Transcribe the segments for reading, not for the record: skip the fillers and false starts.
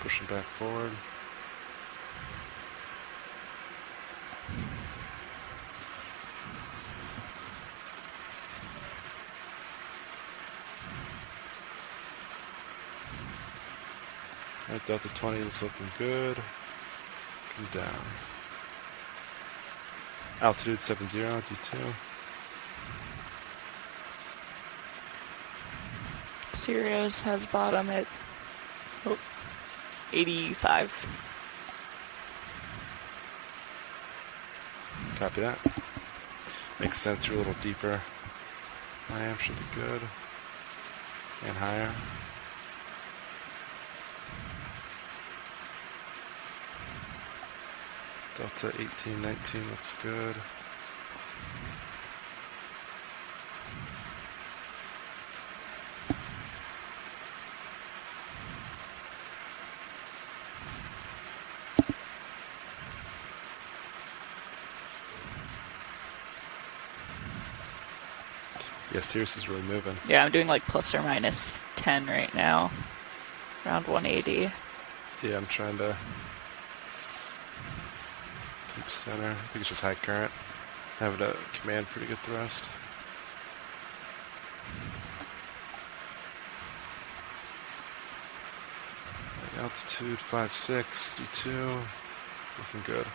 Pushing back forward. Alright, Delta 20 is looking good. Come down. Altitude 70, D2. Sirius has bottom at 85. Copy that. Makes sense, you're a little deeper. IAM should be good. And higher. Delta 1819 looks good. Yeah, Sirius is really moving. Yeah, I'm doing like plus or minus 10 right now. Around 180. Yeah, I'm trying to keep center. I think it's just high current. Having to command pretty good thrust. Altitude 56, D2. Looking good.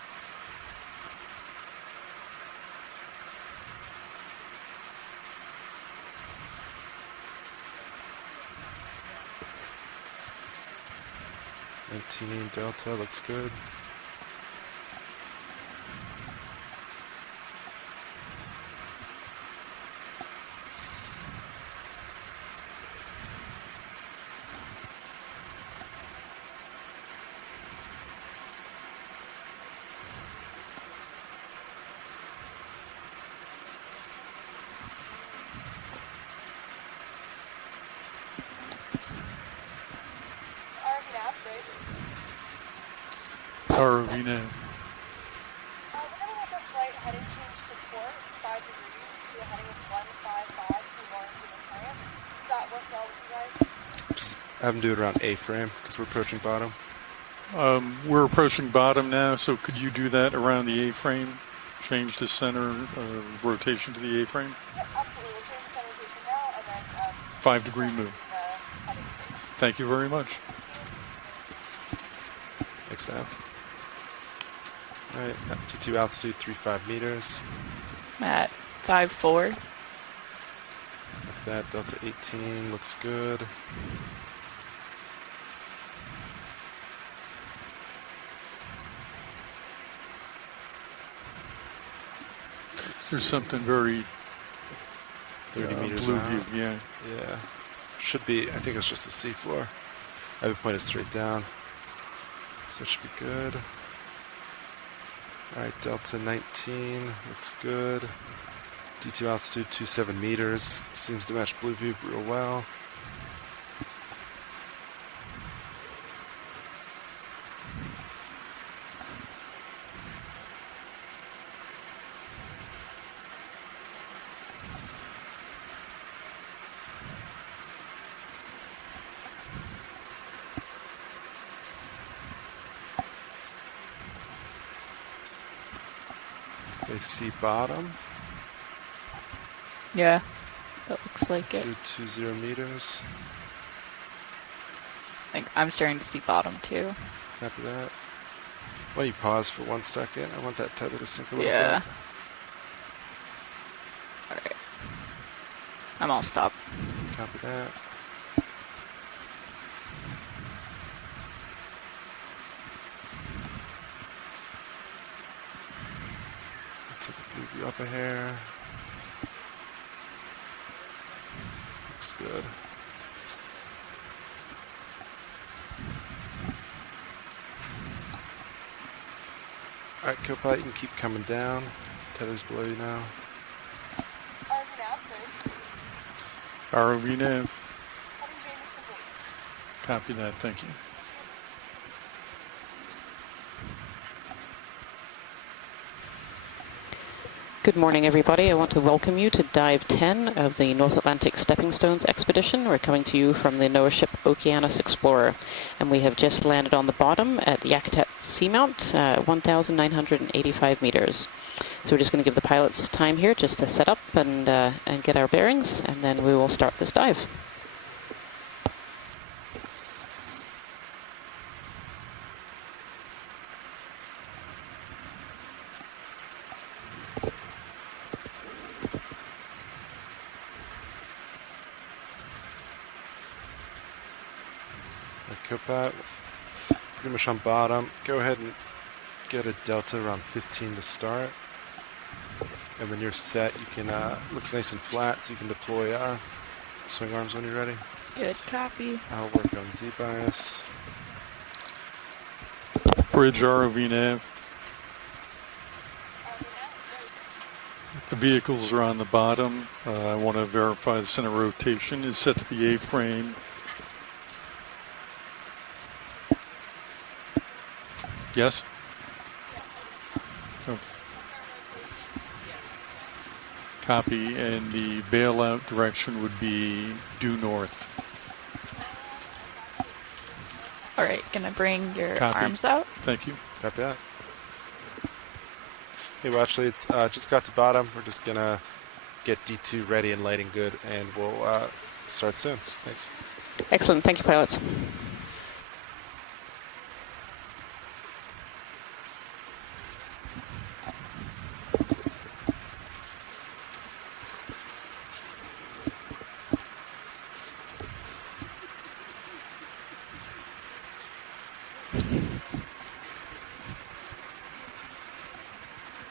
Delta looks good. ROV now. We're going to make a slight heading change to port, 5 degrees, to a heading of 155 for warranty and current. Does that work well with you guys? Just have them do it around A-frame because we're approaching bottom. We're approaching bottom now, so could you do that around the A-frame? Change the center rotation to the A-frame? Yep, absolutely. We'll change the center rotation now and then 5-degree move. heading change. Thank you very much. Thanks, Nav. Alright, T2 altitude 35 meters. At 5.4. Like that, Delta 18 looks good. There's something very 30 meters blue out. view, yeah. Yeah. Should be, I think it's just the seafloor. I have it pointed straight down. So it should be good. Alright, Delta 19 looks good. D2 altitude 27 meters. Seems to match blue view real well. They see bottom. Yeah, that looks like it. 220 meters. I'm starting to see bottom too. Copy that. Why don't you pause for 1 second? I want that tether to sink a little Yeah. bit. Alright. I'm all stopped. Copy that. Take the blue view up a hair. Looks good. Alright, Copilot, you can keep coming down. Tether's below you now. RV nav, bridge. ROV nav. Heading change is complete. Copy that, thank you. Good morning, everybody. I want to welcome you to Dive 10 of the North Atlantic Stepping Stones expedition. We're coming to you from the NOAA ship Okeanos Explorer, and we have just landed on the bottom at Yakutat Seamount, 1,985 meters. So we're just going to give the pilots time here just to set up and get our bearings, and then we will start this dive. Yakutat, pretty much on bottom. Go ahead and get a delta around 15 to start. And when you're set, you can, looks nice and flat, so you can deploy swing arms when you're ready. Good copy. I'll work on Z-bias. Bridge ROV nav. The vehicles are on the bottom. I want to verify the center rotation is set to the A-frame. Yes? Okay. Copy, and the bailout direction would be due north. All right, gonna bring your Copy. arms out. Thank you. Copy that. Hey, well, actually, it's just got to bottom. We're just gonna get D2 ready and lighting good, and we'll start soon. Thanks. Excellent. Thank you, pilots.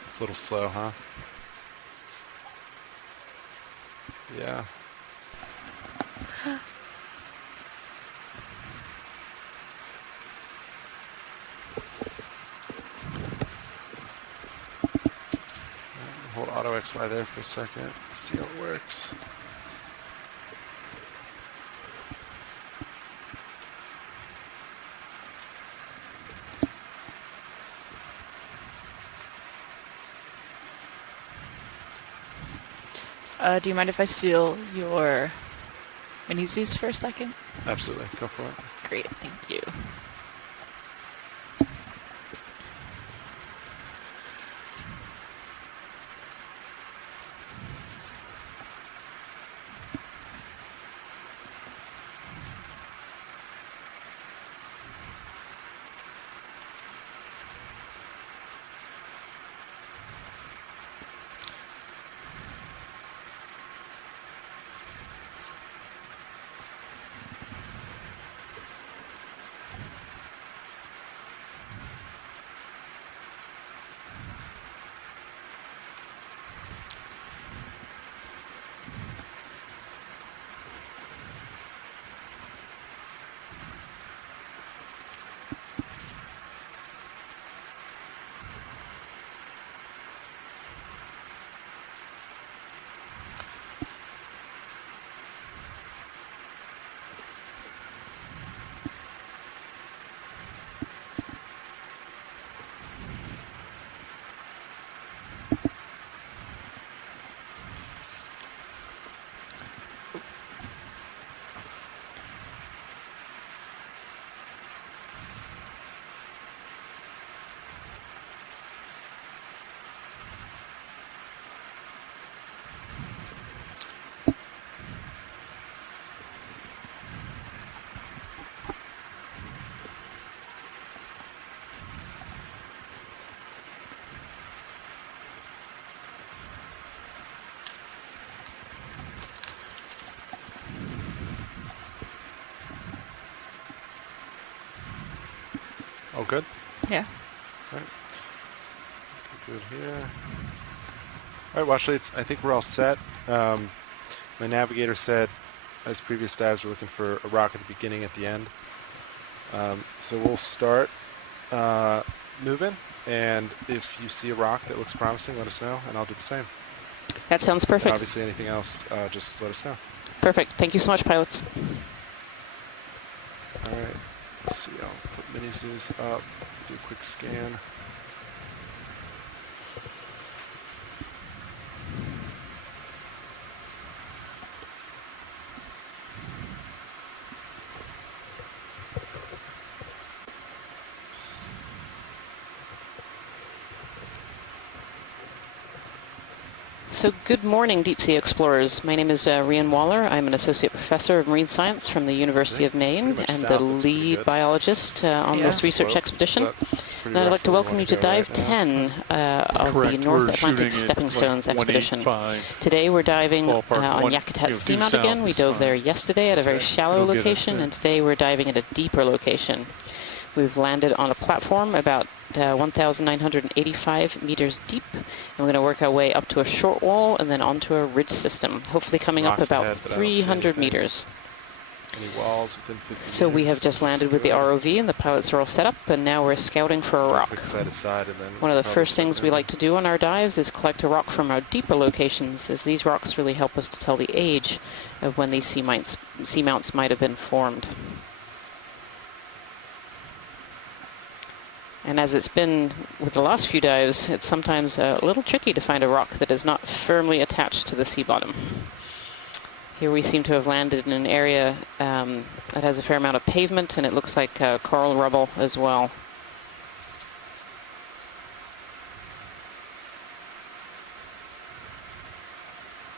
It's a little slow, huh? Yeah. Hold auto XY there for a second. See how it works. Do you mind if I steal your mini Zeus for a second? Absolutely. Go for it. Great, thank you. Oh, good? Yeah. All right. Good here. All right, well, actually, I think we're all set. My navigator said, as previous dives, we're looking for a rock at the beginning, at the end. So we'll start moving, and if you see a rock that looks promising, let us know, and I'll do the same. That sounds perfect. And obviously, anything else, just let us know. Perfect. Thank you so much, pilots. All right. Let's see. I'll put mini Zeus up. Do a quick scan. So good morning, deep sea explorers. My name is Rian Waller. I'm an associate professor of marine science from the University of Maine Pretty much and south, the looks pretty lead good. biologist on Yeah. this research Slope. expedition. It's pretty And I'd rough like to where we welcome wanna you to go Dive right now. 10 of the Correct. North We're Atlantic shooting Stepping at Stones like expedition. 185. Today we're diving Ballpark. on One- Yakutat due Seamount south again. We is dove fine. there yesterday So at a very today, shallow it'll get us location, there. and today we're diving at a deeper location. We've landed on a platform about 1,985 meters deep, and we're going to work our way up to a short wall and then onto a ridge system, hopefully coming up Rocks about ahead, but I don't see 300 anything. meters. Any walls within 50 So we meters? have just Looks landed with the good. ROV, and the pilots are all set up, and now we're scouting for a rock. Quick side to side, and then One of the probably first start things we moving. like to do on our dives is collect a rock from our deeper locations, as these rocks really help us to tell the age of when these seamounts might have been formed. And as it's been with the last few dives, it's sometimes a little tricky to find a rock that is not firmly attached to the sea bottom. Here we seem to have landed in an area that has a fair amount of pavement, and it looks like coral rubble as well.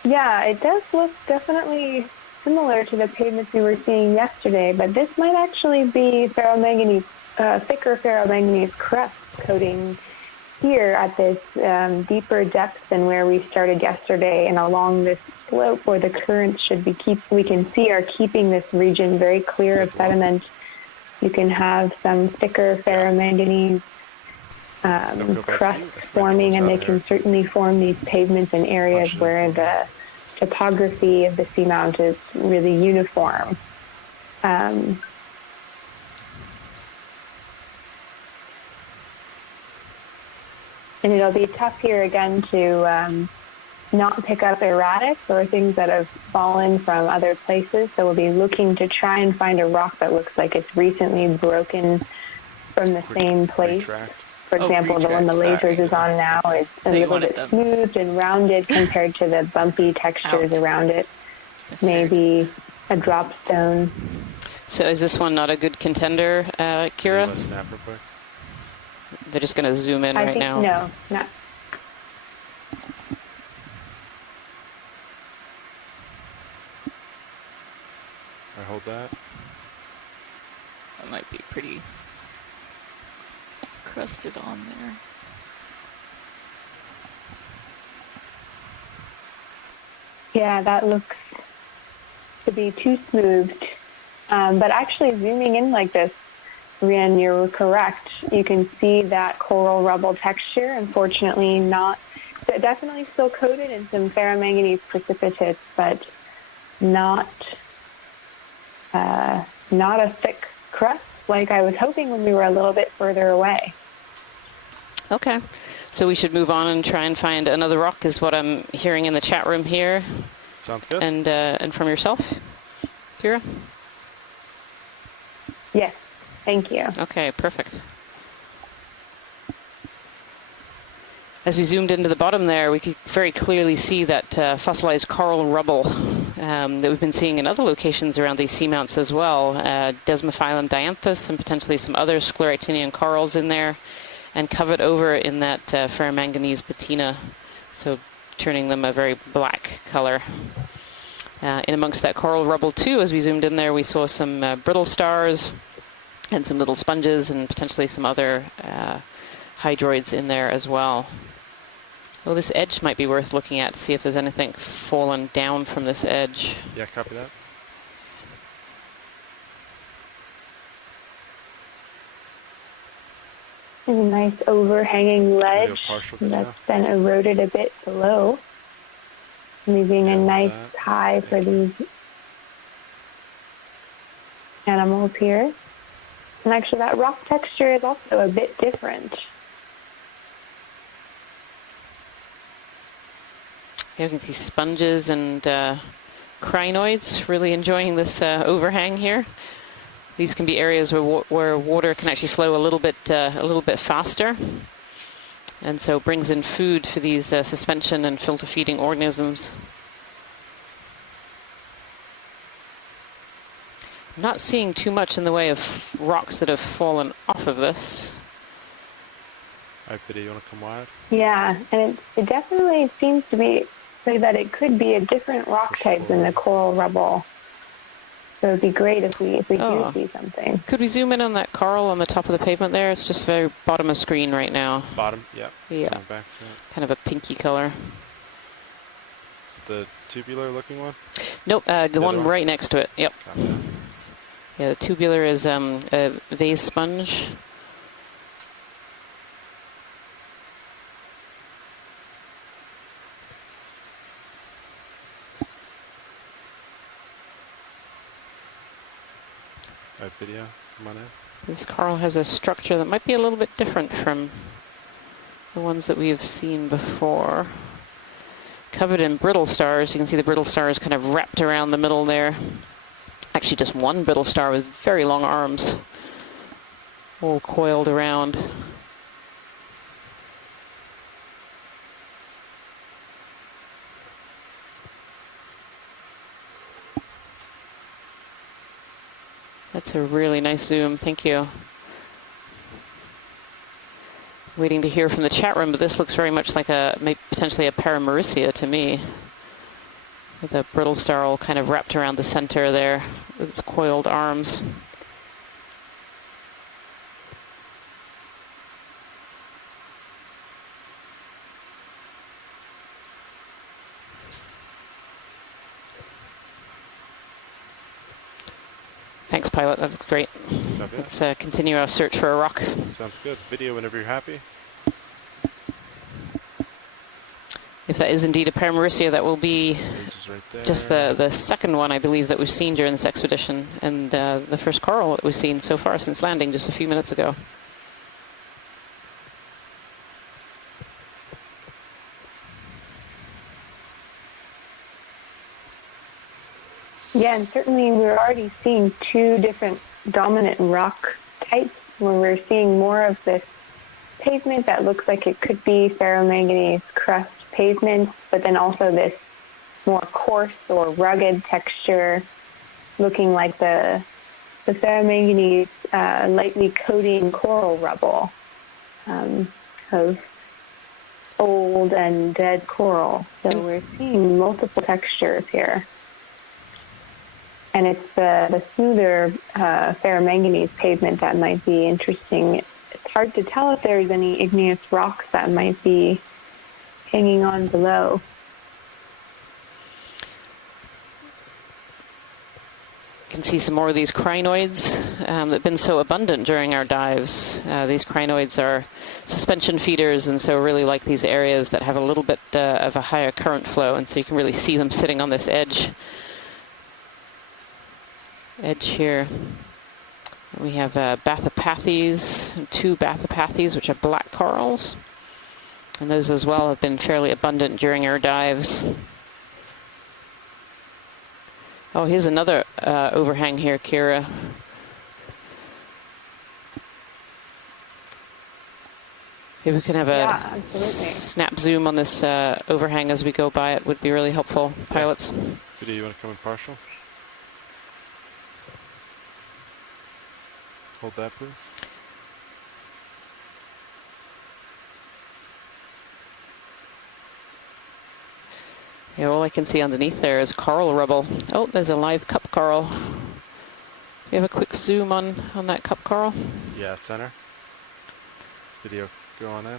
Yeah, it does look definitely similar to the pavements we were seeing yesterday, but this might actually be ferromanganese, thicker ferromanganese crust coating here at this deeper depth than where we started yesterday, and along this slope where the currents should be we can see are keeping this region very clear of sediment. You can have some thicker ferromanganese crust forming, and they can certainly form these pavements in areas where the topography of the seamount is really uniform. And it'll be tough here again to not pick up erratics or things that have fallen from other places. So we'll be looking to try and find a rock that looks like it's recently broken from the same place. Retract. For example, the one the lasers is on now is a little bit smooth and rounded compared to the bumpy textures around it. Maybe a drop stone. So is this one not a good contender, You Kira? wanna snap real quick? They're just going to zoom in I right think now. no, not. I hold that. That might be pretty crusted on there. Yeah, that looks to be too smoothed. But actually zooming in like this, Rian, you're correct. You can see that coral rubble texture. Unfortunately, definitely still coated in some ferromanganese precipitates, but not a thick crust like I was hoping when we were a little bit further away. Okay. So we should move on and try and find another rock, is what I'm hearing in the chat room here. Sounds good. And from yourself, Kira? Yes, thank you. Okay, perfect. As we zoomed into the bottom there, we could very clearly see that fossilized coral rubble that we've been seeing in other locations around these seamounts as well. Desmophyllum dianthus and potentially some other scleractinian corals in there, and covered over in that ferromanganese patina, so turning them a very black color. In amongst that coral rubble too, as we zoomed in there, we saw some brittle stars and some little sponges and potentially some other hydroids in there as well. Well, this edge might be worth looking at to see if there's anything fallen down from this edge. Yeah, copy that. There's a nice overhanging ledge partial that's video. been eroded a bit below, leaving a Yeah, nice that. high for these animals here. And actually that rock texture is also a bit different. Yeah, you can see sponges and crinoids really enjoying this overhang here. These can be areas where water can actually flow a little bit faster, and so brings in food for these suspension and filter feeding organisms. I'm not seeing too much in the way of rocks that have fallen off of this. All right, Biddy, you want to come wide? Yeah, and it definitely seems to be say that it could be a different rock type than the coral rubble. So it'd be great if we do see something. Could we zoom in on that coral on the top of the pavement there? It's just very bottom of screen right now. Bottom, yeah. Yeah. Coming back to it. Kind of a pinky color. Is it the tubular looking one? Nope, the one right next to it. Yep. Copy. Yeah, the tubular is a vase sponge. All right, video, come on in. This coral has a structure that might be a little bit different from the ones that we have seen before. Covered in brittle stars. You can see the brittle stars kind of wrapped around the middle there. Actually, just one brittle star with very long arms, all coiled around. That's a really nice zoom. Thank you. Waiting to hear from the chat room, but this looks very much like potentially a Paramaricia to me, with a brittle star all kind of wrapped around the center there with its coiled arms. Thanks, Pilot. That's great. Copy. Let's continue our search for a rock. Sounds good. Video whenever you're happy. If that is indeed a Paramaricia, that will be Laser's right there. just the second one, I believe, that we've seen during this expedition, and the first coral that we've seen so far since landing just a few minutes ago. Yeah, and certainly we're already seeing two different dominant rock types when we're seeing more of this pavement that looks like it could be ferromanganese crust pavement, but then also this more coarse or rugged texture looking like the ferromanganese lightly coating coral rubble of old and dead coral. So we're seeing multiple textures here. And it's the smoother ferromanganese pavement that might be interesting. It's hard to tell if there's any igneous rocks that might be hanging on below. You can see some more of these crinoids that have been so abundant during our dives. These crinoids are suspension feeders, and so really like these areas that have a little bit of a higher current flow, and so you can really see them sitting on this edge here. We have Bathopathes, two Bathopathes, which are black corals. And those as well have been fairly abundant during our dives. Oh, here's another overhang here, Kira. Maybe we can have a snap zoom on this overhang as we go by. It would be really helpful, pilots. Video, you want to come in partial? Hold that, please. Yeah, all I can see underneath there is coral rubble. Oh, there's a live cup coral. We have a quick zoom on that cup coral. Yeah, center. Video, go on in.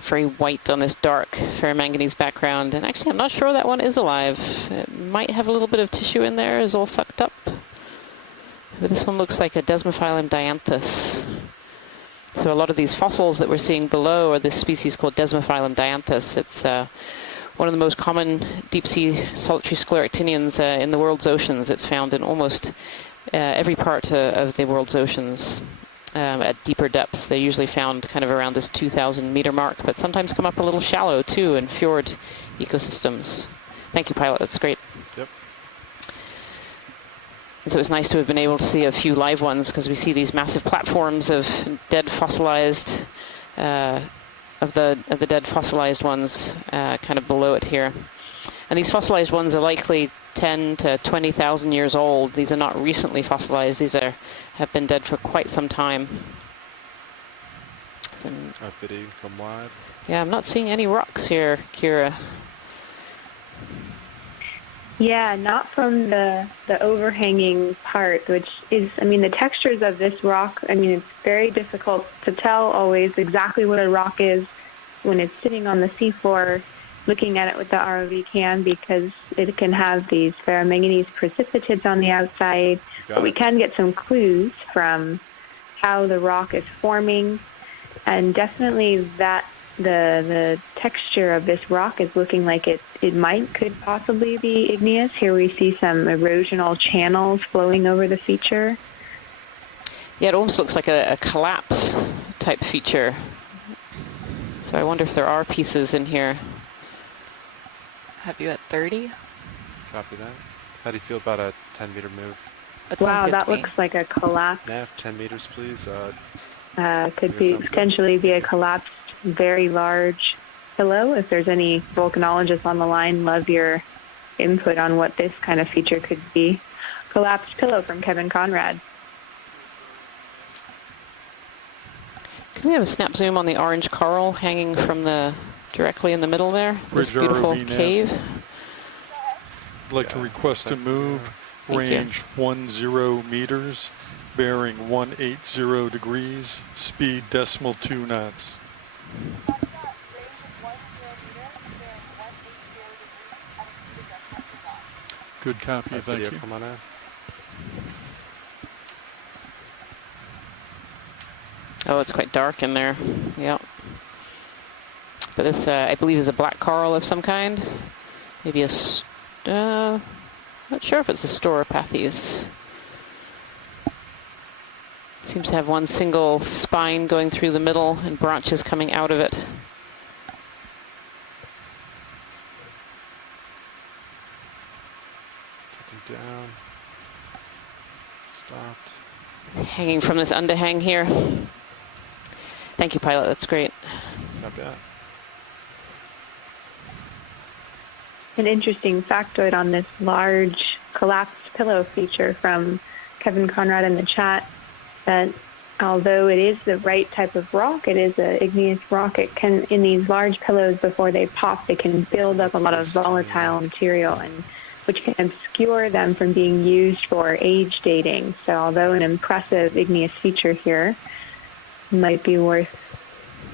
Very white on this dark ferromanganese background. And actually, I'm not sure that one is alive. It might have a little bit of tissue in there, is all sucked up. But this one looks like a Desmophyllum dianthus. So a lot of these fossils that we're seeing below are this species called Desmophyllum dianthus. It's one of the most common deep-sea solitary scleractinians in the world's oceans. It's found in almost every part of the world's oceans at deeper depths. They're usually found kind of around this 2,000 meter mark, but sometimes come up a little shallow too in fjord ecosystems. Thank you, Pilot. That's great. Yep. And so it's nice to have been able to see a few live ones, because we see these massive platforms of dead fossilized, of the dead fossilized ones kind of below it here. And these fossilized ones are likely 10 to 20,000 years old. These are not recently fossilized. These have been dead for quite some time. Video, come wide. Yeah, I'm not seeing any rocks here, Kira. Yeah, not from the overhanging part, which is, I mean, the textures of this rock, I mean, it's very difficult to tell always exactly what a rock is when it's sitting on the seafloor looking at it with the ROV cam, because it can have these ferromanganese precipitates on the outside. But we can get some clues from how the rock is forming, and definitely that the texture of this rock is looking like it could possibly be igneous. Here we see some erosional channels flowing over the feature. Yeah, it almost looks like a collapse type feature. So I wonder if there are pieces in here. Have you at 30? Copy that. How do you feel about a 10-meter move? That sounds Wow, good that to me. looks like a collapse. Nav, 10 meters, please. Could be potentially be a collapsed, very large pillow. If there's any volcanologists on the line, love your input on what this kind of feature could be. Collapsed pillow from Kevin Conrad. Can we have a snap zoom on the orange coral hanging from directly in the middle there? This Bridge beautiful ROV nav. cave. I'd like to request a move, Thank you. range 10 meters, bearing 180 degrees, speed decimal 2 knots. Copy that. Range of 10 meters, bearing 180 degrees at a speed of decimal 2 knots. Good copy, That thank video you. come on in. Oh, it's quite dark in there. Yep. But this, I believe, is a black coral of some kind. Maybe not sure if it's a Stauropathes. Seems to have one single spine going through the middle and branches coming out of it. Tilting down. Stopped. Hanging from this underhang here. Thank you, pilot. That's great. Not bad. An interesting factoid on this large collapsed pillow feature from Kevin Conrad in the chat, that although it is the right type of rock, it is an igneous rock, it can, in these large pillows, before they pop, they can build up a lot of volatile material, and which can obscure them from being used for age dating. So although an impressive igneous feature here, might be worth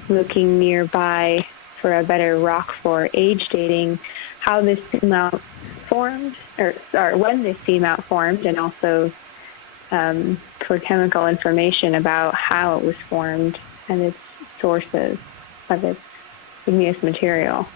looking nearby for a better rock for age dating, how this seamount formed, or when this seamount formed, and also for chemical information about how it was formed and its sources of its igneous material.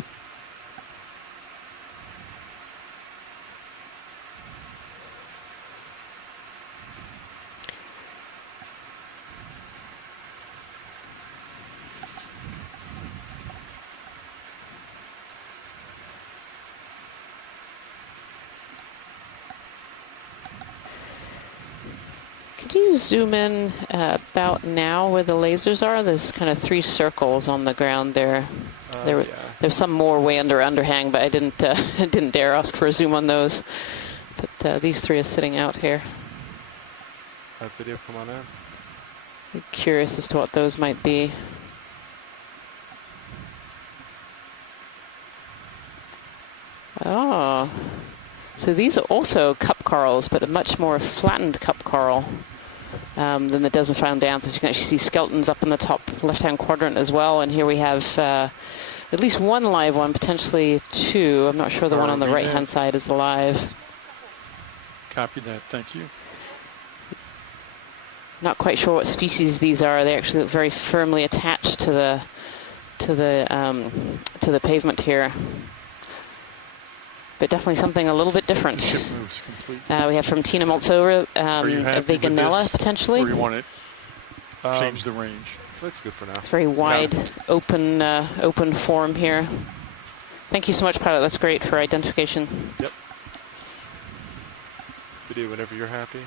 Could you zoom in about now where the lasers are? There's kind of 3 circles on the ground there. Yeah. There's some more way underhang, but I didn't didn't dare ask for a zoom on those. But these 3 are sitting out here. That video come on in. I'm curious as to what those might be. Oh, so these are also cup corals, but a much more flattened cup coral than the Desmophyllum. You can actually see skeletons up in the top left-hand quadrant as well. And here we have at least one live one, potentially 2. I'm not sure the one on the right-hand side is alive. Copy that, thank you. Not quite sure what species these are. They actually look very firmly attached to the pavement here. But definitely something a little bit different. Ship moves complete. We have from Tina Malzova, Are you a happy with Veganella this, potentially. or you want it change the range? Looks good for now. It's very wide, open form here. Thank you so much, pilot. That's great for identification. Yep. Video whenever you're happy.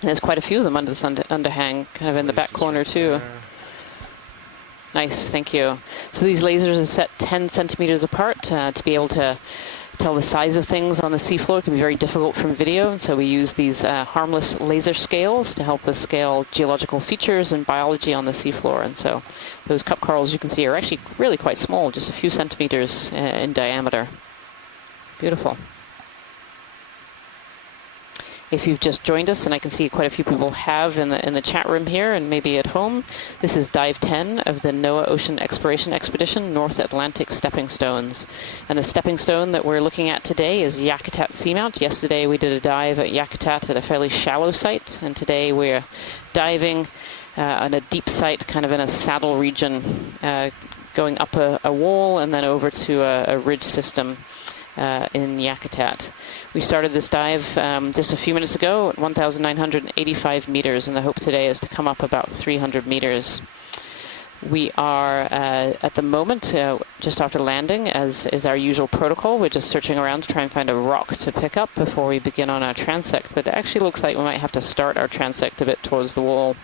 And there's quite a few of them under this underhang, kind of in the back corner too. There. Nice, thank you. So these lasers are set 10 centimeters apart to be able to tell the size of things on the seafloor. It can be very difficult from video, and so we use these harmless laser scales to help us scale geological features and biology on the seafloor. And so those cup corals you can see are actually really quite small, just a few centimeters in diameter. Beautiful. If you've just joined us, and I can see quite a few people have in the chat room here and maybe at home, this is Dive 10 of the NOAA Ocean Exploration Expedition North Atlantic Stepping Stones. And the stepping stone that we're looking at today is Yakutat Seamount. Yesterday we did a dive at Yakutat at a fairly shallow site, and today we're diving on a deep site, kind of in a saddle region, going up a wall and then over to a ridge system in Yakutat. We started this dive just a few minutes ago at 1,985 meters, and the hope today is to come up about 300 meters. We are, at the moment, just after landing, as is our usual protocol. We're just searching around to try and find a rock to pick up before we begin on our transect. But it actually looks like we might have to start our transect a bit towards the wall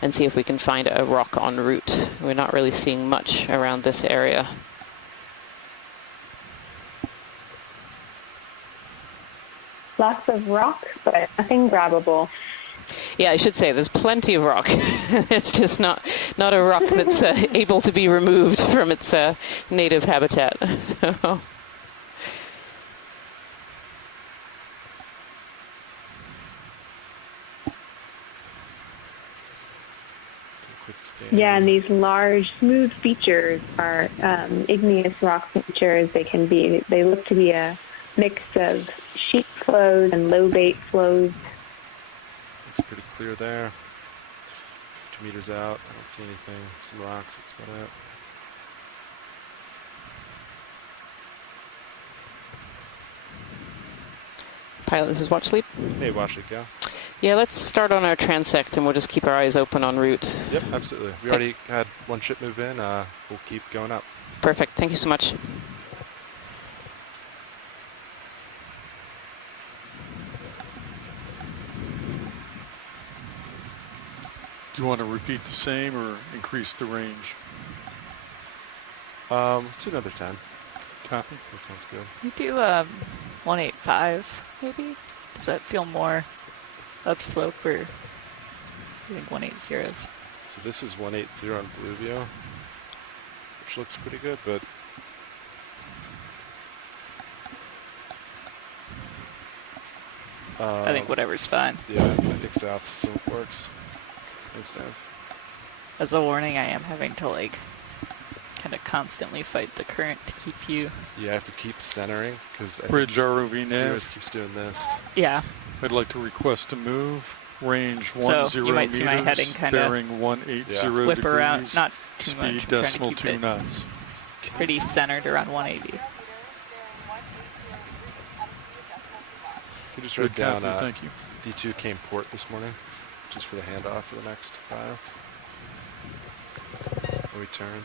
and see if we can find a rock en route. We're not really seeing much around this area. Lots of rock, but nothing grabbable. Yeah, I should say there's plenty of rock. It's just not a rock that's able to be removed from its native habitat. So. Yeah, and these large, smooth features are igneous rock features. They look to be a mix of sheet flows and low bait flows. It's pretty clear there. 50 meters out, I don't see anything. Some rocks, that's about it. Pilot, this is Watchleap. Hey, Watchleap, yeah. Yeah, let's start on our transect, and we'll just keep our eyes open en route. Yep, absolutely. We already had one ship move in. We'll keep going up. Perfect. Thank you so much. Do you want to repeat the same or increase the range? Let's do another 10. Copy. That sounds good. We do 185 maybe. Does that feel more upslope, or I think 180 is? So this is 180 on Blueview, which looks pretty good, but I think whatever's fine. yeah, I think south still works. Thanks, Nev. As a warning, I am having to kind of constantly fight the current to keep you. Yeah, I have to keep centering because Bridge ROV nav. Cirrus keeps doing this. Yeah. I'd like to request a move. Range So 10 you might see my meters, heading kinda bearing 180 whip degrees. around, not too much. I'm Speed trying to decimal keep 2 it knots. pretty centered around 180. Meters bearing 180 degrees at a speed of decimal 2 knots. You just Good, wrote down Captain, thank you. D2 came port this morning, just for the handoff for the next file. And we turn.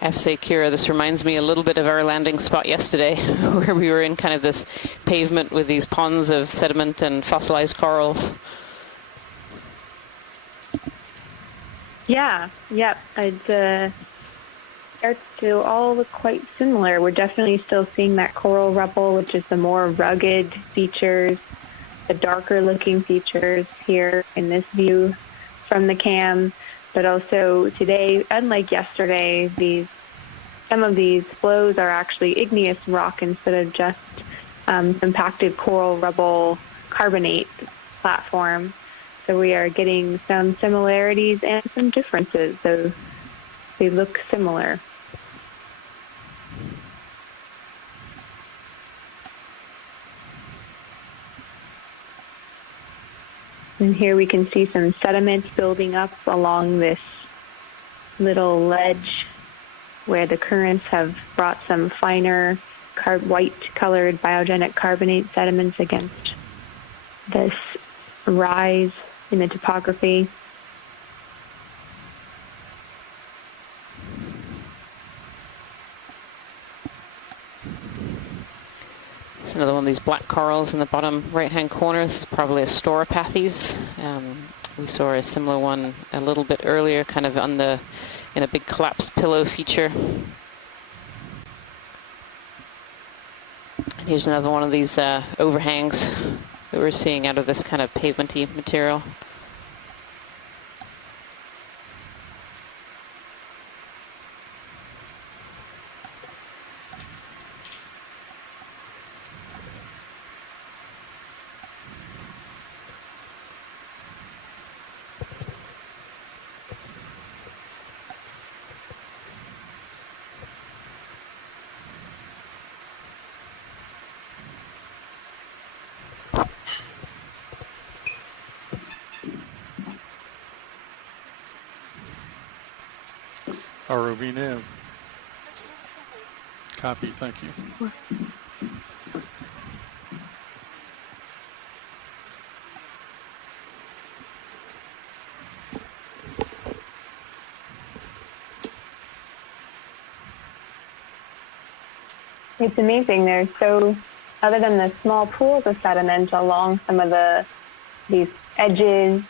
I have to say, Kira, this reminds me a little bit of our landing spot yesterday, where we were in kind of this pavement with these ponds of sediment and fossilized corals. Yeah, yep. It starts to all look quite similar. We're definitely still seeing that coral rubble, which is the more rugged features, the darker looking features here in this view from the cam. But also today, unlike yesterday, some of these flows are actually igneous rock instead of just compacted coral rubble carbonate platform. So we are getting some similarities and some differences, though they look similar. And here we can see some sediment building up along this little ledge where the currents have brought some finer white-colored biogenic carbonate sediments against this rise in the topography. It's another one of these black corals in the bottom right-hand corner. This is probably a Storopathes. We saw a similar one a little bit earlier, kind of on the in a big collapsed pillow feature. And here's another one of these overhangs that we're seeing out of this kind of pavementy material. ROV nav. Positioning is complete. Copy, thank you. It's amazing. There's other than the small pools of sediment along some of these edges,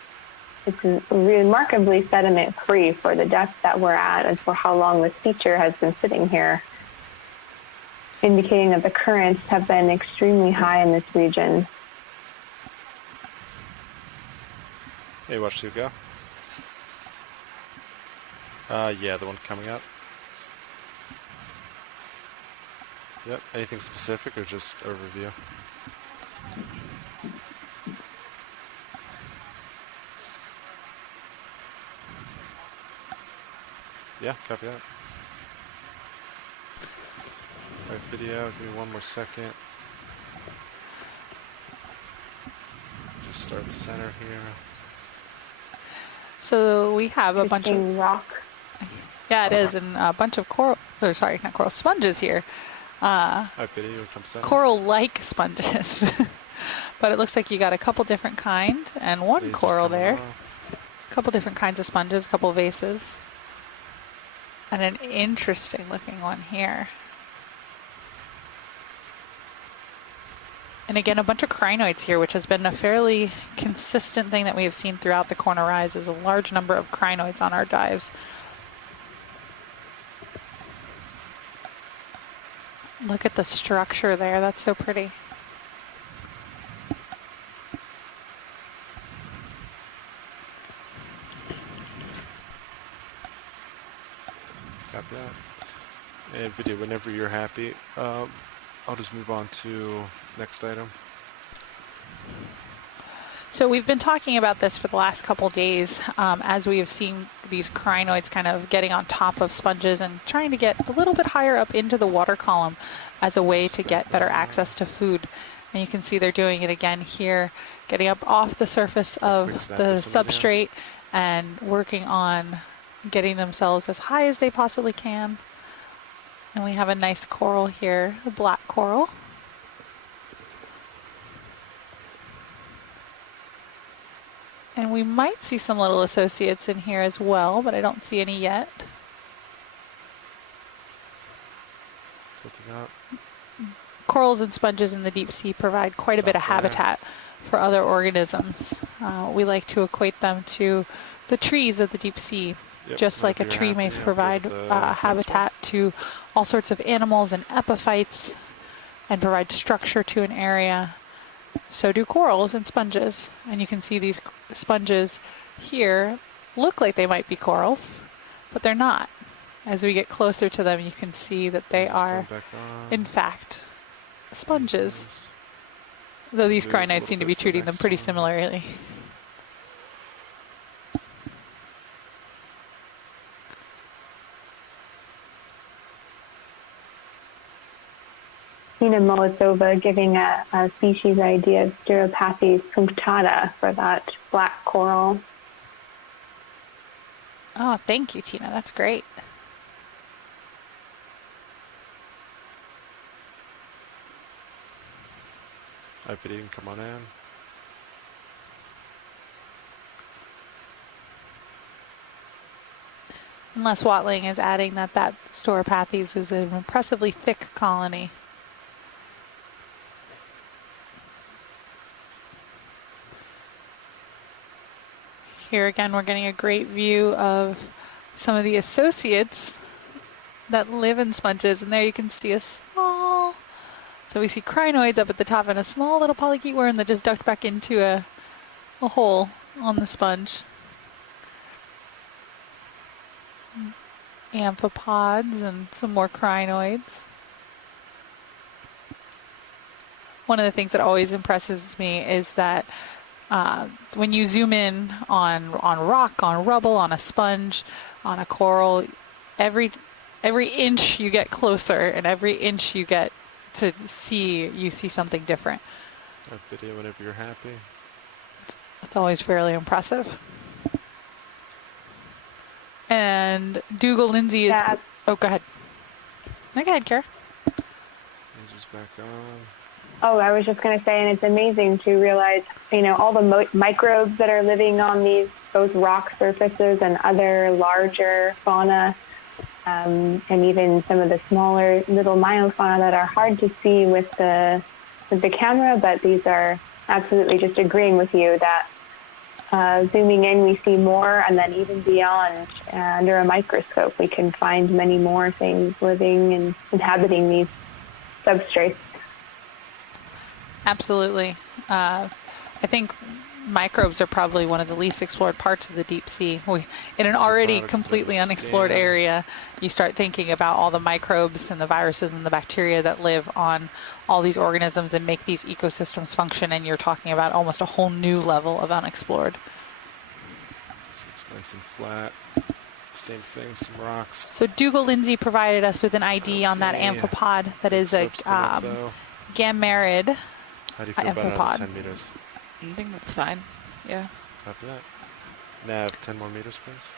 it's remarkably sediment-free for the depth that we're at and for how long this feature has been sitting here, indicating that the currents have been extremely high in this region. Hey, watch two go. Yeah, the one coming up. Yep. Anything specific or just overview? Yeah, copy that. Live video, give me one more second. Just start center here. So we have a bunch of Interesting rock. yeah, it is, and a bunch of coral. Or sorry, not coral, sponges here. Live video comes center. Coral-like sponges, but it looks like you got a couple different kind and one Lasers coral coming there. off. A couple different kinds of sponges, a couple vases, and an interesting looking one here. And again, a bunch of crinoids here, which has been a fairly consistent thing that we have seen throughout the corner rise, is a large number of crinoids on our dives. Look at the structure there, that's so pretty. Copy that. And video, whenever you're happy. I'll just move on to next item. So we've been talking about this for the last couple days as we have seen these crinoids kind of getting on top of sponges and trying to get a little bit higher up into the water column as a way to get better access to food. And you can see they're doing it again here, getting up off the surface of the substrate and working on getting themselves as high as they possibly can. And we have a nice coral here, a black coral. And we might see some little associates in here as well, but I don't see any yet. Tilting up. Corals and sponges in the deep sea provide quite a bit of habitat for other organisms. We like to equate them to the trees of the deep sea. Yep, Just like a whenever tree you're may happy, I'll provide go to the next habitat to all sorts of animals and epiphytes and provide structure to an area, so do corals and sponges. And you can see these sponges here look like they might be corals, but they're not. As we get closer to them, you can see that they Just turn are, back on. in fact, sponges. Though these Move a crinoids little seem to bit be for the treating them next pretty one. similarly. Nina Molotova giving a species idea of Styropathes punctata for that black coral. Oh, thank you, Tina. That's great. Live video can come on in. Unless Watling is adding that Styropathes is an impressively thick colony. Here again, we're getting a great view of some of the associates that live in sponges, and there you can see a small, so we see crinoids up at the top and a small little polychaete worm that just ducked back into a hole on the sponge. Amphipods and some more crinoids. One of the things that always impresses me is that when you zoom in on rock, on rubble, on a sponge, on a coral, every inch you get closer and every inch you get to see, you see something different. That video whenever you're happy. It's always fairly impressive. And Dougal Lindsay is... Yeah. Oh, go ahead. No, go ahead, Kara. Laser's back on. Oh, I was just going to say, and it's amazing to realize, all the microbes that are living on these both rock surfaces and other larger fauna, and even some of the smaller little myofauna that are hard to see with the camera, but these are absolutely just agreeing with you that zooming in we see more, and then even beyond under a microscope we can find many more things living and inhabiting these substrates. Absolutely. I think microbes are probably one of the least explored parts of the deep sea. In an already completely unexplored area, you start thinking about all the microbes and the viruses and the bacteria that live on all these organisms and make these ecosystems function, and you're talking about almost a whole new level of unexplored. So it's nice and flat. Same thing, some rocks. So Dougal Lindsay provided us with an ID on that see. amphipod that is a gammarid. How do you feel about it amphipod. at 10 meters? I think that's fine. Yeah. Copy that. Nav, 10 more meters, please.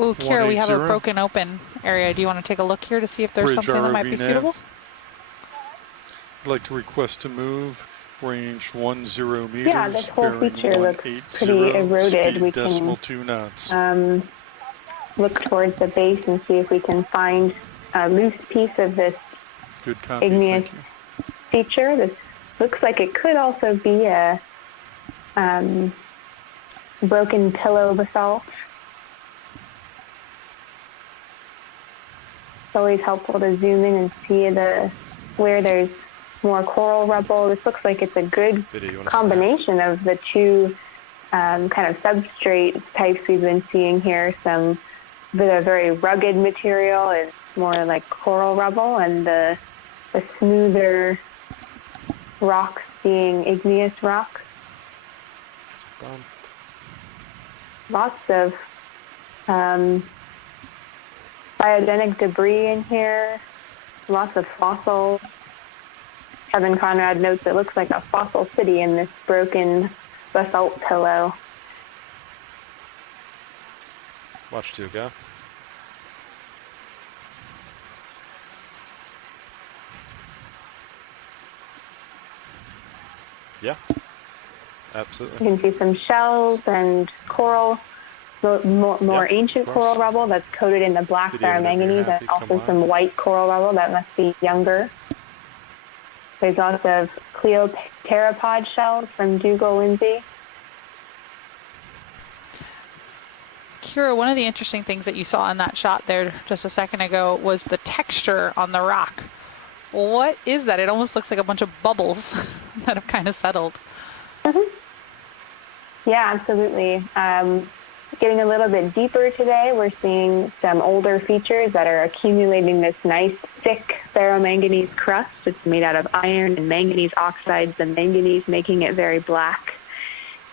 Ooh, Kira, we have a 180. broken open area. Do you want to take a look here to see if there's Bridge something that might be ROV nav. suitable? I'd like to request to move. Range 10 meters. Yeah, this whole bearing feature looks 180, pretty eroded. Speed We decimal can 2 knots. look towards the base and see if we can find a loose piece of this Good copy. igneous Thank you. feature. This looks like it could also be a broken pillow basalt. It's always helpful to zoom in and see where there's more coral rubble. This looks like it's a good Video, you wanna combination of the two kind of substrate types we've been seeing here. Some the very rugged material is more like coral rubble, and the smoother rocks being igneous rocks. Bump. Lots of biogenic debris in here, lots of fossils. Kevin Conrad notes it looks like a fossil city in this broken basalt pillow. Watch 2 go. Yeah. Absolutely. You can see some shells and coral, more Yep, ancient of course. coral rubble that's coated in the black Video whenever you're ferromanganese, happy, and also come on. some white coral rubble that must be younger. There's lots of cleopteropod shells from Dougal Lindsay. Kira, one of the interesting things that you saw in that shot there just a second ago was the texture on the rock. What is that? It almost looks like a bunch of bubbles that have kind of settled. Mm-hmm. Yeah, absolutely. Getting a little bit deeper today, we're seeing some older features that are accumulating this nice, thick ferromanganese crust. It's made out of iron and manganese oxides, and manganese making it very black.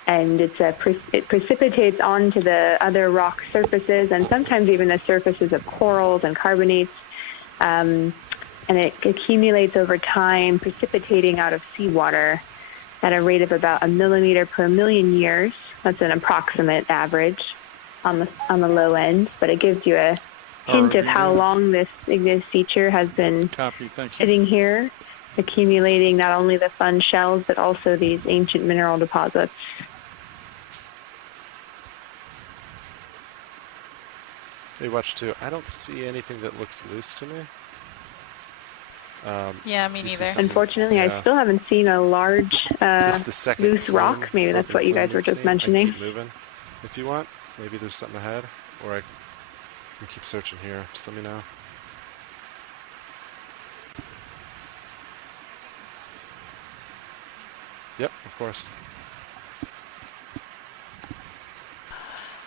And it precipitates onto the other rock surfaces, and sometimes even the surfaces of corals and carbonates. And it accumulates over time, precipitating out of seawater at a rate of about 1 millimeter per million years. That's an approximate average on the low end, but it gives you a hint of how long this igneous feature has been Copy. Thank you. sitting here, accumulating not only the fun shells, but also these ancient mineral deposits. Hey, watch 2. I don't see anything that looks loose to me. Yeah, me you see neither. something- Unfortunately, yeah. I still haven't seen a large This is the second loose rock. plume, Maybe that's broken what you plume guys were we've just seen. I can mentioning. keep moving if you want. Maybe there's something ahead, or can keep searching here. Just let me know. Yep, of course.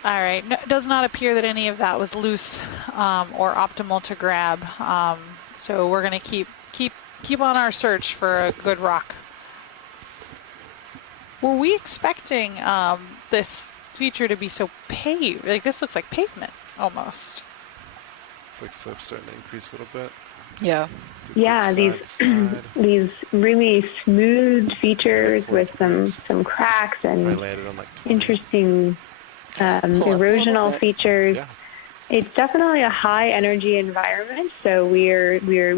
All right. No, it does not appear that any of that was loose or optimal to grab. So we're going to keep on our search for a good rock. Were we expecting this feature to be so paved? Like, this looks like pavement almost. It's like slope starting to increase a little bit. Yeah. Yeah, these really smooth features with some cracks I and landed on like 20. interesting Pull up a little erosional bit. features. Yeah. It's definitely a high energy environment, so we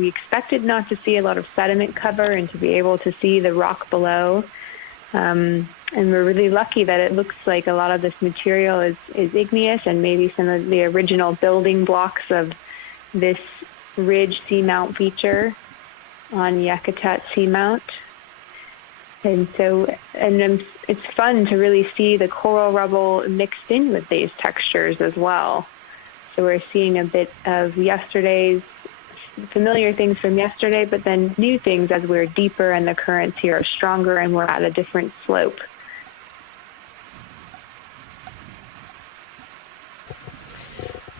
expected not to see a lot of sediment cover and to be able to see the rock below. And we're really lucky that it looks like a lot of this material is igneous, and maybe some of the original building blocks of this ridge seamount feature on Yakutat Seamount. And so, it's fun to really see the coral rubble mixed in with these textures as well. So we're seeing a bit of yesterday's familiar things from yesterday, but then new things as we're deeper and the currents here are stronger and we're at a different slope.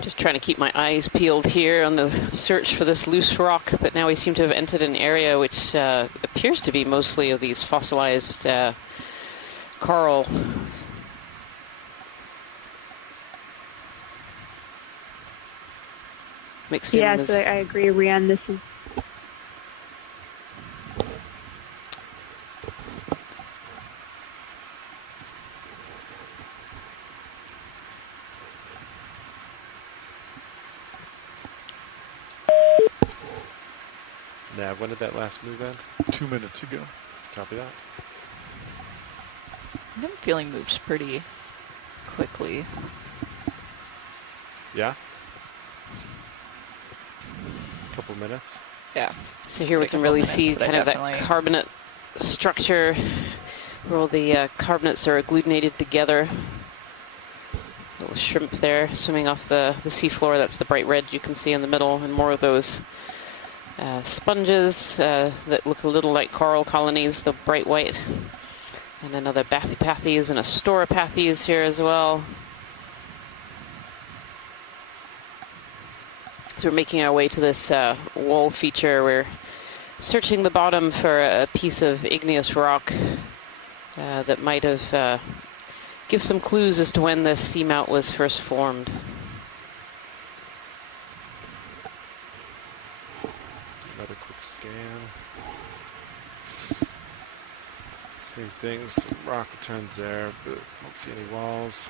Just trying to keep my eyes peeled here on the search for this loose rock, but now we seem to have entered an area which appears to be mostly of these fossilized coral. Mixed in Yeah, with... so I agree, Rianne. This is Nav, when did that last move end? 2 minutes ago. Copy that. I'm feeling moves pretty quickly. Yeah? Couple minutes. Yeah. So here we Like a can couple really minutes, see but I kind of that definitely- carbonate structure where all the carbonates are agglutinated together. Little shrimp there swimming off the seafloor. That's the bright red you can see in the middle, and more of those sponges that look a little like coral colonies, the bright white. And another bathypathes and a storopathes here as well. So we're making our way to this wall feature. We're searching the bottom for a piece of igneous rock that might have give some clues as to when this seamount was first formed. Another quick scan. Same thing, some rock returns there, but don't see any walls.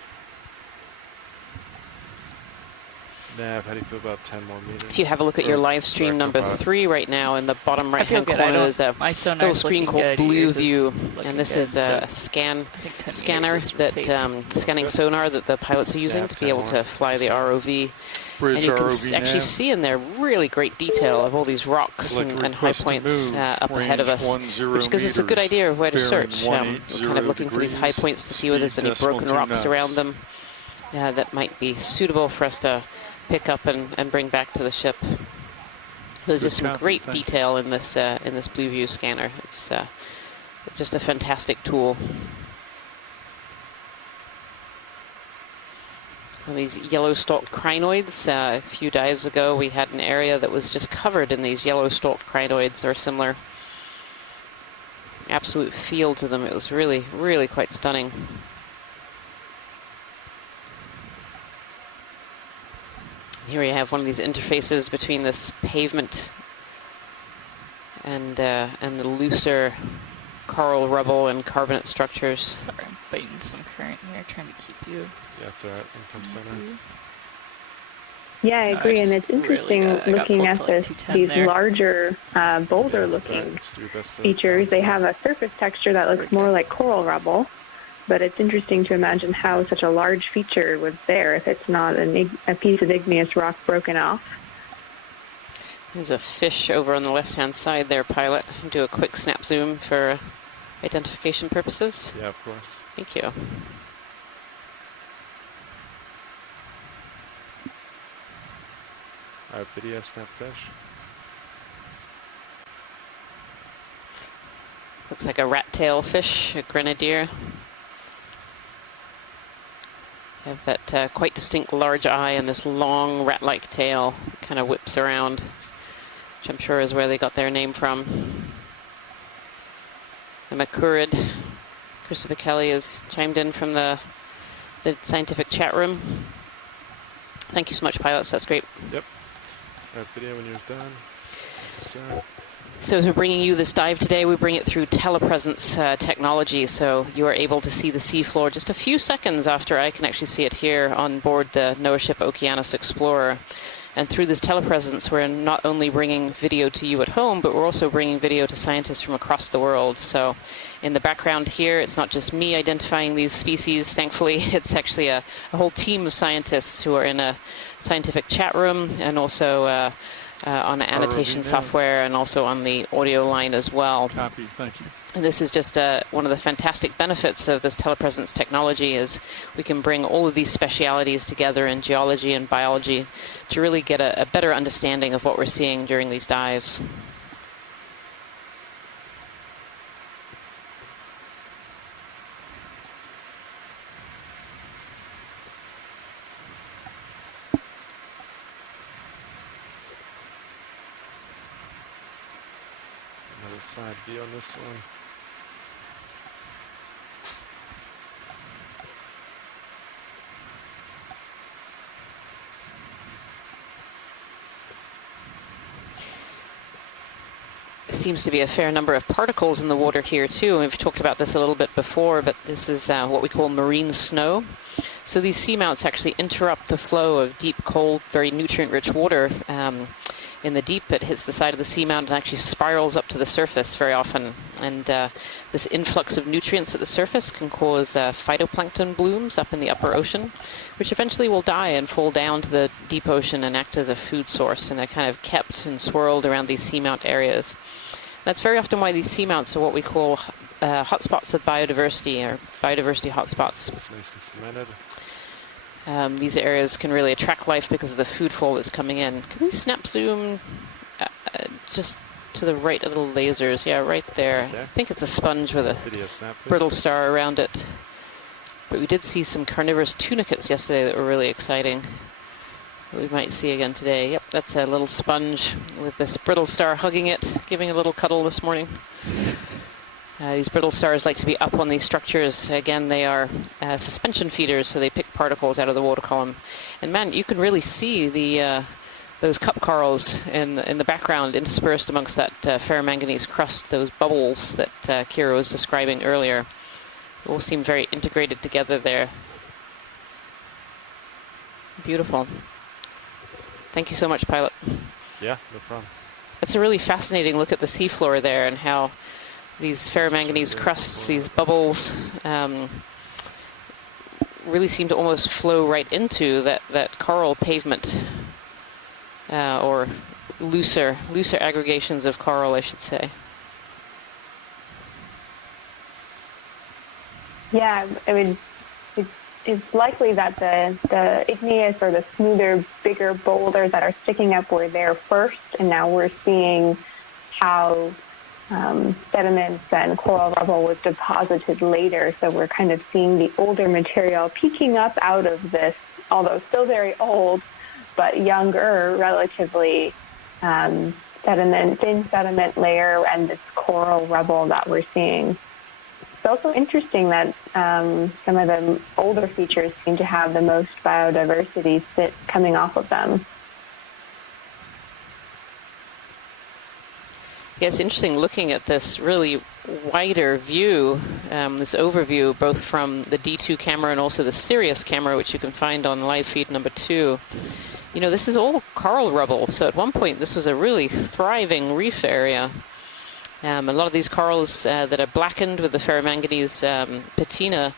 Nav, how do you feel about 10 more meters? If you have a look at your live stream number 3 right now, in the bottom right-hand corner, there's a little screen called Blue View, and this is a scanner that scanning sonar that the pilots are using to be able to fly the ROV. Bridge And you can ROV actually nav. see in there really great detail of all these rocks I'd like to and high request a points move, up ahead of range us, 10 which gives us a good meters, idea of where to bearing search. We're kind 180 of looking for these high degrees, points to see whether there's any speed broken decimal rocks 2 around knots. them that might be suitable for us to pick up and bring back to the ship. There's just some copy, great thank you. detail in this Blue View scanner. It's just a fantastic tool. And these yellow-stalked crinoids. A few dives ago, we had an area that was just covered in these yellow-stalked crinoids or similar. Absolute fields of them. It was really, really quite stunning. Here we have one of these interfaces between this pavement and the looser coral rubble and carbonate structures. Sorry, I'm fighting some current here, trying to keep you. Yeah, it's alright. Income center. Yeah, I No, agree, I and just it's interesting really got looking pulled at to, like, this, 210 these there. larger Yeah, boulder-looking that's right. Just do your best to features. They balance have a surface texture that looks more like coral rubble, but it's interesting to imagine how such a large feature was there if it's not a piece of igneous rock broken off. There's a fish over on the left-hand side there, pilot. Do a quick snap zoom for identification purposes. it. Yeah, of course. Thank you. Video snapfish. Looks like a rat-tail fish, a grenadier. They have that quite distinct large eye and this long rat-like tail. Kind of whips around, which I'm sure is where they got their name from. The Macurid, Christopher Kelly has chimed in from the scientific chat room. Thank you so much, pilots. That's great. Yep. Video when you're done. So as we're bringing you this dive today, we bring it through telepresence technology, so you are able to see the seafloor just a few seconds after I can actually see it here on board the NOAA ship Okeanos Explorer. And through this telepresence, we're not only bringing video to you at home, but we're also bringing video to scientists from across the world. So in the background here, it's not just me identifying these species, thankfully. It's actually a whole team of scientists who are in a scientific chat room and also on annotation software and also on the audio line as well. Copy, thank you. And this is just one of the fantastic benefits of this telepresence technology is we can bring all of these specialities together in geology and biology to really get a better understanding of what we're seeing during these dives. Another side view on this one. Seems to be a fair number of particles in the water here too. And we've talked about this a little bit before, but this is what we call marine snow. So these seamounts actually interrupt the flow of deep, cold, very nutrient-rich water in the deep. It hits the side of the seamount and actually spirals up to the surface very often. And this influx of nutrients at the surface can cause phytoplankton blooms up in the upper ocean, which eventually will die and fall down to the deep ocean and act as a food source. And they're kind of kept and swirled around these seamount areas. That's very often why these seamounts are what we call hotspots of biodiversity, or biodiversity hotspots. It's nice and cemented. These areas can really attract life because of the food fall that's coming in. Can we snap zoom just to the right of the lasers? Yeah, right there. Okay. I think it's a sponge with a Video snap, please. brittle star around it. But we did see some carnivorous tunicates yesterday that were really exciting. We might see again today. Yep, that's a little sponge with this brittle star hugging it, giving a little cuddle this morning. These brittle stars like to be up on these structures. Again, they are suspension feeders, so they pick particles out of the water column. And man, you can really see the those cup corals in the background interspersed amongst that ferromanganese crust, those bubbles that Kira was describing earlier. They all seem very integrated together there. Beautiful. Thank you so much, pilot. Yeah, no problem. It's a really fascinating look at the seafloor there and how these ferromanganese crusts, these bubbles, really seem to almost flow right into that coral pavement, or looser aggregations of coral, I should say. Yeah, I mean, it's likely that the igneous or the smoother, bigger boulders that are sticking up were there first, and now we're seeing how sediments and coral rubble was deposited later. So we're kind of seeing the older material peeking up out of this, although still very old, but younger, relatively thin sediment layer and this coral rubble that we're seeing. It's also interesting that some of the older features seem to have the most biodiversity coming off of them. Yeah, it's interesting looking at this really wider view, this overview, both from the D2 camera and also the Sirius camera, which you can find on live feed number 2. You know, this is all coral rubble, so at one point this was a really thriving reef area. A lot of these corals that are blackened with the ferromanganese patina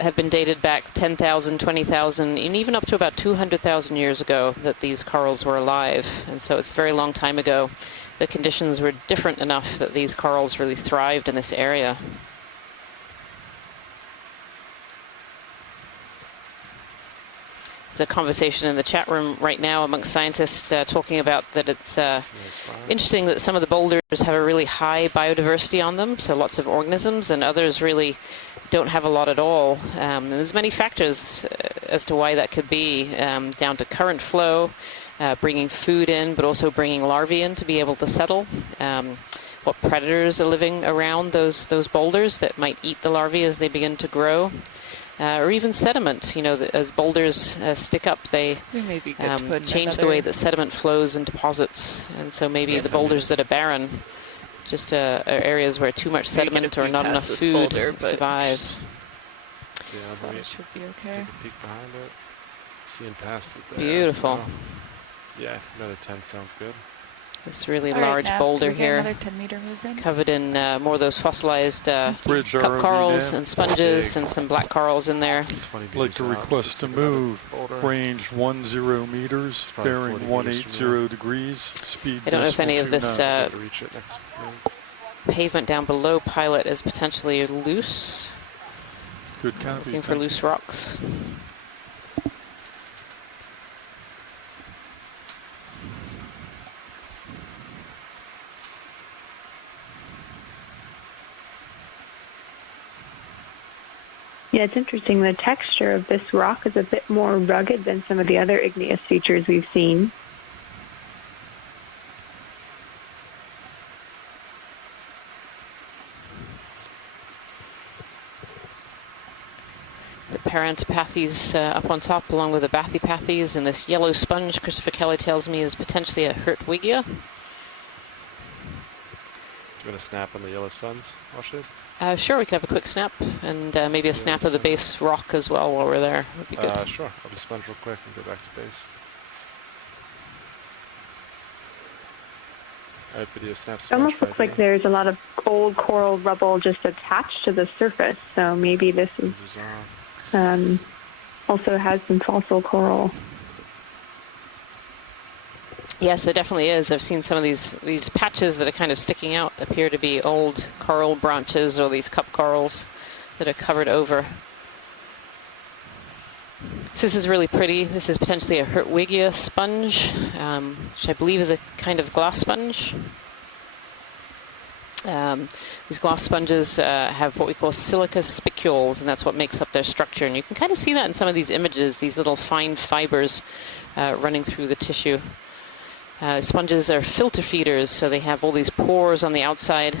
have been dated back 10,000, 20,000, and even up to about 200,000 years ago that these corals were alive. And so it's a very long time ago. The conditions were different enough that these corals really thrived in this area. There's a conversation in the chat room right now amongst scientists talking about that it's interesting that some of the boulders have a really high biodiversity on them, so lots of organisms, and others really don't have a lot at all. And there's many factors as to why that could be, down to current flow, bringing food in, but also bringing larvae in to be able to settle. What predators are living around those boulders that might eat the larvae as they begin to grow. Or even sediment, as boulders stick up, they change the way that sediment flows and deposits. And so maybe the boulders that are barren just are areas where too much sediment or not enough food survives. Yeah, let me should be okay. take a peek behind it. Seeing past it there. Beautiful. So, yeah, another 10 sounds good. This really All right, large Nav, boulder can we get here, another 10-meter move in? covered in more of those fossilized Bridge cup ROV corals now. and sponges and some black corals in there. 20 I'd like to meters out, request just to take another move, boulder. range 10 meters, It's probably 40 bearing meters from 180 degrees, speed I don't know if any of decimal this 2 knots. Try to reach it next move. Pavement down below Pilot is potentially loose. Good copy. Looking for thank you. loose rocks. Yeah, it's interesting. The texture of this rock is a bit more rugged than some of the other igneous features we've seen. The parantopathes up on top, along with the bathypathes, and this yellow sponge, Christopher Kelly tells me, is potentially a Hertwiggia. Do you want to snap on the yellow sponge, Washid? Sure, we could have a quick snap, and maybe a snap of the base rock as well while we're there. Would be good. Sure. I'll do sponge real quick and go back to base. All right, video snap It sponge. almost looks like there's a lot of old coral rubble just attached to the surface, so maybe this is also has some fossil coral. Yes, it definitely is. I've seen some of these patches that are kind of sticking out appear to be old coral branches or these cup corals that are covered over. So this is really pretty. This is potentially a Hertwiggia sponge, which I believe is a kind of glass sponge. These glass sponges have what we call silica spicules, and that's what makes up their structure. And you can kind of see that in some of these images, these little fine fibers running through the tissue. Sponges are filter feeders, so they have all these pores on the outside,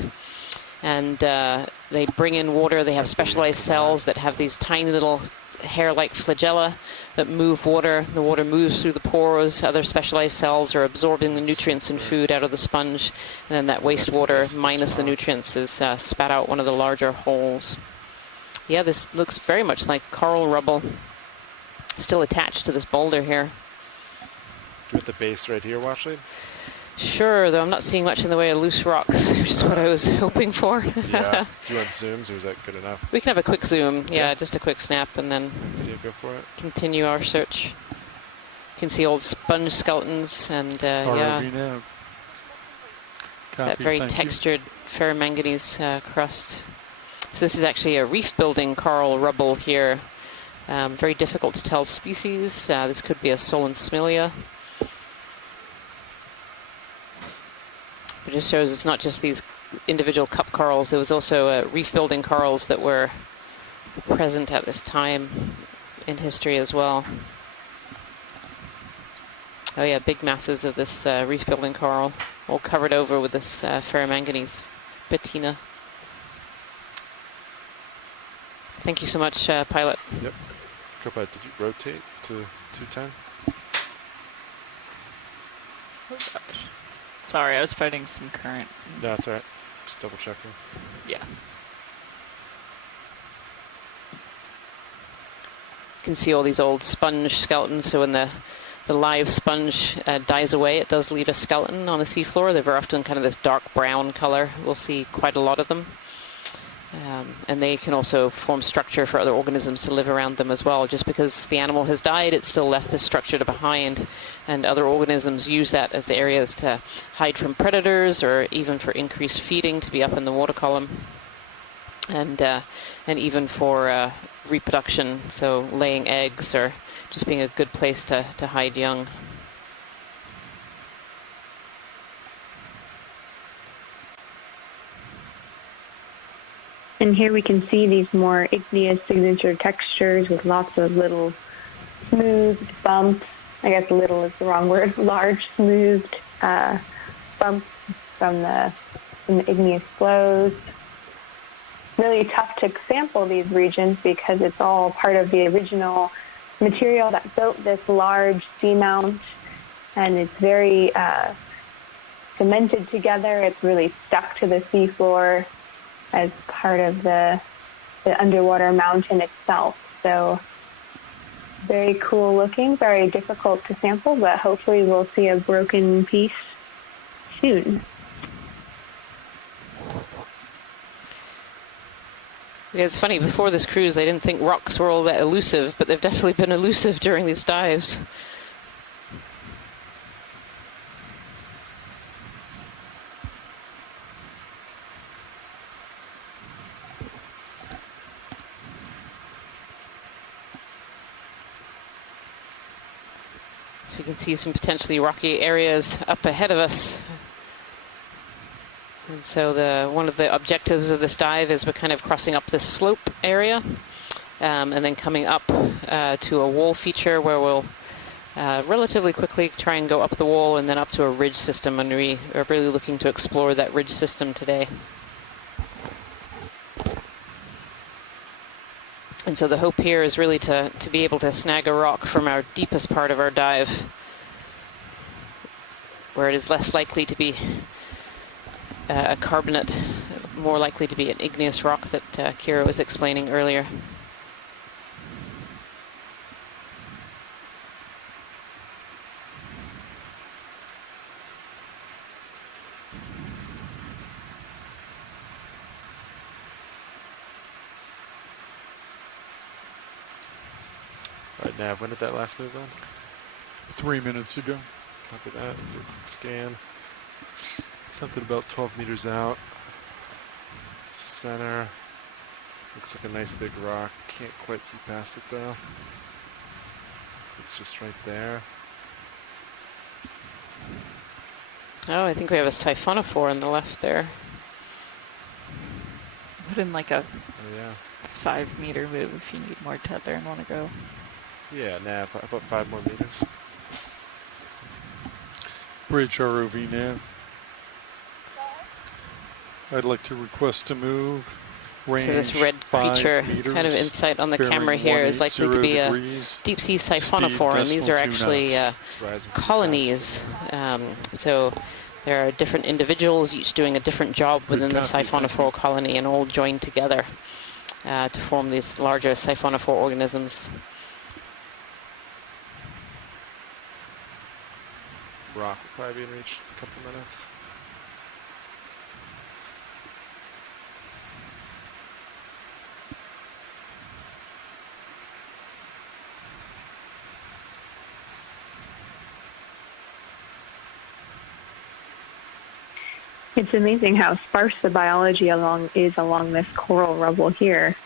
and they bring in water. They have specialized cells that have these tiny little hair-like flagella that move water. The water moves through the pores. Other specialized cells are absorbing the nutrients and food out of the sponge, and then that wastewater minus the nutrients is spat out one of the larger holes. Yeah, this looks very much like coral rubble still attached to this boulder here. Do you want the base right here, Washley? Sure, though I'm not seeing much in the way of loose rocks, which is what I was hoping for. Yeah. Do you want zooms, or is that good enough? We can have a quick zoom. Yeah, just a quick snap, and then Video, go for it. continue our search. You can see old sponge skeletons, and yeah, ROV nav. that Copy, very thank you. textured ferromanganese crust. So this is actually a reef-building coral rubble here. Very difficult to tell species. This could be a Solensmilia. It just shows it's not just these individual cup corals. There was also reef-building corals that were present at this time in history as well. Oh yeah, big masses of this reef-building coral, all covered over with this ferromanganese patina. Thank you so much, Pilot. Yep. Copa, did you rotate to 210? Oh gosh. Sorry, I was fighting some current. No, it's all right. Just double checking. Yeah. You can see all these old sponge skeletons. So when the live sponge dies away, it does leave a skeleton on the seafloor. They're very often kind of this dark brown color. We'll see quite a lot of them. And they can also form structure for other organisms to live around them as well. Just because the animal has died, it's still left this structure behind, and other organisms use that as areas to hide from predators or even for increased feeding to be up in the water column, and even for reproduction, so laying eggs or just being a good place to hide young. And here we can see these more igneous signature textures with lots of little smoothed bumps. I guess little is the wrong word. Large smoothed bumps from the igneous flows. Really tough to sample these regions because it's all part of the original material that built this large seamount, and it's very cemented together. It's really stuck to the seafloor as part of the underwater mountain itself. So very cool looking, very difficult to sample, but hopefully we'll see a broken piece soon. Yeah, it's funny, before this cruise I didn't think rocks were all that elusive, but they've definitely been elusive during these dives. So you can see some potentially rocky areas up ahead of us. And so one of the objectives of this dive is we're kind of crossing up this slope area and then coming up to a wall feature where we'll relatively quickly try and go up the wall and then up to a ridge system, and we are really looking to explore that ridge system today. And so the hope here is really to be able to snag a rock from our deepest part of our dive, where it is less likely to be a carbonate, more likely to be an igneous rock that Kira was explaining earlier. All right, Nav, when did that last move on? 3 minutes ago. Copy that. Do a quick scan. Something about 12 meters out. Center. Looks like a nice big rock. Can't quite see past it though. It's just right there. Oh, I think we have a siphonophore on the left there. Put in like a Oh yeah. 5 meter move if you need more tether and want to go. Yeah, Nav, about 5 more meters. Bridge ROV nav. I'd like to request a move. Range So this red 5 creature, meters, kind of insight on the bearing camera here, is likely to be a 180 degrees, deep sea siphonophore, and these speed are decimal 2 actually knots. It's rising. colonies. So there are different individuals, each doing a different job within the copy, thank siphonophore you. colony, and all joined together to form these larger siphonophore organisms. Rock will probably be in reach in a couple minutes. It's amazing how sparse the biology along this coral rubble here.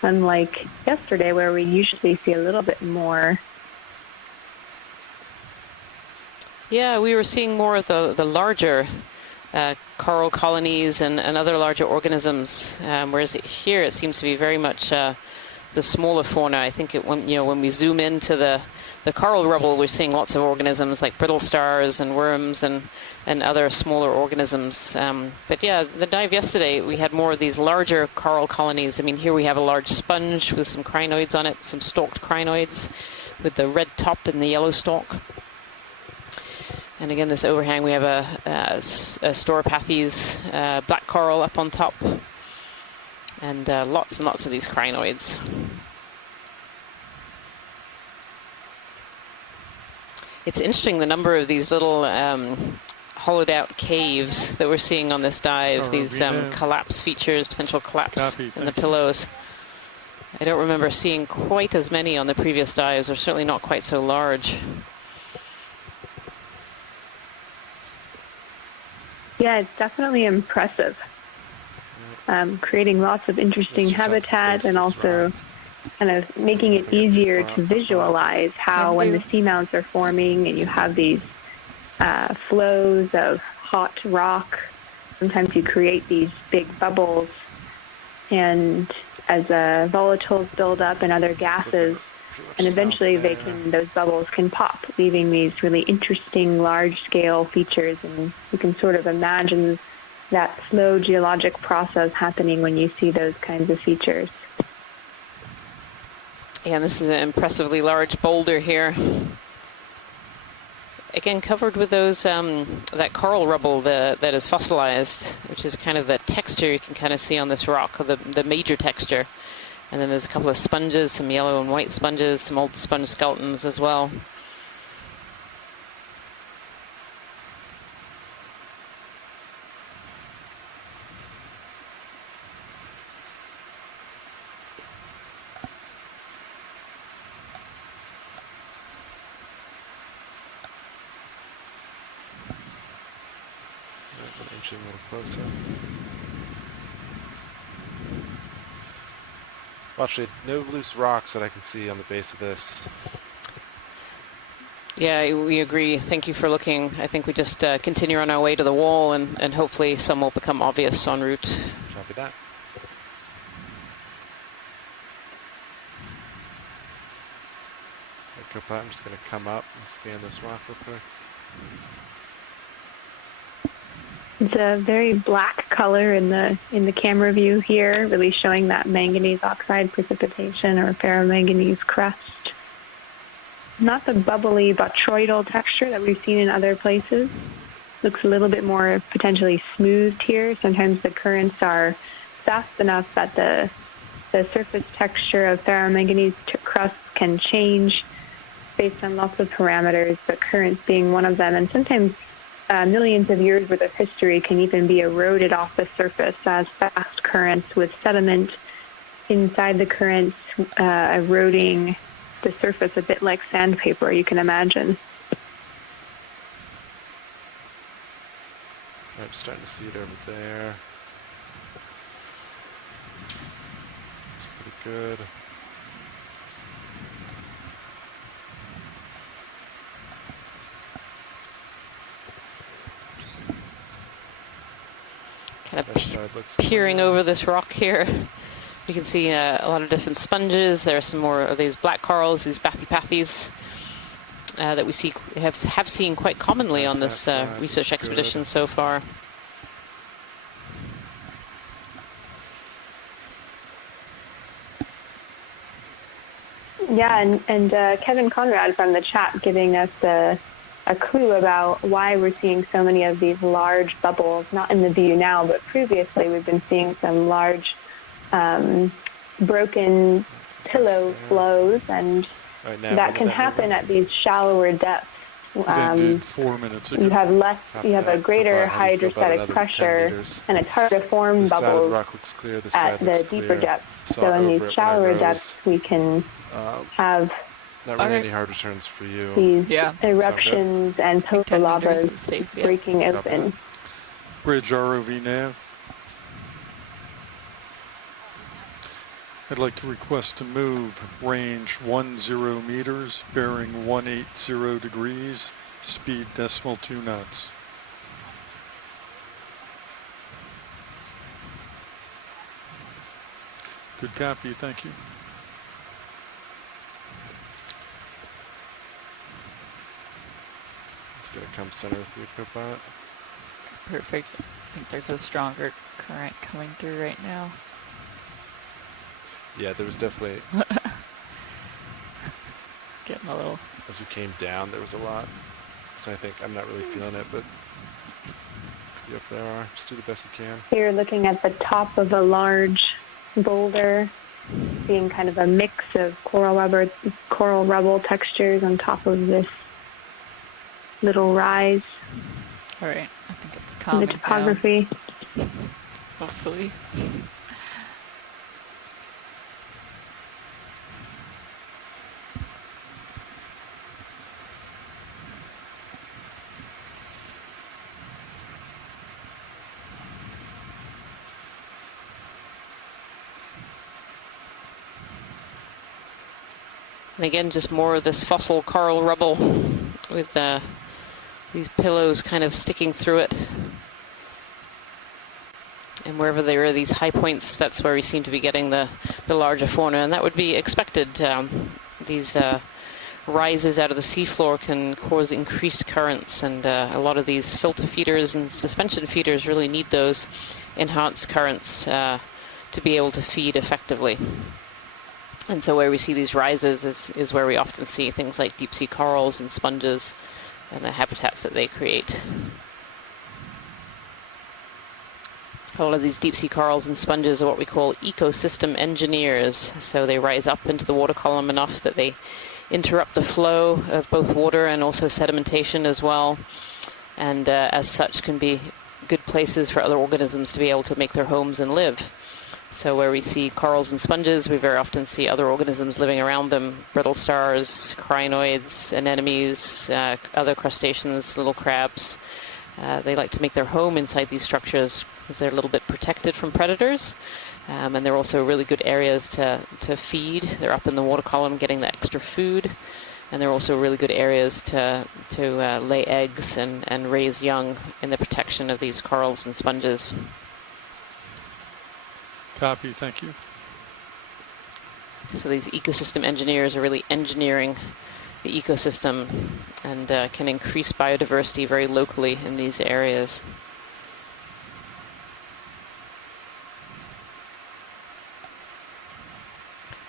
Unlike yesterday, where we usually see a little bit more. Yeah, we were seeing more of the larger coral colonies and other larger organisms, whereas here it seems to be very much the smaller fauna. I think when we zoom into the coral rubble, we're seeing lots of organisms like brittle stars and worms and other smaller organisms. But yeah, the dive yesterday, we had more of these larger coral colonies. I mean, here we have a large sponge with some crinoids on it, some stalked crinoids with the red top and the yellow stalk. And again, this overhang, we have a Storopathes black coral up on top, and lots and lots of these crinoids. It's interesting the number of these little hollowed out caves that we're seeing on this dive, these collapse features, potential collapse in the pillows. I don't remember seeing quite as many on the previous dives, or certainly not quite so large. Yeah, it's definitely impressive. Creating lots of interesting habitat and also kind of making it easier to visualize how when the seamounts are forming and you have these flows of hot rock, sometimes you create these big bubbles, and as volatiles build up and other gases, and eventually those bubbles can pop, leaving these really interesting large-scale features, and you can sort of imagine that slow geologic process happening when you see those kinds of features. Yeah, and this is an impressively large boulder here. Again, covered with those that coral rubble that is fossilized, which is kind of the texture you can kind of see on this rock, or the major texture. And then there's a couple of sponges, some yellow and white sponges, some old sponge skeletons as well. Inching a little closer. Well, actually, no loose rocks that I can see on the base of this. Yeah, we agree. Thank you for looking. I think we just continue on our way to the wall, and hopefully some will become obvious en route. Copy that. Okay, I'm just going to come up and scan this rock real quick. It's a very black color in the camera view here, really showing that manganese oxide precipitation or ferromanganese crust. Not the bubbly botryoidal texture that we've seen in other places. Looks a little bit more potentially smoothed here. Sometimes the currents are fast enough that the surface texture of ferromanganese crust can change based on lots of parameters, but currents being one of them. And sometimes millions of years worth of history can even be eroded off the surface as fast currents with sediment inside the currents eroding the surface a bit like sandpaper, you can imagine. I'm starting to see it over there. It's pretty good. Kind of peering over this rock here. You can see a lot of different sponges. There are some more of these black corals, these bathypathes, that we have seen quite commonly on this research expedition so far. Yeah, and Kevin Conrad from the chat giving us a clue about why we're seeing so many of these large bubbles, not in the view now, but previously we've been seeing some large broken pillow flows, and that can happen at these shallower depths. It ended 4 minutes ago. You have a greater hydrostatic pressure, and it's hard to form bubbles at the deeper depths. So in these shallower depths, we can have not really any hard returns for you. These eruptions and total lavas breaking open. Bridge ROV nav. I'd like to request to move range 10 meters, bearing 180 degrees, speed decimal 2 knots. Good copy, thank you. It's going to come center with you, Copilot. Perfect. I think there's a stronger current coming through right now. Yeah, there was definitely... Getting a little... As we came down, there was a lot. So I think I'm not really feeling it, but... Yep, there are. Just do the best you can. Here, looking at the top of a large boulder, seeing kind of a mix of coral rubble textures on top of this little rise. All right, I think it's calming the topography. Down. Hopefully. And again, just more of this fossil coral rubble with these pillows kind of sticking through it. And wherever there are these high points, that's where we seem to be getting the larger fauna, and that would be expected. These rises out of the seafloor can cause increased currents, and a lot of these filter feeders and suspension feeders really need those enhanced currents to be able to feed effectively. And so where we see these rises is where we often see things like deep sea corals and sponges and the habitats that they create. All of these deep sea corals and sponges are what we call ecosystem engineers. So they rise up into the water column enough that they interrupt the flow of both water and also sedimentation as well. And as such can be good places for other organisms to be able to make their homes and live. So where we see corals and sponges, we very often see other organisms living around them. Brittle stars, crinoids, anemones, other crustaceans, little crabs. They like to make their home inside these structures because they're a little bit protected from predators. And they're also really good areas to feed. They're up in the water column getting the extra food. And they're also really good areas to lay eggs and raise young in the protection of these corals and sponges. Copy, thank you. So these ecosystem engineers are really engineering the ecosystem and can increase biodiversity very locally in these areas.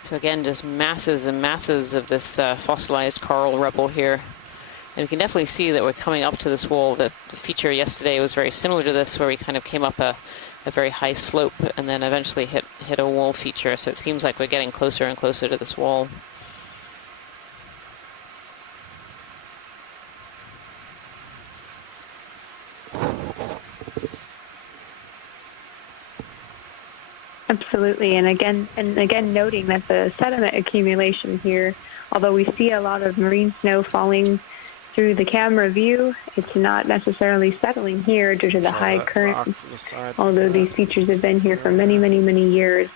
So again, just masses and masses of this fossilized coral rubble here. And you can definitely see that we're coming up to this wall. The feature yesterday was very similar to this, where we kind of came up a very high slope and then eventually hit a wall feature. So it seems like we're getting closer and closer to this wall. Absolutely, and again noting that the sediment accumulation here, although we see a lot of marine snow falling through the camera view, it's not necessarily settling here due to the high current. Although these features have been here for many, many, many years,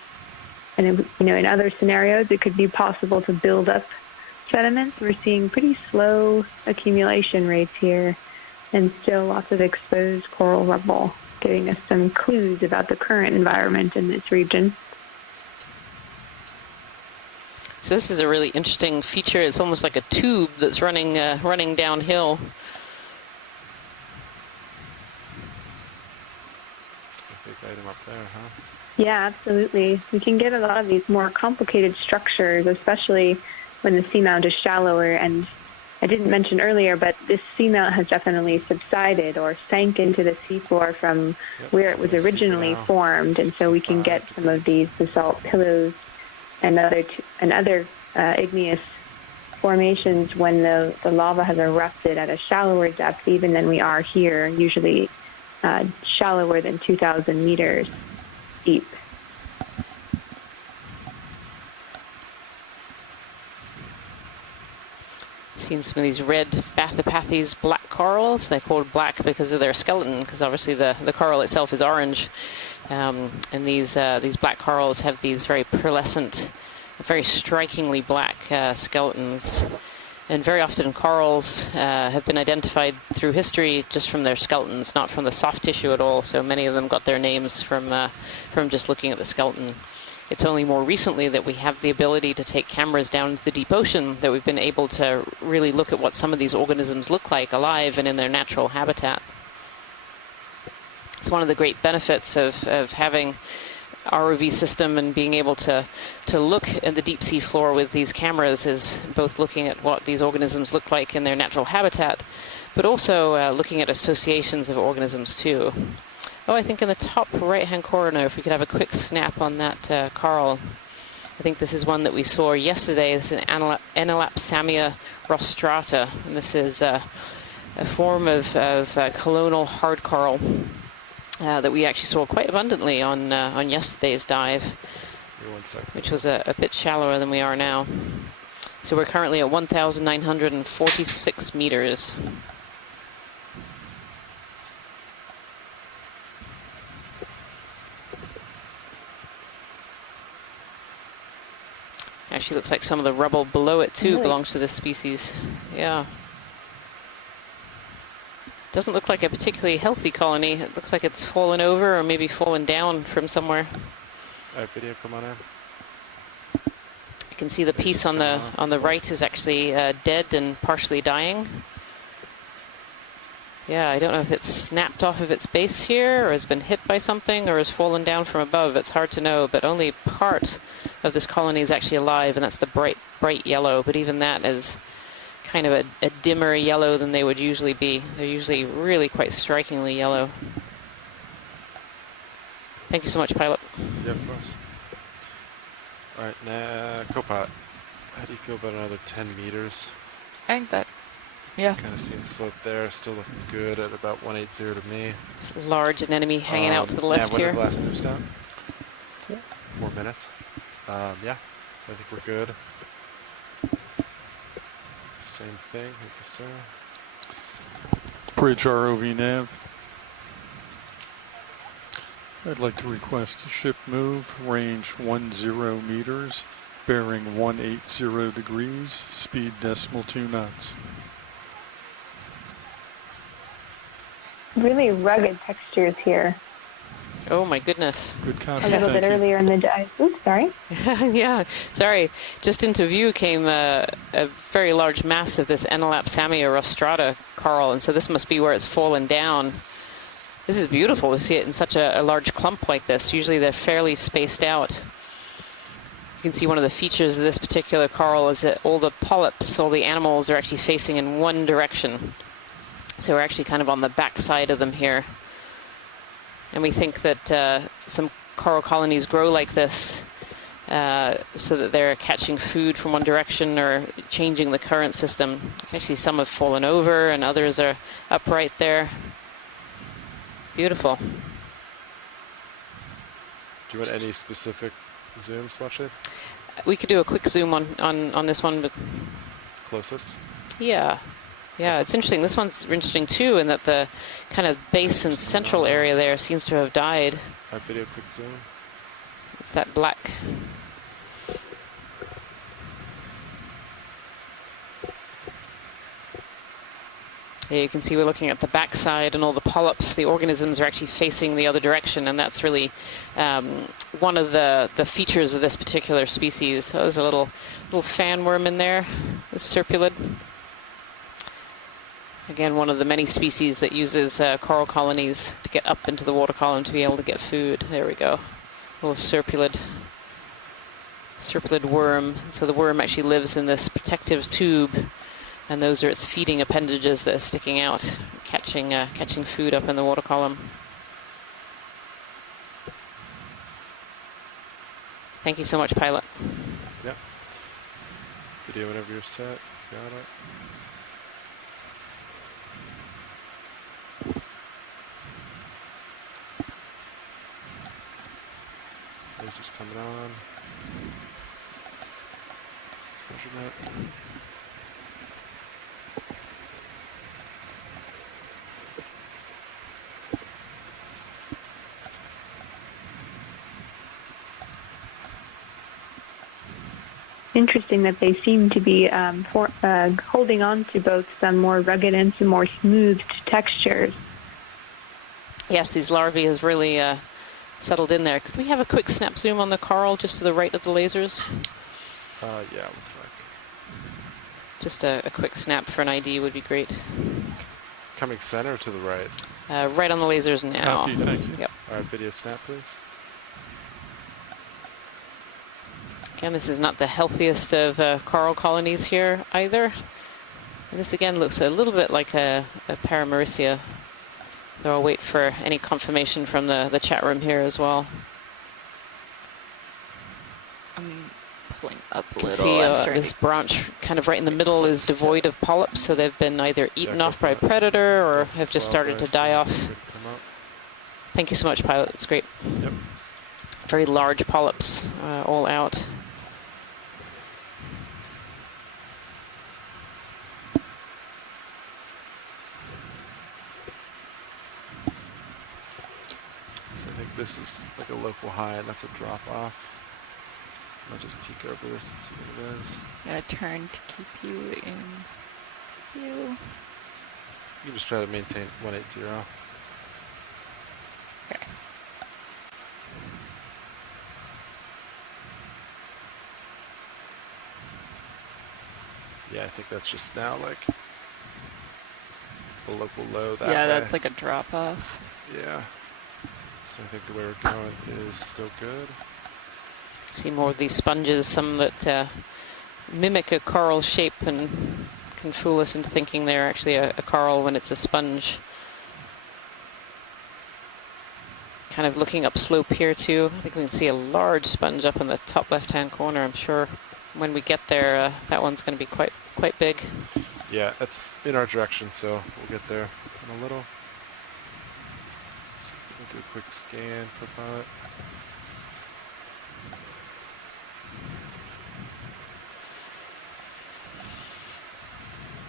and in other scenarios, it could be possible to build up sediments. We're seeing pretty slow accumulation rates here, and still lots of exposed coral rubble, giving us some clues about the current environment in this region. So this is a really interesting feature. It's almost like a tube that's running downhill. It's a big item up there, huh? Yeah, absolutely. We can get a lot of these more complicated structures, especially when the seamount is shallower. And I didn't mention earlier, but this seamount has definitely subsided or sank into the seafloor from where it was originally formed. And so we can get some of these basalt pillows and other igneous formations when the lava has erupted at a shallower depth even than we are here, usually shallower than 2,000 meters deep. Seen some of these red Bathypathes black corals. They're called black because of their skeleton, because obviously the coral itself is orange. And these black corals have these very pearlescent, very strikingly black skeletons. And very often corals have been identified through history just from their skeletons, not from the soft tissue at all. So many of them got their names from just looking at the skeleton. It's only more recently that we have the ability to take cameras down into the deep ocean that we've been able to really look at what some of these organisms look like alive and in their natural habitat. It's one of the great benefits of having ROV system and being able to look at the deep sea floor with these cameras is both looking at what these organisms look like in their natural habitat, but also looking at associations of organisms too. Oh, I think in the top right-hand corner, if we could have a quick snap on that coral. I think this is one that we saw yesterday. This is an Enelapsamia rostrata, and this is a form of colonal hard coral that we actually saw quite abundantly on yesterday's dive, which was a bit shallower than we are now. So we're currently at 1,946 meters. Actually looks like some of the rubble below it too Really? belongs to this species. Yeah. Doesn't look like a particularly healthy colony. It looks like it's fallen over or maybe fallen down from somewhere. All right, video, come on in. You can see the piece on the right is actually dead and partially dying. Yeah, I don't know if it's snapped off of its base here or has been hit by something or has fallen down from above. It's hard to know, but only part of this colony is actually alive, and that's the bright yellow. But even that is kind of a dimmer yellow than they would usually be. They're usually really quite strikingly yellow. Thank you so much, pilot. Yeah, of course. All right, now, Copilot, how do you feel about another 10 meters? I think that, yeah. Kind of seeing slope there, still looking good at about 180 to me. Large anemone hanging out to the left when here. did the last move stop? 4 minutes. Yeah, I think we're good. Same thing, like you said. Bridge ROV nav. I'd like to request a ship move, range 10 meters, bearing 180 degrees, speed .2 knots. Really rugged textures here. Oh my goodness. Good copy. A little bit Thank you. earlier in the dive. Oops, sorry. Yeah, sorry. Just into view came a very large mass of this Enolapsamia rostrata coral, and so this must be where it's fallen down. This is beautiful to see it in such a large clump like this. Usually they're fairly spaced out. You can see one of the features of this particular coral is that all the polyps, all the animals are actually facing in one direction. So we're actually kind of on the back side of them here. And we think that some coral colonies grow like this so that they're catching food from one direction or changing the current system. Actually, some have fallen over and others are upright there. Beautiful. Do you want any specific zooms, Watchley? We could do a quick zoom on this one. But Closest? yeah. Yeah, it's interesting. This one's interesting too, in that the kind of base and central area there seems to have died. All right, video, quick zoom. It's that black. Yeah, you can see we're looking at the backside, and all the polyps, the organisms are actually facing the other direction, and that's really one of the features of this particular species. So there's a little fan worm in there, the serpulid. Again, one of the many species that uses coral colonies to get up into the water column to be able to get food. There we go. Little serpulid worm. So the worm actually lives in this protective tube, and those are its feeding appendages that are sticking out, catching food up in the water column. Thank you so much, pilot. Yep. Video whenever you're set. Got it. Laser's coming on. Let's measure that. Interesting that they seem to be holding on to both some more rugged and some more smoothed textures. Yes, these larvae has really settled in there. Could we have a quick snap zoom on the coral just to the right of the lasers? Yeah, one sec. Just a quick snap for an ID would be great. Coming center to the right. Right on the lasers now. Copy, thank you. Yep. All right, video snap, please. Again, this is not the healthiest of coral colonies here either. And this again looks a little bit like a Paramaricia. So I'll wait for any confirmation from the chat room here as well. I'm pulling up a You can little. see I'm starting this branch kind of right in the middle is devoid of polyps, so they've been either eaten off by a predator or have just started to die off. Thank you so much, pilot. That's great. Yep. Very large polyps all out. So I think this is like a local high, and that's a drop off. Might just peek over this and see what it is. I'm gonna turn to keep you in view. You can just try to maintain 180. Okay. Yeah, I think that's just now like the local low that Yeah, way. that's like a drop off. Yeah. So I think the way we're going is still good. See more of these sponges, some that mimic a coral shape and can fool us into thinking they're actually a coral when it's a sponge. Kind of looking up slope here too. I think we can see a large sponge up in the top left-hand corner. I'm sure when we get there, that one's going to be quite big. Yeah, it's in our direction, so we'll get there in a little. So we'll do a quick scan, flip on it.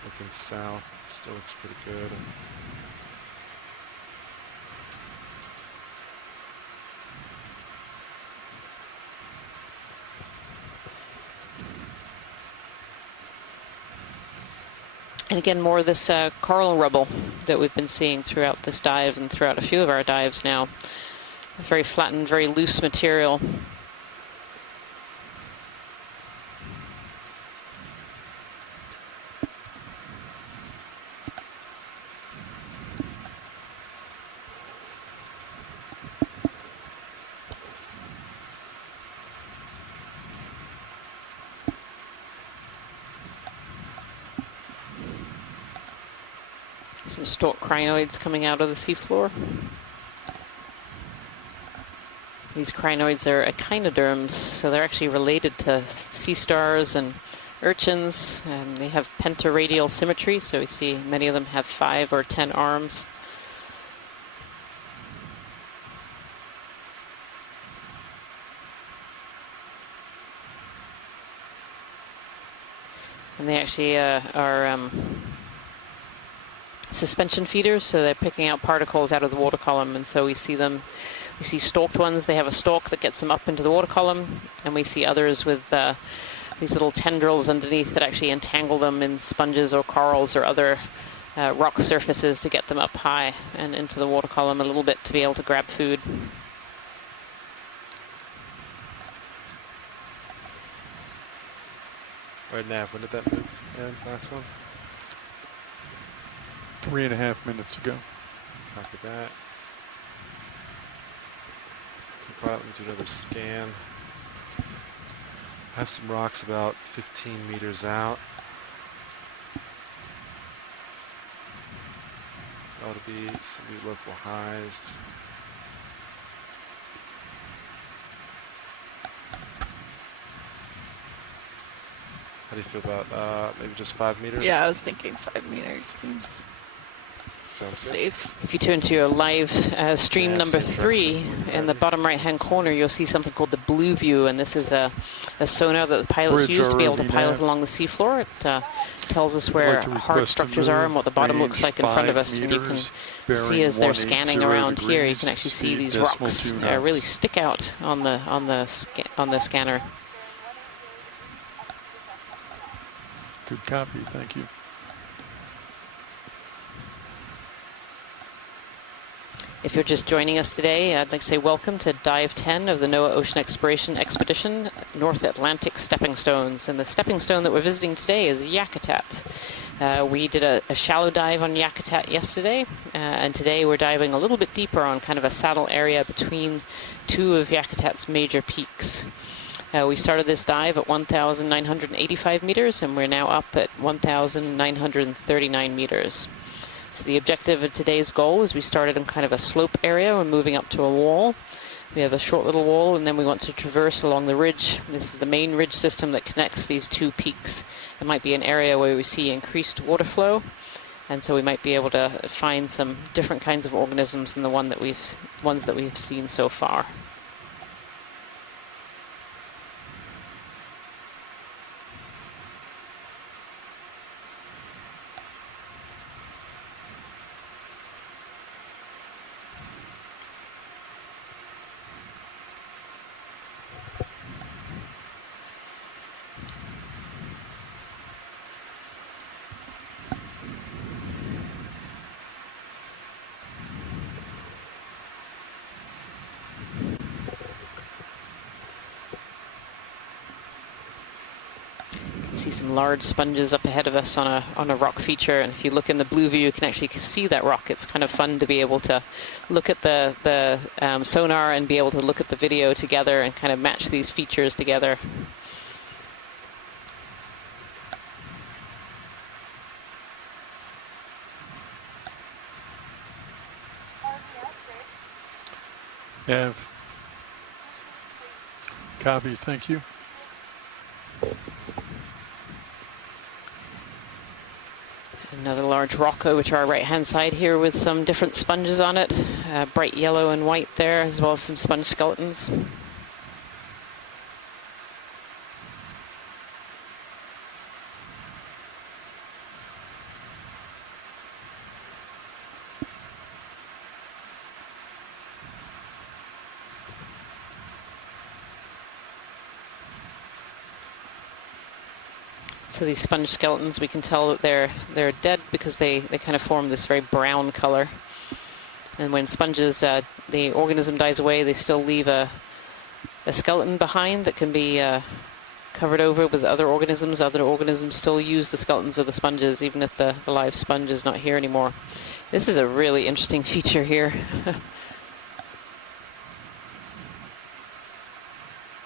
Looking south, still looks pretty good. And again, more of this coral rubble that we've been seeing throughout this dive and throughout a few of our dives now. Very flattened, very loose material. Some stalk crinoids coming out of the seafloor. These crinoids are echinoderms, so they're actually related to sea stars and urchins, and they have pentaradial symmetry, so we see many of them have 5 or 10 arms. And they actually are suspension feeders, so they're picking out particles out of the water column, and so we see them. We see stalked ones, they have a stalk that gets them up into the water column, and we see others with these little tendrils underneath that actually entangle them in sponges or corals or other rock surfaces to get them up high and into the water column a little bit to be able to grab food. All right, Nav, when did that move end, last one? 3.5 minutes ago. Copy that. Compile, let me do another scan. I have some rocks about 15 meters out. Ought to be some of the local highs. How do you feel about maybe just 5 meters? Yeah, I was thinking 5 meters seems Sounds good. safe. If you turn to your live stream Yeah, number same 3, direction. in the bottom right-hand corner, you'll see something called the blue view, and this is a sonar that the pilots Bridge use to be able to ROV pilot nav. along the seafloor. It tells us where like to hard request to structures are and move what the bottom looks range like in front of 5 us. And you can meters, see as they're bearing scanning 180 around here, you can degrees, actually see speed these decimal rocks 2 really knots. stick out on the scanner. Good copy, thank you. If you're just joining us today, I'd like to say welcome to Dive 10 of the NOAA Ocean Exploration Expedition, North Atlantic Stepping Stones. And the stepping stone that we're visiting today is Yakutat. We did a shallow dive on Yakutat yesterday, and today we're diving a little bit deeper on kind of a saddle area between 2 of Yakutat's major peaks. We started this dive at 1,985 meters, and we're now up at 1,939 meters. So the objective of today's goal is we started in kind of a slope area. We're moving up to a wall. We have a short little wall, and then we want to traverse along the ridge. This is the main ridge system that connects these 2 peaks. It might be an area where we see increased water flow, and so we might be able to find some different kinds of organisms than the ones that we've seen so far. see some large sponges up ahead of us on a rock feature, and if you look in the blue view, you can actually see that rock. It's kind of fun to be able to look at the sonar and be able to look at the video together and kind of match these features together. Ev, copy, thank you. Another large rock over to our right-hand side here with some different sponges on it, bright yellow and white there, as well as some sponge skeletons. So these sponge skeletons, we can tell that they're dead because they kind of form this very brown color. And when sponges, the organism dies away, they still leave a skeleton behind that can be covered over with other organisms. Other organisms still use the skeletons of the sponges, even if the live sponge is not here anymore. This is a really interesting feature here.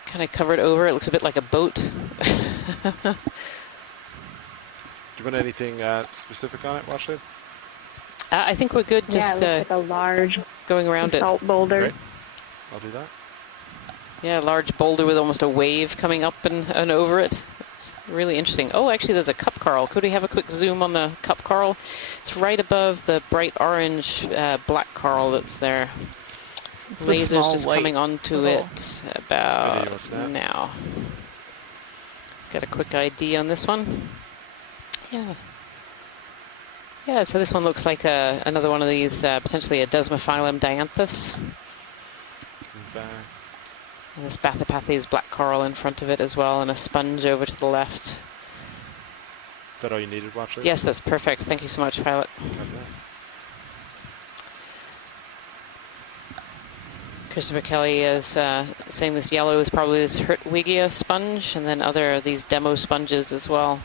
Kind of covered over, it looks a bit like a boat. Do you want anything specific on it, Washley? I think we're good. Just yeah, it looks like a large going around salt boulder. Great. I'll do that. Yeah, a large boulder with almost a wave coming up and over it. It's really interesting. Oh, actually, there's a cup coral. Could we have a quick zoom on the cup coral? It's right above the bright orange black coral that's there. It's the Lasers small just white coming onto little- it about Video snap. now. Let's get a quick ID on this one. Yeah. Yeah, so this one looks like another one of these, potentially a Desmophyllum dianthus. Come back. And this Bathypathes black coral in front of it as well, and a sponge over to the left. Is that all you needed, Washley? Yes, that's perfect. Thank you so much, Pilot. Okay. Christopher Kelly is saying this yellow is probably this Hertwiggia sponge, and then other of these demo sponges as well.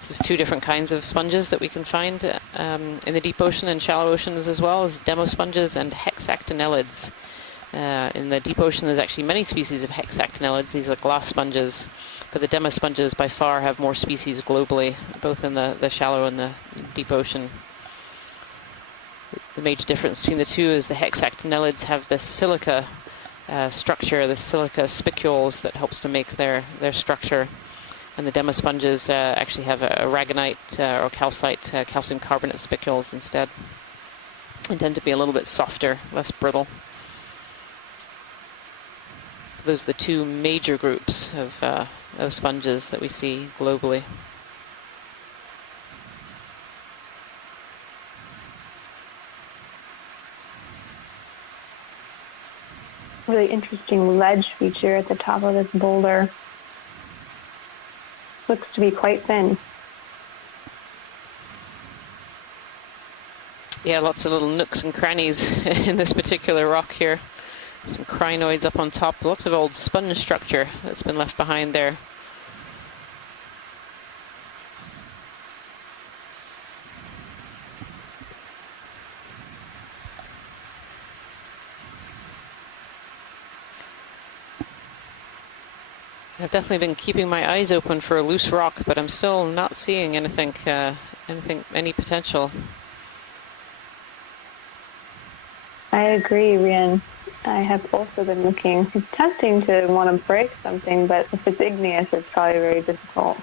This is two different kinds of sponges that we can find in the deep ocean and shallow oceans, as well as demo sponges and hexactinellids. In the deep ocean, there's actually many species of hexactinellids. These are glass sponges, but the demo sponges by far have more species globally, both in the shallow and the deep ocean. The major difference between the two is the hexactinellids have this silica structure, the silica spicules that helps to make their structure. And the demo sponges actually have a aragonite or calcite, calcium carbonate spicules instead, and tend to be a little bit softer, less brittle. Those are the two major groups of sponges that we see globally. Really interesting ledge feature at the top of this boulder. Looks to be quite thin. Yeah, lots of little nooks and crannies in this particular rock here. Some crinoids up on top, lots of old sponge structure that's been left behind there. I've definitely been keeping my eyes open for a loose rock, but I'm still not seeing anything, any potential. I agree, Rian. I have also been looking. It's tempting to want to break something, but if it's igneous, it's probably very difficult.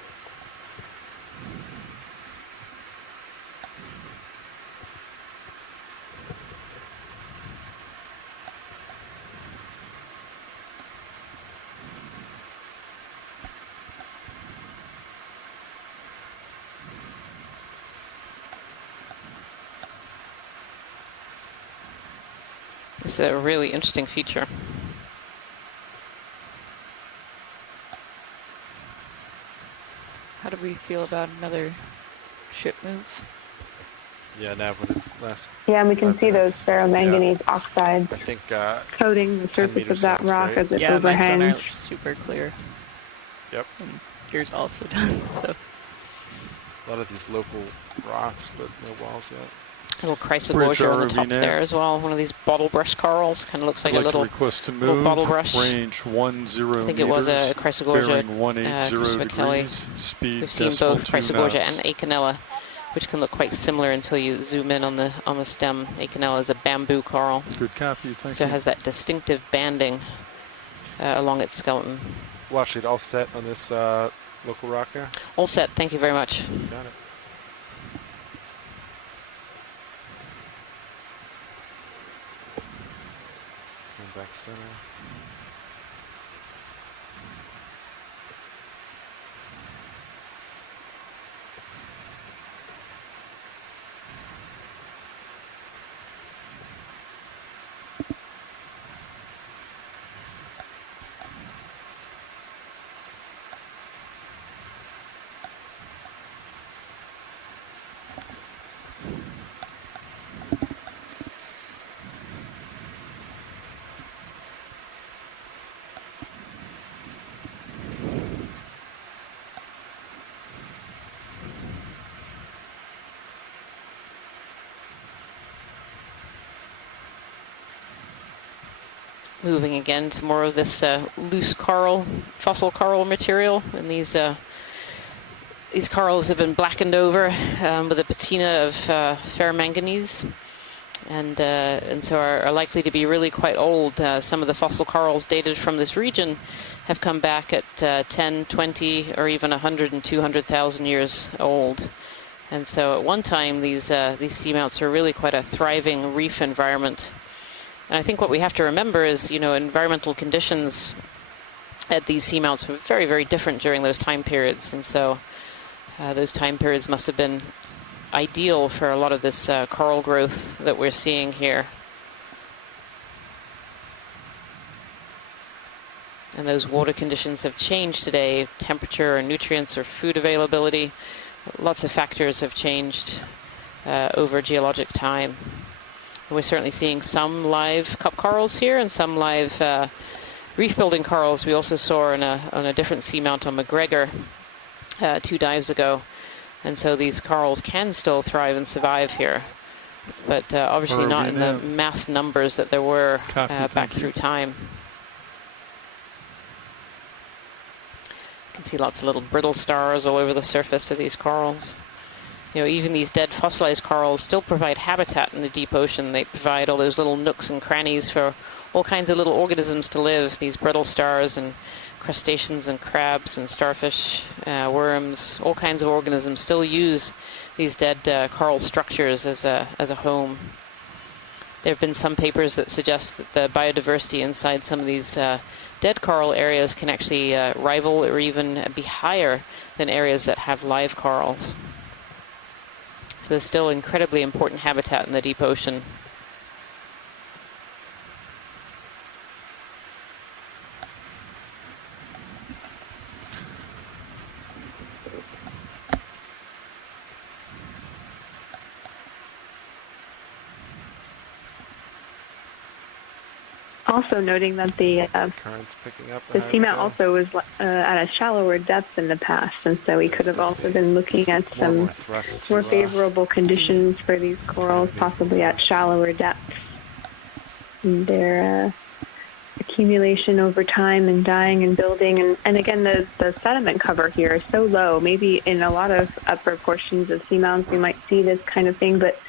This is a really interesting feature. How do we feel about another ship move? Yeah, Nav, when it last. Yeah, and we can 5 see minutes. those ferromanganese oxides I think coating the 10 surface meters of that sounds rock great. as it Yeah, my sonar overhangs. looks super clear. Yep. And Yours also does. So. A lot of these local rocks, but no walls yet. A little Bridge chrysogorgia on the ROV top nav. there as well. One of these bottle brush corals. Kind of looks like I'd a like to little, request to little move bottle brush. range 10 I think meters, it was a chrysogorgia. bearing 180 Christopher Kelly. degrees, speed We've seen decimal both 2 chrysogorgia knots. and Acanella, which can look quite similar until you zoom in on the stem. Acanella is a bamboo coral, Good copy, thank so you. it has that distinctive banding along its skeleton. Watch it all set on this local rock there. All set. Thank you very much. Got it. Come back center. Moving again to more of this loose coral, fossil coral material, and these corals have been blackened over with a patina of ferromanganese, and so are likely to be really quite old. Some of the fossil corals dated from this region have come back at 10, 20, or even 100 and 200,000 years old. And so at one time, these seamounts are really quite a thriving reef environment. And I think what we have to remember is, environmental conditions at these seamounts were very, very different during those time periods. And so those time periods must have been ideal for a lot of this coral growth that we're seeing here. And those water conditions have changed today. Temperature or nutrients or food availability. Lots of factors have changed over geologic time. We're certainly seeing some live cup corals here and some live reef-building corals. We also saw on a different seamount on McGregor 2 dives ago. And so these corals can still thrive and survive here, but obviously not in the mass numbers that there were back through time. You can see lots of little brittle stars all over the surface of these corals. Even these dead fossilized corals still provide habitat in the deep ocean. They provide all those little nooks and crannies for all kinds of little organisms to live. These brittle stars and crustaceans and crabs and starfish, worms, all kinds of organisms still use these dead coral structures as a home. There have been some papers that suggest that the biodiversity inside some of these dead coral areas can actually rival or even be higher than areas that have live corals. So there's still incredibly important habitat in the deep ocean. Also noting that the Currents picking up. seamount also was at a shallower depth in the past, and so we could have also been looking at some more favorable conditions for these corals, possibly at shallower depths. And their accumulation over time and dying and building, and again, the sediment cover here is so low. Maybe in a lot of upper portions of seamounts we might see this kind of thing, but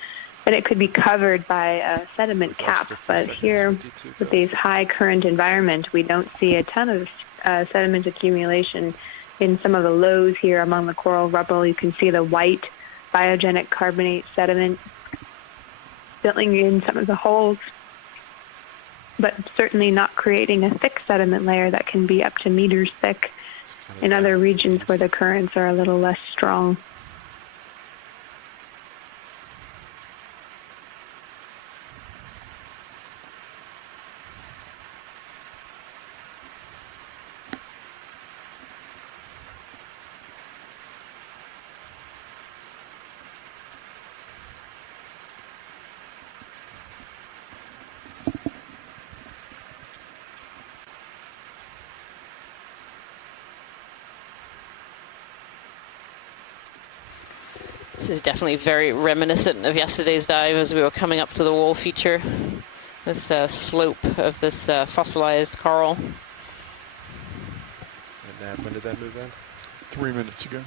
it could be covered by a sediment cap. But here, with these high current environment, we don't see a ton of sediment accumulation in some of the lows here among the coral rubble. You can see the white biogenic carbonate sediment filling in some of the holes, but certainly not creating a thick sediment layer that can be up to meters thick in other regions where the currents are a little less strong. This is definitely very reminiscent of yesterday's dive as we were coming up to the wall feature. This slope of this fossilized coral. And Nav, when did that move in? 3 minutes ago.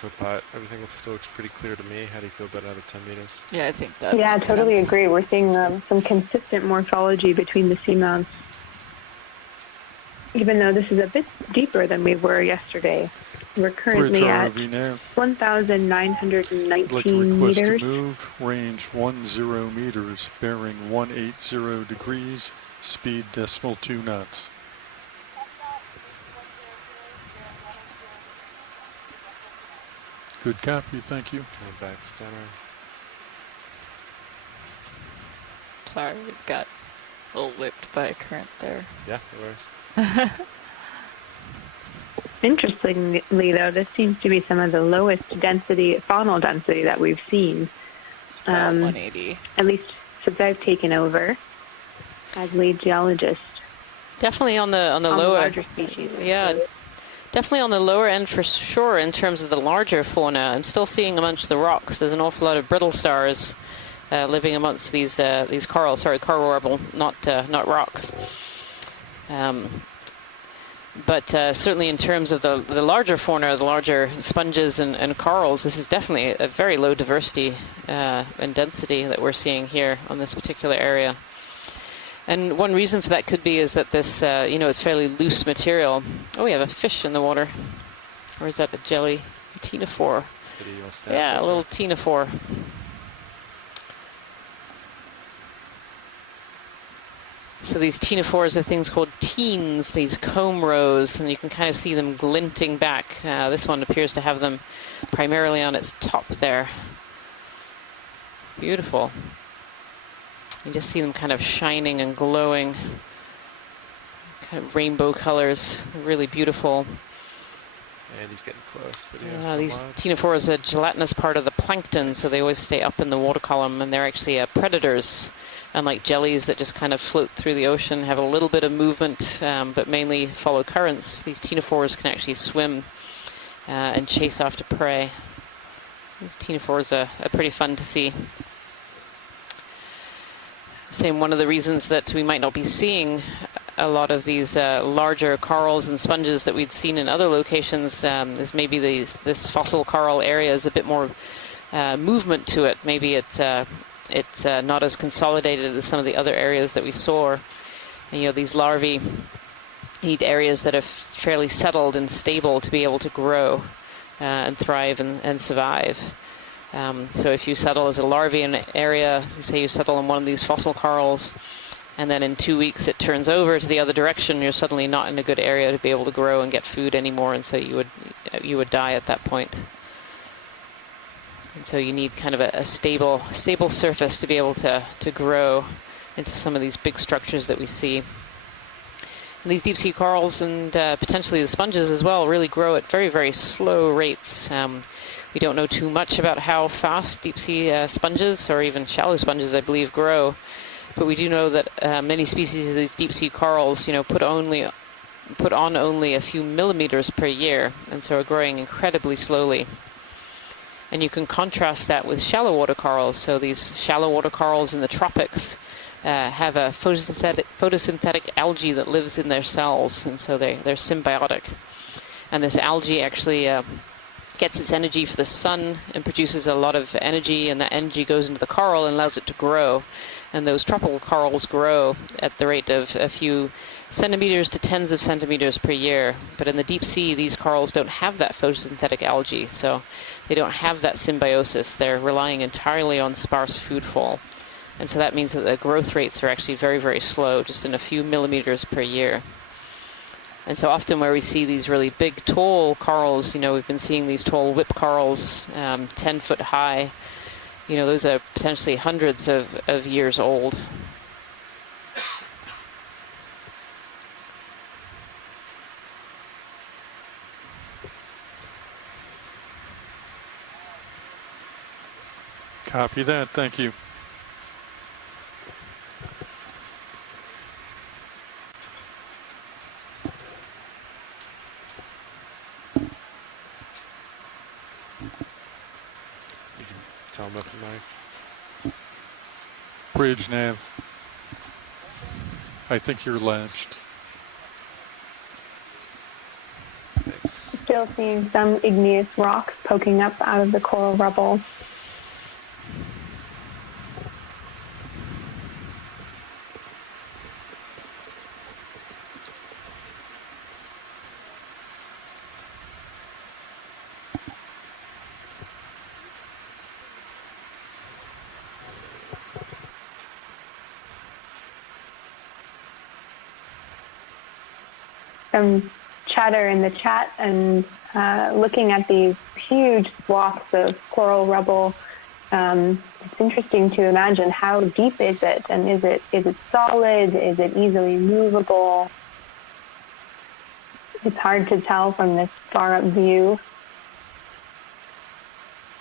Copilot, everything still looks pretty clear to me. How do you feel about another 10 meters? Yeah, I think that. Yeah, makes totally sense. agree. We're seeing some consistent morphology between the seamounts, even though this is a bit deeper than we were yesterday. We're Bridge currently at ROV nav. 1,919 I'd like to request meters. to move, range 10 meters, bearing 180 degrees, speed decimal 2 knots. Copy that. EX2104, Good copy, thank you. Coming back center. Sorry, we got a little whipped by a current there. Yeah, no worries. Interestingly, though, this seems to be some of the lowest density, faunal density that we've seen, About 180. at least since I've taken over as lead geologist. Definitely on the On the lower. larger species. Yeah, definitely on the lower end for sure in terms of the larger fauna. I'm still seeing amongst the rocks. There's an awful lot of brittle stars living amongst these coral. Sorry, coral rubble, not rocks. But certainly in terms of the larger fauna, the larger sponges and corals, this is definitely a very low diversity and density that we're seeing here on this particular area. And one reason for that could be is that this, it's fairly loose material. Oh, we have a fish in the water. Or is that a jelly? A ctenophore. Video, you want to snap Yeah, that? a little ctenophore. So these ctenophores are things called teens, these comb rows, and you can kind of see them glinting back. This one appears to have them primarily on its top there. Beautiful. You just see them kind of shining and glowing, kind of rainbow colors, really beautiful. And he's getting close. Video, These come on. ctenophores are a gelatinous part of the plankton, so they always stay up in the water column, and they're actually predators. Unlike jellies that just kind of float through the ocean, have a little bit of movement, but mainly follow currents, these ctenophores can actually swim and chase after prey. These ctenophores are pretty fun to see. Same, one of the reasons that we might not be seeing a lot of these larger corals and sponges that we'd seen in other locations is maybe this fossil coral area is a bit more movement to it. Maybe it's not as consolidated as some of the other areas that we saw. And, these larvae need areas that are fairly settled and stable to be able to grow and thrive and survive. So if you settle as a larvae in an area, say you settle in one of these fossil corals, and then in 2 weeks it turns over to the other direction, you're suddenly not in a good area to be able to grow and get food anymore, and so you would die at that point. And so you need kind of a stable surface to be able to grow into some of these big structures that we see. And these deep sea corals and potentially the sponges as well really grow at very, very slow rates. We don't know too much about how fast deep sea sponges or even shallow sponges, I believe, grow. But we do know that many species of these deep sea corals, put on only a few millimeters per year, and so are growing incredibly slowly. And you can contrast that with shallow water corals. So these shallow water corals in the tropics have a photosynthetic algae that lives in their cells, and so they're symbiotic. And this algae actually gets its energy from the sun and produces a lot of energy, and that energy goes into the coral and allows it to grow. And those tropical corals grow at the rate of a few centimeters to tens of centimeters per year. But in the deep sea, these corals don't have that photosynthetic algae, so they don't have that symbiosis. They're relying entirely on sparse food fall. And so that means that the growth rates are actually very, very slow, just in a few millimeters per year. And so often where we see these really big, tall corals, we've been seeing these tall whip corals, 10 foot high. Those are potentially hundreds of years old. Copy that, thank you. Tell them up the mic. Bridge nav. I think you're latched. Thanks. Still seeing some igneous rocks poking up out of the coral rubble. Some chatter in the chat and looking at these huge swaths of coral rubble. It's interesting to imagine how deep is it, and is it solid? Is it easily movable? It's hard to tell from this far up view.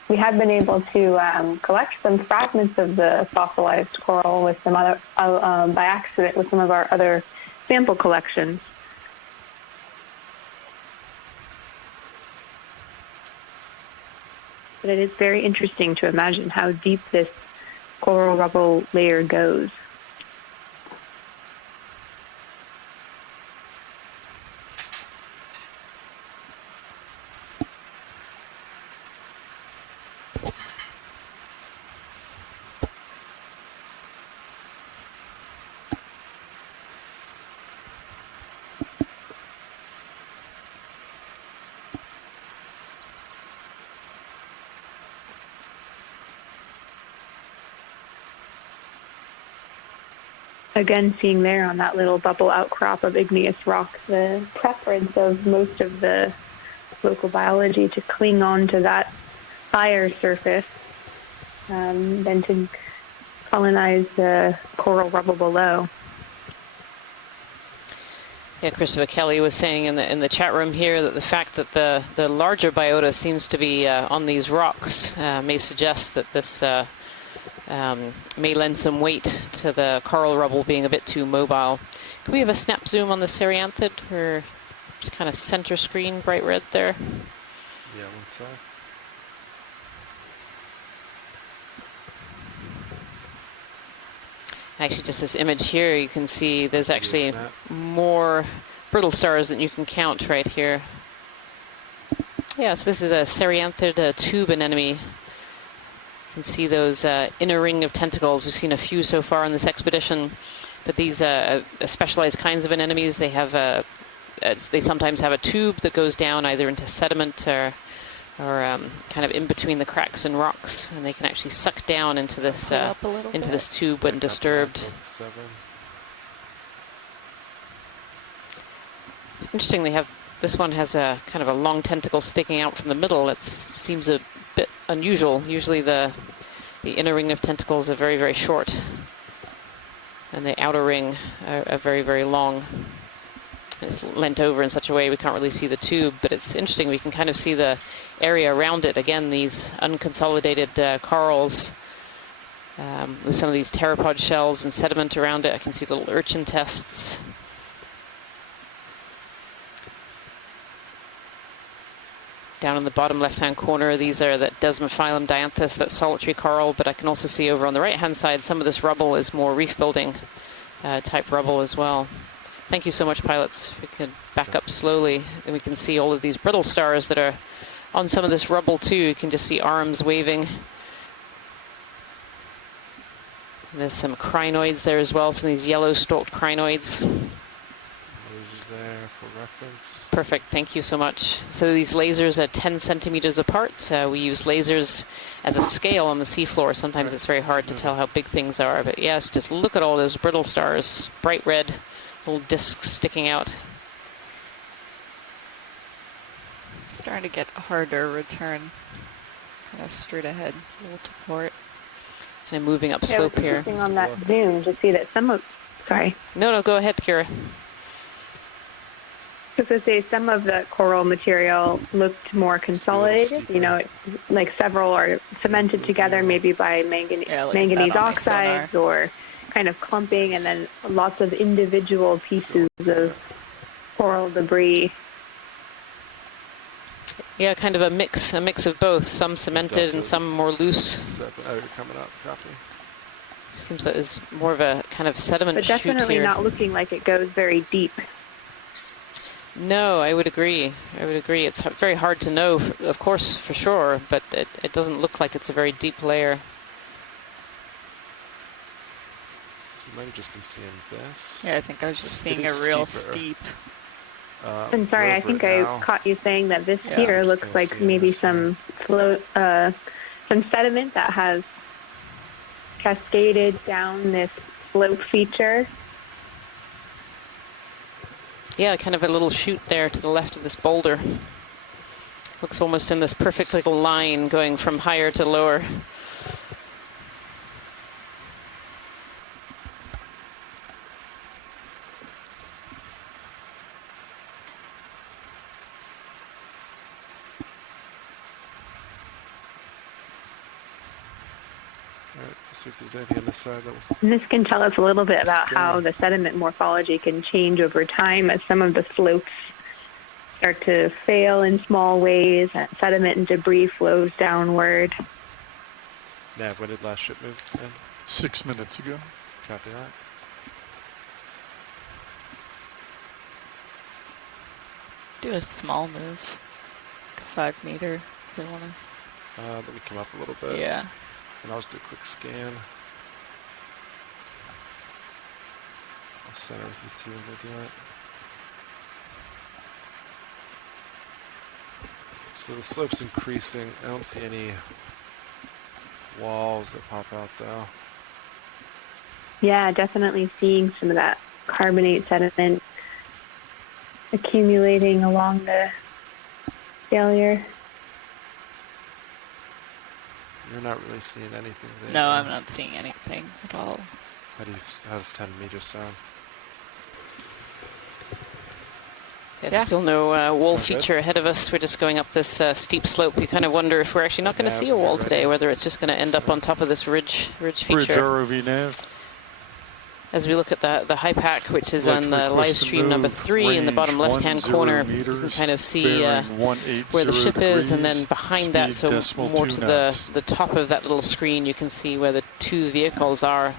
We have been able to collect some fragments of the fossilized coral with some other by accident with some of our other sample collections. But it is very interesting to imagine how deep this coral rubble layer goes. Again, seeing there on that little bubble outcrop of igneous rock, the preference of most of the local biology to cling on to that higher surface than to colonize the coral rubble below. Yeah, Christopher Kelly was saying in the chat room here that the fact that the larger biota seems to be on these rocks may suggest that this may lend some weight to the coral rubble being a bit too mobile. Can we have a snap zoom on the Cereanthid? We're just kind of center screen, bright red there. Yeah, one sec. Actually, just this image here, you can see there's actually snap. more brittle stars than you can count right here. Yeah, so this is a Cereanthid tube anemone. You can see those inner ring of tentacles. We've seen a few so far on this expedition, but these specialized kinds of anemones, they have they sometimes have a tube that goes down either into sediment or kind of in between the cracks and rocks, and they can actually suck down into this this tube when disturbed. It's interesting. This one has a kind of a long tentacle sticking out from the middle. It seems a bit unusual. Usually the inner ring of tentacles are very, very short, and the outer ring are very, very long. It's leant over in such a way we can't really see the tube, but it's interesting. We can kind of see the area around it. Again, these unconsolidated corals with some of these pteropod shells and sediment around it. I can see little urchin tests. Down in the bottom left-hand corner, these are that Desmophyllum dianthus, that solitary coral, but I can also see over on the right-hand side, some of this rubble is more reef-building type rubble as well. Thank you so much, pilots. If we could back up slowly, and we can see all of these brittle stars that are on some of this rubble too. You can just see arms waving. And there's some crinoids there as well, some of these yellow-stalked crinoids. Lasers there for reference. Perfect, thank you so much. So these lasers are 10 centimeters apart. We use lasers as a scale on the seafloor. Sometimes it's very hard to tell how big things are, but yes, just look at all those brittle stars, bright red, little discs sticking out. Starting to get a harder return. Kind of straight ahead, a little to port. And moving up slope here. Interesting on that zoom to see that some of, sorry. No, go ahead, Kira. As I say, some of the coral material looked more consolidated. You know, like several are cemented together, maybe by manganese oxides or kind of clumping, and then lots of individual pieces of coral debris. Yeah, kind of a mix of both. Some cemented and some more loose. Oh, you're coming up. Copy. Seems that is more of a kind of sediment But chute definitely here. not looking like it goes very deep. No, I would agree. It's very hard to know, of course, for sure, but it doesn't look like it's a very deep layer. So you might have just been seeing this. Yeah, I think I was just It seeing a is real steeper. steep. I'm sorry, I Over think it I now. caught you saying that this Yeah, here I'm just looks kinda like seeing maybe this here. some sediment that has cascaded down this slope feature. Yeah, kind of a little chute there to the left of this boulder. Looks almost in this perfect little line going from higher to lower. All right, let's see if there's anything on this side that was. And this can tell us a little bit about how the sediment morphology can change over time as some of the slopes start to fail in small ways and sediment and debris flows downward. Nav, when did last ship move in? 6 minutes ago. Copy that. Do a small move. Like a 5 meter if you want Let me come up a little to. bit. Yeah. And I'll just do a quick scan. I'll center with you too as I do it. So the slope's increasing. I don't see any walls that pop out though. Yeah, definitely seeing some of that carbonate sediment accumulating along the failure. You're not really seeing anything there. No, I'm not seeing anything at all. How does 10 meters sound? Yeah, still no wall Sound good? feature ahead of us. We're just going up this steep slope. You kind of wonder if we're actually not going to Nav, see a wall you're today, ready. whether it's just going to end up on top of this ridge Bridge feature. ROV nav. As we look at the high pack, which is Like on to the request live to stream number move 3 in the bottom range left-hand 10 corner, you can meters, kind of see bearing 180 where the ship is, and then degrees, behind that, speed so decimal more 2 to knots. the top of that little screen, you can see where the 2 vehicles are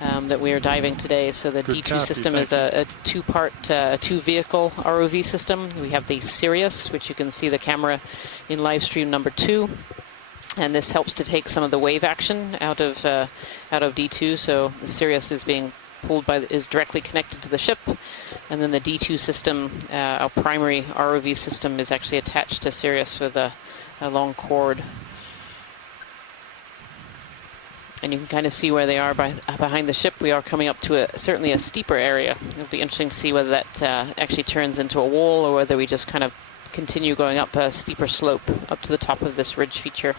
that we are diving today. So the Good D2 copy, system thank is a 2-part, 2-vehicle ROV system. We have the Sirius, which you can see the camera in live stream number 2. And this helps to take some of the wave action out of D2. So the Sirius is being pulled is directly connected to the ship, and then the D2 system, our primary ROV system, is actually attached to Sirius with a long cord. And you can kind of see where they are behind the ship. We are coming up to certainly a steeper area. It'll be interesting to see whether that actually turns into a wall or whether we just kind of continue going up a steeper slope up to the top of this ridge feature.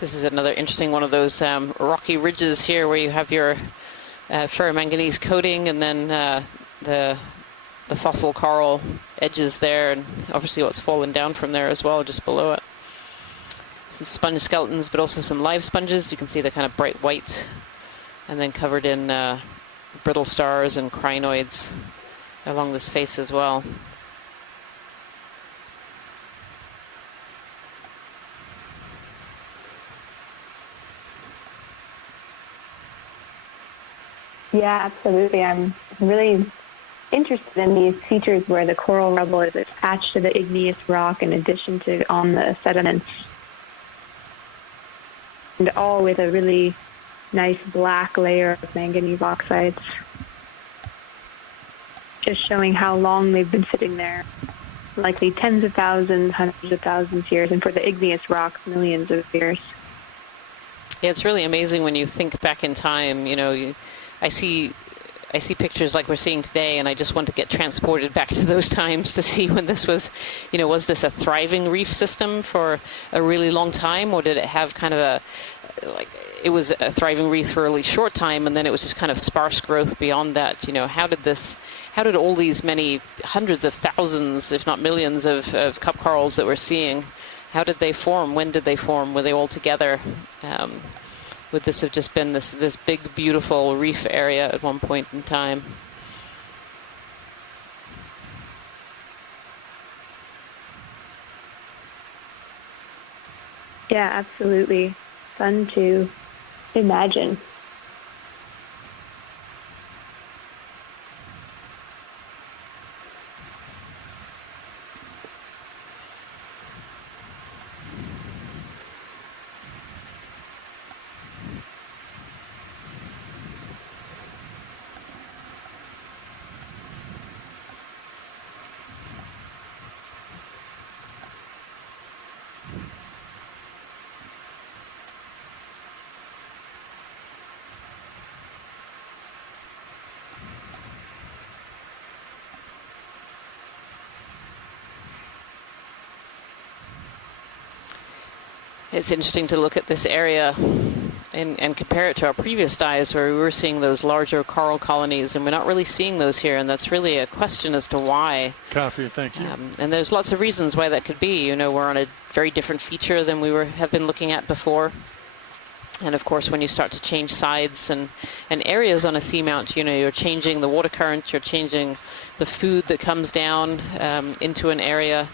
This is another interesting one of those rocky ridges here where you have your ferromanganese coating and then the fossil coral edges there, and obviously what's fallen down from there as well just below it. Some sponge skeletons, but also some live sponges. You can see they're kind of bright white and then covered in brittle stars and crinoids along this face as well. Yeah, absolutely. I'm really interested in these features where the coral rubble is attached to the igneous rock in addition to on the sediments. And all with a really nice black layer of manganese oxides. Just showing how long they've been sitting there. Likely tens of thousands, hundreds of thousands of years, and for the igneous rocks, millions of years. Yeah, it's really amazing when you think back in time. You know, I see I see pictures like we're seeing today, and I just want to get transported back to those times to see when this was, was this a thriving reef system for a really long time, or did it have kind of it was a thriving reef for a really short time, and then it was just kind of sparse growth beyond that? How did all these many hundreds of thousands, if not millions, of cup corals that we're seeing, how did they form? When did they form? Were they all together? Would this have just been this big, beautiful reef area at one point in time? Yeah, absolutely. Fun to imagine. It's interesting to look at this area and compare it to our previous dives where we were seeing those larger coral colonies, and we're not really seeing those here, and that's really a question as to why. Copy, thank you. And there's lots of reasons why that could be. We're on a very different feature than we have been looking at before. And of course, when you start to change sides and areas on a seamount, you're changing the water current, you're changing the food that comes down into an area.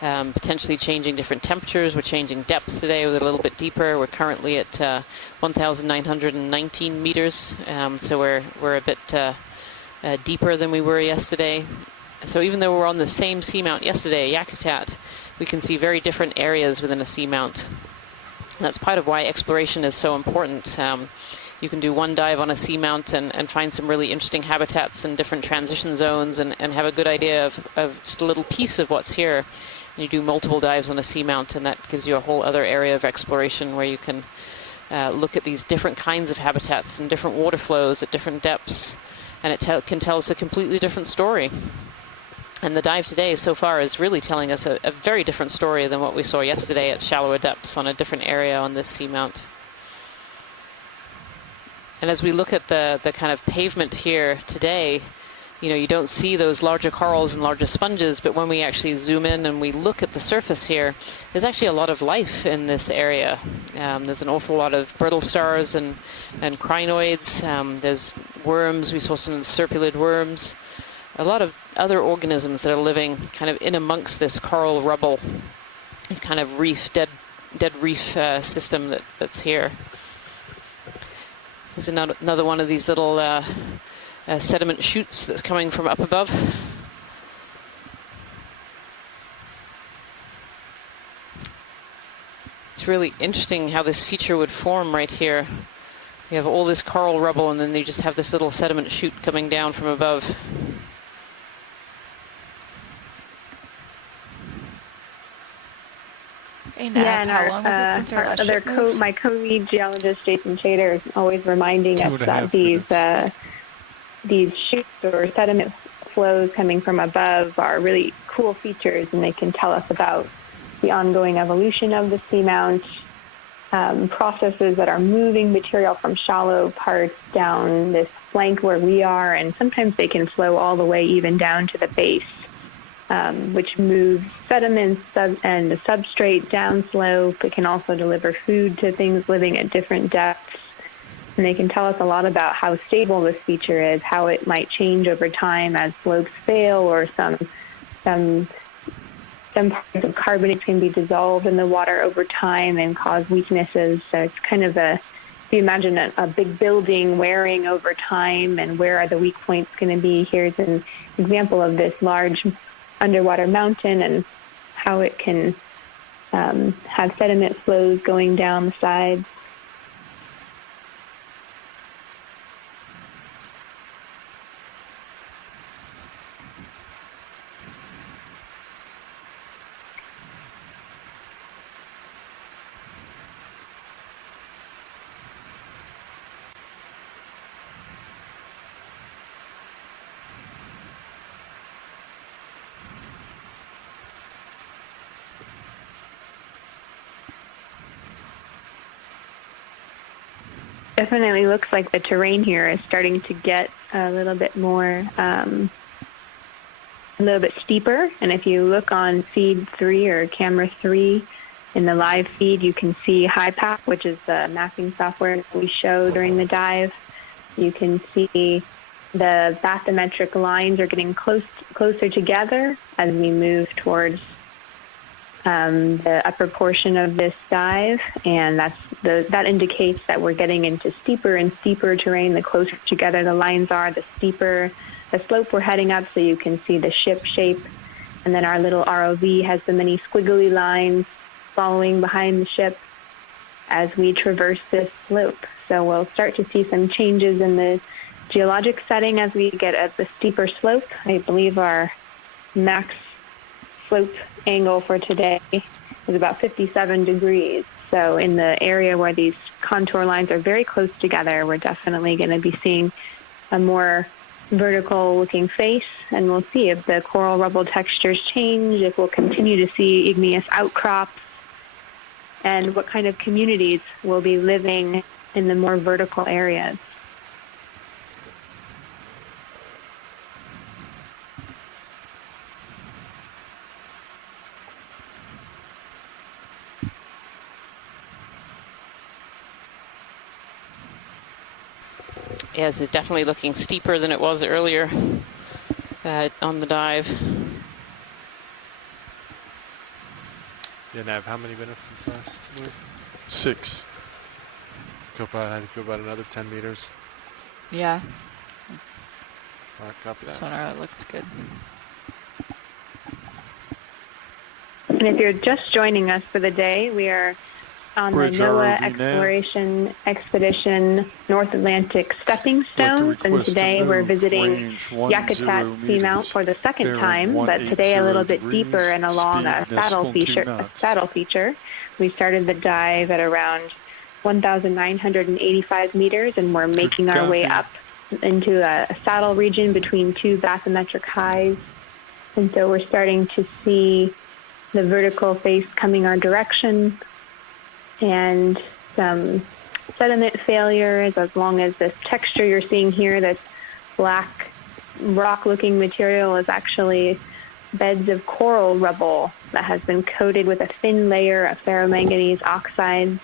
Potentially changing different temperatures. We're changing depth today. We're a little bit deeper. We're currently at 1,919 meters, so we're a bit deeper than we were yesterday. So even though we're on the same seamount yesterday, Yakutat, we can see very different areas within a seamount. That's part of why exploration is so important. You can do one dive on a seamount and find some really interesting habitats and different transition zones and have a good idea of just a little piece of what's here. You do multiple dives on a seamount, and that gives you a whole other area of exploration where you can look at these different kinds of habitats and different water flows at different depths, and it can tell us a completely different story. And the dive today so far is really telling us a very different story than what we saw yesterday at shallower depths on a different area on this seamount. And as we look at the kind of pavement here today, you don't see those larger corals and larger sponges, but when we actually zoom in and we look at the surface here, there's actually a lot of life in this area. There's an awful lot of brittle stars and crinoids. There's worms. We saw some serpulid worms. A lot of other organisms that are living kind of in amongst this coral rubble, kind of reef, dead reef system that's here. There's another one of these little sediment chutes that's coming from up above. It's really interesting how this feature would form right here. You have all this coral rubble, and then you just have this little sediment chute coming down from above. Hey, Nav, Yeah, and how long was it since our last ship moved? my co-lead geologist, Jason Chater, is always reminding us that these chutes or sediment flows coming from above are really cool features, and they can tell us about the ongoing evolution of the seamount, processes that are moving material from shallow parts down this flank where we are, and sometimes they can flow all the way even down to the base, which moves sediments and the substrate downslope. It can also deliver food to things living at different depths. And they can tell us a lot about how stable this feature is, how it might change over time as slopes fail, or some parts of carbonates can be dissolved in the water over time and cause weaknesses. So it's kind of if you imagine a big building wearing over time, and where are the weak points going to be? Here's an example of this large underwater mountain and how it can have sediment flows going down the sides. Definitely looks like the terrain here is starting to get a little bit more, a little bit steeper. And if you look on feed 3 or camera 3 in the live feed, you can see HiPAP, which is the mapping software that we show during the dive. You can see the bathymetric lines are getting closer together as we move towards the upper portion of this dive, and that indicates that we're getting into steeper and steeper terrain. The closer together the lines are, the steeper the slope we're heading up, so you can see the ship shape. And then our little ROV has the many squiggly lines following behind the ship as we traverse this slope. So we'll start to see some changes in the geologic setting as we get at the steeper slope. I believe our max slope angle for today is about 57 degrees. So in the area where these contour lines are very close together, we're definitely going to be seeing a more vertical looking face, and we'll see if the coral rubble textures change, if we'll continue to see igneous outcrops, and what kind of communities will be living in the more vertical areas. Yes, it's definitely looking steeper than it was earlier on the dive. Yeah, Nav, how many minutes since last move? 6. How do you feel about another 10 meters? Yeah, Mark, copy that. sonar looks good. And if you're just joining us for the day, we are on the Bridge NOAA ROV Exploration Expedition North Atlantic Stepping Stones, and today we're visiting Yakutat Seamount for the second time, but today a little bit deeper and along a saddle feature. We started the dive at around 1,985 meters, and we're making our way up into a saddle region between two bathymetric highs. And so we're starting to see the vertical face coming our direction, and some sediment failures, as long as this texture you're seeing here, this black rock-looking material, is actually beds of coral rubble that has been coated with a thin layer of ferromanganese oxides.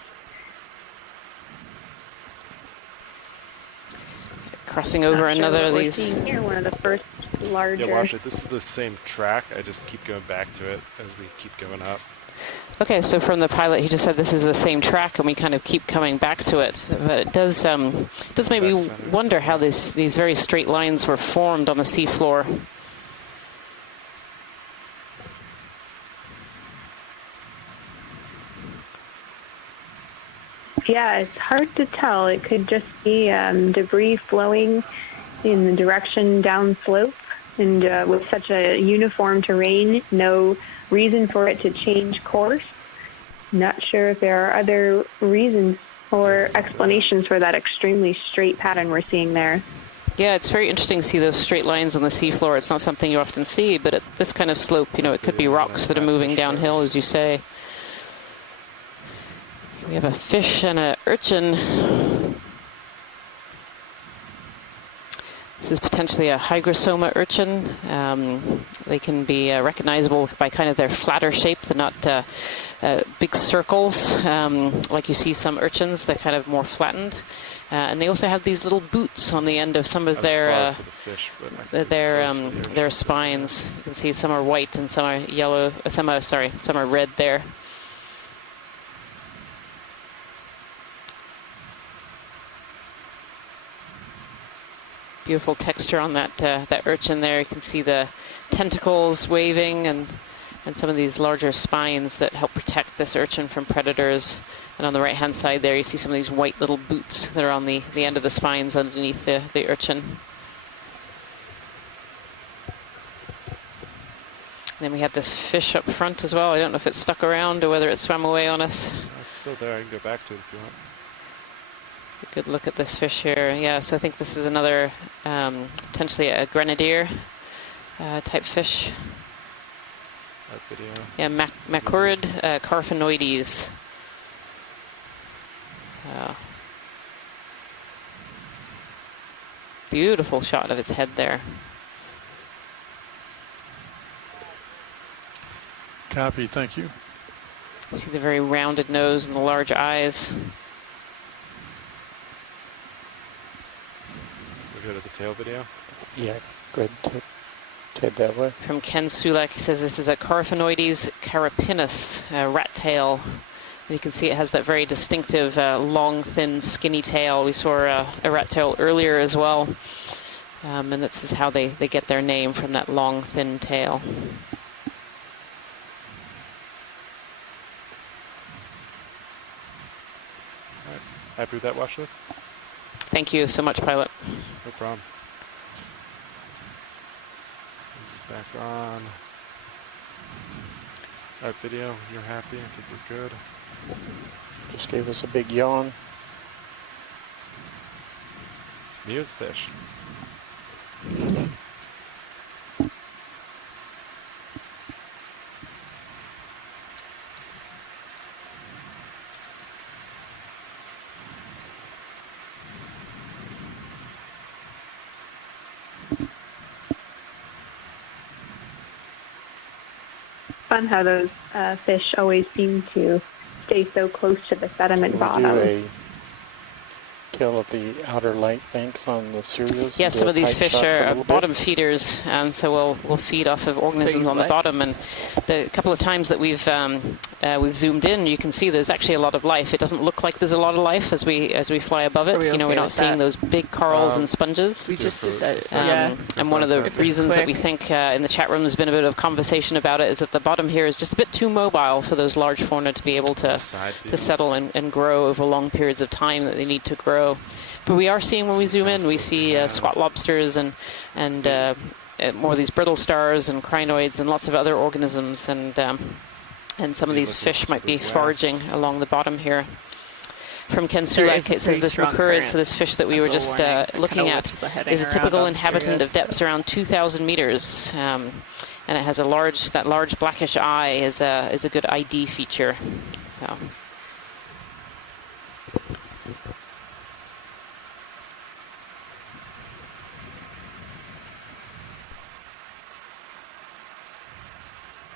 Crossing over another of these. We're seeing here one of the first larger. Yeah, watch it. This is the same track. I just keep going back to it as we keep going up. Okay, so from the pilot, he just said this is the same track, and we kind of keep coming back to it. But it does make me wonder how these very straight lines were formed on the seafloor. Yeah, it's hard to tell. It could just be debris flowing in the direction downslope, and with such a uniform terrain, no reason for it to change course. Not sure if there are other reasons or explanations for that extremely straight pattern we're seeing there. Yeah, it's very interesting to see those straight lines on the seafloor. It's not something you often see, but at this kind of slope, it could be rocks that are moving downhill, as you say. We have a fish and an urchin. This is potentially a hygrosoma urchin. They can be recognizable by kind of their flatter shape. They're not big circles like you see some urchins. They're kind of more flattened. And they also have these little boots on the end of some of their spines. You can see some are white and some are yellow. Some are red there. Beautiful texture on that urchin there. You can see the tentacles waving and some of these larger spines that help protect this urchin from predators. And on the right-hand side there, you see some of these white little boots that are on the end of the spines underneath the urchin. And then we have this fish up front as well. I don't know if it stuck around or whether it swam away on us. It's still there. I can go back to it if you want. A good look at this fish here. Yeah, so I think this is another potentially a grenadier type fish. That video. Yeah, Macurid carphanoides. Beautiful shot of its head there. Copy, thank you. See the very rounded nose and the large eyes. We're good at the tail video. Yeah, good. Head that way. From Ken Sulak, he says this is a Coryphonoides carapinus rat tail. You can see it has that very distinctive long, thin, skinny tail. We saw a rat tail earlier as well. And this is how they get their name, from that long, thin tail. Happy with that watch list? Thank you so much, pilot. No problem. Back on. All right, video, you're happy? I think we're good. Just gave us a big yawn. Me with fish. Fun how those fish always seem to stay so close to the sediment We'll do bottom. a kill at the outer light banks on the Sirius. Yeah, Do some a of these tight fish shot for a are little bit. bottom feeders, so we'll feed off of organisms on the bottom. And the couple of times that we've zoomed in, you can see there's actually a lot of life. It doesn't look like there's a lot of life as we fly above it. Are we You know, we're okay not with seeing that? those big corals and sponges. We just did that. And one of the If it's reasons that quick. we think in the chat room there's been a bit of conversation about it is that the bottom here is just a bit too mobile for those large fauna to be able to settle and grow over long periods of time that they need to grow. But we are seeing, when we zoom in, we see squat lobsters and more of these brittle stars and crinoids and lots of other organisms, and some of these fish might be foraging along the bottom here. From Ken There Sulak, is a it says pretty this strong Mucurrid, current. so this fish that we were As a just warning. That looking kinda at, whips the heading is a around typical on inhabitant of Sirius, depths around 2,000 meters. And it has that large blackish eye is a good ID feature. So.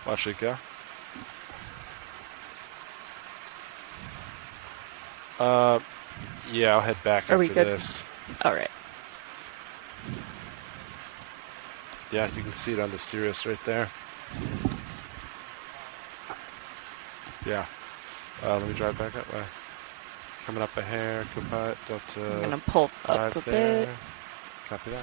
Watch it go. Yeah, I'll head back Are we after good? this. All right. Yeah, you can see it on the Sirius right there. Yeah. Let me drive back that way. Coming up a hair, Yakutat, Delta I'm going to pull up 5 a there. bit. Copy that.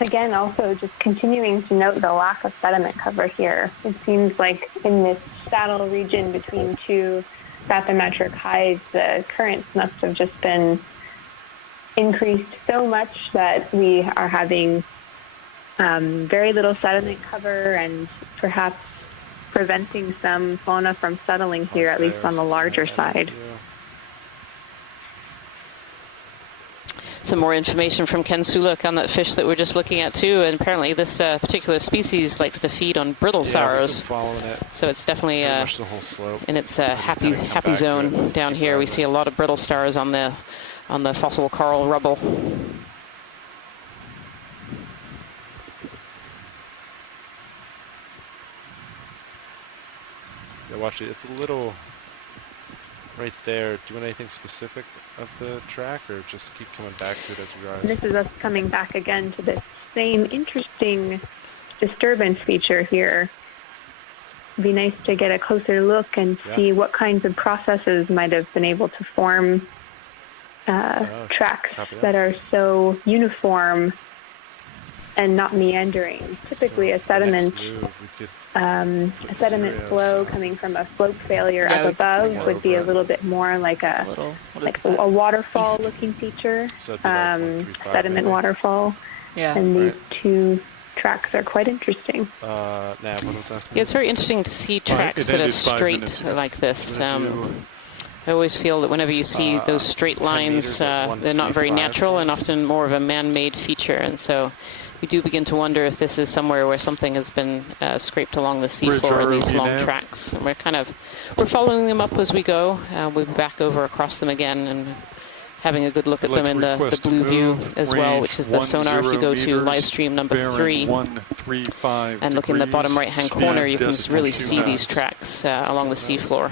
Again, also just continuing to note the lack of sediment cover here. It seems like in this saddle region between two bathymetric hides, the currents must have just been increased so much that we are having very little sediment cover and perhaps preventing some fauna from settling here, at least on the larger side. Some more information from Ken Sulak on that fish that we're just looking at too, and apparently this particular species likes to feed on brittle sours. Following it. So it's definitely Pretty much the whole slope. in its I just happy kinda come back to zone it. down Keep here. We driving. see a lot of brittle stars on the fossil coral rubble. Yeah, watch it. It's a little right there. Do you want anything specific of the track, or just keep coming back to it as we rise? This is us coming back again to this same interesting disturbance feature here. It'd be nice to get a closer look and see what kinds of processes might have been able to form tracks copy that. that are so uniform and not meandering. Typically, So a for the next sediment move, we could a sediment Sirius flow on. coming from a slope failure Yeah, up we can above bring it would be a over. little bit more like A a little. What like is that? a waterfall looking feature, So it'd be like 135 sediment maybe. waterfall, Yeah. and these Right. two tracks are quite interesting. Nav, what was last Yeah, it's very interesting to see tracks it that are ended 5 straight minutes ago. like this. We're gonna do I always feel that whenever you see those straight 10 lines, meters at they're not very 135 natural and points. often more of a man-made feature. And so we do begin to wonder if this is somewhere where something has been scraped along the seafloor in these ROV long nav. tracks. And we're following them up as we go. We'll be back over across them again and having a good look at I'd like them in to the request blue to view move as well, range which is the sonar. If you 10 go to meters, live stream number bearing 3 135 and look in the bottom degrees, right-hand speed corner, you can decimal really 2 see these knots. tracks along the seafloor.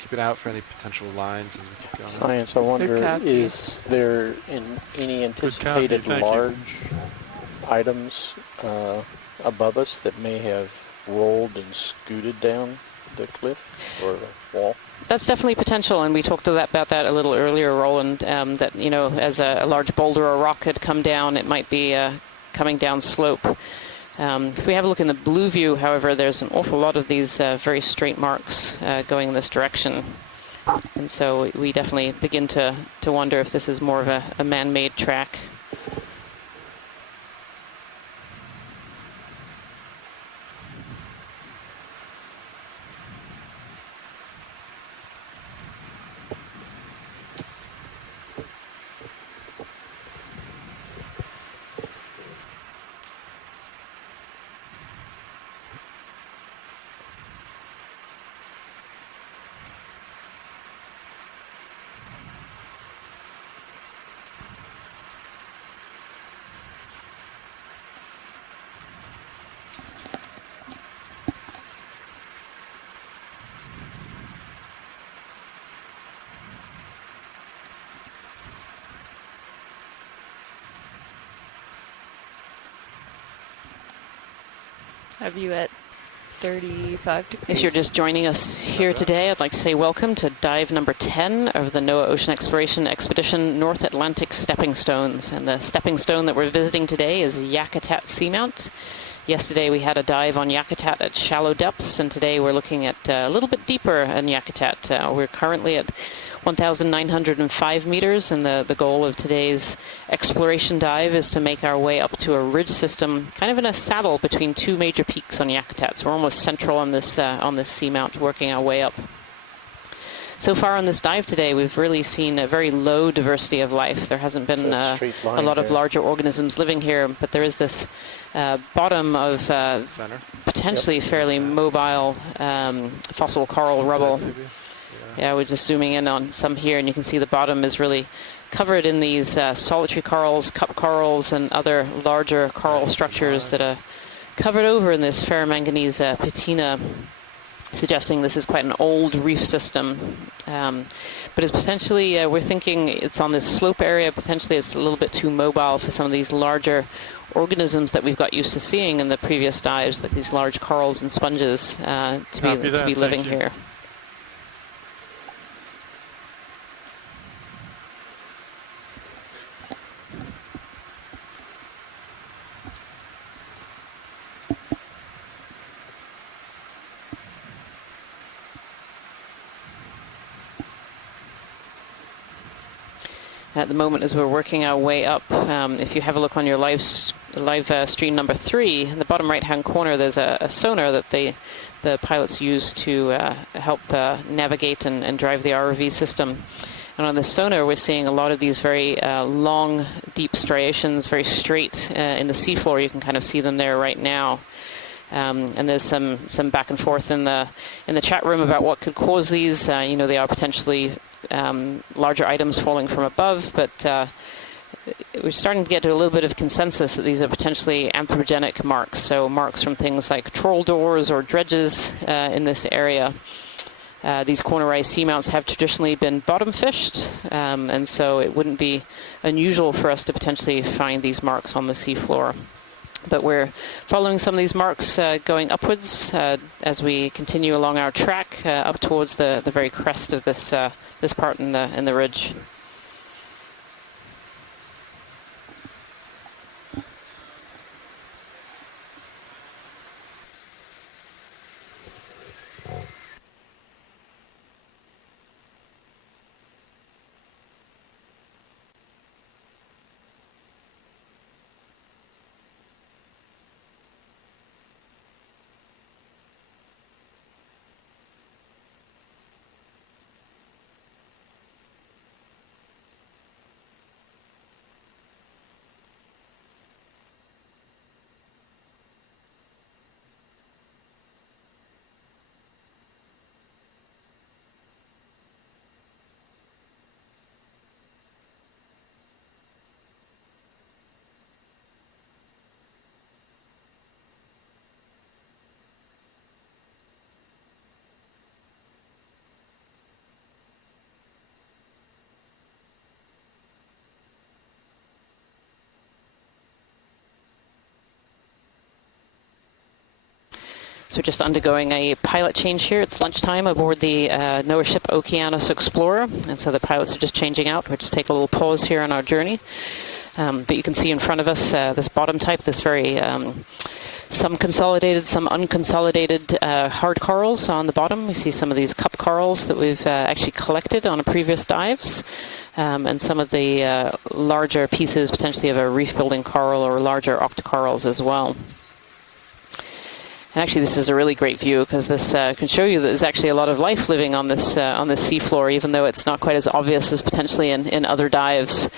Keep it out for any potential lines as we keep going. Science, I wonder, copy. is there any Good copy, anticipated thank you. large items above us that may have rolled and scooted down the cliff or the wall? That's definitely potential, and we talked about that a little earlier, Roland, that, you know, as a large boulder or rock had come down, it might be coming down slope. If we have a look in the blue view, however, there's an awful lot of these very straight marks going in this direction. And so we definitely begin to wonder if this is more of a man-made track. Have you at 35 degrees? If you're just joining us here today, I'd like to say welcome to dive number 10 of the NOAA Ocean Exploration Expedition North Atlantic Stepping Stones. And the stepping stone that we're visiting today is Yakutat Seamount. Yesterday we had a dive on Yakutat at shallow depths, and today we're looking at a little bit deeper in Yakutat. We're currently at 1,905 meters, and the goal of today's exploration dive is to make our way up to a ridge system, kind of in a saddle between two major peaks on Yakutat. So we're almost central on this seamount, working our way up. So far on this dive today, we've really seen a very low diversity of life. There hasn't been a lot of larger organisms living here, but there is this bottom of potentially fairly mobile fossil coral rubble. Yeah, we're just zooming in on some here, and you can see the bottom is really covered in these solitary corals, cup corals, and other larger coral structures that are covered over in this ferromanganese patina, suggesting this is quite an old reef system. But it's potentially, we're thinking it's on this slope area, potentially it's a little bit too mobile for some of these larger organisms that we've got used to seeing in the previous dives, like these large corals and sponges to be living here. At the moment, as we're working our way up, if you have a look on your live stream number 3, in the bottom right-hand corner, there's a sonar that the pilots use to help navigate and drive the ROV system. And on the sonar, we're seeing a lot of these very long, deep striations, very straight in the seafloor. You can kind of see them there right now. And there's some back and forth in the chat room about what could cause these. They are potentially larger items falling from above, but we're starting to get to a little bit of consensus that these are potentially anthropogenic marks, so marks from things like trawl doors or dredges in this area. These cornerized seamounts have traditionally been bottom fished, and so it wouldn't be unusual for us to potentially find these marks on the seafloor. But we're following some of these marks going upwards as we continue along our track up towards the very crest of this part in the ridge. So we're just undergoing a pilot change here. It's lunchtime aboard the NOAA ship Okeanos Explorer, and so the pilots are just changing out. We'll just take a little pause here on our journey. But you can see in front of us this bottom type, this very some consolidated, some unconsolidated hard corals on the bottom. We see some of these cup corals that we've actually collected on previous dives, and some of the larger pieces potentially of a reef-building coral or larger octocorals as well. And actually, this is a really great view because this can show you that there's actually a lot of life living on this seafloor, even though it's not quite as obvious as potentially in other dives.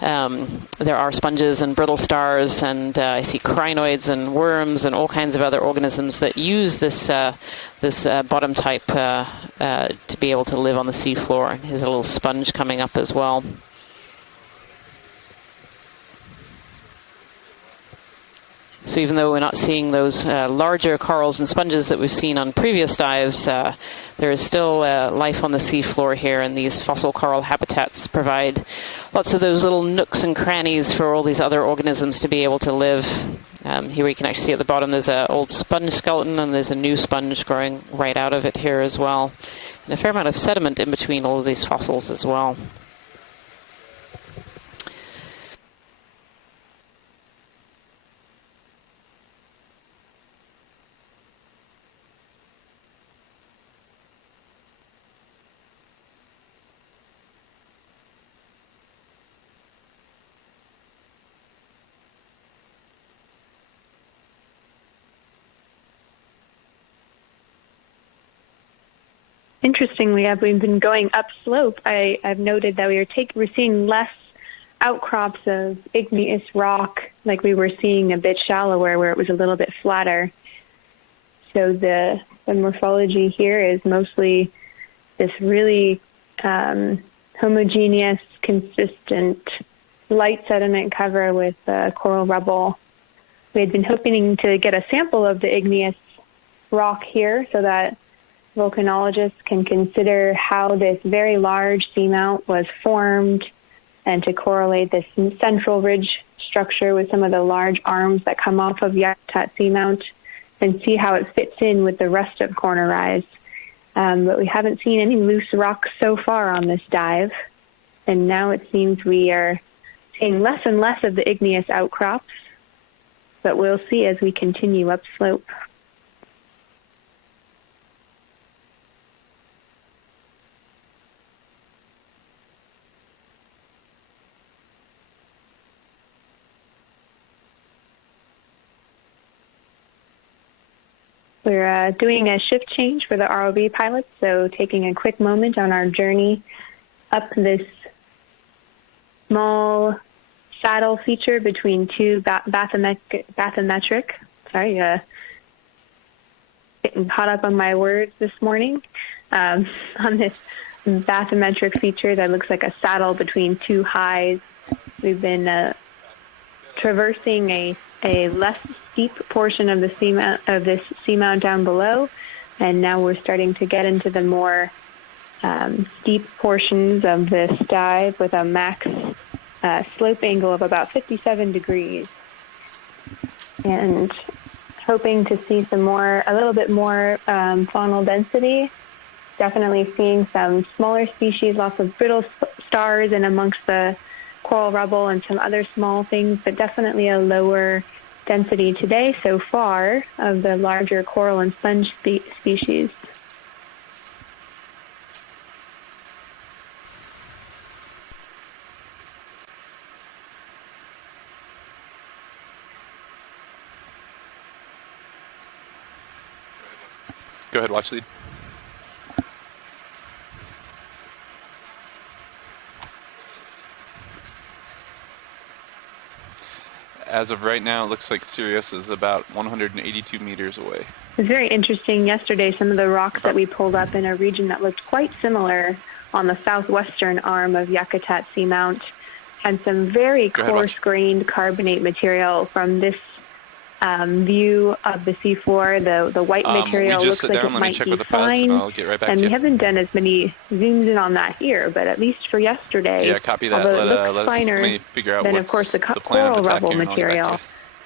There are sponges and brittle stars, and I see crinoids and worms and all kinds of other organisms that use this bottom type to be able to live on the seafloor. Here's a little sponge coming up as well. So even though we're not seeing those larger corals and sponges that we've seen on previous dives, there is still life on the seafloor here, and these fossil coral habitats provide lots of those little nooks and crannies for all these other organisms to be able to live. Here we can actually see at the bottom there's an old sponge skeleton, and there's a new sponge growing right out of it here as well. And a fair amount of sediment in between all of these fossils as well. Interestingly, as we've been going upslope, I've noted that we're seeing less outcrops of igneous rock like we were seeing a bit shallower where it was a little bit flatter. So the morphology here is mostly this really homogeneous, consistent, light sediment cover with coral rubble. We had been hoping to get a sample of the igneous rock here so that volcanologists can consider how this very large seamount was formed and to correlate this central ridge structure with some of the large arms that come off of Yakutat Seamount and see how it fits in with the rest of Corner Rise. But we haven't seen any loose rocks so far on this dive, and now it seems we are seeing less and less of the igneous outcrops, but we'll see as we continue upslope. We're doing a shift change for the ROV pilots, so taking a quick moment on our journey up this small saddle feature between two bathymetric. Getting caught up on my words this morning. On this bathymetric feature that looks like a saddle between two highs. We've been traversing a less steep portion of the this seamount down below, and now we're starting to get into the more steep portions of this dive with a max slope angle of about 57 degrees, and hoping to see a little bit more faunal density. Definitely seeing some smaller species, lots of brittle stars in amongst the coral rubble and some other small things, but definitely a lower density today so far of the larger coral and sponge species. Go ahead, watch lead. As of right now, it looks like Sirius is about 182 meters away. It was very interesting yesterday, some of the rocks that we pulled up in a region that looked quite similar on the southwestern arm of Yakutat Seamount had some very coarse-grained carbonate material. From this view of the seafloor, the white material looks like it might be fine, and we haven't done as many zooms in on that here, but at least for yesterday, yeah, copy that. although it looks finer than, of course, the coral rubble material.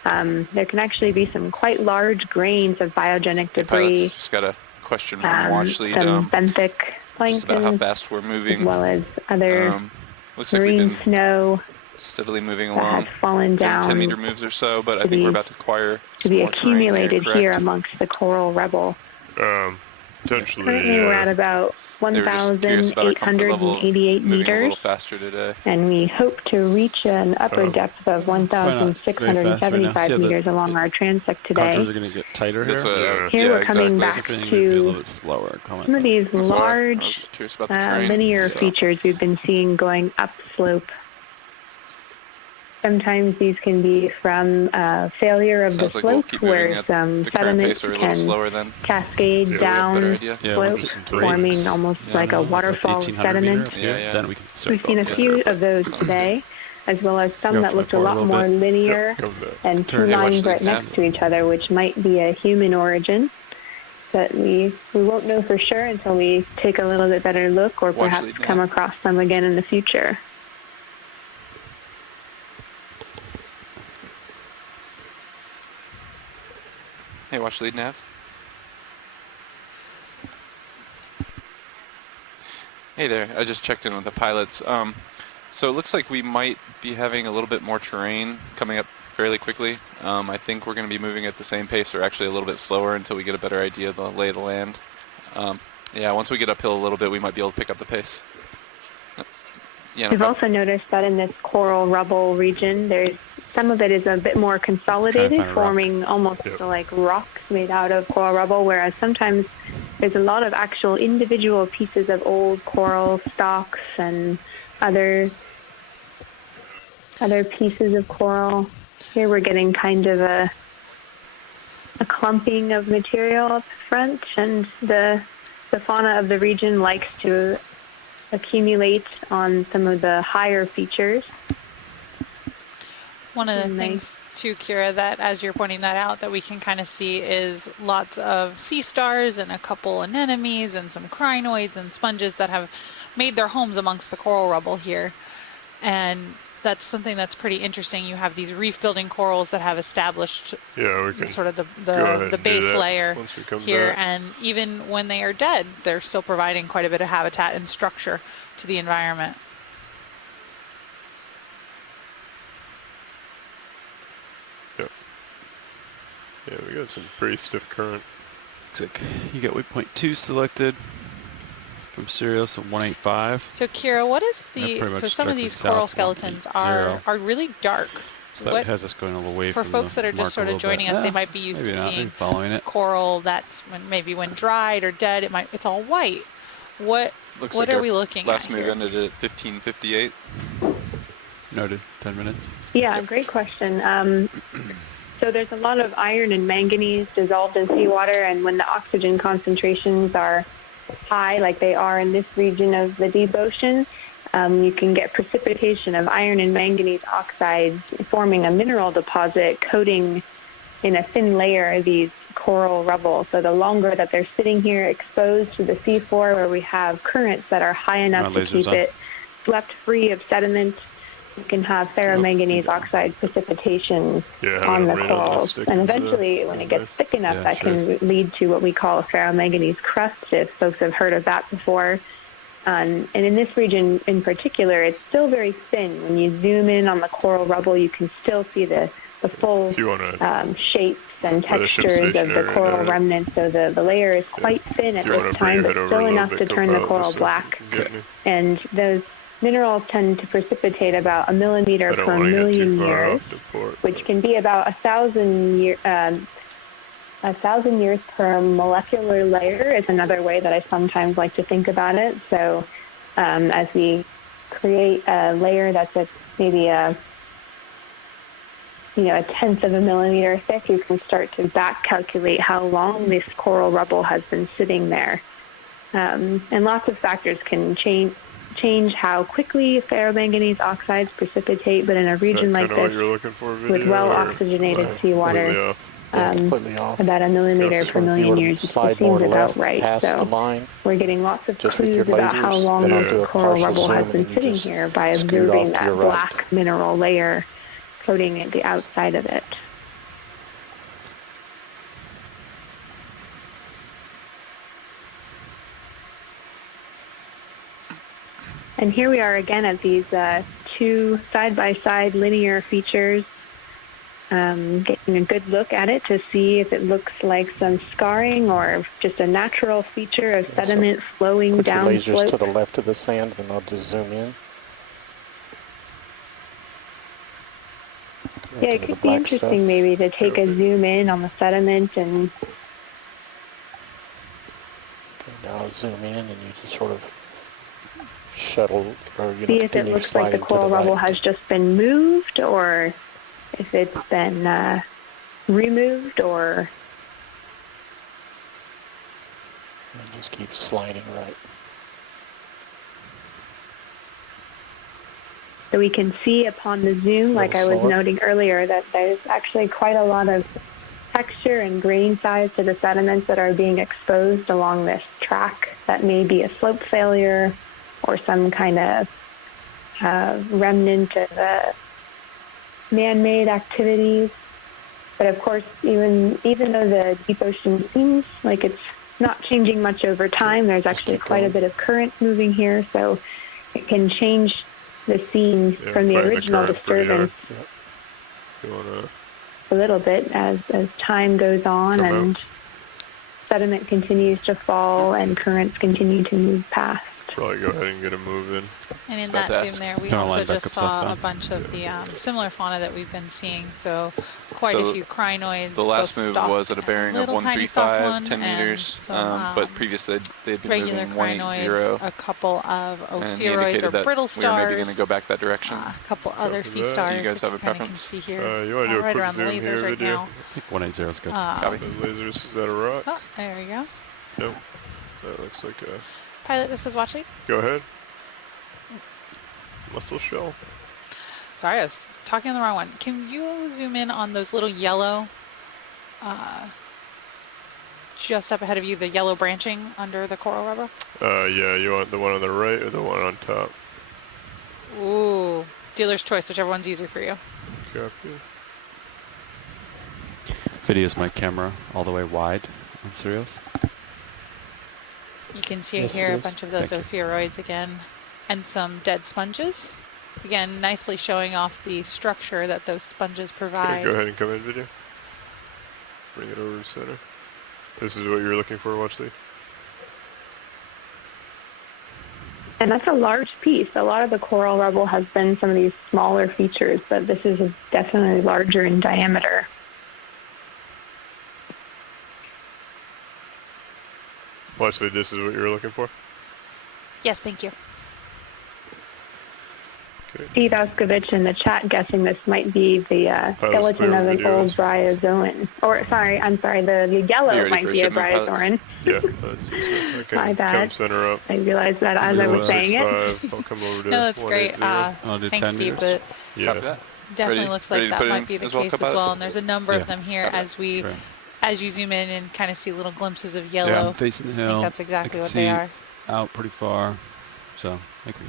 There can actually be some quite large grains of biogenic Hey, debris, pilots, just got a question from Watchlead. some benthic Just about how plankton, fast we're as moving. well as other Looks like we've marine been snow steadily moving that along. has fallen Doing down 10-meter moves or so, but I to think we're be- about to acquire to some be more terrain accumulated here, here correct? amongst the coral rubble. Potentially. Currently, we're at about They were just curious about our comfort level of 1,888 moving a little meters, faster today. and we hope to reach an upper depth of Probably not very fast right now. 1,675 See how meters along our transect Contours are today. going to get tighter That's here. what, Here yeah, we're coming exactly. back If anything, maybe be a little to bit slower. some of these That's why I large was curious about the terrain. linear so. features we've been seeing going upslope. Sometimes these can be from failure of Sounds the like we'll slope, keep moving where at some the current sediment pace or a little can slower then. cascade So we have a better down idea. Yeah, slope, once it breaks, forming almost like a waterfall of 1,800 sediment. meters, Yeah. then we can start We've seen a going few together, of those Sounds today, as well as some Go that for looked a it, lot a little more bit. linear and two Turn it. lines Watch right these, next yeah. to each other, which might be a human origin. But we won't know for sure until we take a little bit better look, or Watch perhaps lead come now. across them again in the future. Hey, watch lead nav. Hey there, I just checked in with the pilots. So it looks like we might be having a little bit more terrain coming up fairly quickly. I think we're going to be moving at the same pace, or actually a little bit slower, until we get a better idea of the lay of the land. Yeah, once we get uphill a little bit, we might be able to pick up the pace. Yeah, no We've problem. also noticed that in this coral rubble region, there's some of it is a bit more consolidated, find a rock. forming almost like rocks made out of coral rubble, whereas sometimes there's a lot of actual individual pieces of old coral stalks and other pieces of coral. Here we're getting kind of a clumping of material up front, and the fauna of the region likes to accumulate on some of the higher features. One of the And things too, Kira, that as you're pointing that out, that we can kind of see is lots of sea stars and a couple anemones and some crinoids and sponges that have made their homes amongst the coral rubble here. And that's something that's pretty interesting. You have these reef-building corals that have established we can sort of go ahead the and do base that layer once we come here, back. and even when they are dead, they're still providing quite a bit of habitat and structure to the environment. Yeah, we got some pretty stiff current. Looks like you got waypoint 2 selected from Serial, so 185. So Kira, what is They're the pretty much so some of directly these coral south, skeletons 180. are really dark. So that What, has us going a little away for from folks the that are mark just sort a of little joining bit. us, they might be used Maybe to not. Maybe seeing following it. coral that's maybe when dried or dead, it's all white. What Looks what like are our we looking last at move here? ended at 15:58. Noted. 10 minutes. Yeah, great question. So there's a lot of iron and manganese dissolved in seawater, and when the oxygen concentrations are high, like they are in this region of the deep ocean, you can get precipitation of iron and manganese oxides forming a mineral deposit coating in a thin layer these coral rubble. So the longer that they're sitting here exposed to the seafloor, where we have currents that are high enough to lasers keep on. it swept free of sediment, you can have ferromanganese oxide precipitation Yeah, on having the a radar corals. stick And is, eventually, when it gets nice. thick enough, Yeah, that sure can lead to what we call a ferromanganese crust, if folks have heard of that before. And in this region in particular, it's still very thin. When you zoom in on the coral rubble, you can still see the full If you wanna, shapes and Where the ship's textures of the stationary, coral yeah. remnants. So the layer is quite thin at if you wanna this bring time, your but head over a still little enough bit, to go turn the pilot, coral just so you black. can get me. And those minerals tend to precipitate about 1 millimeter I don't per want to get million too far years, off the port. which can be about 1,000 years per molecular layer is another way that I sometimes like to think about it. So as we create a layer that's maybe a 1/10 of a millimeter thick, you can start to back calculate how long this coral rubble has been sitting there. And lots of factors can change how quickly ferromanganese oxides precipitate, but in a region like Is that kinda what this, you're looking for, with video, well-oxygenated or seawater, completely off? Completely off. about 1 millimeter So per if you million were to years, it slide more seems about left right. past the So line, we're getting lots of just with clues your about how lasers, long then I'll the do a coral partial rubble has zoom been and you sitting just here by scoot observing off to that your right. black mineral layer coating at the outside of it. And here we are again at these two side-by-side linear features, getting a good look at it to see if it looks like some scarring or just a natural feature of sediment flowing down Put your lasers slope. to the left of the sand, and I'll just zoom in. Yeah, it could be interesting maybe to take a zoom in on the sediment and... Okay, now I'll zoom in, and you just sort of shuttle, or see if it looks like the coral rubble has just been moved, or if it's been removed, or... And just keep sliding right. So we can see upon the zoom, like I was noting earlier, that there's actually quite a lot of texture and grain size to the sediments that are being exposed along this track. That may be a slope failure or some kind of remnant of man-made activities. But of course, even though the deep ocean seems like it's not changing much over time, there's actually quite a bit of current moving here, so it can change the scene from the original disturbance a little bit as time goes on and sediment continues to fall and currents continue to move past. Probably go ahead and get a move in. And in that zoom there, we also just saw a bunch of the similar fauna that we've been seeing. So quite a few crinoids. The last move was at a bearing of 135, 10 meters. But previously they had been regular moving crinoids, 180. a couple of And he ophiuroids indicated or that brittle we stars. were maybe going to go back that direction. A couple other sea stars. Do you guys have a preference? Can see here. You want to do a right quick around the zoom lasers here, right video? now. I think 180 is good. Copy. The lasers, is that a rock? Oh, there we go. Nope. That looks like a... Pilot, this is watching. Go ahead. Mussel shell. Sorry, I was talking on the wrong one. Can you zoom in on those little yellow, just up ahead of you, the yellow branching under the coral rubble? Yeah, you want the one on the right or the one on top? Ooh, dealer's choice, whichever one's easier for you. Copy. Video's my camera all the way wide on Sirius. You can see here a bunch of those ophiuroids again, and some dead sponges. Again, nicely showing off the structure that those sponges provide. Okay, go ahead and come in, video. Bring it over to center. This is what you're looking for, Watchley. And that's a large piece. A lot of the coral rubble has been some of these smaller features, but this is definitely larger in diameter. Watchley, this is what you're looking for? Yes, thank you. Steve Oskovich in the chat guessing this might be the skeleton of an old bryozoan. Or, I'm sorry, the yellow might be a bryozoan. Yeah, that's this one. Okay, my bad. come center up. I realized that as I was saying it. I'll come over to No, that's great. 180. Thanks, Steve. But Yeah. definitely looks like that might be the case as well. And there's a number of them here Right. as you zoom in and kind of see little glimpses of yellow. Yeah, I'm facing the hill. I think that's exactly I what can they see are. out pretty far. So, I can...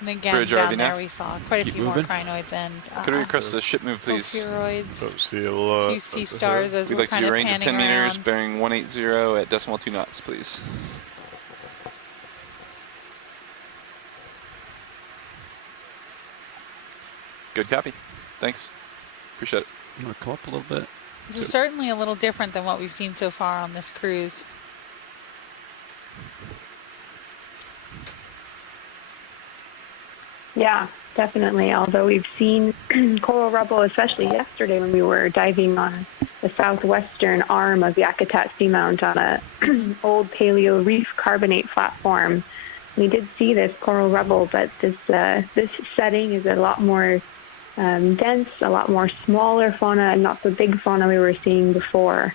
And again, Bridge down RV there nav. we saw quite a few more crinoids and Could we request the ship move, please? ophiuroids, Don't see a lot. few sea stars as We'd we're like to kind do of range of panning 10 meters, around. bearing 180 at decimal 2 knots, please. Good copy. Thanks. Appreciate it. I'm going to come up a little bit. This is certainly a little different than what we've seen so far on this cruise. Yeah, definitely. Although we've seen coral rubble, especially yesterday when we were diving on the southwestern arm of Yakutat Seamount on a old paleo reef carbonate platform. We did see this coral rubble, but this setting is a lot more dense, a lot more smaller fauna, and not the big fauna we were seeing before,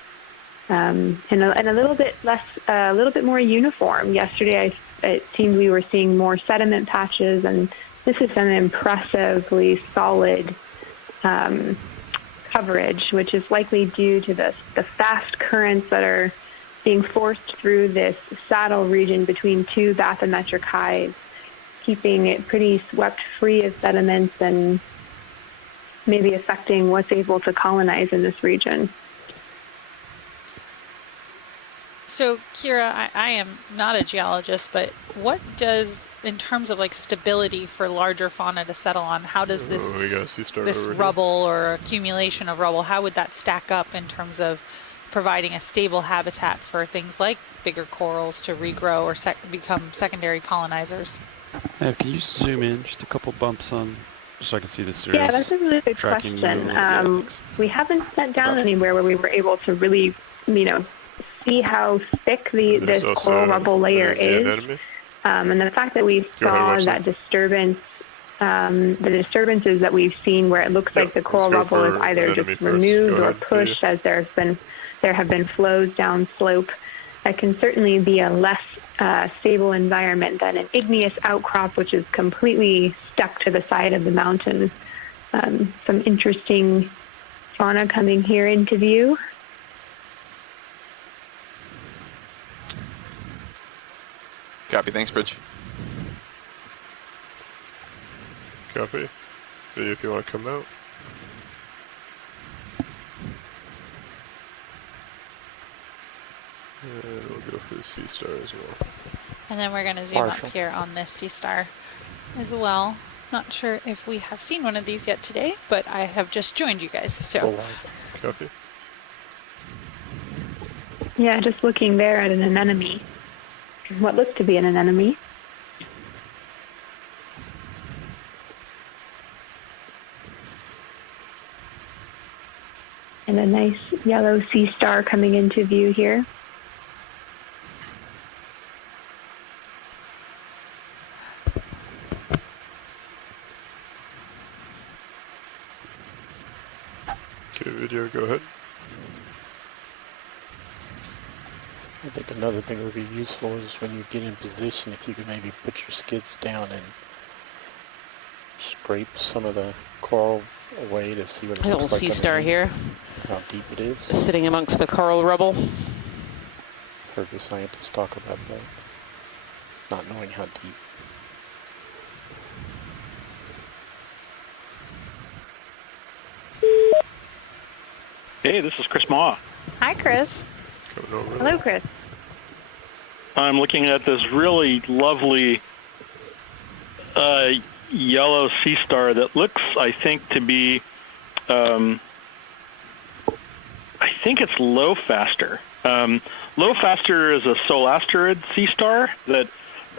and a little bit less, a little bit more uniform. Yesterday, it seemed we were seeing more sediment patches, and this is an impressively solid coverage, which is likely due to the fast currents that are being forced through this saddle region between two bathymetric highs, keeping it pretty swept free of sediments and maybe affecting what's able to colonize in this region. So, Kira, I am not a geologist, but what does in terms of like stability for larger fauna to settle on, how does this we got a sea star this over rubble or accumulation of rubble, how would that stack up in terms of providing a stable habitat for things like bigger corals to regrow or become secondary colonizers? Can you zoom in just a couple bumps on, so I can see the Sirius? Yeah, that's a really good tracking you a question. little bit? We haven't sat down anywhere where we were able to really, see how thick this coral rubble layer is. And the fact that we saw that disturbance, the disturbances that we've seen where it looks like the coral rubble is either just removed or pushed as there have been flows down slope, that can certainly be a less stable environment than an igneous outcrop, which is completely stuck to the side of the mountain. Some interesting fauna coming here into view. Copy. Thanks, Bridge. Copy. Video if you want to come out. And we'll go for the sea star as well. And then we're going to zoom up here on this sea star as well. Not sure if we have seen one of these yet today, but I have just joined you guys. So, copy. Yeah, just looking there at an anemone. What looks to be an anemone. And a nice yellow sea star coming into view here. Okay, video, go ahead. I think another thing that would be useful is when you get in position, if you could maybe put your skids down and scrape some of the coral away to see what it looks like. A little sea star here. How deep it is. Sitting amongst the coral rubble. I've heard the scientists talk about that. Not knowing how deep. Hey, this is Chris Maw. Hi, Chris. Hello, Chris. I'm looking at this really lovely yellow sea star that looks, I think, to be, I think it's low faster. Low faster is a solasterid sea star that,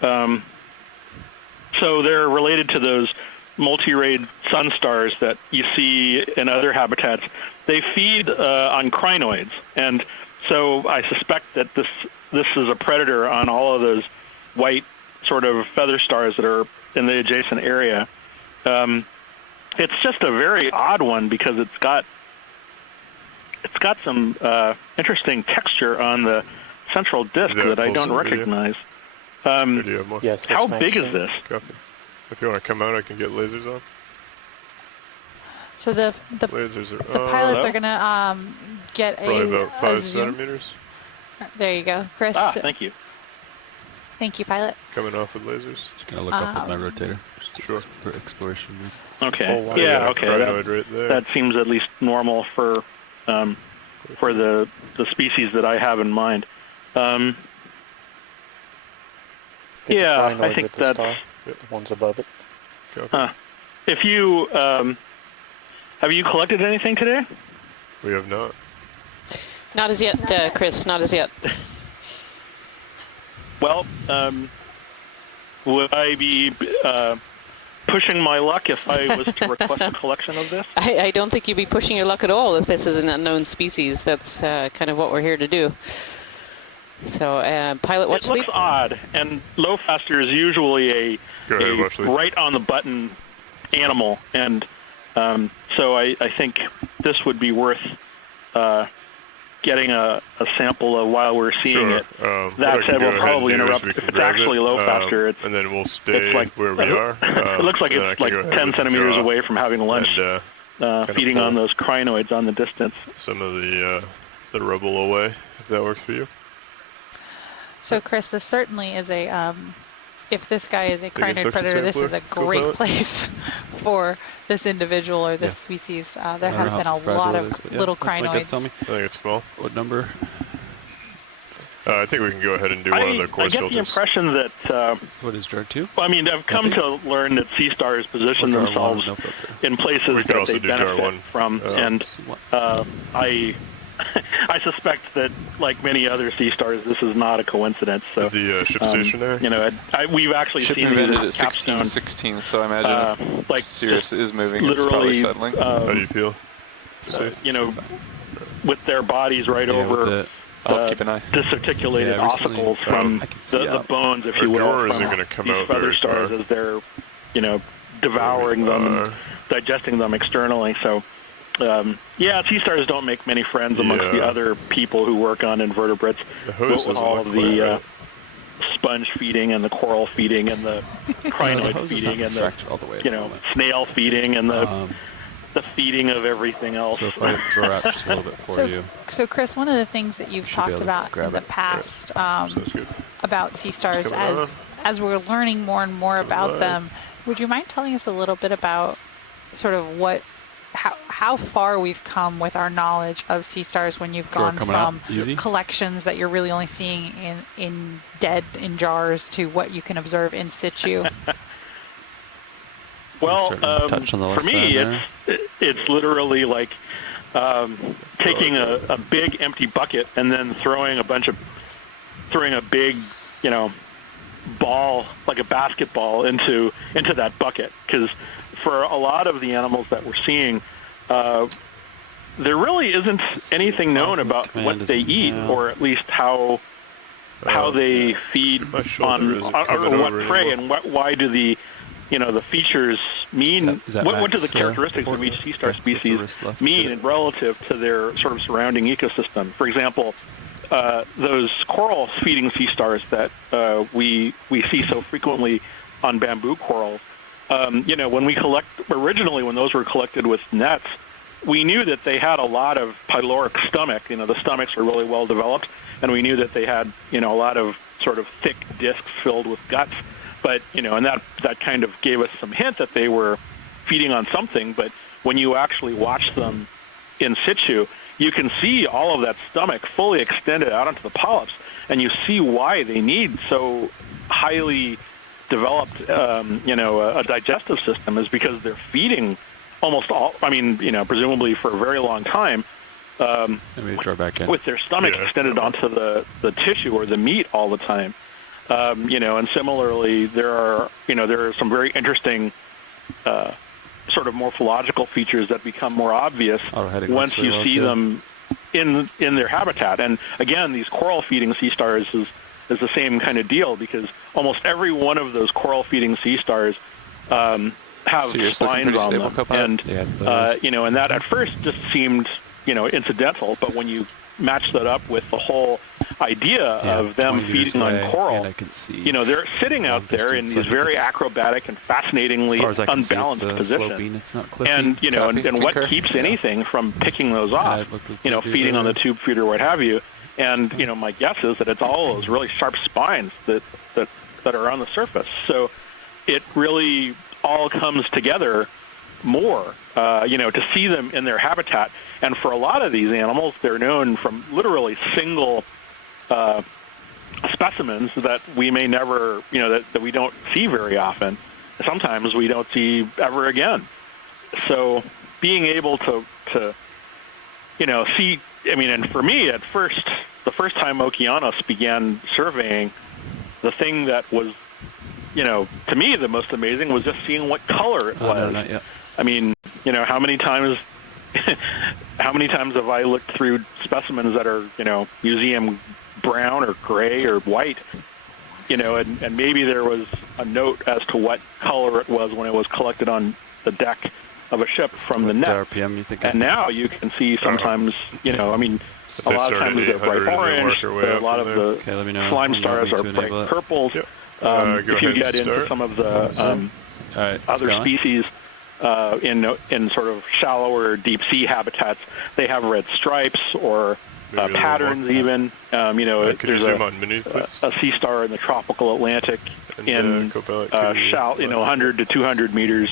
so they're related to those multi-rayed sun stars that you see in other habitats. They feed on crinoids, and so I suspect that this is a predator on all of those white sort of feather stars that are in the adjacent area. It's just a very odd one because it's got some interesting texture on the central disc that I don't recognize. Yes, how big is this? Copy. If you want to come out, I can get lasers on. So the lasers are pilots are going to get probably about 5 zoom. centimeters. There you go, Chris. Thank you. Thank you, pilot. Coming off with lasers. Just going to look up with my rotator. Sure. For exploration reasons. Okay. Yeah. Okay. That seems at least normal for the species that I have in mind. Yeah, I think that's the ones above it. If you have you collected anything today? We have not. Not as yet, Chris. Not as yet. Well, would I be pushing my luck if I was to request a collection of this? I don't think you'd be pushing your luck at all if this is an unknown species. That's kind of what we're here to do. So, pilot, watch sleep. It looks odd, and low faster is usually a right on the button animal, and so I think this would be worth getting a sample of while we're seeing it. That said, we'll probably interrupt if it's actually low faster. And then we'll stay where we are. It looks like it's like 10 centimeters away from having lunch, feeding on those crinoids on the distance. Some of the rubble away, if that works for you. So, Chris, this certainly is a, if this guy is a crinoid predator, this is a great place for this individual or this species. There have been a lot of little crinoids. Tell me. I think it's small. What number? I think we can go ahead and do one of the I course get filters. the impression that. What is drug 2? Well, I mean, I've come to learn that sea stars position Or jar themselves one, no filter. in places We could that also they do jar benefit one. from, and I I suspect that, like many other sea stars, this is not a coincidence. So, Is the ship station there? you know, we've actually Ship seen invented these at capstone, 1616, so I imagine like Sirius just is moving. It's probably literally, settling. How do you feel? you know, with their bodies right Yeah, with over the- I'll keep an eye. disarticulated Yeah, recently, ossicles from I can see the out. bones, if Or you will, door from isn't gonna come these out feather very stars far. as they're, you know, devouring them and digesting them externally. So, yeah, sea stars don't make many friends amongst the other people who work on invertebrates. The hose with doesn't all look of quite the right. sponge feeding and the coral feeding and the crinoid feeding and the all the way. you know snail feeding and the feeding of everything else. So if I draw out just a little bit for you. So, Chris, one of the things that you've Should be talked able to about grab in the it. past Sounds good. about sea stars, coming as we're learning more and more about live. them, would you mind telling us a little bit about sort of how far we've come with our knowledge of sea stars when you've Sure, gone coming out from easy. collections that you're really only seeing in dead in jars to what you can observe in situ? Well, touch on the for left me, side it's literally like taking a big empty bucket and then throwing a big, you know, ball like a basketball into that bucket. Because for a lot of the animals that we're seeing, there really isn't anything known about what they eat, or at least how they feed My shoulder isn't or coming what over prey anymore. and why do the the features mean. Is that What do the Max, characteristics of each sea star okay, with the species wrist left, mean get it. relative to their sort of surrounding ecosystem? For example, those coral feeding sea stars that we see so frequently on bamboo corals. When we originally when those were collected with nets, we knew that they had a lot of pyloric stomach. The stomachs are really well developed, and we knew that they had a lot of sort of thick discs filled with guts. But and that kind of gave us some hint that they were feeding on something. But when you actually watch them in situ, you can see all of that stomach fully extended out onto the polyps, and you see why they need so highly developed, a digestive system is because they're feeding almost all. I mean, presumably for a very long time. Let me draw back in. With their stomach extended onto the tissue or the meat all the time. And similarly, there are some very interesting sort of morphological features that become more obvious once you see them in their habitat. And again, these coral feeding sea stars is the same kind of deal, because almost every one of those coral feeding sea stars have spines on them. And and that at first just seemed incidental, but when you match that up with the whole idea of them feeding on coral, they're sitting out there in these very acrobatic and fascinatingly unbalanced positions. It's not cliffy. And and what keeps anything from picking those off? Feeding on the tube feed or what have you. And my guess is that it's all those really sharp spines that are on the surface. So it really all comes together more, to see them in their habitat. And for a lot of these animals, they're known from literally single specimens that we may never, that we don't see very often. Sometimes we don't see ever again. So being able to see, and for me at first, the first time Okeanos began surveying, the thing that was, to me the most amazing was just seeing what color it was. No, not yet. I mean, how many times have I looked through specimens that are, museum brown or gray or white, and maybe there was a note as to what color it was when it was collected on the deck of a ship from the net. RPM you think? And now you can see sometimes, a lot of times they're bright orange, a lot of the slime stars are bright purples. If you get into some of the other species in sort of shallower deep sea habitats, they have red stripes or patterns even. There's a sea star in the tropical Atlantic in 100 to 200 meters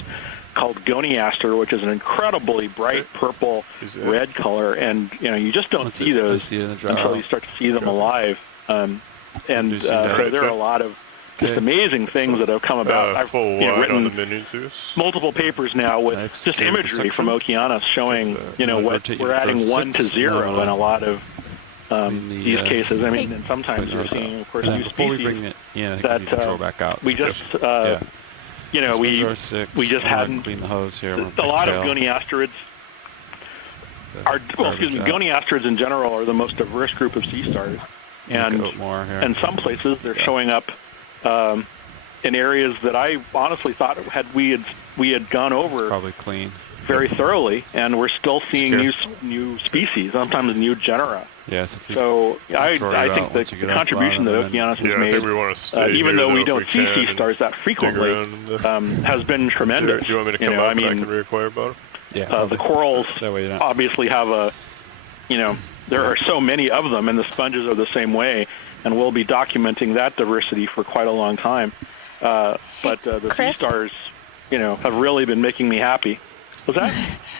called goniaster, which is an incredibly bright purple red color, and you just don't see those until you start to see them alive. And so there are a lot of just amazing things that have come about. I've written multiple papers now with just imagery from Okeanos showing, what we're adding 1 to 0 in a lot of these cases. I mean, and sometimes we're seeing, of course, new species that we just, we just hadn't. Clean the hose here. A lot of goniastrids goniastrids in general are the most diverse group of sea stars. And some places they're showing up in areas that I honestly thought we had gone over probably clean very thoroughly, and we're still seeing new species, sometimes new genera. Yes. So I think the contribution that Okeanos has made, even though we don't see sea stars that frequently, has been tremendous. Do you want me to come out and I can reacquire about it? The corals obviously have there are so many of them, and the sponges are the same way, and we'll be documenting that diversity for quite a long time. But the sea stars, have really been making me happy. Was that?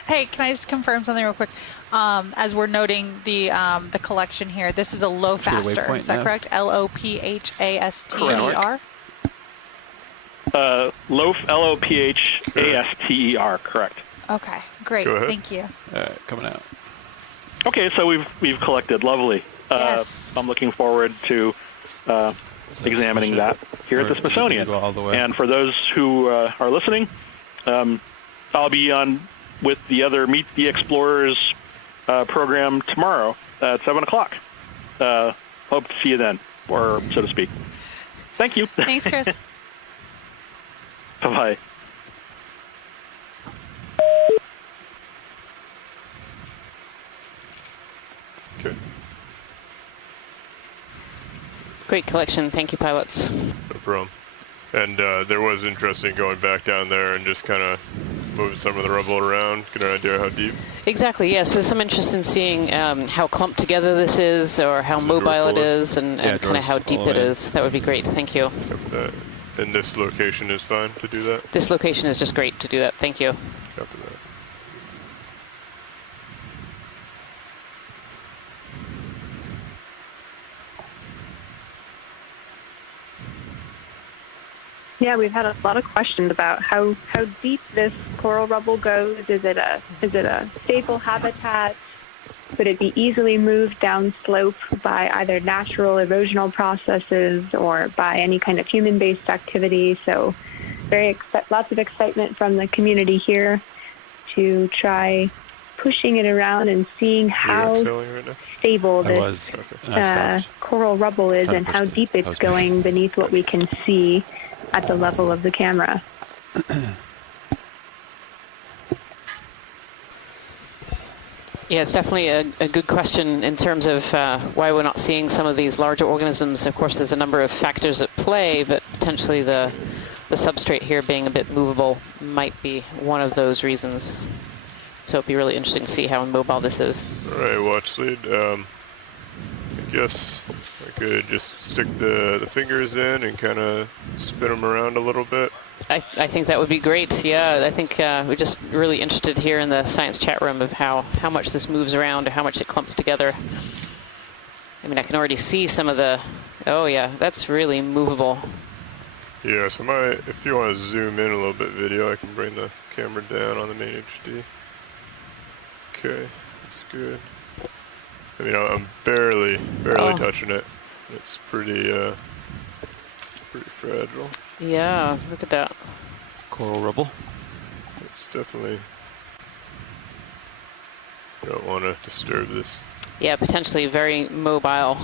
Hey, can I just confirm something real quick? As we're noting the collection here, this is a Lophaster. Is that correct? Lophaster. Lophaster, correct. Okay, great. Thank you. Coming out. Okay, so we've collected. Lovely. Yes. I'm looking forward to examining that here at the Smithsonian. And for those who are listening, I'll be on with the other Meet the Explorers program tomorrow at 7 o'clock. Hope to see you then, or so to speak. Thank you. Thanks, Chris. Bye-bye. Okay. Great collection. Thank you, pilots. No problem. And there was interesting going back down there and just kind of moving some of the rubble around, get an idea how deep. Exactly, yes. There's some interest in seeing how clumped together this is, or how mobile it is, and kind of how deep it is. That would be great. Thank you. And this location is fine to do that? This location is just great to do that. Thank you. Copy that. Yeah, we've had a lot of questions about how deep this coral rubble goes. Is it a stable habitat? Could it be easily moved down slope by either natural erosional processes or by any kind of human-based activity? So lots of excitement from the community here to try pushing it around and seeing how stable this coral rubble is and how deep it's going beneath what we can see at the level of the camera. Yeah, it's definitely a good question in terms of why we're not seeing some of these larger organisms. Of course, there's a number of factors at play, but potentially the substrate here being a bit movable might be one of those reasons. So it'll be really interesting to see how mobile this is. All right, watch lead. I guess I could just stick the fingers in and kind of spin them around a little bit. I think that would be great. Yeah, I think we're just really interested here in the science chat room of how much this moves around or how much it clumps together. I mean, I can already see some of the... Oh, yeah, that's really movable. Yeah, so if you want to zoom in a little bit video, I can bring the camera down on the main HD. Okay, that's good. I mean, I'm barely touching it. It's pretty fragile. Yeah, look at that. Coral rubble. It's definitely... You don't want to disturb this. Yeah, potentially very mobile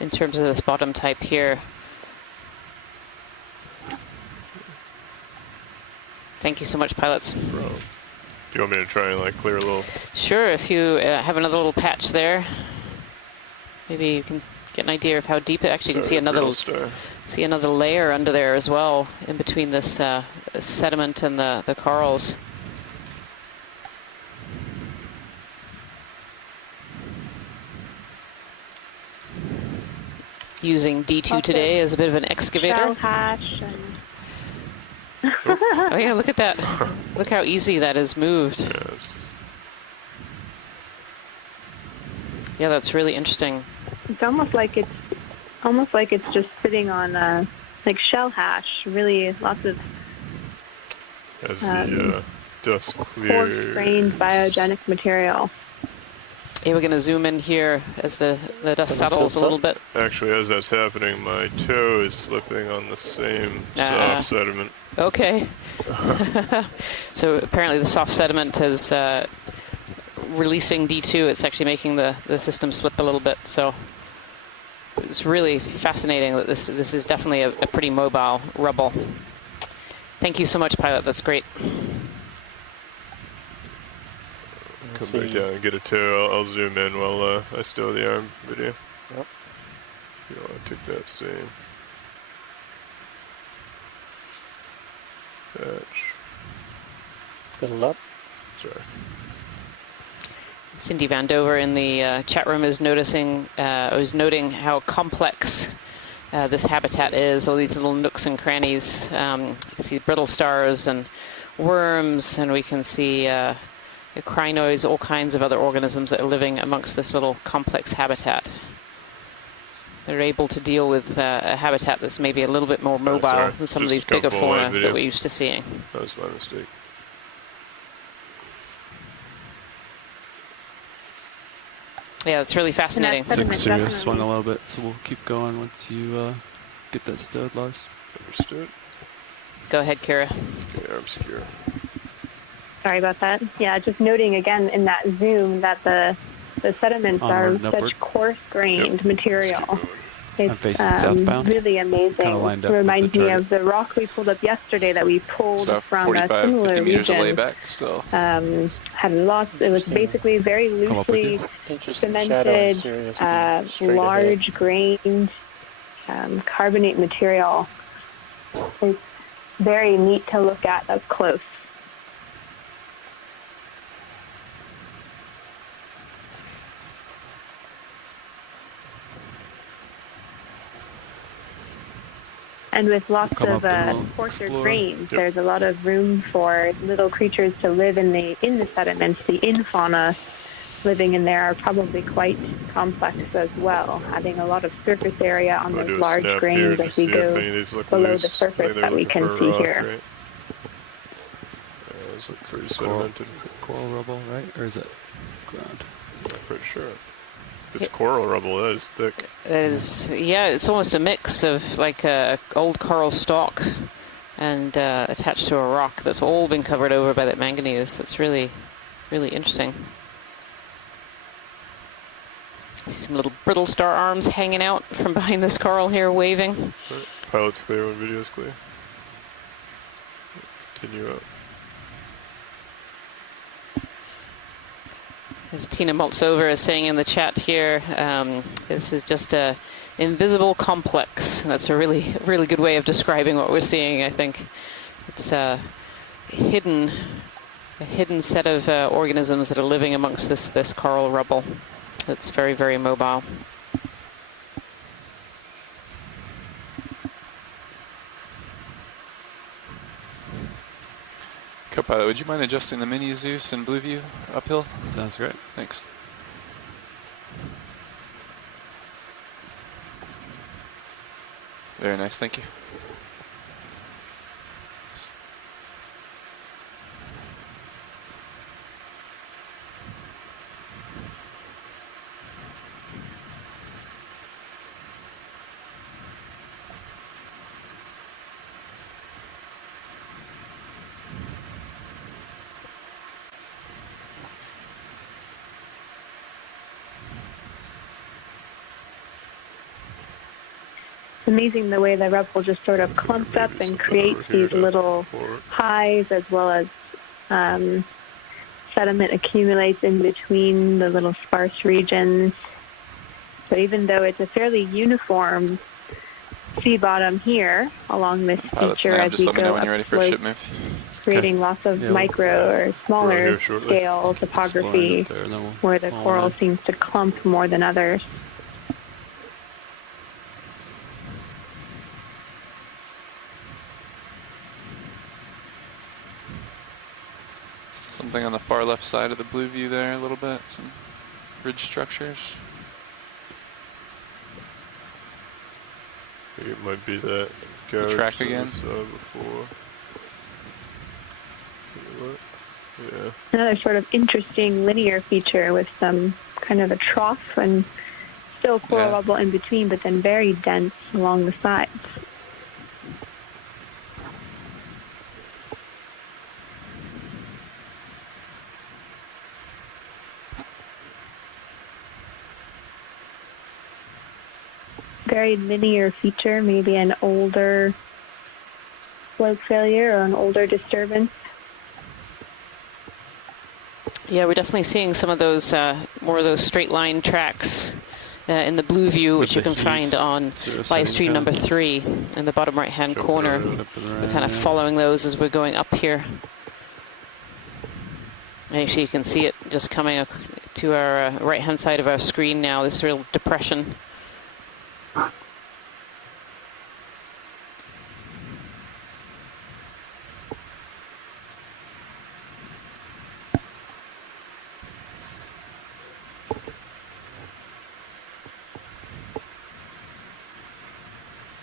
in terms of this bottom type here. Thank you so much, pilots. Bro. Do you want me to try and clear a little? Sure, if you have another little patch there, maybe you can get an idea of how deep it actually. You can see another layer under there as well, in between this sediment and the corals. Using D2 today as a bit of an excavator. Shell hash and oh yeah, look at that. Look how easy that is moved. Yes. Yeah, that's really interesting. It's almost like almost like it's just sitting on like shell hash. Really, lots of As the dust coarse-grained clears. biogenic material. Yeah, we're going to zoom in here as the dust settles a little bit. Actually, as that's happening, my toe is slipping on the same soft sediment. Okay. So apparently the soft sediment is releasing D2. It's actually making the system slip a little bit. So it's really fascinating that this is definitely a pretty mobile rubble. Thank you so much, pilot. That's great. Come back down and get a toe. I'll zoom in while I still the arm video. Yep. You want to take that same patch. Fiddle up. Sorry. Cindy Vandover in the chat room is noting how complex this habitat is. All these little nooks and crannies. You see brittle stars and worms, and we can see crinoids, all kinds of other organisms that are living amongst this little complex habitat. They're able to deal with a habitat that's maybe a little bit more mobile than some of these bigger fauna that we're used to seeing. That was my mistake. Yeah, it's really fascinating. Looks like Syria swung a little bit, so we'll keep going once you get that stowed, Lars. Understood. Go ahead, Kira. Okay, arm secure. Sorry about that. Yeah, just noting again in that zoom that the sediments are such coarse-grained material. It's really amazing. It reminds me of the rock we pulled up yesterday that we pulled from a similar region. Had lots. It was basically very loosely cemented, large-grained carbonate material. It's very neat to look at up close. And with lots of coarser grains, there's a lot of room for little creatures to live in the sediments. The infauna living in there are probably quite complex as well, having a lot of surface area on those large grains as we go below the surface that we can see here. Right? It's like pretty sedimented. Coral rubble, right? Or is it ground? I'm pretty sure. It's coral rubble. That is thick. Yeah, it's almost a mix of like a old coral stalk and attached to a rock that's all been covered over by that manganese. It's really, really interesting. Some little brittle star arms hanging out from behind this coral here, waving. Pilot's clear when video's clear. Continue up. As Tina Maltzover is saying in the chat here, this is just a invisible complex. That's a really, really good way of describing what we're seeing, I think. It's a hidden set of organisms that are living amongst this coral rubble. That's very, very mobile. Co-pilot, would you mind adjusting the mini Zeus and Blue View uphill? Sounds great. Thanks. Very nice, thank you. Amazing the way the rubble just sort of clumps up and creates these little highs, as well as sediment accumulates in between the little sparse regions. So even though it's a fairly uniform sea bottom here along this feature as we go up slope, creating lots of micro or smaller scale topography where the coral seems to clump more than others. Something on the far left side of the Blue View there a little bit, some ridge structures. I think it might be that gouge track that we again? saw before. What? Yeah. Another sort of interesting linear feature with some kind of a trough and still coral rubble in between, but then very dense along the sides. Very linear feature, maybe an older slope failure or an older disturbance. Yeah, we're definitely seeing some of those, more of those straight line tracks in the blue view, which you can find on live stream number 3 in the bottom right-hand corner. We're kind of following those as we're going up here. And actually, you can see it just coming to our right-hand side of our screen now, this real depression.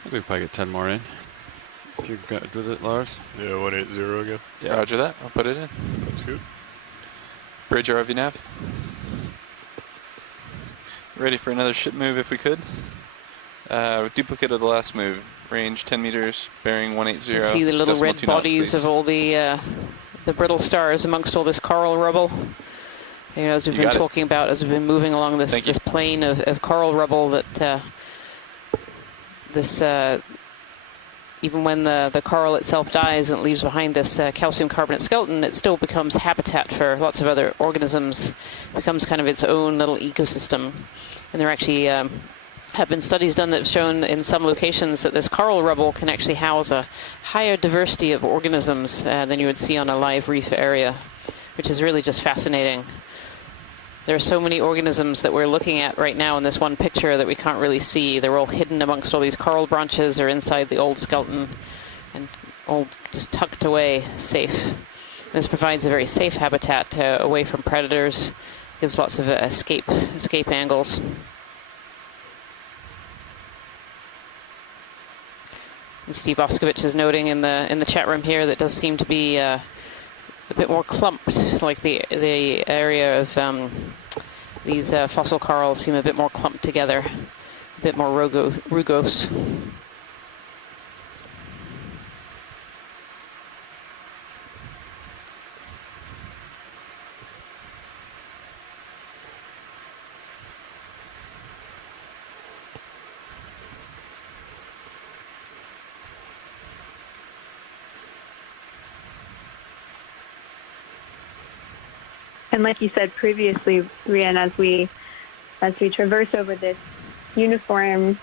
We could probably get 10 more in. If you're good with it, Lars. Yeah, 180 again. Yeah. Roger that. I'll put it in. That's good. Bridge RV nav. Ready for another ship move if we could. Duplicate of the last move. Range 10 meters, bearing 180. You can see the little red bodies of all the brittle stars amongst all this coral rubble. You know, as we've been talking about, as we've been moving along this plane of coral rubble, that even when the coral itself dies and it leaves behind this calcium carbonate skeleton, it still becomes habitat for lots of other organisms. It becomes kind of its own little ecosystem. And there actually have been studies done that have shown in some locations that this coral rubble can actually house a higher diversity of organisms than you would see on a live reef area, which is really just fascinating. There are so many organisms that we're looking at right now in this one picture that we can't really see. They're all hidden amongst all these coral branches or inside the old skeleton and all just tucked away, safe. This provides a very safe habitat away from predators, gives lots of escape angles. And Steve Oskovich is noting in the chat room here that does seem to be a bit more clumped, like the area of these fossil corals seem a bit more clumped together, a bit more rugose. And like you said previously, Rian, as we traverse over this uniform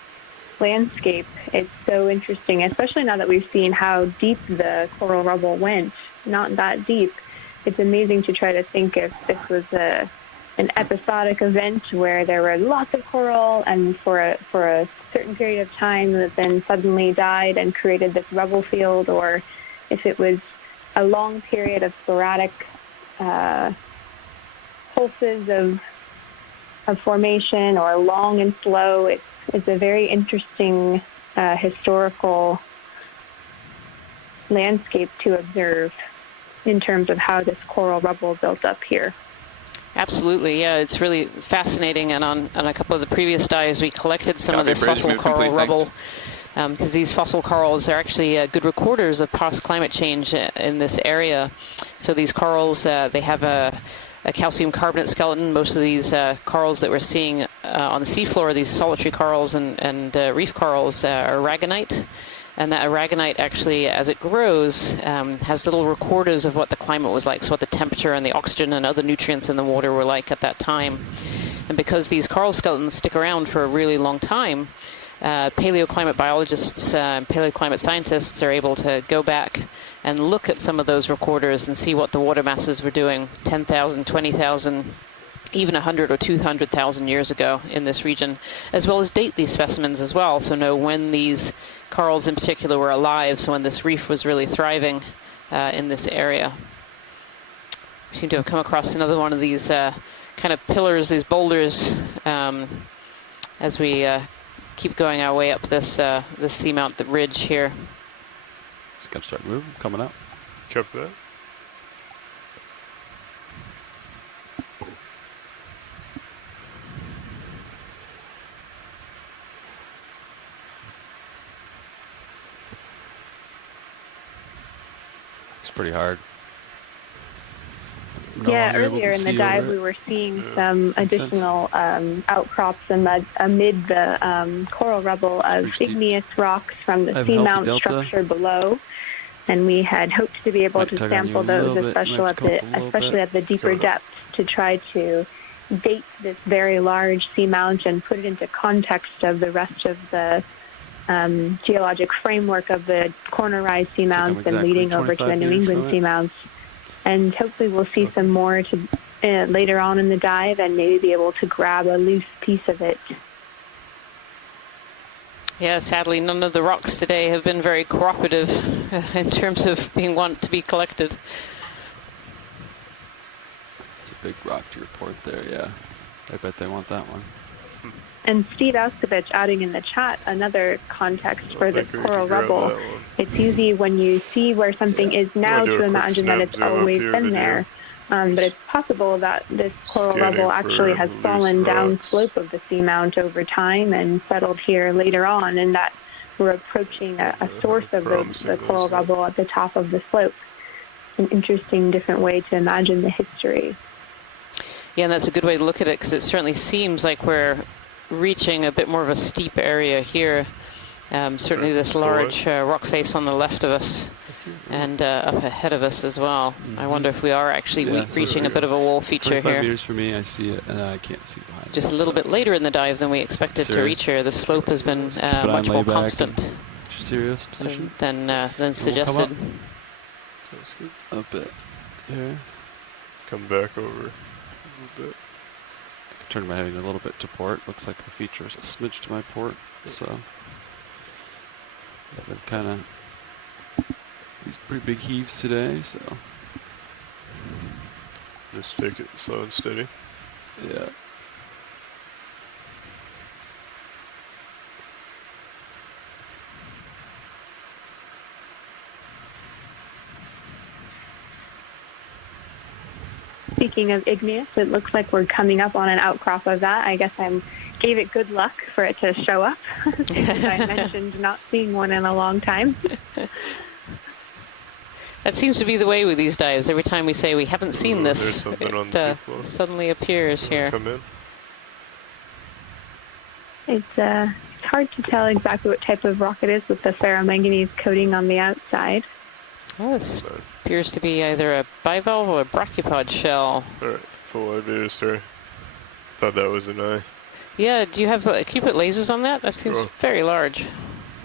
landscape, it's so interesting, especially now that we've seen how deep the coral rubble went. Not that deep. It's amazing to try to think if this was an episodic event where there were lots of coral and for a certain period of time that then suddenly died and created this rubble field, or if it was a long period of sporadic pulses of formation, or long and slow. It's a very interesting historical landscape to observe in terms of how this coral rubble built up here. Absolutely, yeah, it's really fascinating. And on a couple of the previous dives, we collected some of this fossil coral rubble. Because these fossil corals are actually good recorders of past climate change in this area. So these corals, they have a calcium carbonate skeleton. Most of these corals that we're seeing on the seafloor, these solitary corals and reef corals, are aragonite. And that aragonite actually, as it grows, has little recorders of what the climate was like, so what the temperature and the oxygen and other nutrients in the water were like at that time. And because these coral skeletons stick around for a really long time, paleoclimate biologists and paleoclimate scientists are able to go back and look at some of those recorders and see what the water masses were doing 10,000, 20,000, even 100 or 200,000 years ago in this region, as well as date these specimens as well, so know when these corals in particular were alive, so when this reef was really thriving in this area. We seem to have come across another one of these kind of pillars, these boulders, as we keep going our way up this Seamount, the ridge here. Just gotta start moving, coming up. Copy that. It's pretty hard. Yeah, earlier in the dive, we were seeing some additional outcrops amid the coral rubble of igneous rocks from the Seamount structure below. And we had hoped to be able to sample those, especially at the deeper depths, to try to date this very large seamount and put it into context of the rest of the geologic framework of the corner rise seamounts and leading over to the New England seamounts. And hopefully we'll see some more later on in the dive and maybe be able to grab a loose piece of it. Yeah, sadly, none of the rocks today have been very cooperative in terms of being want to be collected. It's a big rock to report there, yeah. I bet they want that one. And Steve Auskovich adding in the chat another context for this coral rubble. It's easy when you see where something is now to imagine that it's always been there. But it's possible that this coral rubble actually has fallen down slope of the seamount over time and settled here later on, and that we're approaching a source of the coral rubble at the top of the slope. An interesting, different way to imagine the history. Yeah, and that's a good way to look at it, because it certainly seems like we're reaching a bit more of a steep area here. Certainly this large rock face on the left of us and up ahead of us as well. I wonder if we are actually reaching a bit of a wall feature 25 here. meters for me, I see it, and I can't see behind. Just a little bit later in the dive than we expected to reach here. The slope has been much more constant. Serious position? Than suggested. A bit here. Come back over a little bit. I can turn my head a little bit to port. Looks like the feature is a smidge to my port, so I've been kind of these pretty big heaves today, so just take it slow and steady. Yeah. Speaking of igneous, it looks like we're coming up on an outcrop of that. I guess I gave it good luck for it to show up, since I mentioned not seeing one in a long time. That seems to be the way with these dives. Every time we say we haven't seen this, it suddenly appears here. Come in. It's hard to tell exactly what type of rock it is with the ferromanganese coating on the outside. Oh, this appears to be either a bivalve or a brachipod shell. All right, full elevator story. Thought that was an eye. Yeah, do you have, can you put lasers on that? That seems very large.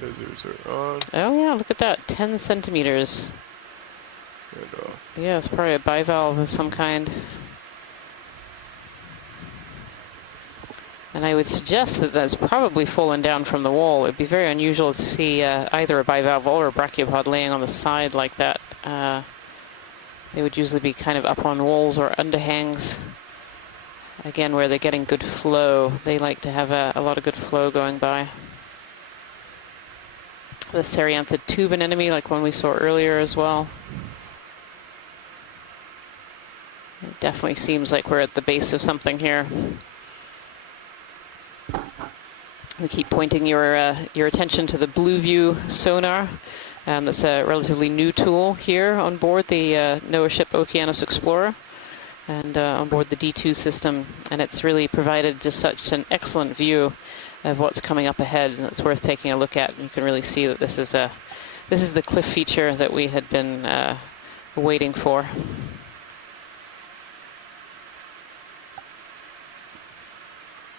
Lasers are on. Oh yeah, look at that, 10 centimeters. And off. Yeah, it's probably a bivalve of some kind. And I would suggest that that's probably fallen down from the wall. It would be very unusual to see either a bivalve or a brachiopod laying on the side like that. They would usually be kind of up on walls or underhangs. Again, where they're getting good flow. They like to have a lot of good flow going by. The Serianthid tube anemone, like one we saw earlier as well. It definitely seems like we're at the base of something here. We keep pointing your attention to the Blue View sonar. That's a relatively new tool here on board the NOAA ship Okeanos Explorer and on board the D2 system. And it's really provided just such an excellent view of what's coming up ahead, and it's worth taking a look at. And you can really see that this is the cliff feature that we had been waiting for.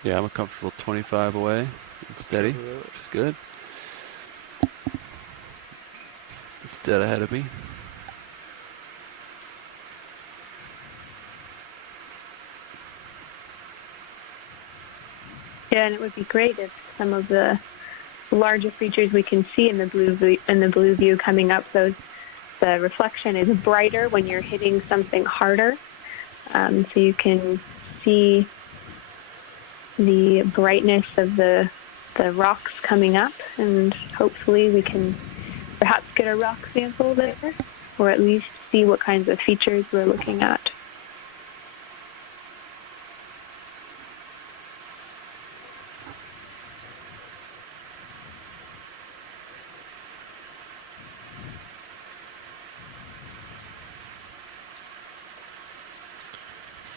Yeah, I'm a comfortable 25 away. It's steady, which is good. It's dead ahead of me. Yeah, and it would be great if some of the larger features we can see in the blue view coming up, the reflection is brighter when you're hitting something harder, so you can see the brightness of the the rocks coming up, and hopefully we can perhaps get a rock sample there, or at least see what kinds of features we're looking at.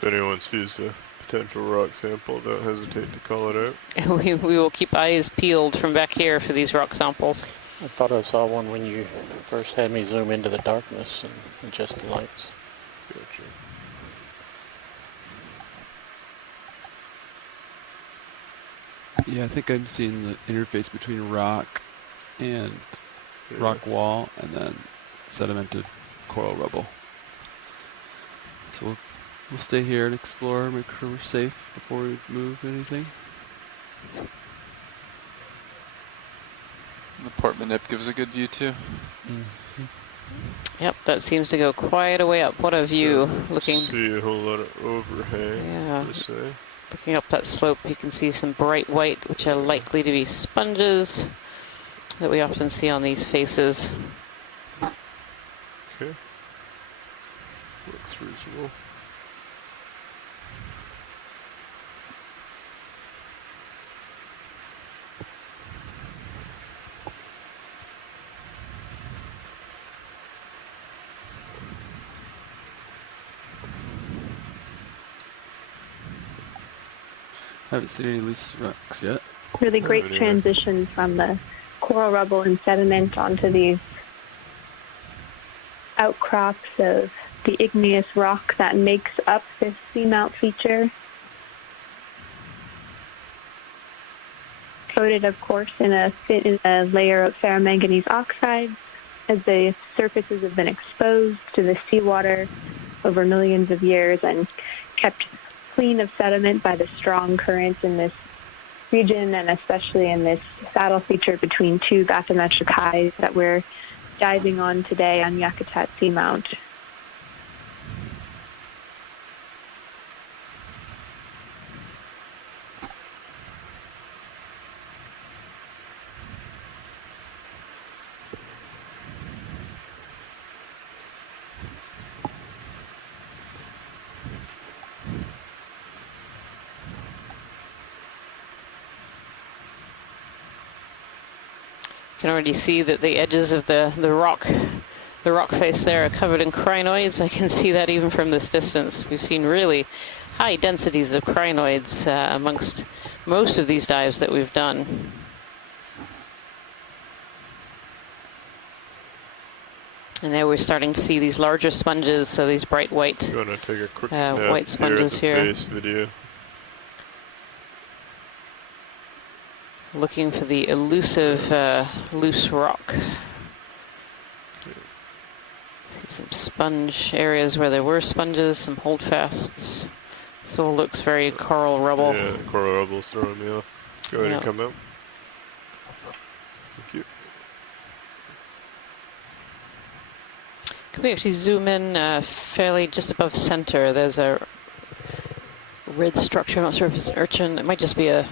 If anyone sees a potential rock sample, don't hesitate to call it out. We will keep eyes peeled from back here for these rock samples. I thought I saw one when you first had me zoom into the darkness and adjust the lights. Gotcha. Yeah, I think I'm seeing the interface between rock and rock wall, and then sedimented coral rubble. So we'll stay here and explore, make sure we're safe before we move anything. The Port Manip gives a good view too. Mm-hmm. Yep, that seems to go quite a way up. What a view! Looking. See a whole lot of overhang. Yeah. Per se. Looking up that slope, you can see some bright white, which are likely to be sponges that we often see on these faces. Okay. Looks reasonable. I haven't seen any loose rocks yet. Really great transition from the coral rubble and sediment onto these outcrops of the igneous rock that makes up this seamount feature. Coated, of course, in a layer of ferromanganese oxide, as the surfaces have been exposed to the seawater over millions of years and kept clean of sediment by the strong currents in this region, and especially in this saddle feature between two bathymetric highs that we're diving on today on Yakutat Seamount. You can already see that the edges of the rock face there are covered in crinoids. I can see that even from this distance. We've seen really high densities of crinoids amongst most of these dives that we've done. And now we're starting to see these larger sponges, so these bright white, You want to take a quick snap white sponges here. here. Base video. Looking for the elusive loose rock. See some sponge areas where there were sponges, some holdfasts. This all looks very coral rubble. Yeah, coral rubble's throwing me off. Go ahead and come out. Thank you. Can we actually zoom in fairly just above center? There's a red structure. I'm not sure if it's an urchin. It might just be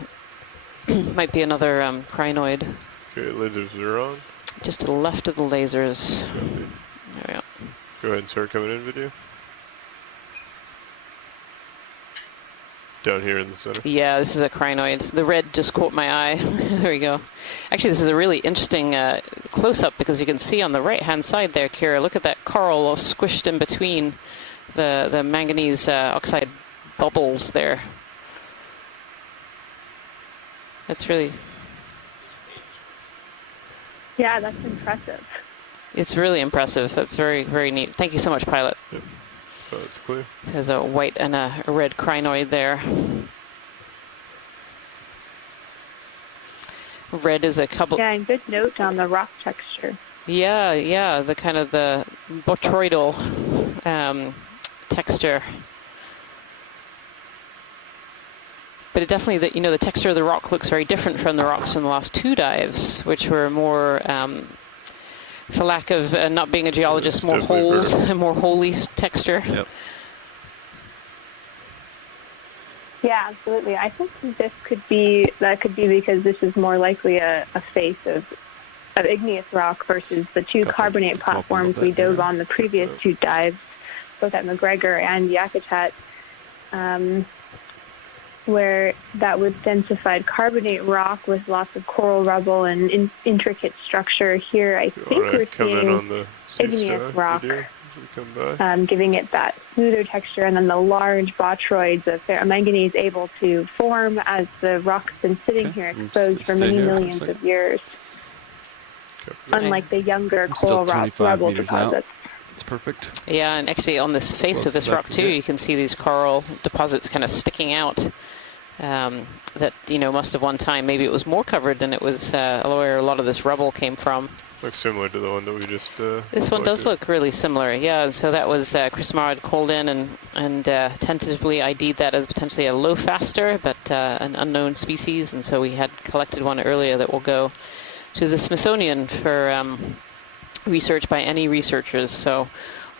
might be another crinoid. Okay, lasers are on. Just to the left of the lasers. There we go. Go ahead and start coming in video. Down here in the center. Yeah, this is a crinoid. The red just caught my eye. There we go. Actually, this is a really interesting close-up because you can see on the right-hand side there, Kira, look at that coral all squished in between the manganese oxide bubbles there. That's really... Yeah, that's impressive. It's really impressive. That's very, very neat. Thank you so much, Pilot. Yep. Oh, it's clear. There's a white and a red crinoid there. Red is a couple... Yeah, and good note on the rock texture. Yeah, the kind of the botryoidal texture. But it definitely, the texture of the rock looks very different from the rocks from the last two dives, which were more, for lack of not being a geologist, more holes, more holy texture. Yep. Yeah, absolutely. I think that could be because this is more likely a face of igneous rock versus the two carbonate platforms we dove on the previous two dives, both at McGregor and Yakutat, where that was densified carbonate rock with lots of coral rubble and intricate structure. Here, I think we're seeing igneous rock, giving it that smoother texture, and then the large botroids of ferromanganese able to form as the rock's been sitting here exposed for many millions of years. Unlike the younger coral rock rubble deposits. It's perfect. Yeah, and actually on this face of this rock too, you can see these coral deposits kind of sticking out. That must have one time maybe it was more covered than it was where a lot of this rubble came from. Looks similar to the one that we just. This one does look really similar, yeah. And so that was Chris Marr had called in and tentatively ID'd that as potentially a low faster, but an unknown species, and so we had collected one earlier that will go to the Smithsonian for research by any researchers. So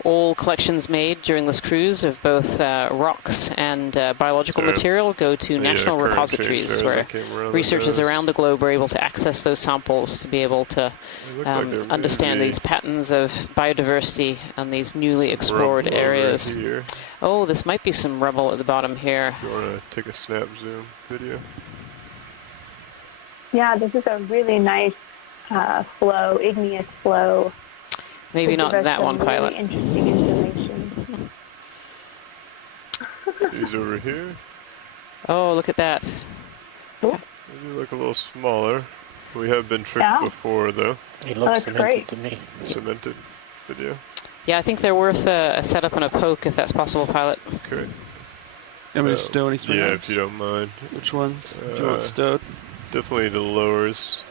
all collections made during this cruise of both rocks and biological material go to national repositories where researchers around the globe are able to access those samples to be able to understand these patterns of biodiversity on these newly explored areas. Oh, this might be some rubble at the bottom here. You want to take a snap zoom video? Yeah, this is a really nice flow, igneous flow. Maybe not that one, really pilot. Interesting information. These over here. Oh, look at that. Cool. Maybe look a little smaller. We have been tricked before, though. He looks cemented to me. Cemented video. Yeah, I think they're worth a setup and a poke if that's possible, pilot. Okay. How many stony swing? Yeah, if you don't mind. Which ones? Do you want stowed? Definitely the lowers.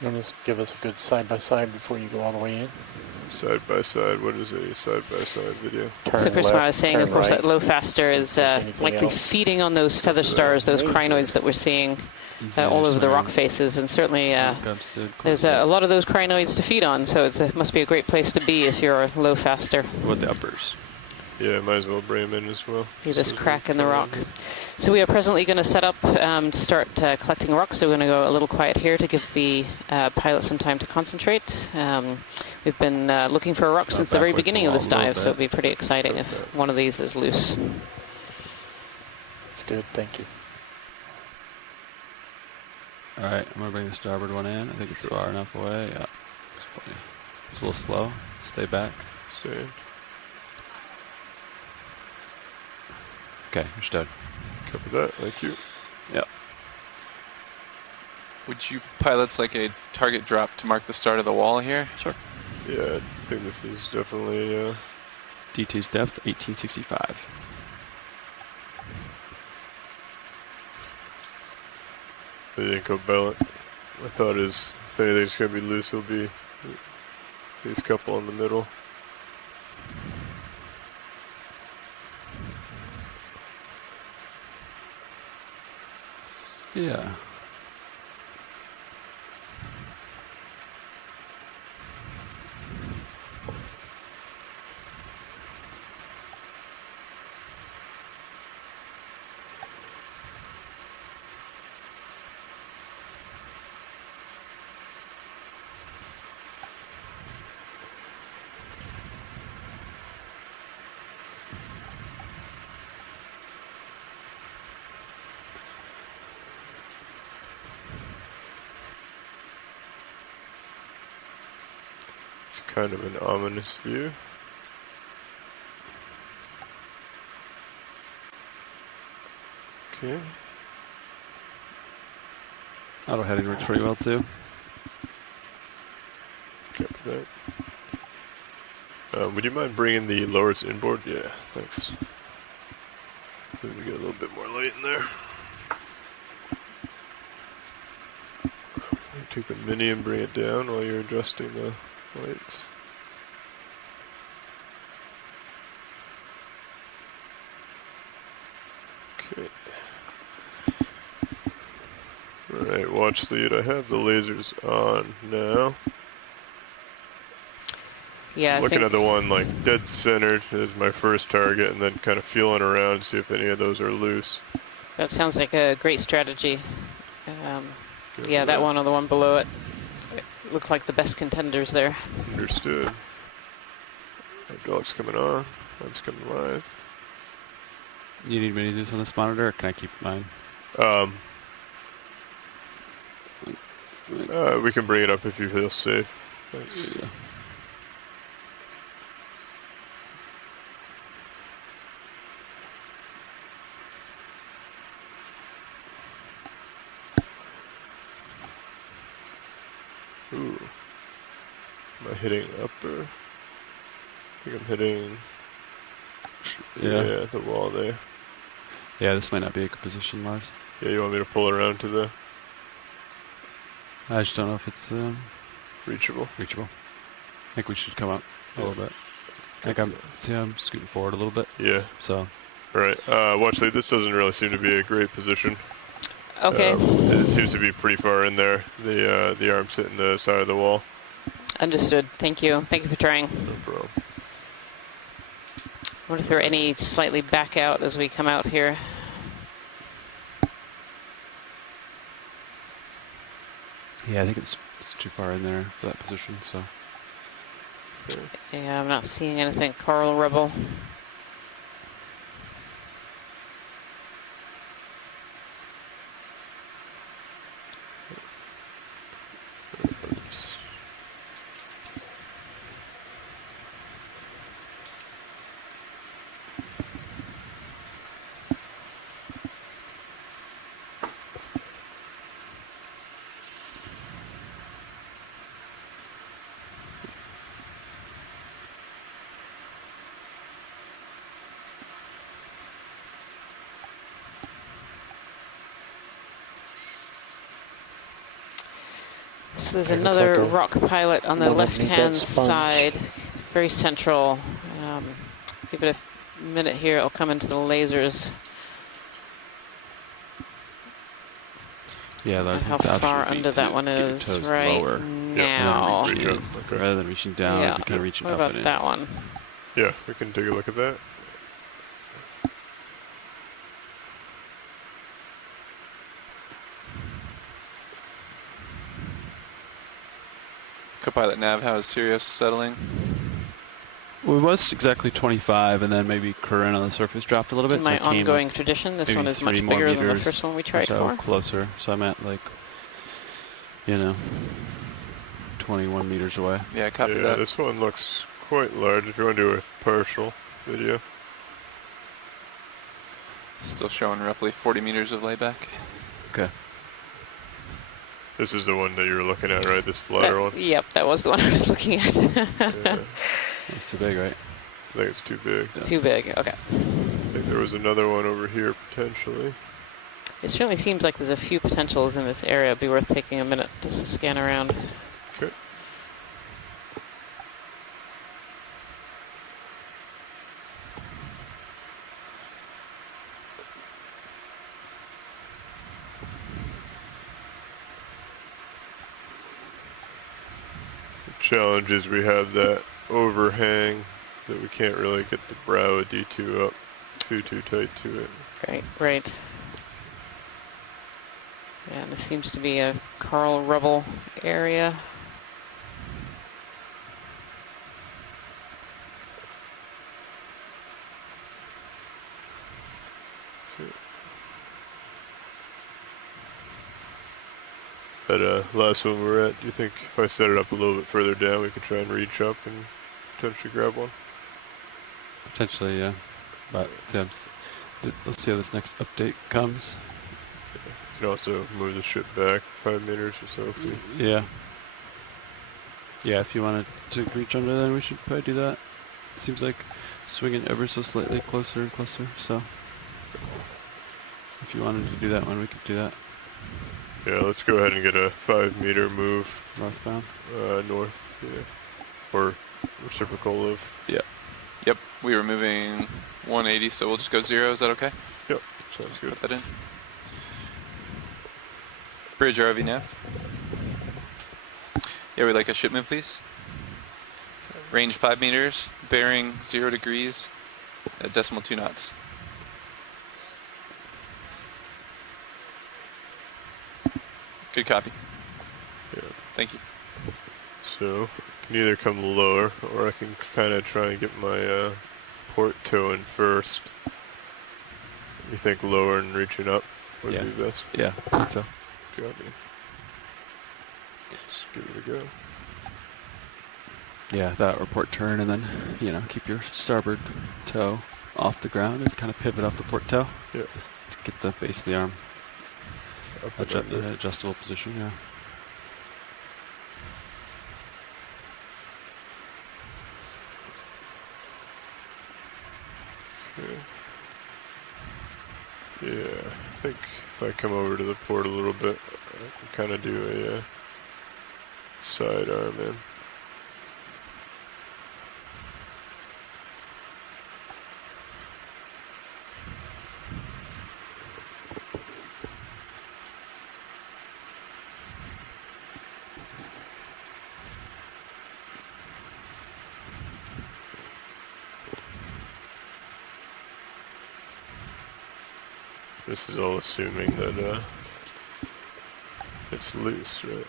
You want to give us a good side-by-side before you go all the way in? Side-by-side, what is a side-by-side video? So Chris Marr is saying, of course, that low faster is likely feeding on those feather stars, those crinoids that we're seeing all over the rock faces, and certainly there's a lot of those crinoids to feed on, so it must be a great place to be if you're a low faster. With the uppers. Yeah, might as well bring them in as well. See this crack in the rock. So we are presently going to set up to start collecting rocks. So we're going to go a little quiet here to give the pilot some time to concentrate. We've been looking for a rock since the very beginning of this dive, so it'll be pretty exciting if one of these is loose. That's good, thank you. All right, I'm going to bring the starboard one in. I think it's far enough away. Yeah, it's a little slow. Stay back. Stay in. Okay, you're stowed. Copy that, thank you. Yep. Would you pilots like a target drop to mark the start of the wall here? Sure. Yeah, I think this is definitely... D2's depth, 1865. I didn't go bell it. My thought is, if anything's going to be loose, it'll be these couple in the middle. Yeah. It's kind of an ominous view. Okay. Auto heading works pretty well too. Copy that. Would you mind bringing the lowers inboard? Yeah, thanks. Let me get a little bit more light in there. Take the mini and bring it down while you're adjusting the lights. Okay. Alright, watch lead. I have the lasers on now. Yeah, looking at the one like dead centered is my first target, and then kind of feeling around to see if any of those are loose. That sounds like a great strategy. Go Yeah, for that one or the one below it look like the best contenders there. Understood. Our dog's coming on. Mine's coming live. You need me to do this on this monitor, or can I keep mine? We can bring it up if you feel safe. Thanks. Yeah. Ooh. Am I hitting upper? I think I'm hitting... Yeah. the wall there. Yeah, this might not be a good position, Lars. Yeah, you want me to pull it around to the... I just don't know if it's reachable? Reachable. I think we should come up a little bit. I think I'm scooting forward a little bit. Yeah. So. Right. Watchley, this doesn't really seem to be a great position. Okay. It seems to be pretty far in there. The arm's hitting the side of the wall. Understood. Thank you. Thank you for trying. No problem. I wonder if there are any slightly back out as we come out here. Yeah, I think it's too far in there for that position, so. Okay. Yeah, I'm not seeing anything. Coral Rebel. So there's It looks another like a rock pilot on the one underneath left-hand that sponge. side, very central. Give it a minute here, it'll come into the lasers. Yeah, And how far under that one is right now. Reach up. Okay. Rather than reaching down, Yeah. we kind of reaching What up about and in. that one? Yeah, we can take a look at that. Copilot Nav, how is Sirius settling? Well, it was exactly 25, and then maybe current on the surface dropped a little bit. In so my it came ongoing up tradition, this maybe one is 3 much more bigger than the meters first one we or tried so for. closer. So I'm at like, 21 meters away. Yeah, copy Yeah, that. this one looks quite large. If you want to do a partial video. Still showing roughly 40 meters of layback. Okay. This is the one that you were looking at, right? This flatter one? Yep, that was the one I was looking at. Yeah. It's too big, right? I think it's too big. Yeah. Too big, okay. I think there was another one over here, potentially. It certainly seems like there's a few potentials in this area. It'd be worth taking a minute just to scan around. Okay. The challenge is we have that overhang that we can't really get the brow of D2 up too tight to it. Right. Yeah, and this seems to be a coral rubble area. That last one we were at, do you think if I set it up a little bit further down, we could try and reach up and potentially grab one? Potentially, yeah. But let's see how this next update comes. You can also move the ship back 5 meters or so. If you... Yeah. Yeah, if you wanted to reach under, then we should probably do that. Seems like swinging ever so slightly closer and closer, so if you wanted to do that one, we could do that. Yeah, let's go ahead and get a 5 meter move Northbound? north, yeah. Or reciprocal of. Yeah. Yep, we were moving 180, so we'll just go 0. Is that okay? Yep, sounds good. Put that in. Bridge ROV nav. Yeah, we'd like a ship move, please. Range 5 meters, bearing 0 degrees, at decimal 2 knots. Good copy. Yeah. Thank you. So, I can either come lower, or I can kind of try and get my port toe in first. You think lower and reaching up would Yeah. be best? Yeah, I think so. Copy. Just give it a go. Yeah, that or port turn, and then, keep your starboard toe off the ground and kind of pivot up the port toe. Yeah. To get the base of the arm Up and under. in an adjustable position, yeah. Okay. Yeah, I think if I come over to the port a little bit, I can kind of do a side arm in. This is all assuming that it's loose, right?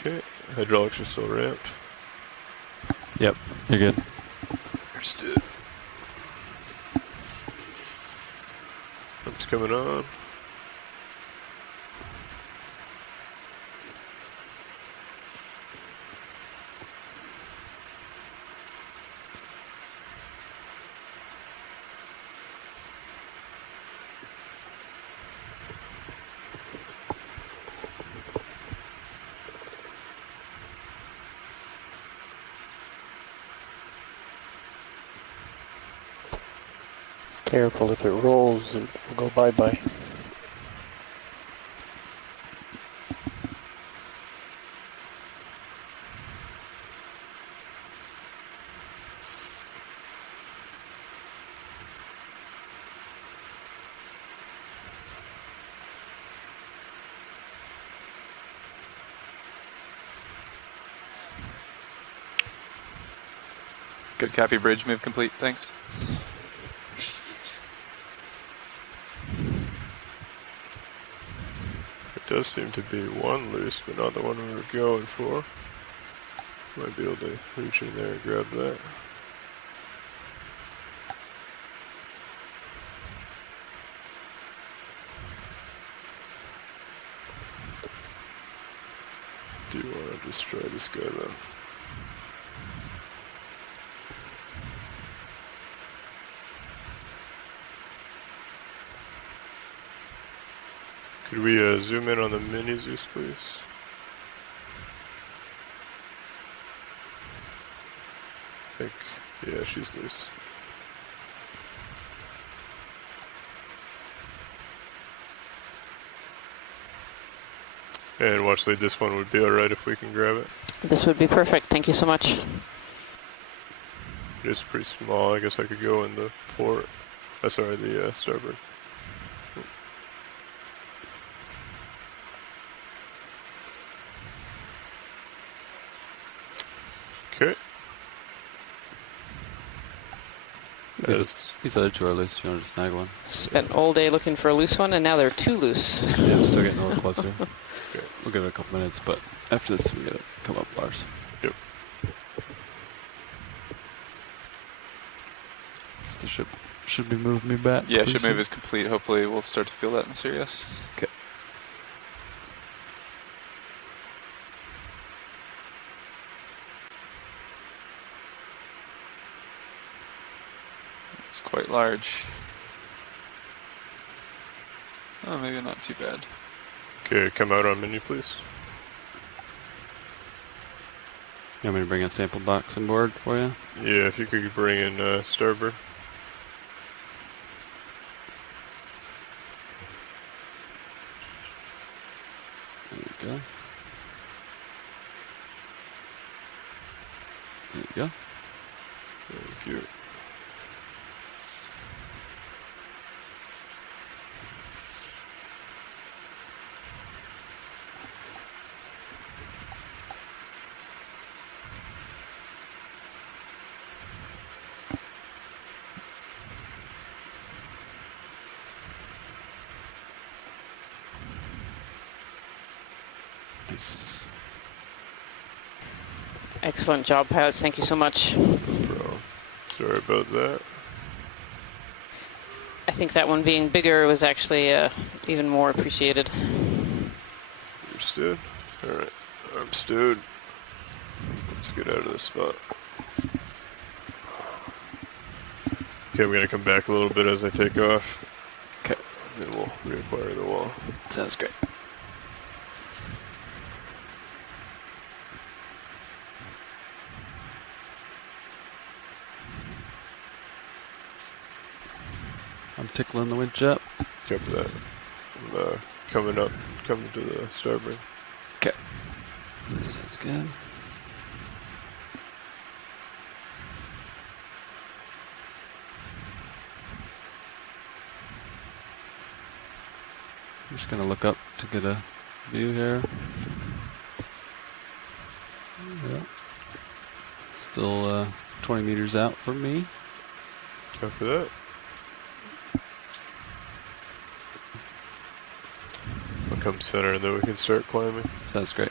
Okay, hydraulics are still ramped. Yep, you're good. Understood. Pump's coming on. Careful, if it rolls, it will go bye-bye. Good copy. Bridge move complete. Thanks. It does seem to be one loose, but not the one we were going for. Might be able to reach in there and grab that. Do want to just try this guy though. Could we zoom in on the mini Zeus, please? I think, yeah, she's loose. And watch, like, this one would be alright if we can grab it. This would be perfect. Thank you so much. It is pretty small. I guess I could go in the port. Sorry, the starboard. Okay. These other two are loose. You want to snag one? Spent all day looking for a loose one, and now they're two loose. Yeah, we're still getting a little closer. Okay. We'll give it a couple minutes, but after this, we gotta come up, Lars. Yep. So should we move me back? Yeah, please? ship move is complete. Hopefully we'll start to feel that in Sirius. Okay. It's quite large. Oh, maybe not too bad. Okay, come out on menu, please. You want me to bring a sample box and board for you? Yeah, if you could bring in starboard. There we go. There you go. Thank you. Nice. Excellent job, pilots. Thank you so much. No problem. Sorry about that. I think that one being bigger was actually even more appreciated. Understood. All right. I'm stewed. Let's get out of this spot. Okay, I'm going to come back a little bit as I take off. Okay. Then we'll reacquire the wall. Sounds great. I'm tickling the winch up. Copy that. I'm coming up, coming to the starboard. Okay. This sounds good. I'm just going to look up to get a view here. Yeah. Still 20 meters out from me. Copy that. I'll come center and then we can start climbing. Sounds great.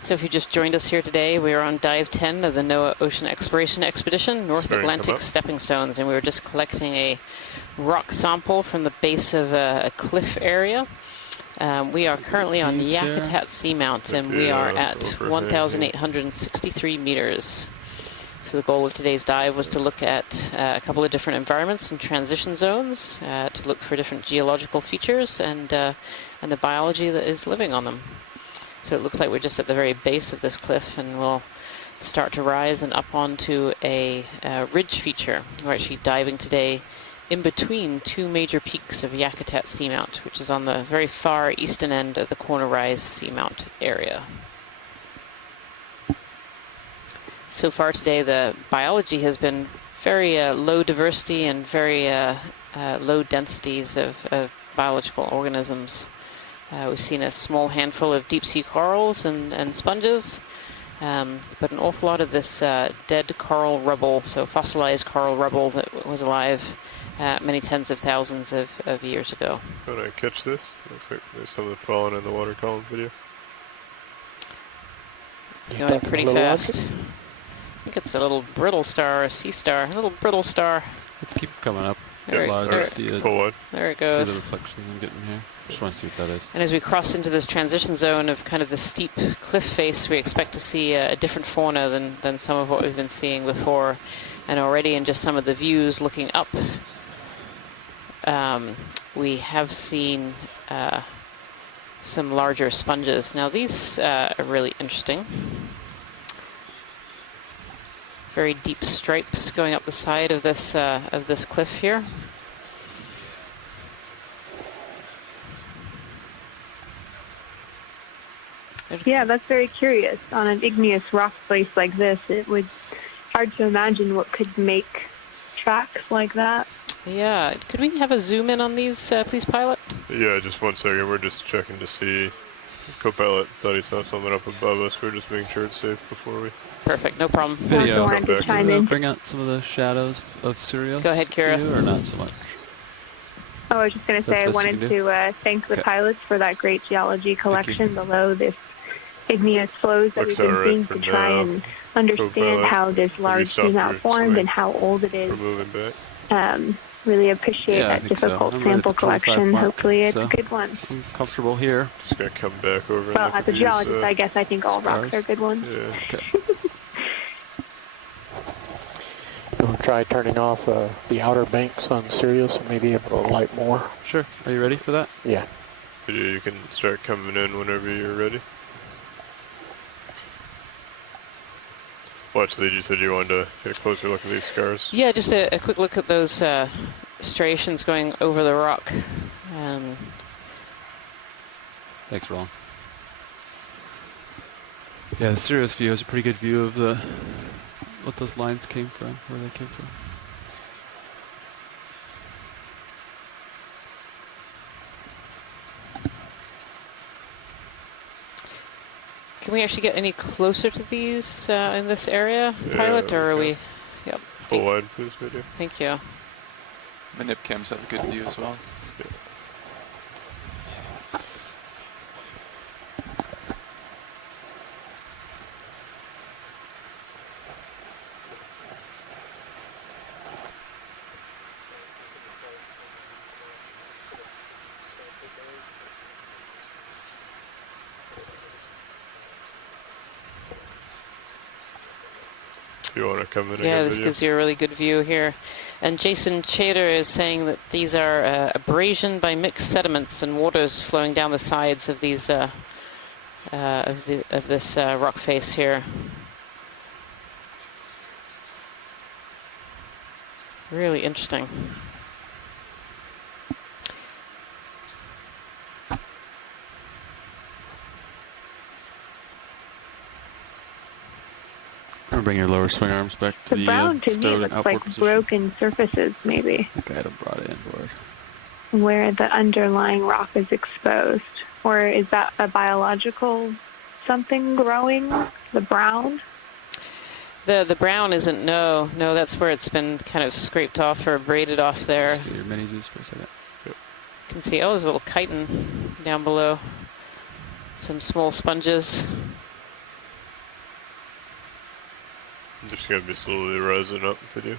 So if you just joined us here today, we are on dive 10 of the NOAA Ocean Exploration Expedition, North Starting to come Atlantic up. Stepping Stones, and we were just collecting a rock sample from the base of a cliff area. We are currently on Beach here. Yakutat Seamount, and we are Yeah, at overhead, 1,863 meters. So the goal of today's dive was to look at a couple of different environments and transition zones, to look for different geological features and the biology that is living on them. So it looks like we're just at the very base of this cliff, and we'll start to rise and up onto a ridge feature. We're actually diving today in between two major peaks of Yakutat Seamount, which is on the very far eastern end of the Corner Rise Seamount area. So far today, the biology has been very low diversity and very low densities of biological organisms. We've seen a small handful of deep-sea corals and sponges, but an awful lot of this dead coral rubble, so fossilized coral rubble that was alive many tens of thousands of years ago. Can I catch this? Looks like there's something falling in the water column video. Going pretty fast. I think it's a little brittle star, a sea star, a little brittle star. Let's keep coming up. There it- Large, there- see it. Pull one. There it See goes. the reflections I'm getting here. Just want to see what that is. And as we cross into this transition zone of kind of the steep cliff face, we expect to see a different fauna than some of what we've been seeing before. And already in just some of the views looking up, we have seen some larger sponges. Now these are really interesting. Very deep stripes going up the side of this cliff here. Yeah, that's very curious. On an igneous rock place like this, it would hard to imagine what could make tracks like that. Yeah, could we have a zoom in on these, please, pilot? Yeah, just 1 second. We're just checking to see. Co-pilot thought he saw something up above us. We're just making sure it's safe before we. Perfect, no problem. Video. wanted to back. chime in. Bring out some of the shadows of Sirius. Go ahead, Kira. for you, or not so much? Oh, I was just going to That's say I best you wanted can do. to thank the Okay. pilots for that great geology you. collection below this igneous flows that Looks we've been alright seeing for to try now. and understand Co-pilot, how this large stop seamount your formed swing? and how old it is. We're moving back. Really appreciate Yeah, I that think so. difficult I'm right at sample the 25 collection. mark, Hopefully it's so a good one. I'm comfortable here. Just gonna come back over. Well, and look as a at these, geologist, I guess I think all rocks stars. are good ones. Yeah. Okay. You want to try turning off the outer banks on Sirius and maybe able to light more? Sure. Are you ready for that? Yeah. You can start coming in whenever you're ready. Watch, you said you wanted to get a closer look at these scars. Yeah, just a quick look at those striations going over the rock. Thanks, Ron. Yeah, the Sirius view has a pretty good view of what those lines came from, where they came from. Can we actually get any closer to these in this area, Yeah, pilot, or are we we? can. Yep. Full wide, please, video. Thank you. My nip cams have a good view as well. You want to come in and Yeah, get this video? gives you a really good view here. And Jason Chater is saying that these are abrasion by mixed sediments and waters flowing down the sides of these of this rock face here. Really interesting. Bring your lower swing arms back to The the brown to me stowed and looks outboard like position. broken surfaces, maybe, I think I had a broad inboard. where the underlying rock is exposed. Or is that a biological something growing? The brown? The brown isn't, no, that's where it's been kind of scraped off or braided off there. Just do your mini zoos for a second. You can see, oh, there's a little chitin down below. Some small sponges. I'm just going to be slowly rising up video.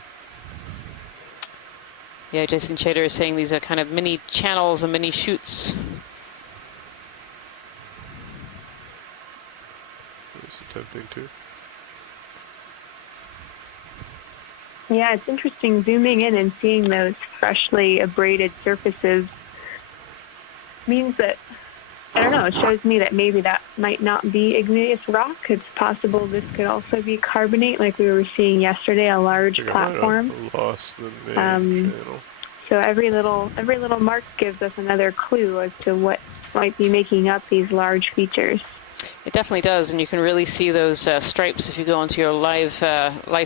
Yeah, Jason Chater is saying these are kind of mini channels and mini chutes. It's tempting too. Yeah, it's interesting zooming in and seeing those freshly abraded surfaces means that, I don't know, it shows me that maybe that might not be igneous rock. It's possible this could also be carbonate, like we were seeing yesterday, a large platform. Lost the main channel. So every little mark gives us another clue as to what might be making up these large features. It definitely does, and you can really see those stripes if you go into your live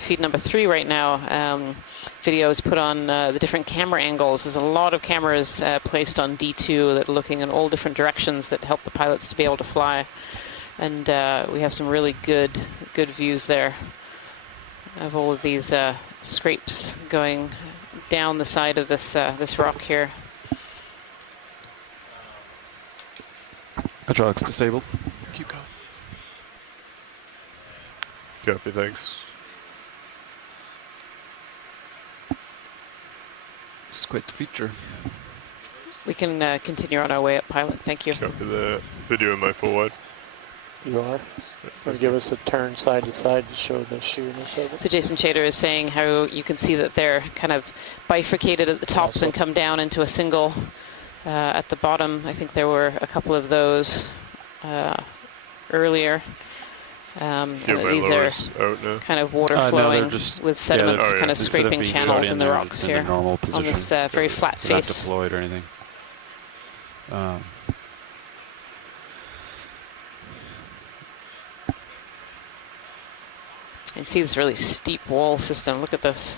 feed number 3 right now. Videos put on the different camera angles. There's a lot of cameras placed on D2 that are looking in all different directions that help the pilots to be able to fly. And we have some really good views there of all of these scrapes going down the side of this this rock here. Hydraulics disabled. Keep going. Copy, thanks. It's quite the feature. We can continue on our way up, pilot. Thank you. Copy that. Video in my full wide. You are? Or give us a turn side to side to show the sheerness of it. So Jason Chater is saying how you can see that they're kind of bifurcated at the tops and come down into a single at the bottom. I think there were a couple of those earlier. And these are kind of water flowing with sediments kind of scraping channels in the rocks here on this very flat face. Not deployed or anything. You can see this really steep wall system. Look at this.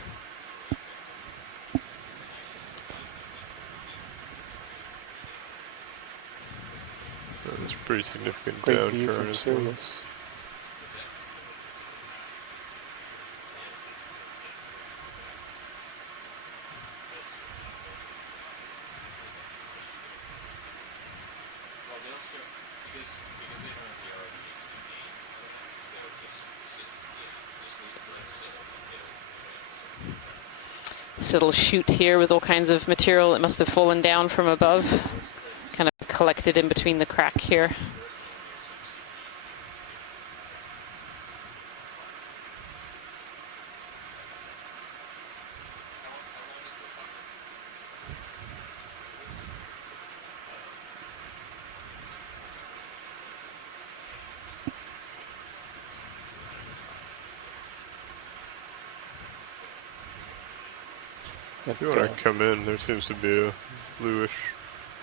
That's a pretty significant Great view downturn from as well. Sirius. This little chute here with all kinds of material that must have fallen down from above, kind of collected in between the crack here. If you want to come in, there seems to be a bluish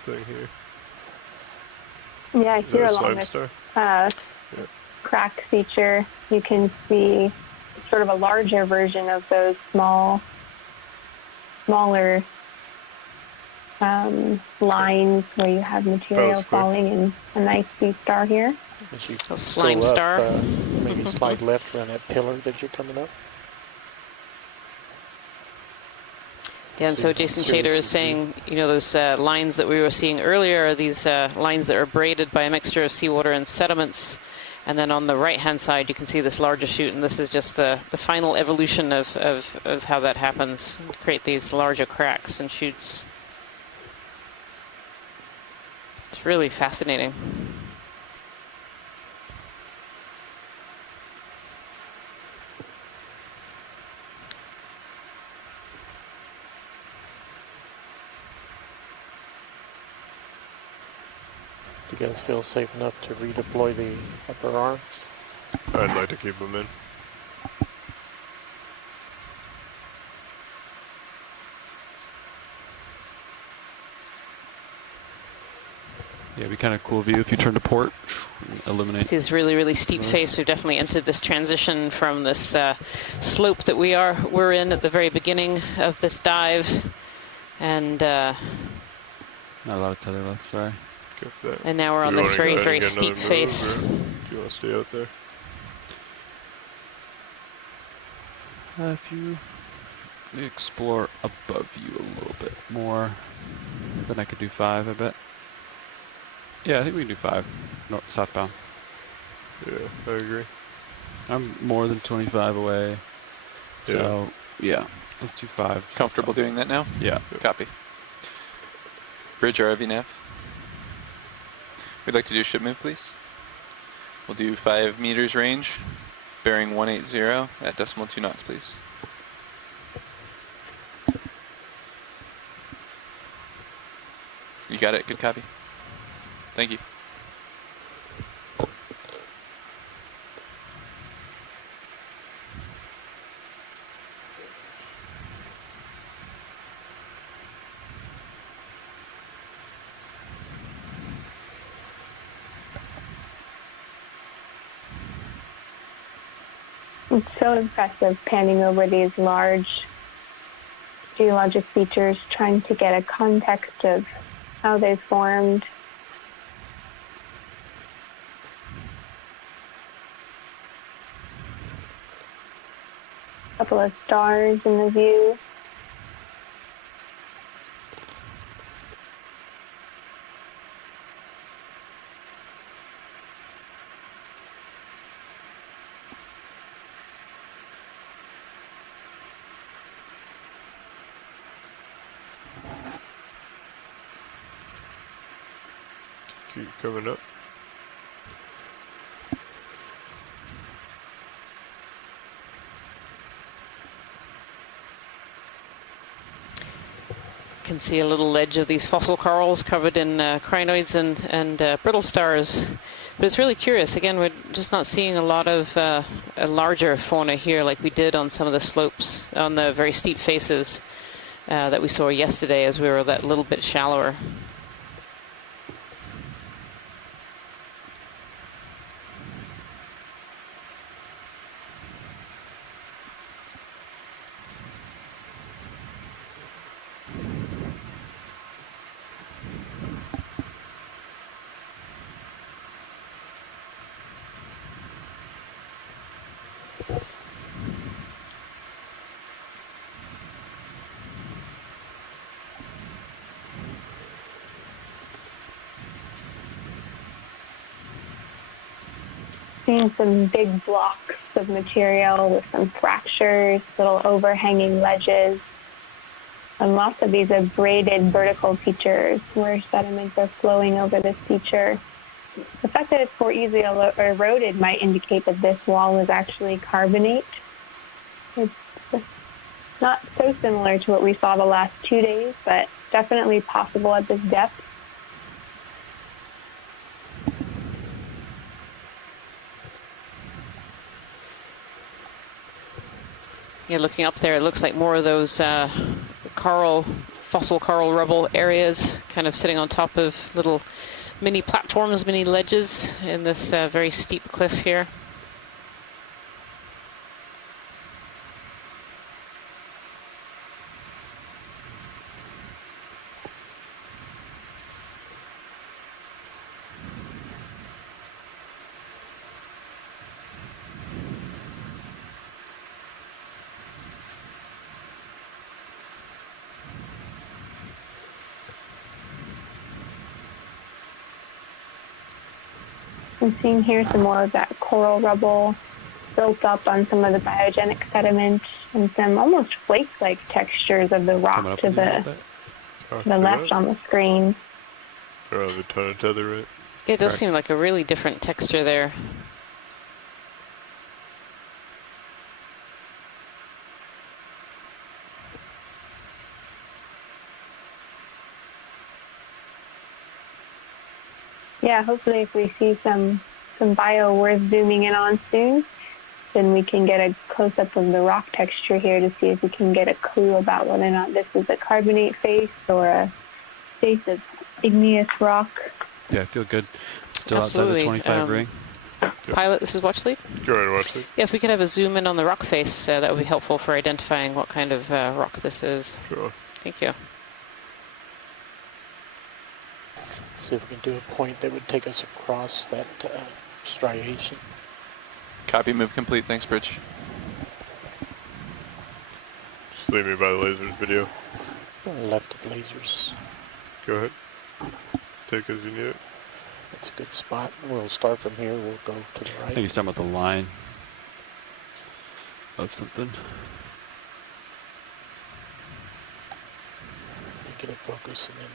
thing here. Yeah, here along this crack feature, you can see sort of a larger version of those smaller lines where you have material falling in a nice deep star here. A slime star. Maybe slide left around that pillar that you're coming up. Yeah, and so Jason Chater is saying, you know, those lines that we were seeing earlier are these lines that are braided by a mixture of seawater and sediments. And then on the right-hand side, you can see this larger chute, and this is just the final evolution of how that happens, create these larger cracks and chutes. It's really fascinating. Do you guys feel safe enough to redeploy the upper arms? I'd like to keep them in. Yeah, it'd be kind of cool view if you turn to port, eliminate. See this really, really steep face. We've definitely entered this transition from this slope that we're in at the very beginning of this dive, and not a lot of tether left. Sorry. And now we're on this very, very steep face. Do you want to stay out there? If you explore above you a little bit more, then I could do 5, I bet. Yeah, I think we can do 5. North, southbound. Yeah, I agree. I'm more than 25 away. So, yeah, let's do 5. Comfortable doing that now? Yeah. Copy. Bridge RV nav. We'd like to do ship move, please. We'll do 5 meters range, bearing 180 at decimal 2 knots, please. You got it. Good copy. Thank you. It's so impressive panning over these large geologic features, trying to get a context of how they formed. A couple of stars in the view. Keep coming up. Can see a little ledge of these fossil corals covered in crinoids and brittle stars. But it's really curious. Again, we're just not seeing a lot of a larger fauna here like we did on some of the slopes, on the very steep faces that we saw yesterday as we were that little bit shallower. Seeing some big blocks of material with some fractures, little overhanging ledges, and lots of these are braided vertical features where sediments are flowing over this feature. The fact that it's more easily eroded might indicate that this wall is actually carbonate. It's not so similar to what we saw the last 2 days, but definitely possible at this depth. Yeah, looking up there, it looks like more of those fossil coral rubble areas kind of sitting on top of little mini platforms, mini ledges in this very steep cliff here. I'm seeing here some more of that coral rubble built up on some of the biogenic sediment and some almost flake-like textures of the rock to the left on the screen. Or the ton of tether, right? It does seem like a really different texture there. Yeah, hopefully if we see some bio worth zooming in on soon, then we can get a close-up of the rock texture here to see if we can get a clue about whether or not this is a carbonate face or a face of igneous rock. Yeah, I feel good. Still Absolutely. outside the 25 ring. Pilot, this is Watchley. Go ahead, Watchley. Yeah, if we could have a zoom in on the rock face, that would be helpful for identifying what kind of rock this is. Sure. Thank you. See if we can do a point that would take us across that striation. Copy, move complete. Thanks, Bridge. Just leave me by the lasers video. Left of lasers. Go ahead. Take as you need it. That's a good spot. We'll start from here. We'll go to the I right. think he's talking about the line of something. Get it focused and then.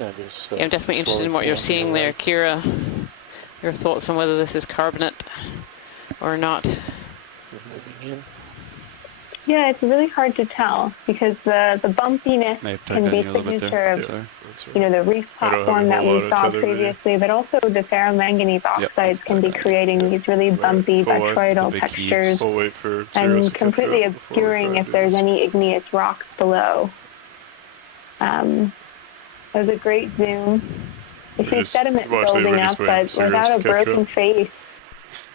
I'm definitely interested in what you're seeing there, Kira. Your thoughts on whether this is carbonate or not. Moving in. Yeah, it's really hard to tell because the bumpiness can be signature of the reef platform that we saw previously, but also the ferromanganese oxides can be creating these really bumpy botryoidal textures and completely obscuring if there's any igneous rocks below. It was a great zoom. You see sediment building up, but without a broken face.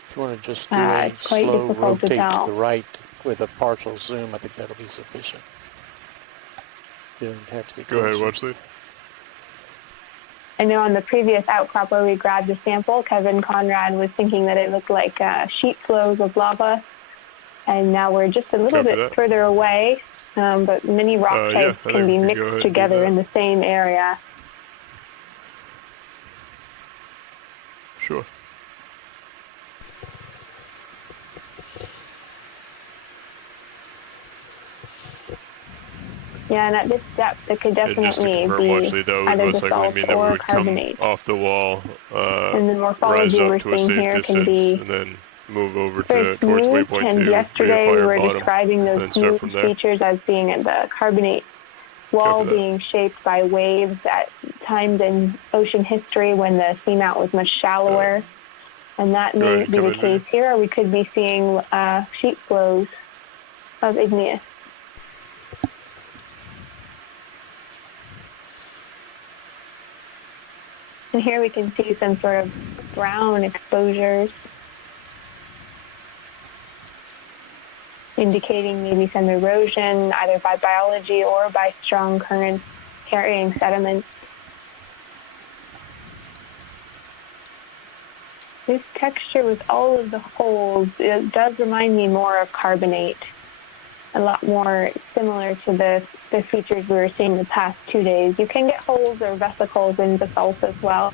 If you want to just do a quite slow difficult to rotate tell. to the right with a partial zoom, I think that'll be sufficient. You don't have to be Go ahead, closer. Watchley. I know on the previous outcrop where we grabbed the sample, Kevin Conrad was thinking that it looked like sheet flows of lava. And now we're just a little bit further away, but many rock types can be mixed together in the same area. Sure. Yeah, and at this depth, it could definitely Watchley, be either basalt or carbonate. Off the wall, And the morphology we're seeing here can be and then move over very towards smooth, waypoint and 2. yesterday we were bottom, describing those and start smooth from there. features as being at the carbonate wall being shaped by waves at times in ocean history when the seamount was much shallower. And that may be the case here, or we could be seeing sheet flows of igneous. And here we can see some sort of brown exposures, indicating maybe some erosion, either by biology or by strong currents carrying sediment. This texture with all of the holes, it does remind me more of carbonate, a lot more similar to the features we were seeing the past 2 days. You can get holes or vesicles in basalt as well.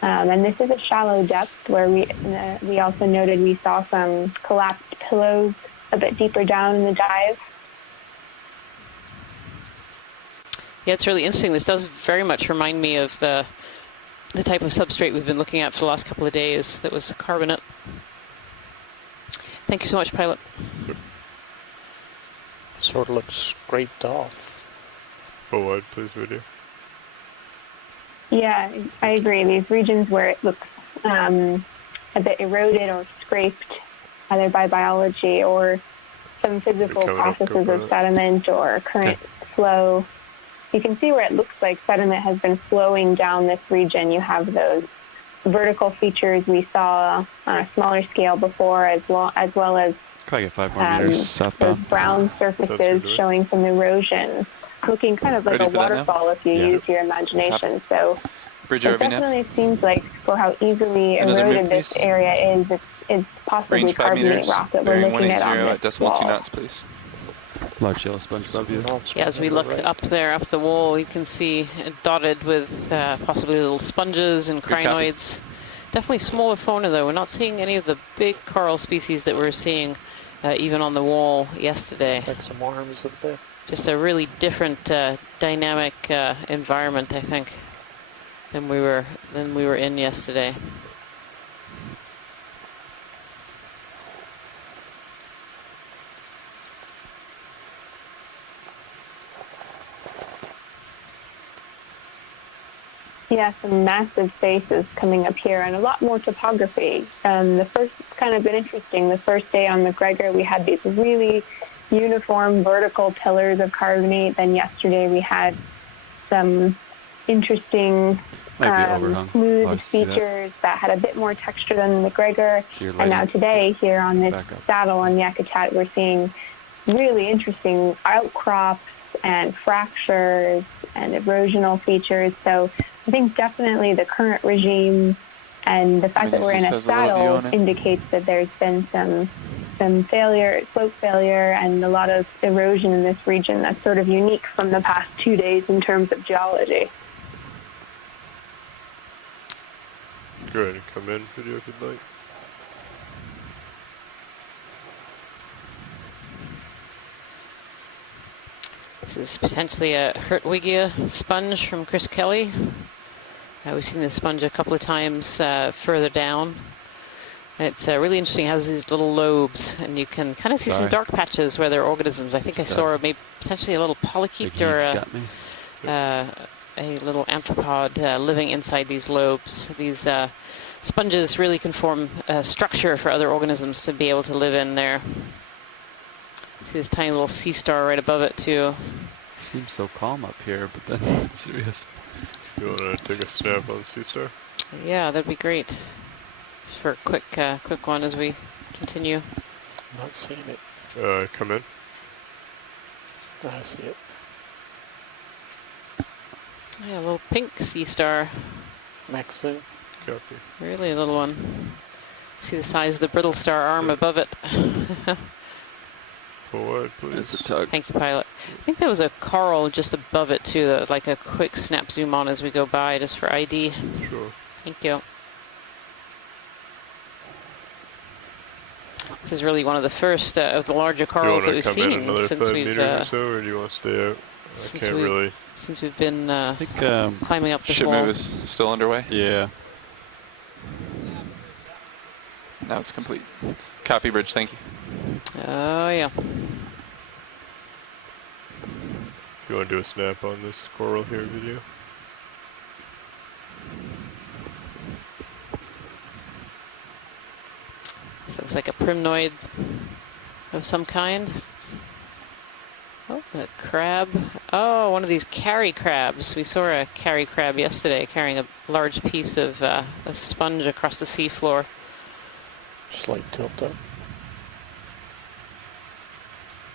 And this is a shallow depth where we also noted we saw some collapsed pillows a bit deeper down in the dive. Yeah, it's really interesting. This does very much remind me of the type of substrate we've been looking at for the last couple of days that was carbonate. Thank you so much, Pilot. Sort of looks scraped off. Full wide, please, video. Yeah, I agree. These regions where it looks a bit eroded or scraped, either by biology or some physical processes of sediment or current flow. You can see where it looks like sediment has been flowing down this region. You have those vertical features we saw on a smaller scale before, as well as Probably get 5 more meters those southbound. brown surfaces showing some erosion, looking kind of like a waterfall if you use your imagination. So Bridge it definitely seems like for how easily eroded this area is, it's possibly Range 5 carbonate meters, rock that we're bearing looking at on 180 this at decimal wall. 2 knots, please. Large yellow sponge above you. Yeah, as we look up there, up the wall, you can see it dotted with possibly little sponges and Good copy. crinoids. Definitely smaller fauna, though. We're not seeing any of the big coral species that we were seeing even on the wall yesterday. Like some worms up there. Just a really different dynamic environment, I think, than we were in yesterday. Yeah, some massive spaces coming up here and a lot more topography. It's kind of been interesting. The first day on McGregor, we had these really uniform vertical pillars of carbonate. Then yesterday we had some interesting smooth features that had a bit more texture than the McGregor. And now today here on this saddle on Yakutat, we're seeing really interesting outcrops and fractures and erosional features. So I think definitely the current regime and the fact that we're in a saddle indicates that there's been some failure, slope failure, and a lot of erosion in this region that's sort of unique from the past 2 days in terms of geology. Go ahead and come in, video if you'd like. This is potentially a Hertwiggia sponge from Chris Kelly. We've seen this sponge a couple of times further down. It's really interesting. It has these little lobes, and you can kind of see some dark patches where there are organisms. I think I saw maybe potentially a little polychaete or a little amphipod living inside these lobes. These sponges really can form a structure for other organisms to be able to live in there. See this tiny little sea star right above it too. Seems so calm up here, but then serious. You want to take a snap on Sea Star? Yeah, that'd be great. Just for a quick one as we continue. I'm not seeing it. Come in. I see it. Yeah, a little pink sea star. Maxine. Copy. Really a little one. See the size of the brittle star arm above it. Pull wide, please. It's a tug. Thank you, pilot. I think there was a coral just above it too, that like a quick snap zoom on as we go by, just for ID. Sure. Thank you. This is really one of the first of the larger corals that we've seen since we've. Or so, or do you want to stay out? I can't really. Since we've been I think, climbing up the ship wall. move is still underway. Yeah. Now it's complete. Copy, bridge. Thank you. Oh yeah. You want to do a snap on this coral here video? This looks like a primnoid of some kind. Oh, a crab. Oh, one of these carry crabs. We saw a carry crab yesterday carrying a large piece of a sponge across the seafloor. Slight tilt up.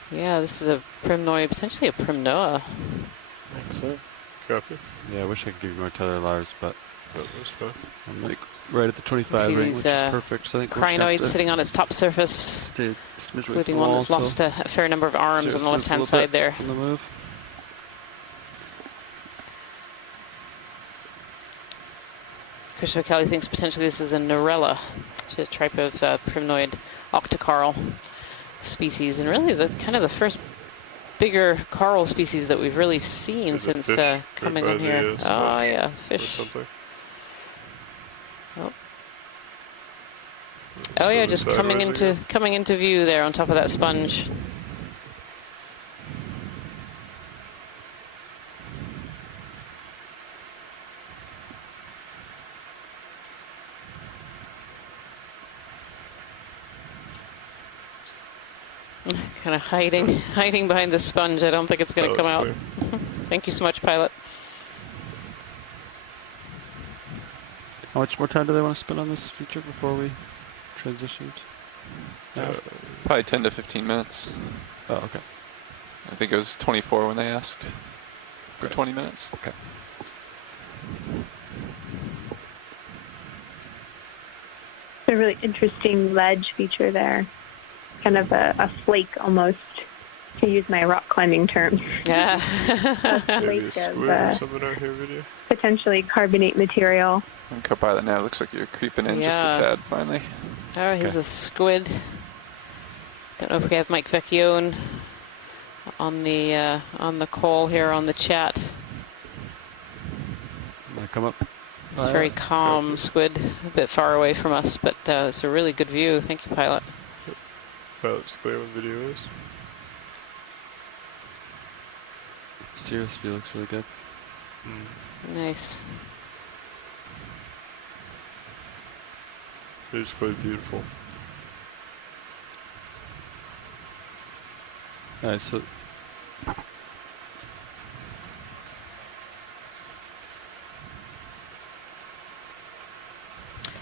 Yeah, this is a primnoid, potentially a primnoa. Excellent. Copy. Yeah, I wish I could give you more tether lives, but that was fine. I'm like right at the 25 ring, which is perfect. So I think crinoid sitting on its top surface, including one that's lost a fair number of arms on the left-hand side there. On the move. Christopher Kelly thinks potentially this is a Norella, which is a type of primnoid octocoral species, and really the kind of the first bigger coral species that we've really seen since coming in here. Oh yeah, fish. Oh yeah, just coming into view there on top of that sponge. Kind of hiding behind the sponge. I don't think it's going to come out. Thank you so much, pilot. How much more time do they want to spend on this feature before we transitioned? Probably 10 to 15 minutes. Oh, okay. I think it was 24 when they asked for 20 minutes. Okay. A really interesting ledge feature there. Kind of a flake almost to use my rock climbing terms. Yeah. A Maybe a lake squid or of something out here video. potentially carbonate material. On Copilot now, it looks like you're creeping in just a Yeah. tad finally. Oh, here's Okay. a squid. Don't know if we have Mike Vecchione on the call here on the chat. Wanna come up? It's very calm squid, a bit far away from us, but it's a really good view. Thank you, pilot. Pilot's clear when video is. Serious view looks really good. Nice. It is quite beautiful. Alright, so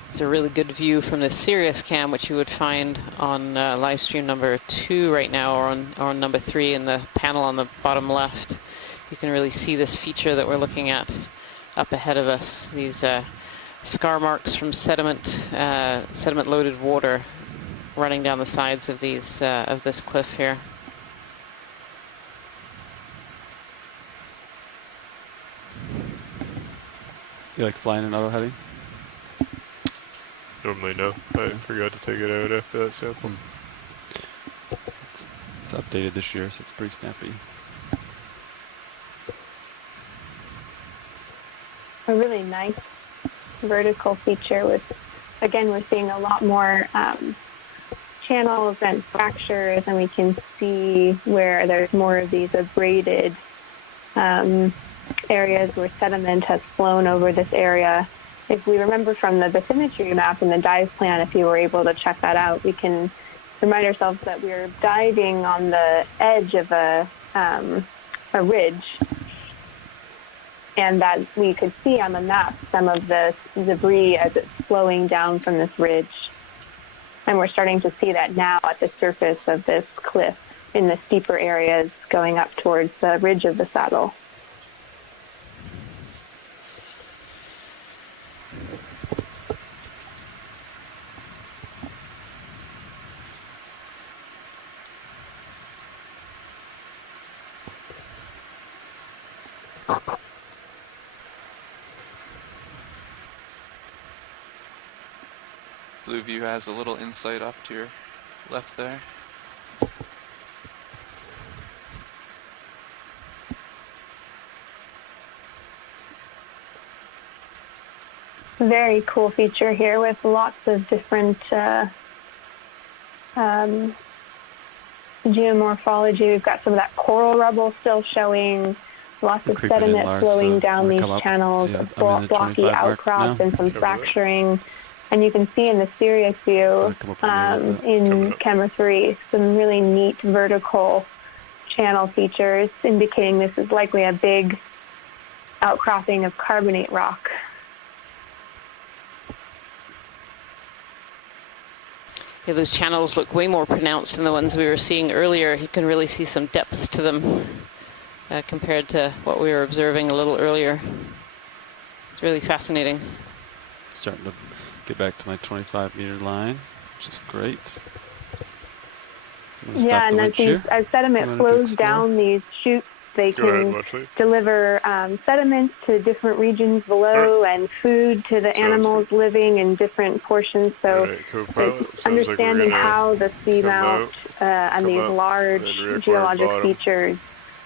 It's a really good view from the Sirius cam, which you would find on live stream number 2 right now, or on number 3 in the panel on the bottom left. You can really see this feature that we're looking at up ahead of us. These scar marks from sediment-loaded water running down the sides of these of this cliff here. you like flying in auto heading? Normally no. I forgot to take it out after that sample. It's updated this year, so it's pretty snappy. A really nice vertical feature with, again, we're seeing a lot more channels and fractures, and we can see where there's more of these abraded areas where sediment has flown over this area. If we remember from the bathymetry map and the dive plan, if you were able to check that out, we can remind ourselves that we're diving on the edge of a ridge, and that we could see on the map some of the debris as it's flowing down from this ridge. And we're starting to see that now at the surface of this cliff in the steeper areas going up towards the ridge of the saddle. Blue View has a little insight off to your left there. Very cool feature here with lots of different geomorphology. We've got some of that coral rubble still showing, lots of creeping in, sediment Lars, flowing so down wanna these come up? channels, See, I'm in the blocky 25 mark outcrops now. and some Cover that. fracturing. And you can see in the Sirius view Come up on me a little bit. in Coming up. camera 3 some really neat vertical channel features indicating this is likely a big outcropping of carbonate rock. Yeah, those channels look way more pronounced than the ones we were seeing earlier. You can really see some depth to them compared to what we were observing a little earlier. It's really fascinating. Starting to get back to my 25-meter line, which is great. I'm gonna stop Yeah, the and winch here. as sediment I'm gonna flows explore. down these chutes, they Go ahead, can Wesley. deliver sediments to different regions below and food to the Sounds animals living in different portions. So Alright, co-pilot. it's Sounds like we're understanding gonna how the seamount out, and come these up, large and record geologic bottom. features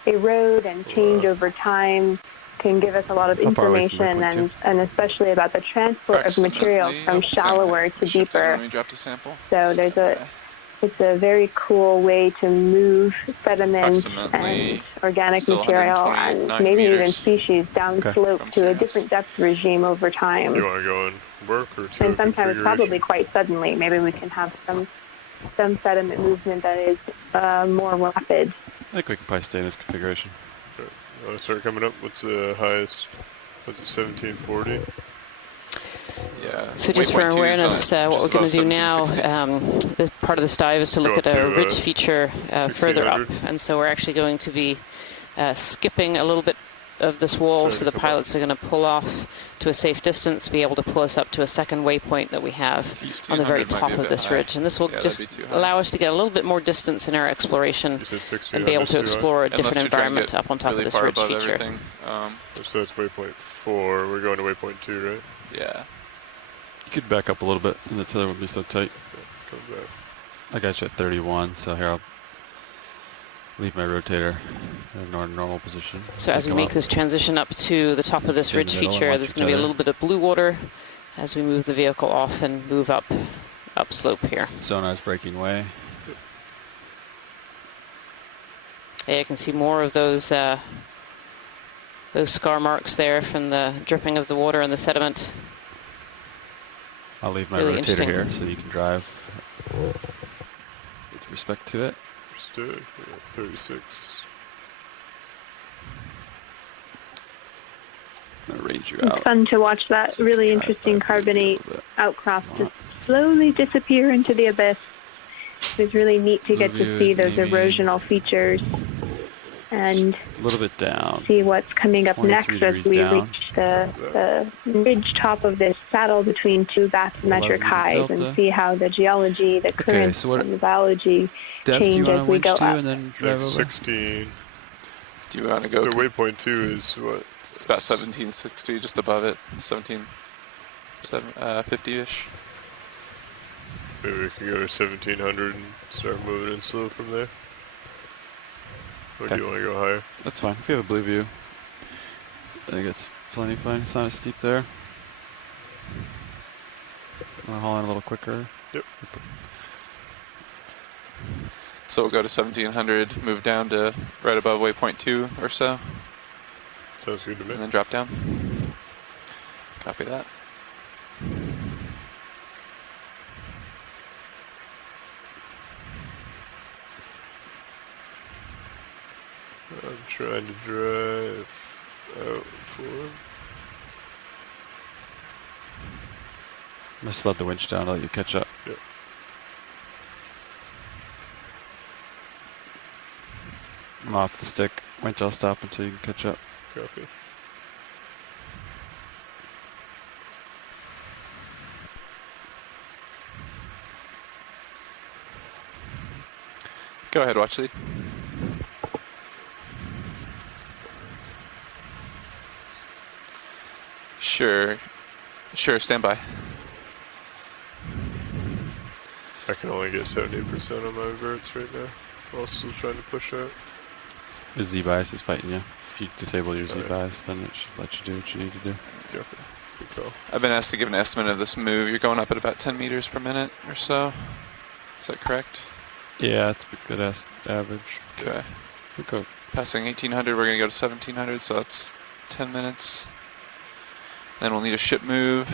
erode and change over time can give us a lot of How far away from information, waypoint and especially about the transport of materials from shallower to deeper. Let me drop the sample. So it's a very cool way to move sediment Approximately and organic still material 129 and maybe even meters species downslope from to a Sirius. different depth regime over time. You want to go and work or to And sometimes probably configuration? quite suddenly. Maybe we can have some sediment movement that is more rapid. I think we can probably stay in this configuration. Start coming up. What's the highest? What's it, 1740? Yeah. So just for Waypoint 2 is awareness, on what we're just going to do above now, 1760. this part of this dive is to look Go at up a to, ridge feature further up. 1600. And so we're actually going to be skipping a little bit of this wall, Sorry so to the come pilots are going to pull off to a safe distance, be able to pull us up to a second waypoint that we have on the very 1600 might top be a of bit this high. ridge. And this will Yeah, just that'd be too high. allow us to get a little bit more distance in our exploration You said 16 and be able to unders too high? explore a Unless different you're trying to environment get up on top really of this far ridge above feature. everything. So that's waypoint 4. We're going to waypoint 2, right? Yeah. You could back up a little bit, and the tether would be so tight. Come back. I got you at 31, so here I'll leave my rotator in our normal position. So as we Come make up. this transition up to the top of this Stay in the ridge middle and feature, watch there's each going to be a other. little bit of blue water as we move the vehicle off and move up slope here. Sonar's breaking way. Yeah, you can see more of those scar marks there from the dripping of the water and the sediment. I'll leave my Really rotator interesting. here so you can drive with respect to it. Understood. We got 36. I'm gonna range you It's out. fun to watch that So you really can drive interesting back maybe a carbonate little bit. outcrop Come just on. slowly disappear into the abyss. It's really neat to get Blue to view see is those Amy. erosional features and A little bit down. see what's coming up 23 next as degrees we down. reach the ridge top of this saddle between two bathymetric 11 highs delta. and see how the geology, the currents, so what and the biology depth do you change want as to we winch go to up. and then drive Like over? 16. Do you want to go? So waypoint 2 is what? It's about 1760, just above it. 50-ish. Maybe we could go to 1700 and start moving in slow from there. Or do Okay. you want to go higher? That's fine. If you have a blue view, I think it's plenty fine. It's not as steep there. Want to haul in a little quicker? Yep. So we'll go to 1700, move down to right above waypoint 2 or so, Sounds good to me. and then drop down. Copy that. I'm trying to drive out forward. I'm gonna slide the winch down to let you catch up. Yep. I'm off the stick. Winch, I'll stop until you can catch up. Copy. Go ahead, watch lead. Sure. Sure, stand by. I can only get 70% on my verts right now. While still trying to push out. The Z-bias is fighting you. If you disable your Alright. Z-bias, then it should let you do what you need to do. Copy. Good call. I've been asked to give an estimate of this move. You're going up at about 10 meters per minute or so. Is that correct? Yeah, it's a good average. Okay. We'll go. Passing 1800, we're going to go to 1700, so that's 10 minutes. Then we'll need a ship move.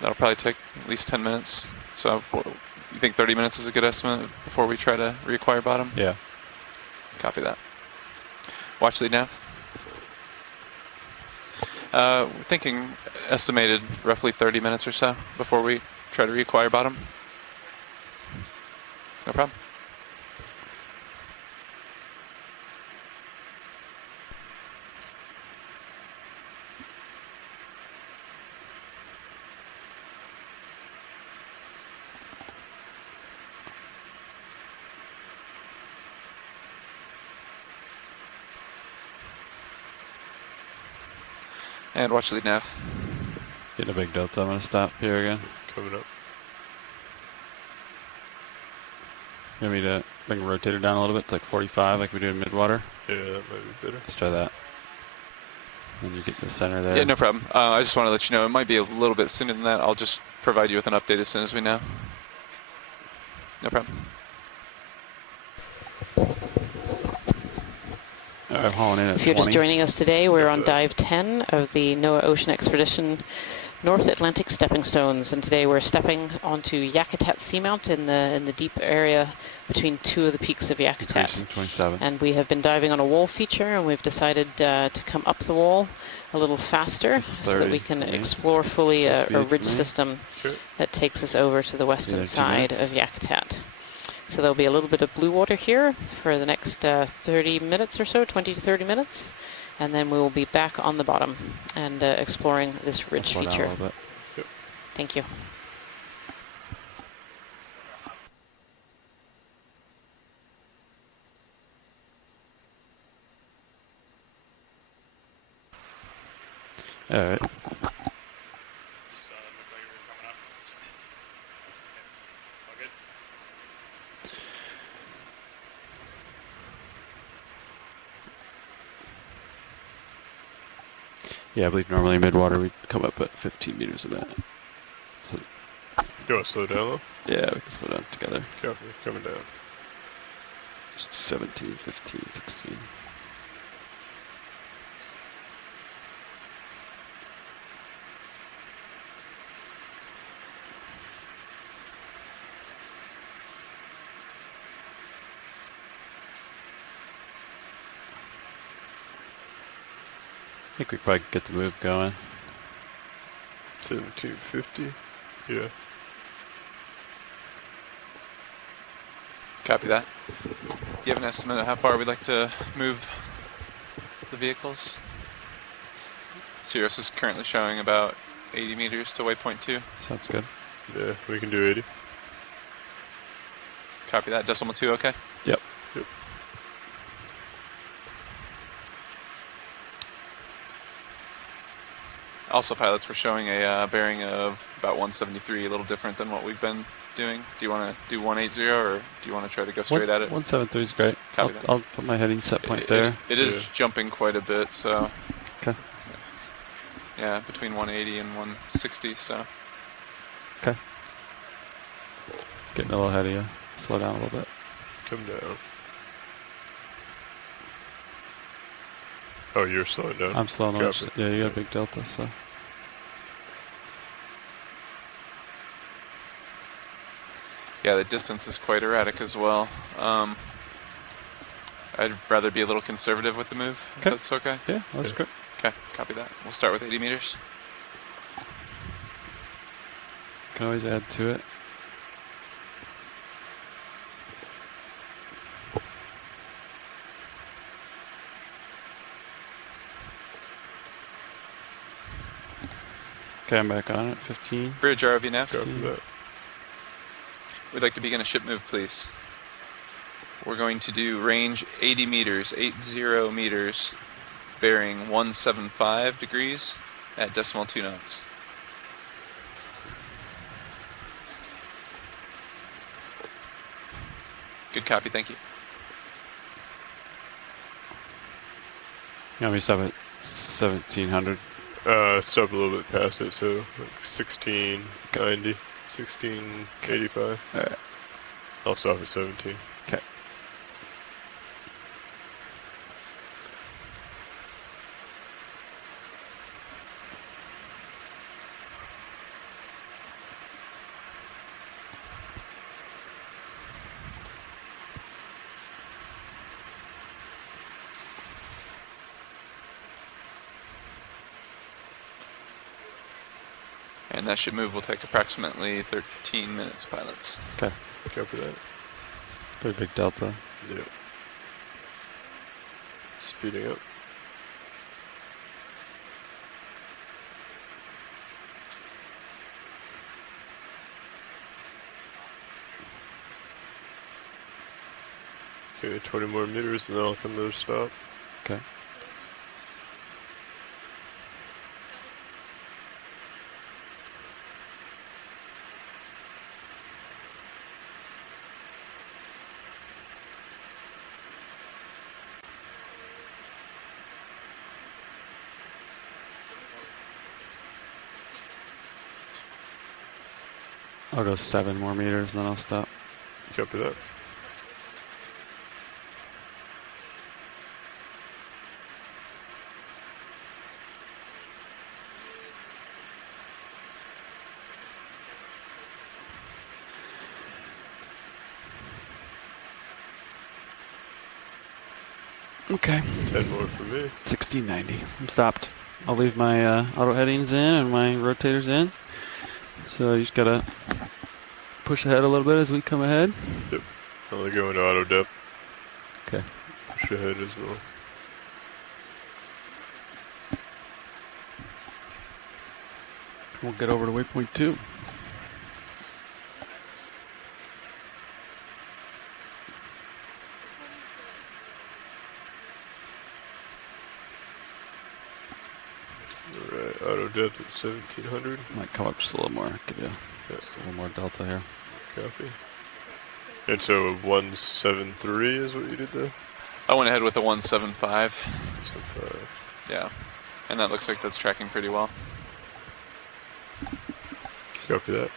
That'll probably take at least 10 minutes. So you think 30 minutes is a good estimate before we try to reacquire bottom? Yeah. Copy that. Watch lead nav. We're thinking estimated roughly 30 minutes or so before we try to reacquire bottom. No problem. And watch lead nav. Getting a big delta. I'm going to stop here again. Coming up. You want me to bring the rotator down a little bit to like 45 like we do in midwater? Yeah, that might be better. Let's try that. And you get the center there. Yeah, no problem. I just want to let you know it might be a little bit sooner than that. I'll just provide you with an update as soon as we know. No problem. I'm hauling in at If you're just 20. joining us today, we're on dive 10 of the NOAA Ocean Expedition North Atlantic Stepping Stones, and today we're stepping onto Yakutat Seamount in the deep area between two of the peaks of Yakutat. Increasing 27. And we have been diving on a wall feature, and we've decided to come up the wall a little faster so that we 30 can for me. explore fully Full a speed for ridge me. system Okay. that takes us over to the western there, 2 side minutes. of Yakutat. So there'll be a little bit of blue water here for the next 30 minutes or so, 20 to 30 minutes. And then we will be back on the bottom and exploring this ridge Slow down a feature. little bit. Yep. Thank you. All right. Yeah, I believe normally mid-water we'd come up at 15 meters a minute. So, You want to slow down though? yeah, we can slow down together. Copy. Coming down. Just 17, 15, 16. I think we probably could get the move going. 1750. Yeah. Copy that. Do you have an estimate of how far we'd like to move the vehicles? Sirius is currently showing about 80 meters to waypoint 2. Sounds good. Yeah, we can do 80. Copy that. Decimal 2, okay? Yep. Yep. Also, pilots, we're showing a bearing of about 173, a little different than what we've been doing. Do you want to do 180 or do you want to try to go straight at it? 173 is great. Copy that. I'll put my heading set point there. It is jumping quite a bit, so. Okay. Yeah, between 180 and 160, so. Okay. Getting a little ahead of you. Slow down a little bit. Come down. Oh, you're slowing down. I'm slowing down. Copy. Yeah, you got a big delta, so. Yeah, the distance is quite erratic as well. I'd rather be a little conservative with the move, if that's okay. Yeah, that's great. Okay, copy that. We'll start with 80 meters. Can always add to it. Okay, I'm back on it. 15. Bridge ROV next. Copy that. We'd like to begin a ship move, please. We're going to do range 80 meters, 80 meters, bearing 175 degrees at decimal 2 knots. Good copy, thank you. You want me to stop at 1700? Stop a little bit past it, so like 1690, 1685. Alright. I'll stop at 17. Okay. And that ship move will take approximately 13 minutes, pilots. Okay. Copy that. Pretty big delta. Yep. Speeding up. Okay, 20 more meters and then I'll come to a stop. Okay. I'll go 7 more meters and then I'll stop. Copy that. Okay. 10 more for me. 1690. I'm stopped. I'll leave my auto headings in and my rotators in. So you just gotta push ahead a little bit as we come ahead. Yep. I'll go into auto depth. Okay. Push ahead as well. We'll get over to waypoint 2. Alright, auto depth at 1700. Might come up just a little more. Give you just a little more delta here. Copy. And so 173 is what you did there? I went ahead with a 175. 175. Yeah. And that looks like that's tracking pretty well. Copy that.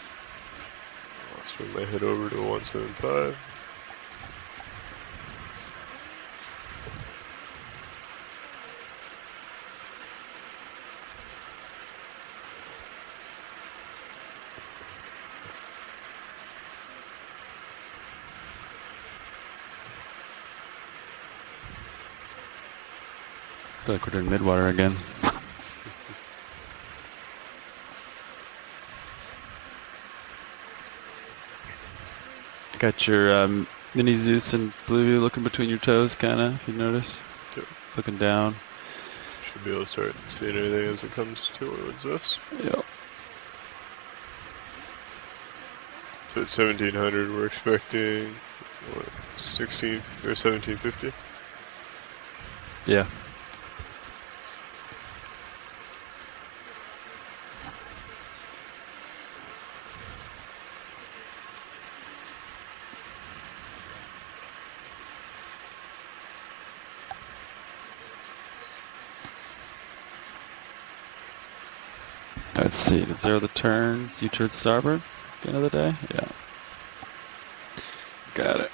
I'll swing my head over to 175. I feel like we're doing midwater again. Got your mini Zeus and Blue looking between your toes, kind of, if you notice. Yep. Looking down. Should be able to start seeing anything as it comes towards us. Yep. So at 1700, we're expecting, what, 16 or 1750? Yeah. Let's see, to zero the turns, you turn starboard at the end of the day? Yeah. Got it.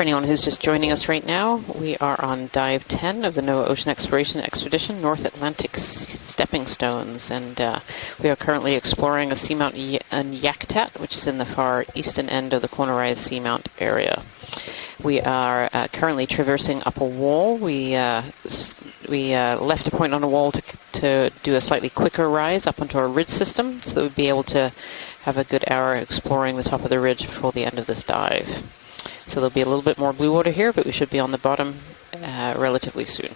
For anyone who's just joining us right now, we are on Dive 10 of the NOAA Ocean Exploration Expedition North Atlantic Stepping Stones, and we are currently exploring a seamount in Yakutat, which is in the far eastern end of the cornerized seamount area. We are currently traversing up a wall. We left a point on a wall to do a slightly quicker rise up onto a ridge system, so we'd be able to have a good hour exploring the top of the ridge before the end of this dive. So there'll be a little bit more blue water here, but we should be on the bottom relatively soon.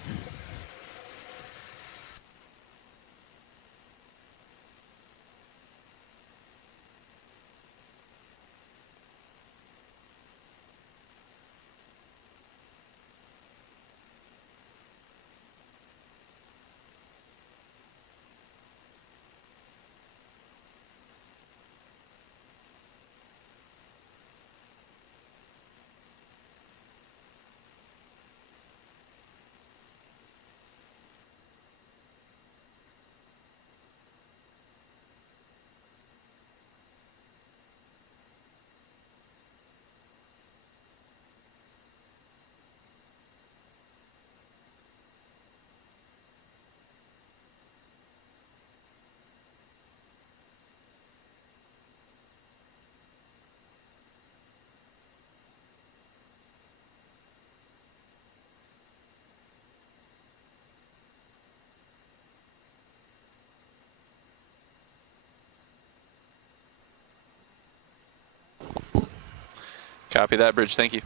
Copy that, Bridge. Thank you.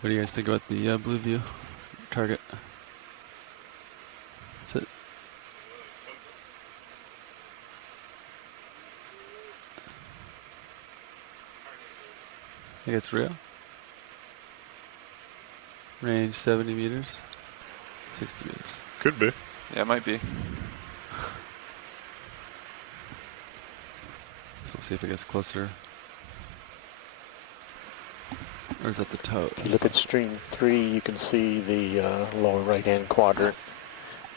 What do you guys think about the blue view target? Is it? Think it's real? Range 70 meters? 60 meters. Could be. Yeah, it might be. So we'll see if it gets closer. Or is that the toe? If you look at stream 3, you can see the lower right-hand quadrant.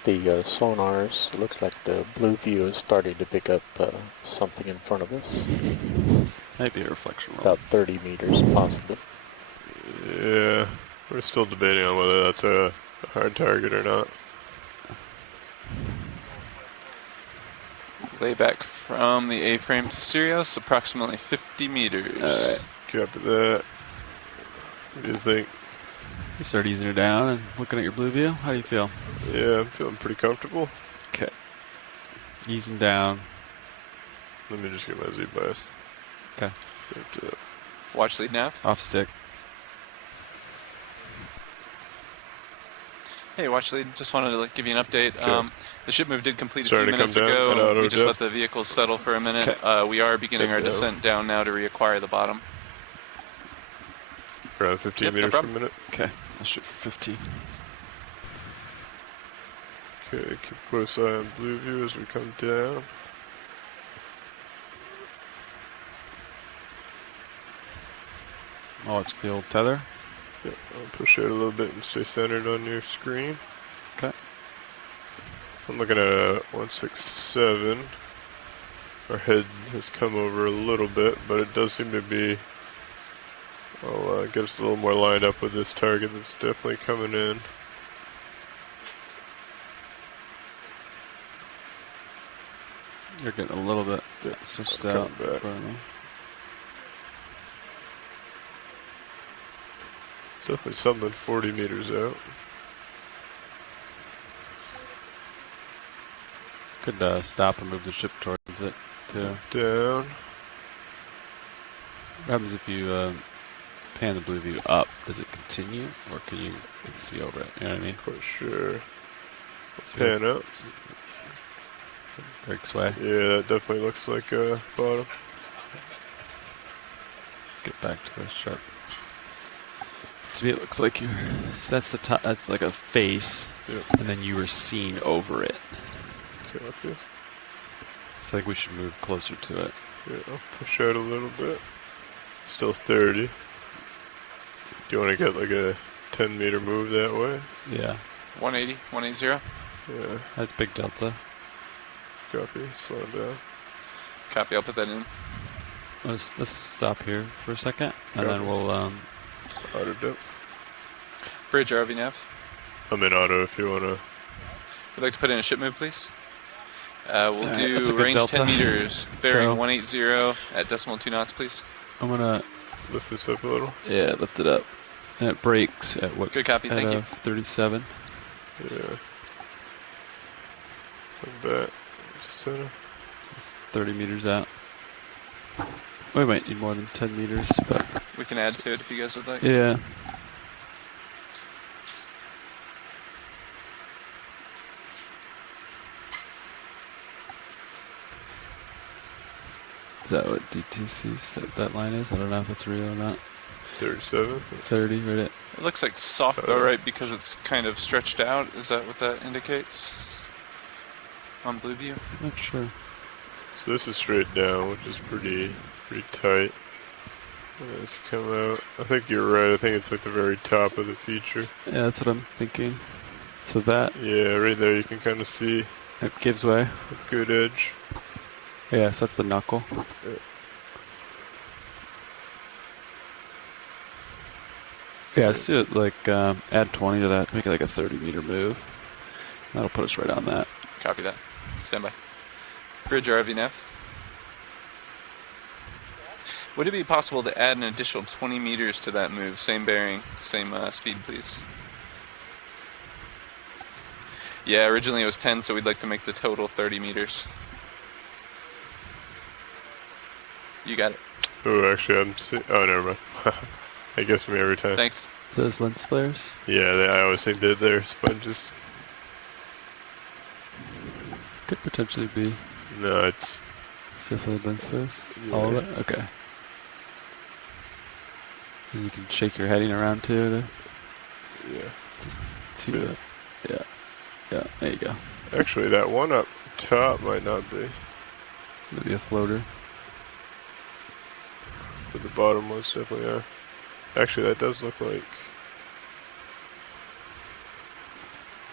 The sonars, it looks like the blue view is starting to pick up something in front of us. Maybe a reflection roll. About 30 meters, possibly. Yeah, we're still debating on whether that's a hard target or not. Layback from the A-frame to Sirius, approximately 50 meters. Alright, copy that. What do you think? You start easing her down and looking at your blue view. How do you feel? Yeah, I'm feeling pretty comfortable. Okay. Easing down. Let me just get my Z-bias. Okay. Watch lead nav. Off stick. Hey, watch lead. Just wanted to give you an update. Okay. The ship move did complete Starting a few to minutes come down at ago. auto We just let depth. the vehicles settle for a minute. Okay. We are beginning our Check it out. descent down now to reacquire the bottom. Around 15 Yep, no meters per problem. minute. Okay. I'll shoot for 15. Okay, keep close eye on blue view as we come down. I'll watch the old tether. Yep, I'll push out a little bit and stay centered on your screen. Okay. I'm looking at a 167. Our head has come over a little bit, but it does seem to be. I'll get us a little more lined up with this target that's definitely coming in. You're getting a little bit switched I'll out. come back. Front of me. It's definitely something 40 meters out. Could stop and move the ship towards it too. Down. What happens if you pan the blue view up? Does it continue, or can you see over it? You know what I mean? Quite sure. Pan up. Breaks way. Yeah, that definitely looks like a bottom. Get back to the sharp. To me, it looks like you. So that's the top. That's like a face, Yep. and then you were seen over it. Copy. So I think we should move closer to it. Yeah, I'll push out a little bit. Still 30. Do you want to get like a 10 meter move that way? Yeah. 180, 180. Yeah, That's big delta. copy. Slow down. Copy, I'll put that in. Let's stop here for a second, and then Copy. we'll Auto dip. Bridge RV nav. I'm in auto if you want to. Would like to put in a ship move, please? We'll Alright, do that's a good range delta. 10 meters, bearing So- 180 at decimal 2 knots, please. I'm gonna Lift this up a little. lift it up, and it breaks at what? Good copy, At thank you. 37. Yeah. Come back. Center. It's 30 meters out. We might need more than 10 meters, but We can add to it if you guys would like. yeah. Is that what DTC's that line is? I don't know if it's real or not. 37. 30, right at. It looks like soft though, right? Because it's kind of stretched out. Is that what that indicates? On blue view? Not sure. So this is straight down, which is pretty tight. As you come out, I think you're right. I think it's like the very top of the feature. Yeah, that's what I'm thinking. So that Yeah, right there you can kind of see it gives way. a good edge. Yeah, so that's the knuckle. Yeah, let's do it like add 20 to that, make it like a 30 meter move. That'll put us right on that. Copy that. Stand by. Bridge RV nav. Would it be possible to add an additional 20 meters to that move? Same bearing, same speed, please. Yeah, originally it was 10, so we'd like to make the total 30 meters. You got it. Oh, actually, oh, never mind. I guess me every time. Thanks. Those lens flares? Yeah, I always think that they're sponges. Could potentially be. No, it's... Except for the lens flares? Yeah. All of it? Okay. And you can shake your heading around too to Yeah. just see that. Yeah. Yeah, there you go. Actually, that one up top might not be. Maybe a floater. But the bottom ones definitely are. Actually, that does look like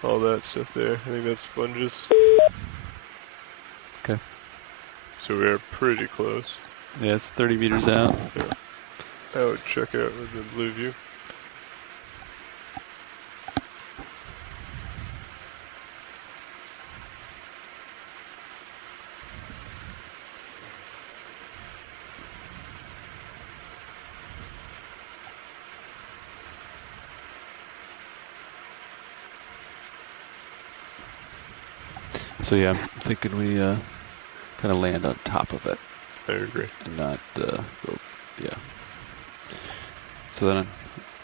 all that stuff there. I think that's sponges. Okay. So we are pretty close. Yeah, it's 30 meters out. Yeah. I would check out with the blue view. So yeah, I'm thinking we kind of land on top of it. I agree. And not go, yeah. So then,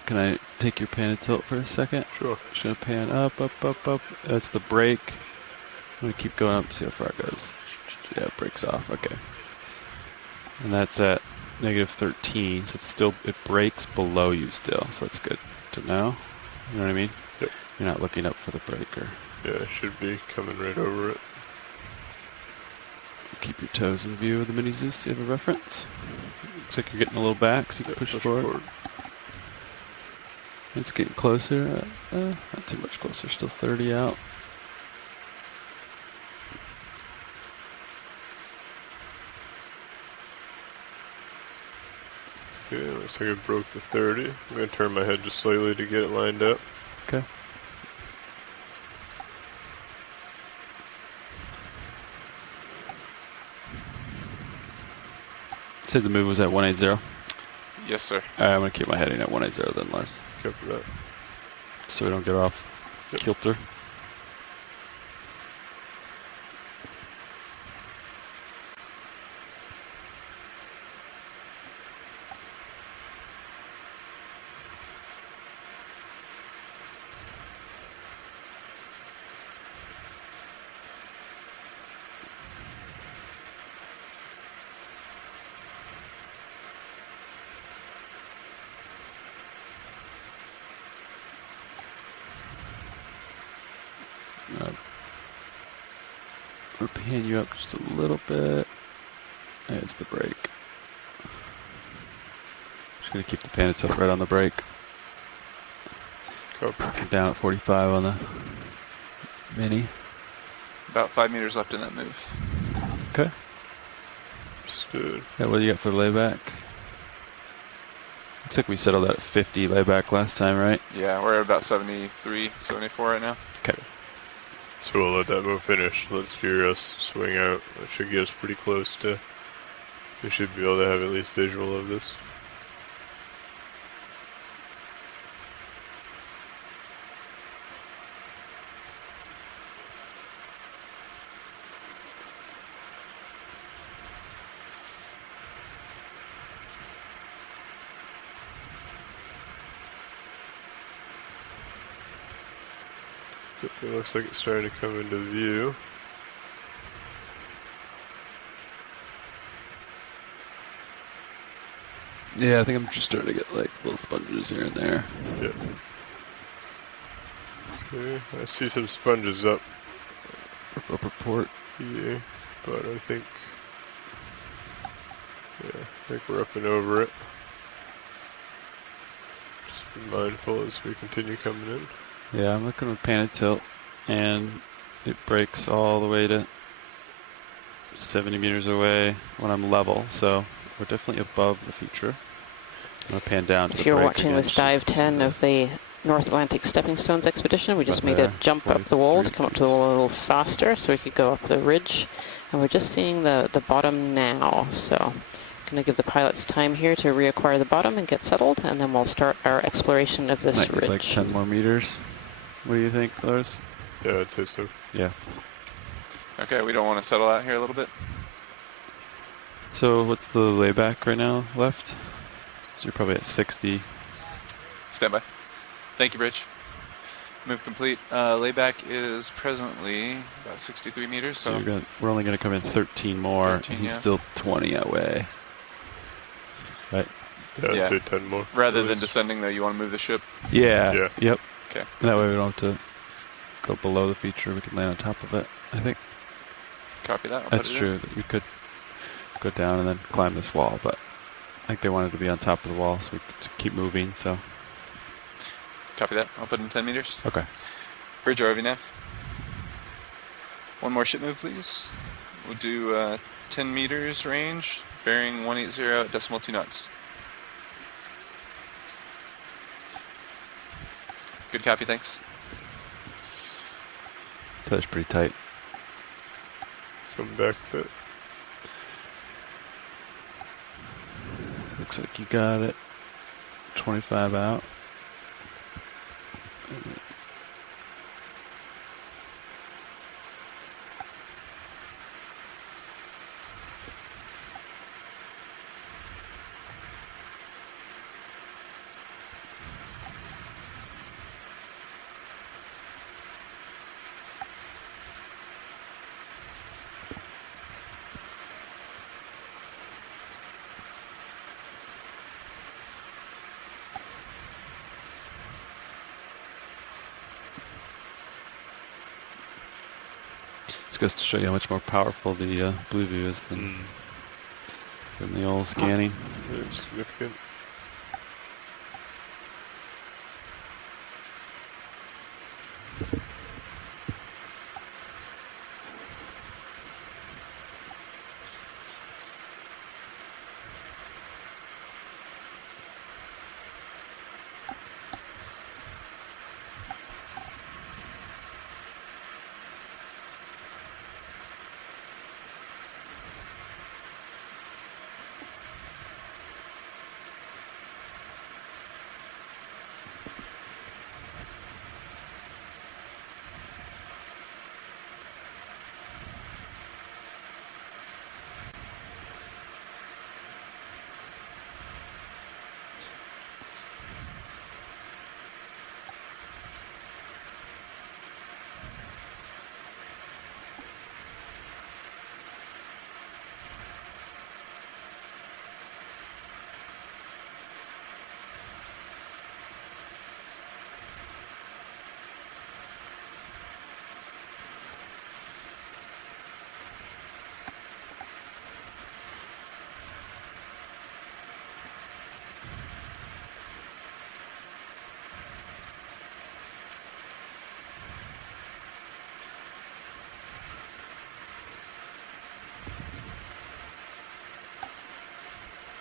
can I take your pan and tilt for a second? Sure. Just gonna pan up, up, up, up. That's the brake. I'm gonna keep going up, see how far it goes. Yeah, it breaks off. Okay. And that's at negative 13, so it's still, it breaks below you still, so that's good to know. You know what I mean? Yep. You're not looking up for the breaker. Yeah, it should be coming right over it. Keep your toes in view of the mini Zeus. You have a reference? Looks like you're getting a little back, so you can push forward. It's getting closer. Not too much closer. Still 30 out. Okay, looks like it broke the 30. I'm going to turn my head just slightly to get it lined up. Okay. Said the move was at 180. Yes, sir. I'm going to keep my heading at 180 then, Lars. Copy that. So we don't get off kilter. We'll pan you up just a little bit. There's the brake. Just going to keep the pan itself right on the brake. Copy. Get down at 45 on the mini. About 5 meters left in that move. Okay. Stood. Yeah, what do you got for layback? Looks like we settled at 50 layback last time, right? Yeah, we're at about 73, 74 right now. Okay. So we'll let that move finish. Let steer us swing out. That should get us pretty close to... We should be able to have at least visual of this. Definitely looks like it's starting to come into view. Yeah, I think I'm just starting to get like little sponges here and there. Yeah. Okay, I see some sponges up. Upper port. Yeah, but I think... Yeah, I think we're up and over it. Just be mindful as we continue coming in. Yeah, I'm looking with pan and tilt, and it breaks all the way to 70 meters away when I'm level, so we're definitely above the feature. I'm going to pan down to the If you're brake watching again, this dive 10 of the North Atlantic Stepping Stones expedition, we just made a jump up the wall to come up to the wall a little faster so we could go up the ridge. And we're just seeing the bottom now, so I'm going to give the pilots time here to reacquire the bottom and get settled, and then we'll start our exploration of this Might need ridge. like 10 more meters. What do you think, Lars? Yeah, I'd say so. Yeah. Okay, we don't want to settle out here a little bit. So what's the layback right now left? So you're probably at 60. Stand by. Thank you, Bridge. Move complete. Layback is presently about 63 meters. So So we're only going to come in 13 more. 13, and he's yeah. still 20 away. Right? Yeah, I'd Yeah. say 10 more. Rather at than least. descending, though, you want to move the ship. Yeah. Yeah. Yep. Okay. That way we don't have to go below the feature. We can land on top of it. I think Copy that. I'll that's put it true. That we could go down and then climb this wall, but I think they wanted to be on top of the wall so we could keep moving. So in. Copy that. I'll put in 10 meters. okay. Bridge RV nav. One more ship move, please. We'll do 10 meters range, bearing 180 at decimal 2 knots. Good copy, thanks. That's pretty tight. Come back a bit. Looks like you got it. 25 out. This goes to show you how much more powerful the blue view is than the old scanning. Very significant.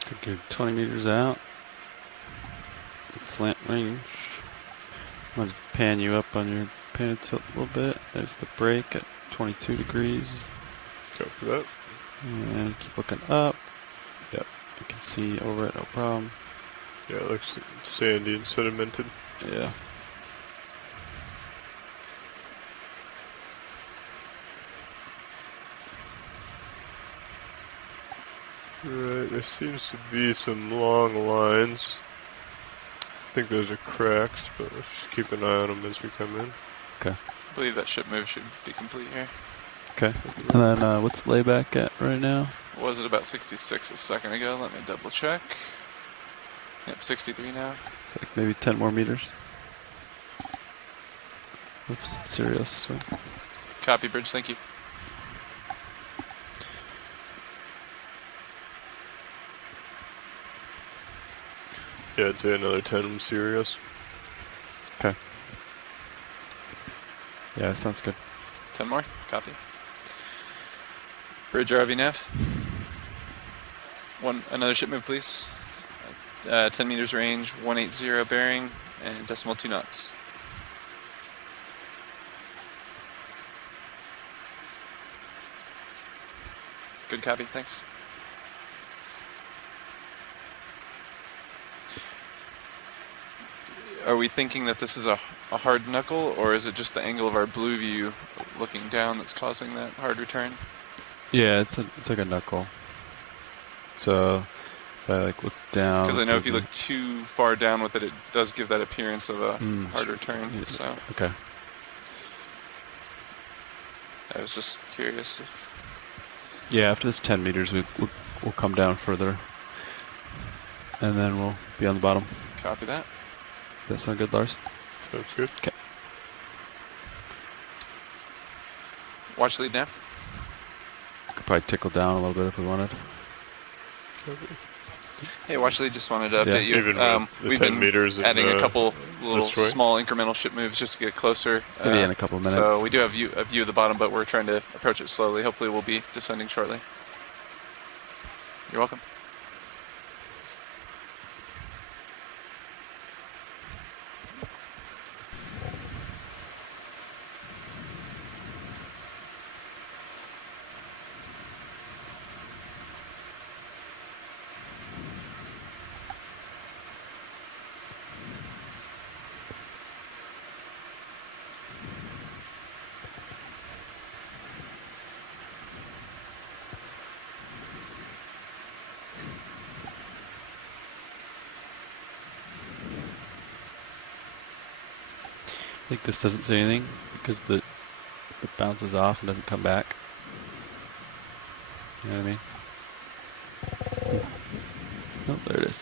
Could go 20 meters out. Slant range. I'm going to pan you up on your pan tilt a little bit. There's the brake at 22 degrees. Go for that. And keep looking up. Yep, you can see over it, no problem. Yeah, it looks sandy and sedimented. Yeah. Right, there seems to be some long lines. I think those are cracks, but let's just keep an eye on them as we come in. Okay. I believe that ship move should be complete here. Okay. And then what's layback at right now? Was it about 66 a second ago? Let me double check. Yep, 63 now. It's like maybe 10 more meters. Oops, serious swing. Copy, Bridge, thank you. Yeah, I'd say another 10 serious. Okay. Yeah, sounds good. 10 more, copy. Bridge RV nav. Another ship move, please. 10 meters range, 180 bearing, and decimal 2 knots. Good copy, thanks. Are we thinking that this is a hard knuckle, or is it just the angle of our blue view looking down that's causing that hard return? Yeah, it's like a knuckle. So If I like look down. Because I know if you look too far down with it, it does give that appearance of a harder turn. Yeah. So Okay. I was just curious if. Yeah, after this 10 meters, we'll come down further, and then we'll be on the bottom. Copy that. Does that sound good, Lars? Sounds good. Okay. Watch lead nav. Could probably tickle down a little bit if we wanted. Hey, watch lead. Just wanted to update you. Even with the We've 10 been meters in, adding a couple little this way? small incremental ship moves just to get closer. Maybe in a couple of minutes. So we do have a view of the bottom, but we're trying to approach it slowly. Hopefully we'll be descending shortly. You're welcome. I think this doesn't say anything because it bounces off and doesn't come back. You know what I mean? Oh, there it is.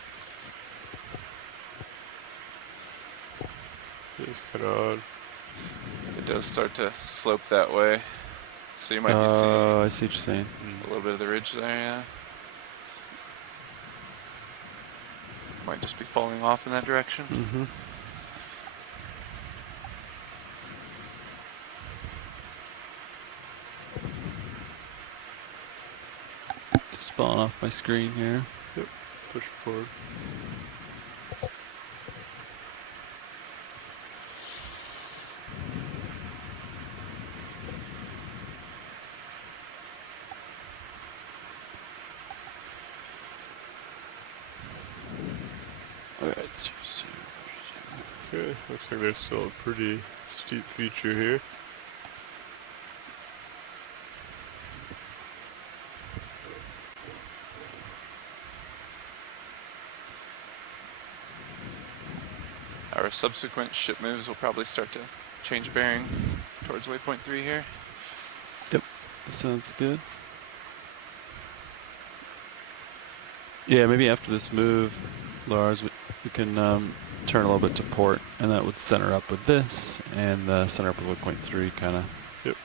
It's kind of odd. It does start to slope that way, so you might be seeing. Oh, I see what you're saying. A little bit of the ridge there, yeah. Might just be falling off in that direction. Mm-hmm. Just falling off my screen here. Yep, push forward. Alright. Okay, looks like there's still a pretty steep feature here. Our subsequent ship moves will probably start to change bearing towards waypoint 3 here. Yep, that sounds good. Yeah, maybe after this move, Lars, we can turn a little bit to port, and that would center up with this, and center up with waypoint 3, kind of. Yep.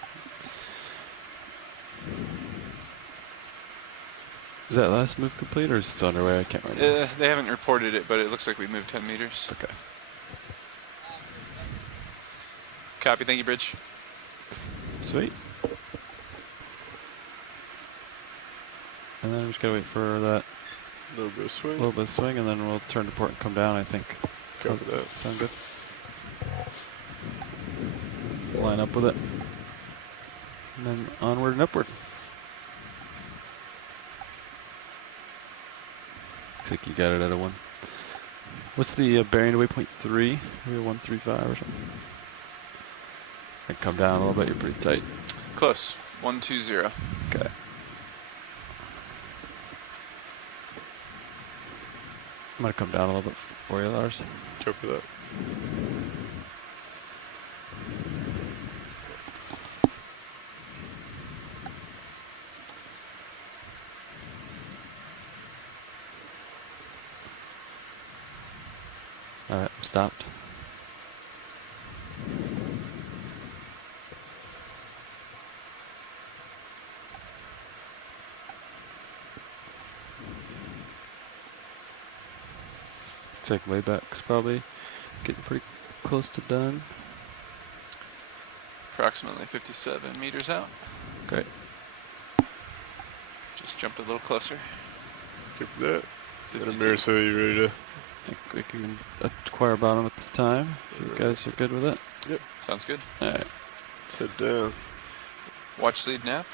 Is that last move complete, or is it still underway? I can't remember. They haven't reported it, but it looks like we moved 10 meters. Okay. Copy, thank you, Bridge. Sweet. And then we just gotta wait for that Little bit of swing. little bit of swing, and then we'll turn to port and come down, I think. Copy that. Sound good? Line up with it. And then onward and upward. Looks like you got it at a 1. What's the bearing to waypoint 3? Maybe 135 or something? And come down a little bit, you're pretty tight. Close. 120. Okay. I'm gonna come down a little bit for you, Lars. Copy that. Alright, I'm stopped. Looks like layback's probably getting pretty close to done. Approximately 57 meters out. Great. Just jumped a little closer. Copy that. 52. And Amir, so you ready to? I think we can acquire bottom at this time. You guys are good with it? Yep. Sounds good. Alright. Let's head down. Watch lead nav.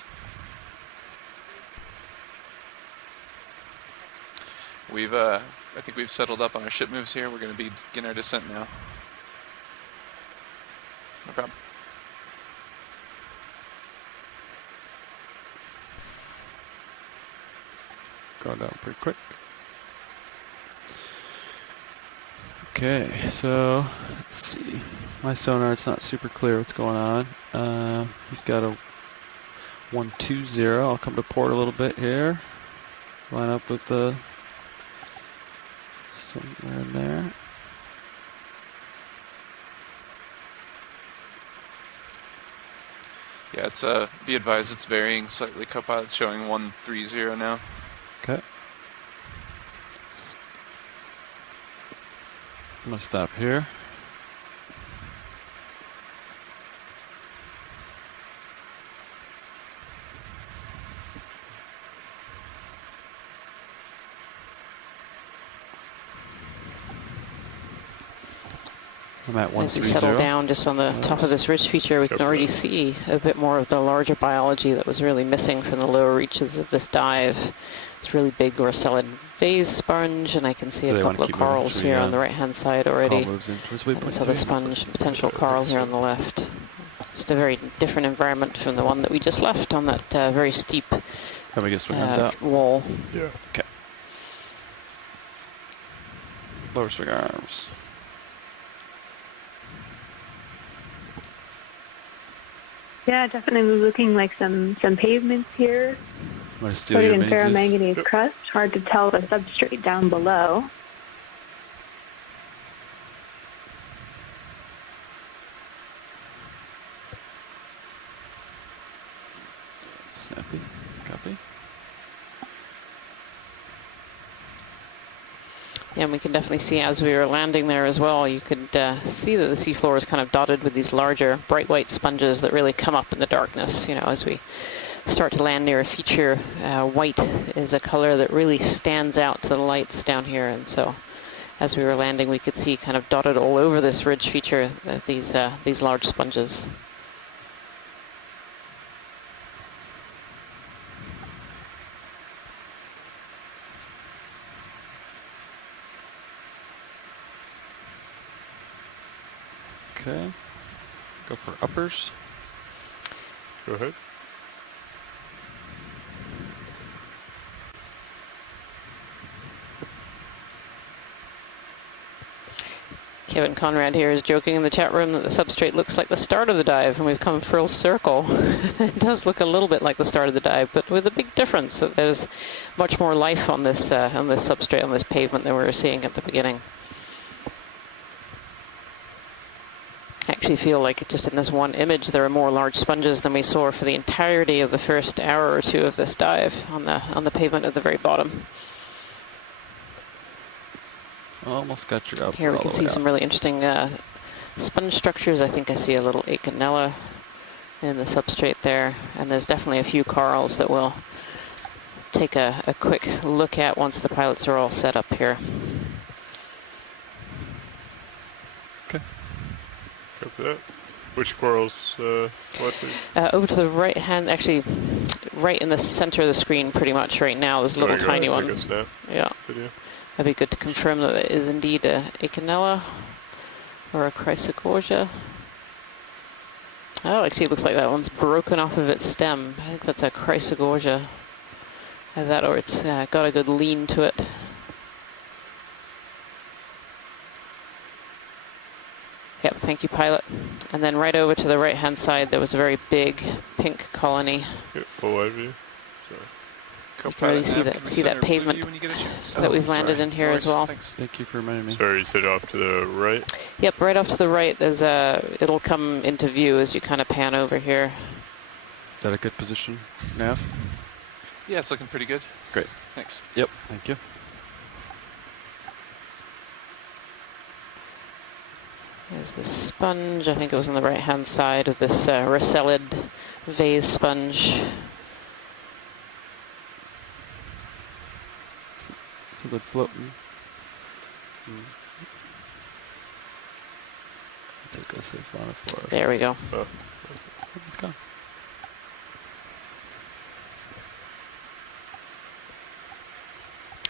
We've, I think we've settled up on our ship moves here. We're going to begin our descent now. No problem. Going down pretty quick. Okay, so let's see. My sonar, it's not super clear what's going on. He's got a 120. I'll come to port a little bit here. Line up with the somewhere in there. Yeah, it's be advised it's varying slightly. Copilot's showing 130 now. Okay. I'm gonna stop here. I'm at 130. As we settle down just on the top of this ridge feature, we can already see a bit more of the larger biology that was really missing from the lower reaches of this dive. It's really big Roselid vase sponge, and I can see a couple of corals here on the right-hand side already. And this other sponge, potential coral here on the left. Just a very different environment from the one that we just left on that very steep wall. Yeah. Okay. Lower swing arms. Yeah, definitely looking like some pavements here. Coated in ferromanganese crust. Hard to tell the substrate down below. Snappy. Copy. Yeah, and we can definitely see as we were landing there as well, you could see that the seafloor is kind of dotted with these larger bright white sponges that really come up in the darkness. You know, as we start to land near a feature, white is a color that really stands out to the lights down here. And so as we were landing, we could see kind of dotted all over this ridge feature these large sponges. Okay. Go for uppers. Go ahead. Kevin Conrad here is joking in the chat room that the substrate looks like the start of the dive, and we've come full circle. It does look a little bit like the start of the dive, but with a big difference that there's much more life on this substrate, on this pavement than we were seeing at the beginning. I actually feel like just in this one image there are more large sponges than we saw for the entirety of the first hour or two of this dive on the pavement at the very bottom. Almost got your upper. Here we can see some really interesting sponge structures. I think I see a little Acanella in the substrate there, and there's definitely a few corals that we'll take a quick look at once the pilots are all set up here. Copy that. Which corals? Over to the right hand, actually, right in the center of the screen, pretty much right now. There's a little tiny one. Take a snap Yeah, video. that'd be good to confirm that it is indeed a Acanella or a Chrysogorgia. Oh, actually, it looks like that one's broken off of its stem. I think that's a Chrysogorgia. Either that, or it's got a good lean to it. Yep, thank you, pilot. And then right over to the right-hand side, there was a very big pink colony. Yep, full wide view. Sorry. You can really see that pavement that we've landed in here as well. Thank you for reminding me. Sorry, you said off to the right? Yep, right off to the right. There's it'll come into view as you kind of pan over here. Is that a good position, Nav? Yeah, it's looking pretty good. Great. Thanks. Yep, thank you. There's this sponge. I think it was on the right-hand side of this Roselid vase sponge. It's a good floating. Take a safe on it for. There we go. Oh. It's gone.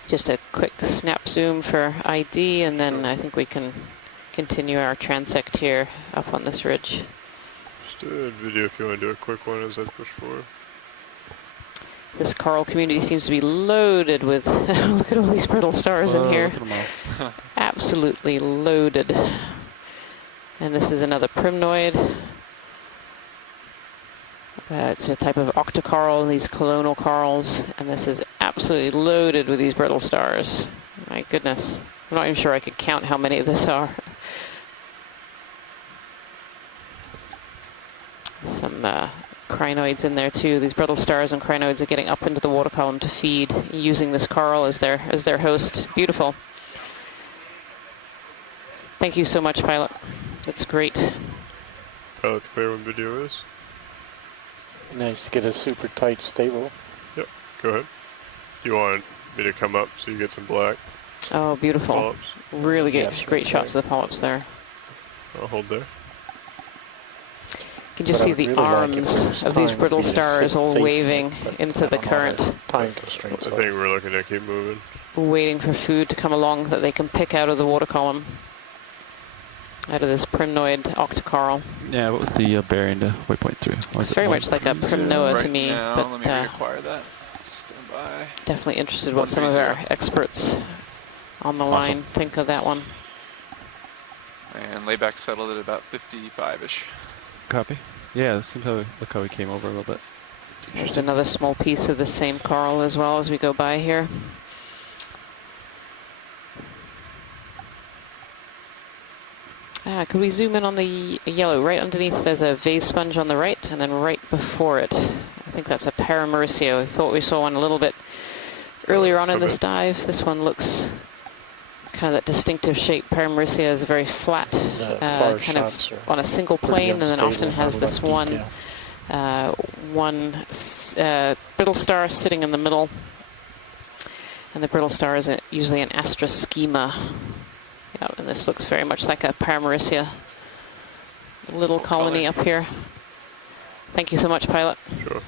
Just a quick snap zoom for ID, and then I think we can continue our transect here up on this ridge. Just a video if you want to do a quick one as I push forward. This coral community seems to be loaded with, look at all these brittle stars in here. absolutely loaded. And this is another primnoid. It's a type of octocoral, these colonal corals, and this is absolutely loaded with these brittle stars. My goodness. I'm not even sure I could count how many of this are. Some crinoids in there too. These brittle stars and crinoids are getting up into the water column to feed, using this coral as their host. Beautiful. Thank you so much, Pilot. That's great. Pilot's clear when video is. Nice to get a super tight stable. Yep, go ahead. You want me to come up so you get some black? Oh, beautiful. Polyps? Really Yes, great shots of the polyps there. I'll hold there. You can just But I see would the really like if arms there was of these time brittle for me to stars sit all facing waving it, but into I the don't know current, how time constraints I are. think we're looking to keep moving. waiting for food to come along that they can pick out of the water column, out of this primnoid octocoral. Yeah, what was the bearing to waypoint 3? It's very much like a primnoa to Right me, now, but let me reacquire that. Stand by. definitely interested what some of our 130. experts on the Awesome. line think of that one. And layback settled at about 55-ish. Copy. Yeah, this seems how look how we came over a little bit. There's another small piece of the same coral as well as we go by here. Could we zoom in on the yellow? Right underneath there's a vase sponge on the right, and then right before it, I think that's a Paramaricio. I thought we saw one a little bit earlier on in this dive. This one looks kind of that distinctive shape. Paramaricia is a very flat, kind of on a single plane, and then often has this one brittle star sitting in the middle. And the brittle star is usually an astroschema. Yeah, and this looks very much like a Paramaricia little colony up here. Thank you so much, Pilot. Sure.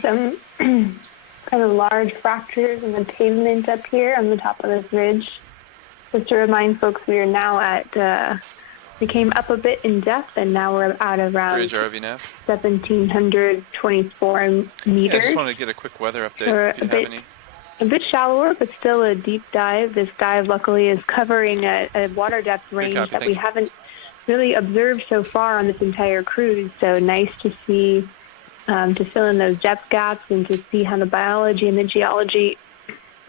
Some kind of large fractures in the pavement up here on the top of this ridge. Just to remind folks, we are now at, we came up a bit in depth, and now we're at around Bridge RV nav. 1,724 meters. Yeah, I just wanted to get a quick weather update if you have any. A bit shallower, but still a deep dive. This dive, luckily, is covering a water depth range copy, that thank we you. haven't really observed so far on this entire cruise. So nice to see, to fill in those depth gaps and to see how the biology and the geology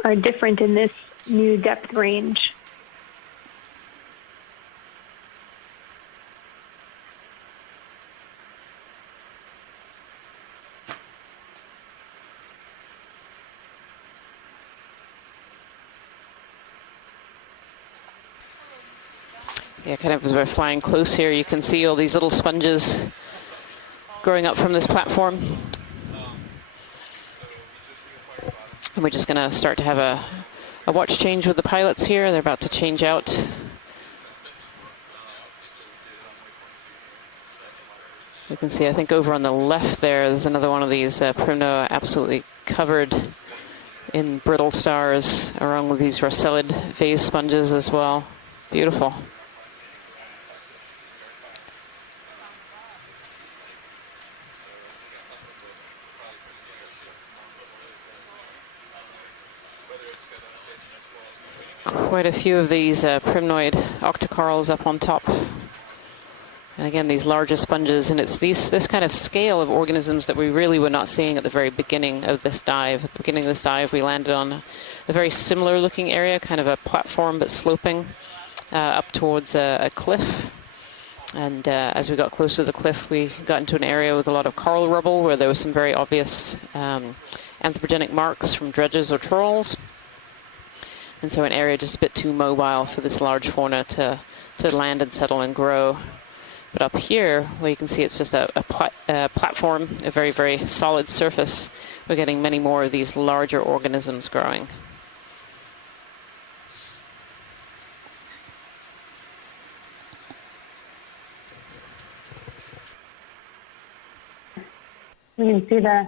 are different in this new depth range. Yeah, kind of as we're flying close here, you can see all these little sponges growing up from this platform. And we're just going to start to have a watch change with the pilots here. They're about to change out. You can see, I think over on the left there's another one of these Primnoa absolutely covered in brittle stars, along with these Rosellid vase sponges as well. Beautiful. Quite a few of these primnoid octocorals up on top. And again, these larger sponges, and it's this kind of scale of organisms that we really were not seeing at the very beginning of this dive. At the beginning of this dive, we landed on a very similar looking area, kind of a platform but sloping up towards a cliff. And as we got close to the cliff, we got into an area with a lot of coral rubble where there was some very obvious anthropogenic marks from dredges or trawls. And so an area just a bit too mobile for this large fauna to land and settle and grow. But up here, where you can see it's just a platform, a very, very solid surface, we're getting many more of these larger organisms growing. You can see the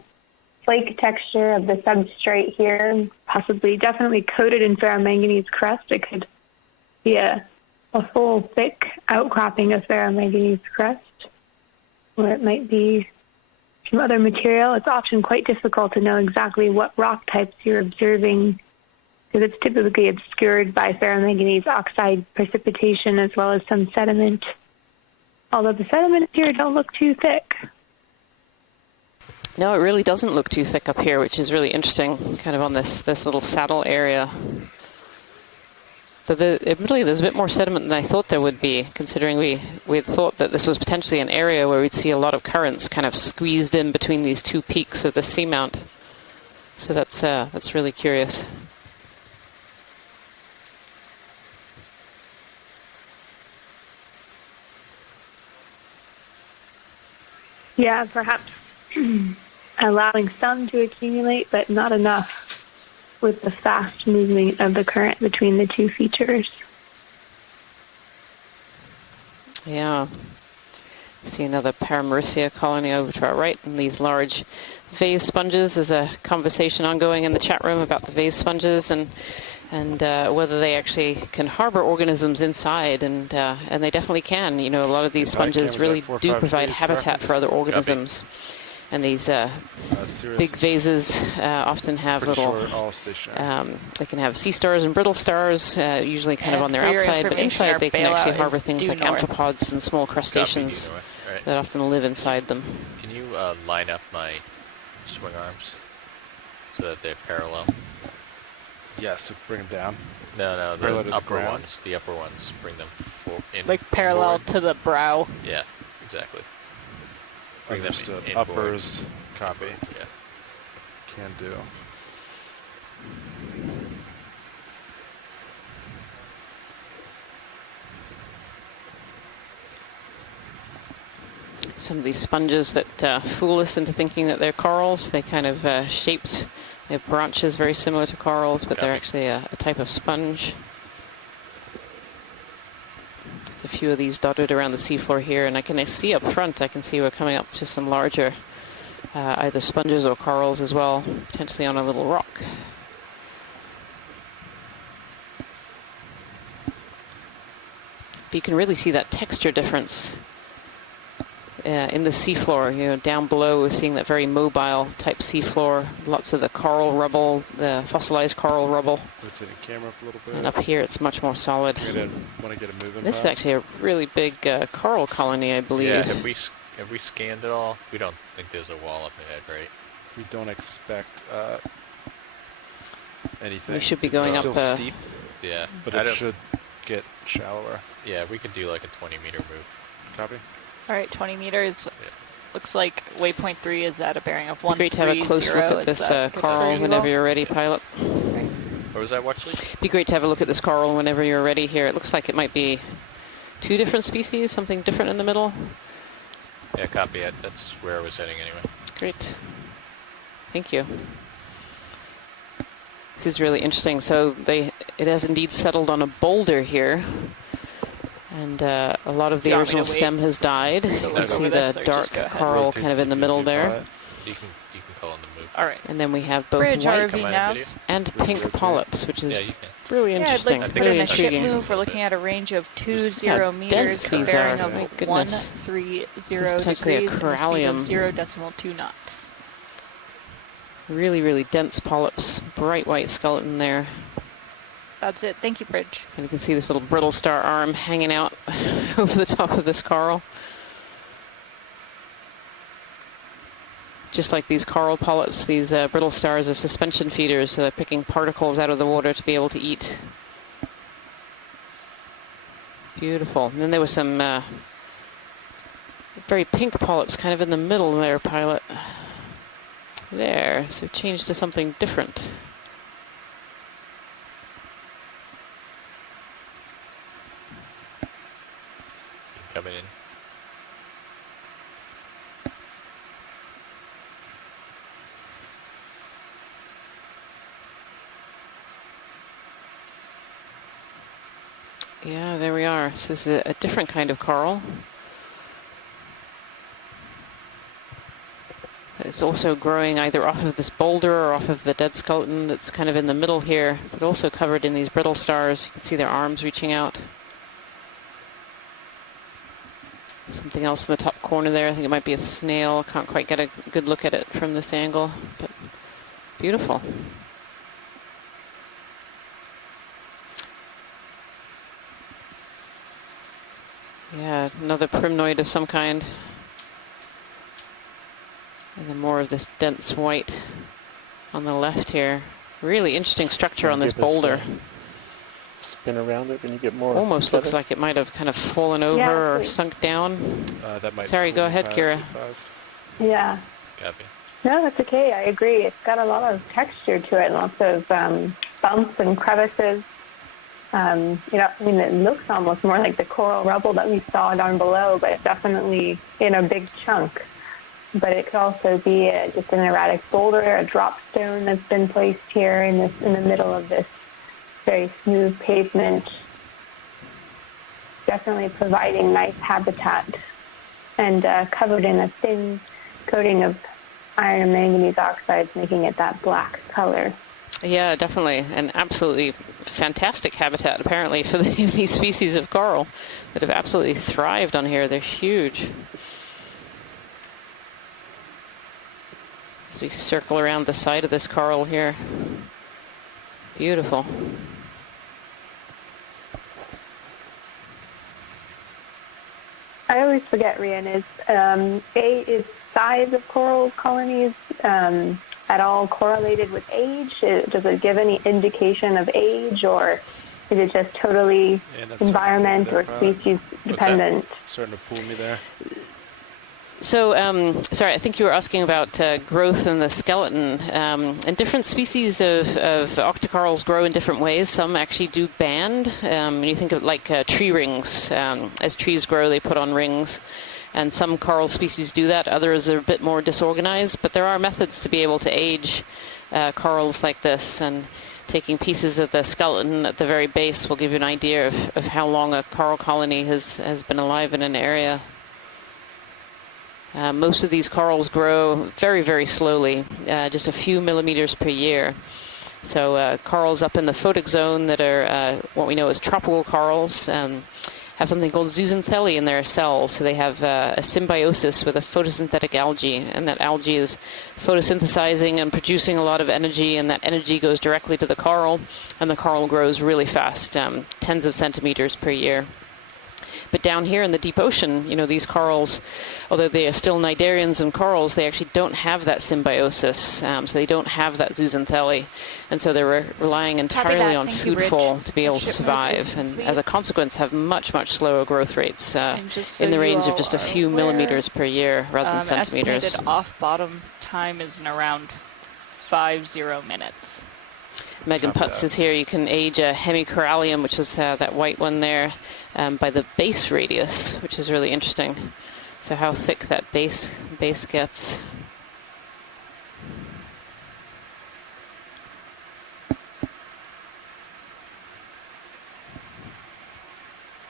flake texture of the substrate here, possibly definitely coated in ferromanganese crust. It could be a full thick outcropping of ferromanganese crust, or it might be some other material. It's often quite difficult to know exactly what rock types you're observing because it's typically obscured by ferromanganese oxide precipitation as well as some sediment. Although the sediments here don't look too thick. No, it really doesn't look too thick up here, which is really interesting, kind of on this little saddle area. But admittedly, there's a bit more sediment than I thought there would be, considering we had thought that this was potentially an area where we'd see a lot of currents kind of squeezed in between these two peaks of the seamount. So that's really curious. Yeah, perhaps allowing some to accumulate, but not enough with the fast movement of the current between the two features. Yeah. See another Paramerissia colony over to our right, and these large vase sponges. There's a conversation ongoing in the chat room about the vase sponges and whether they actually can harbor organisms inside, and they definitely can. You know, a lot of these sponges really do provide habitat for other organisms. And these big vases often have little, they can have sea stars and brittle stars, usually kind of on their outside, but inside they can actually harbor things like amphipods and small crustaceans that often live inside them. Can you line up my swing arms so that they're parallel? Yes, so bring them down. No, the upper ones. The upper ones, bring them in. Like parallel to the brow. Yeah, exactly. Bring Understood. them Uppers, copy. Yeah. Can do. Some of these sponges that fool us into thinking that they're corals, they kind of shaped, they have branches very similar to corals, but they're actually a type of sponge. A few of these dotted around the seafloor here, and I can see up front, I can see we're coming up to some larger either sponges or corals as well, potentially on a little rock. But you can really see that texture difference in the seafloor. You know, down below we're seeing that very mobile type seafloor, lots of the coral rubble, the fossilized coral rubble. Rotating camera up a little bit. And up here it's much more solid. Want to get a moving. This is actually a really big coral colony, I believe. Yeah, have we scanned it all? We don't think there's a wall up ahead, right? We don't expect anything. We should be It's going still up steep. Yeah. But it should get shallower. Yeah, we could do like a 20-meter move. Copy. All right, 20 meters. Yeah. Looks like waypoint 3 is at a bearing of 130. Great to have a close look at this coral whenever you're ready, pilot. Right. What was that, Watchley? Be great to have a look at this coral whenever you're ready here. It looks like it might be two different species, something different in the middle. Yeah, copy it. That's where I was heading anyway. Great. Thank you. This is really interesting. So it has indeed settled on a boulder here. And a lot of the original stem has died. You can see the dark coral kind of in the middle there. You can call on the move. All right. And then we have both Bridge, white RV and pink polyps, which is really I'd interesting. like to put really in a ship intriguing. move. We're looking at a range of 20 meters, these bearing are. of My goodness. 130 potentially a degrees, and a speed corallium. of 0.2 knots. Really, really dense polyps. Bright white skeleton there. That's it. Thank you, Bridge. And you can see this little brittle star arm hanging out over the top of this coral. Just like these coral polyps, these brittle stars are suspension feeders, so they're picking particles out of the water to be able to eat. Beautiful. And then there was some very pink polyps kind of in the middle there, pilot. There, so changed to something different. Coming in. Yeah, there we are. So this is a different kind of coral. It's also growing either off of this boulder or off of the dead skeleton that's kind of in the middle here, but also covered in these brittle stars. You can see their arms reaching out. Something else in the top corner there. I think it might be a snail. Can't quite get a good look at it from this angle, but beautiful. Yeah, another primnoid of some kind. And then more of this dense white on the left here. Really interesting structure on this boulder. Spin around it when you get more. Almost looks like it might have kind of fallen over or sunk down. That might Sorry, go ahead, Kira. Yeah. Copy. No, that's okay. I agree. It's got a lot of texture to it, lots of bumps and crevices. It looks almost more like the coral rubble that we saw down below, but definitely in a big chunk. But it could also be just an erratic boulder, a drop stone that's been placed here in the middle of this very smooth pavement. Definitely providing nice habitat and covered in a thin coating of iron and manganese oxides, making it that black color. Yeah, definitely. An absolutely fantastic habitat, apparently, for these species of coral that have absolutely thrived on here. They're huge. As we circle around the side of this coral here. Beautiful. I always forget, Rian, is size of coral colonies at all correlated with age? Does it give any indication of age, or is it just totally environment or species dependent? Starting to pull me there. So, sorry, I think you were asking about growth in the skeleton. And different species of octocorals grow in different ways. Some actually do band. When you think of like tree rings, as trees grow, they put on rings. And some coral species do that. Others are a bit more disorganized. But there are methods to be able to age corals like this. And taking pieces of the skeleton at the very base will give you an idea of how long a coral colony has been alive in an area. Most of these corals grow very, very slowly, just a few millimeters per year. So corals up in the photic zone that are what we know as tropical corals have something called zooxanthellae in their cells. So they have a symbiosis with a photosynthetic algae, and that algae is photosynthesizing and producing a lot of energy, and that energy goes directly to the coral, and the coral grows really fast, tens of centimeters per year. But down here in the deep ocean, these corals, although they are still cnidarians and corals, they actually don't have that symbiosis. So they don't have that zooxanthellae. And so they're relying entirely on foodfall to be able to survive. And as a consequence, have much, much slower growth rates in the range of just a few millimeters per year rather than centimeters. Estimated off-bottom time is in around 50 minutes. Megan Putz is here. You can age a hemicorallium, which is that white one there, by the base radius, which is really interesting. So how thick that base gets.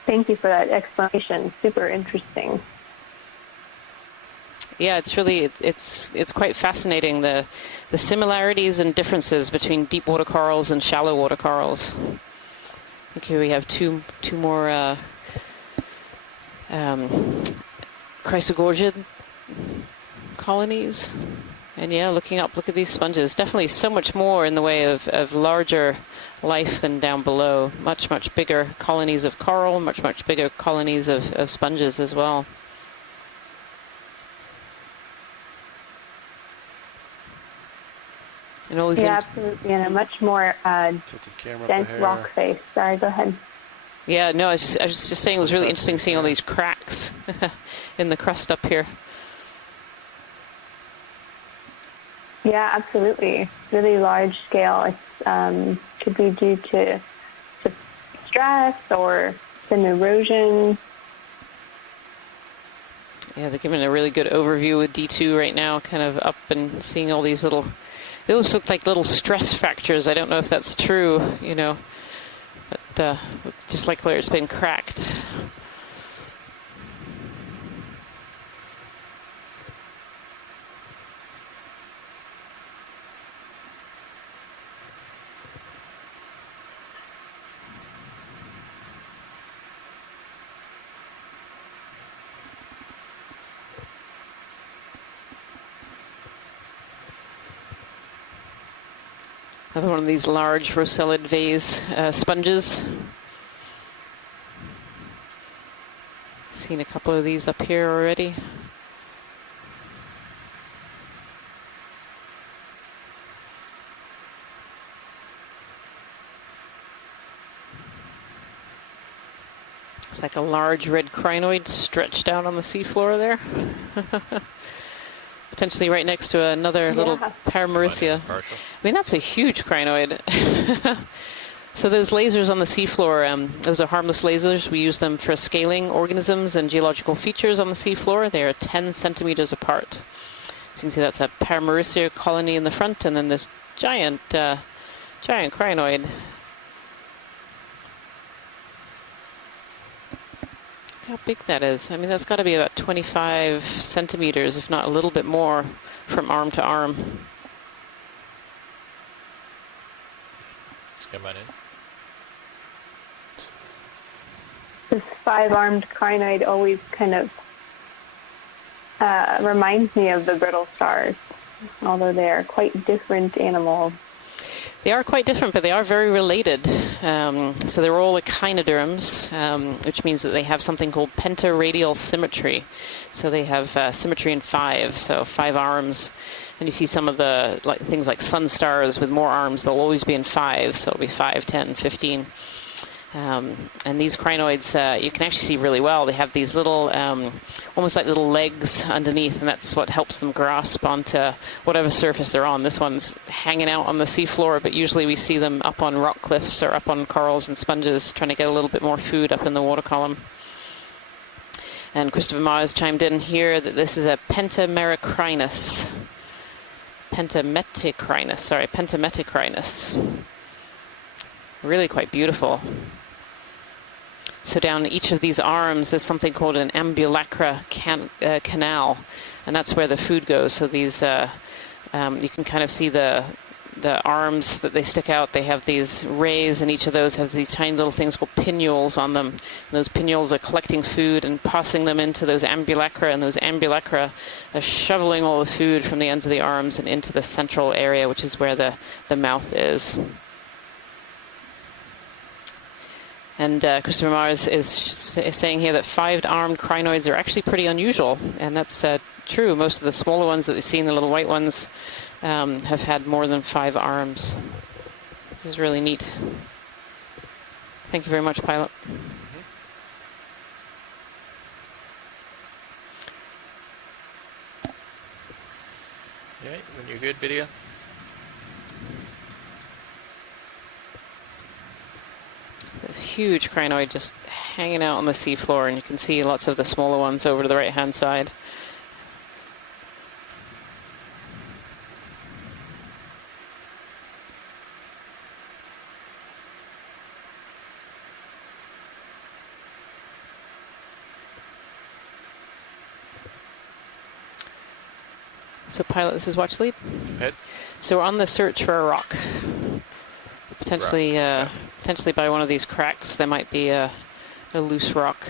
Thank you for that explanation. Super interesting. Yeah, it's really it's quite fascinating the similarities and differences between deep water corals and shallow water corals. Okay, we have two more chrysogorgid colonies, and yeah, look at these sponges. Definitely so much more in the way of larger life than down below. Much bigger colonies of coral, much bigger colonies of sponges as well. And all these absolutely, and a much more dense rock face. Sorry, go ahead. Yeah, no, I was just saying it was really interesting seeing all these cracks in the crust up here. Yeah, absolutely. Really large scale. It could be due to stress or some erosion. Yeah, they're giving a really good overview with D2 right now, kind of up and seeing all these little... They almost look like little stress fractures. I don't know if that's true, but just like where it's been cracked. Another one of these large rosellid vase sponges. Seen a couple of these up here already. It's like a large red crinoid stretched out on the seafloor there. Potentially right next to another little Paramaricia. I mean, that's a huge crinoid. So those lasers on the seafloor, those are harmless lasers. We use them for scaling organisms and geological features on the seafloor. They are 10 centimeters apart. So you can see that's a Paramaricia colony in the front, and then this giant crinoid. How big that is. I mean, that's got to be about 25 centimeters, if not a little bit more, from arm to arm. Just come on in. This 5-armed crinoid always kind of reminds me of the brittle stars, although they are quite different animals. They are quite different, but they are very related. So they're all echinoderms, which means that they have something called pentaradial symmetry. So they have symmetry in 5, so 5 arms. And you see some of the things like sun stars with more arms, they'll always be in 5, so it'll be 5, 10, 15. And these crinoids, you can actually see really well. They have these little, almost like little legs underneath, and that's what helps them grasp onto whatever surface they're on. This one's hanging out on the seafloor, but usually we see them up on rock cliffs or up on corals and sponges, trying to get a little bit more food up in the water column. And Christopher Mars chimed in here that this is a Pentameticrinus. Pentameticrinus. Really quite beautiful. So down each of these arms, there's something called an ambulacra canal, and that's where the food goes. So these, you can kind of see the arms that they stick out. They have these rays, and each of those has these tiny little things called pinnules on them. And those pinnules are collecting food and passing them into those ambulacra, and those ambulacra are shoveling all the food from the ends of the arms and into the central area, which is where the mouth is. And Christopher Mars is saying here that 5-armed crinoids are actually pretty unusual, and that's true. Most of the smaller ones that we've seen, the little white ones, have had more than 5 arms. This is really neat. Thank you very much, Pilot. All right, when you're good, video. This huge crinoid just hanging out on the seafloor, and you can see lots of the smaller ones over to the right-hand side. So, Pilot, this is Watch Lead. Head. So we're on the search for a rock. Potentially, potentially by one of these cracks, there might be a loose rock.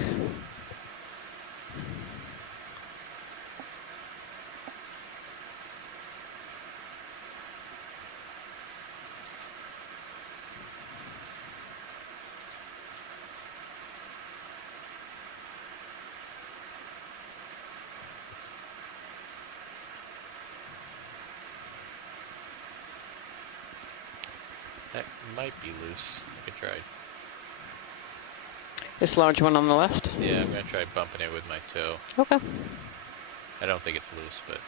That might be loose. I could try. This large one on the left? Yeah, I'm going to try bumping it with my toe. Okay. I don't think it's loose, but...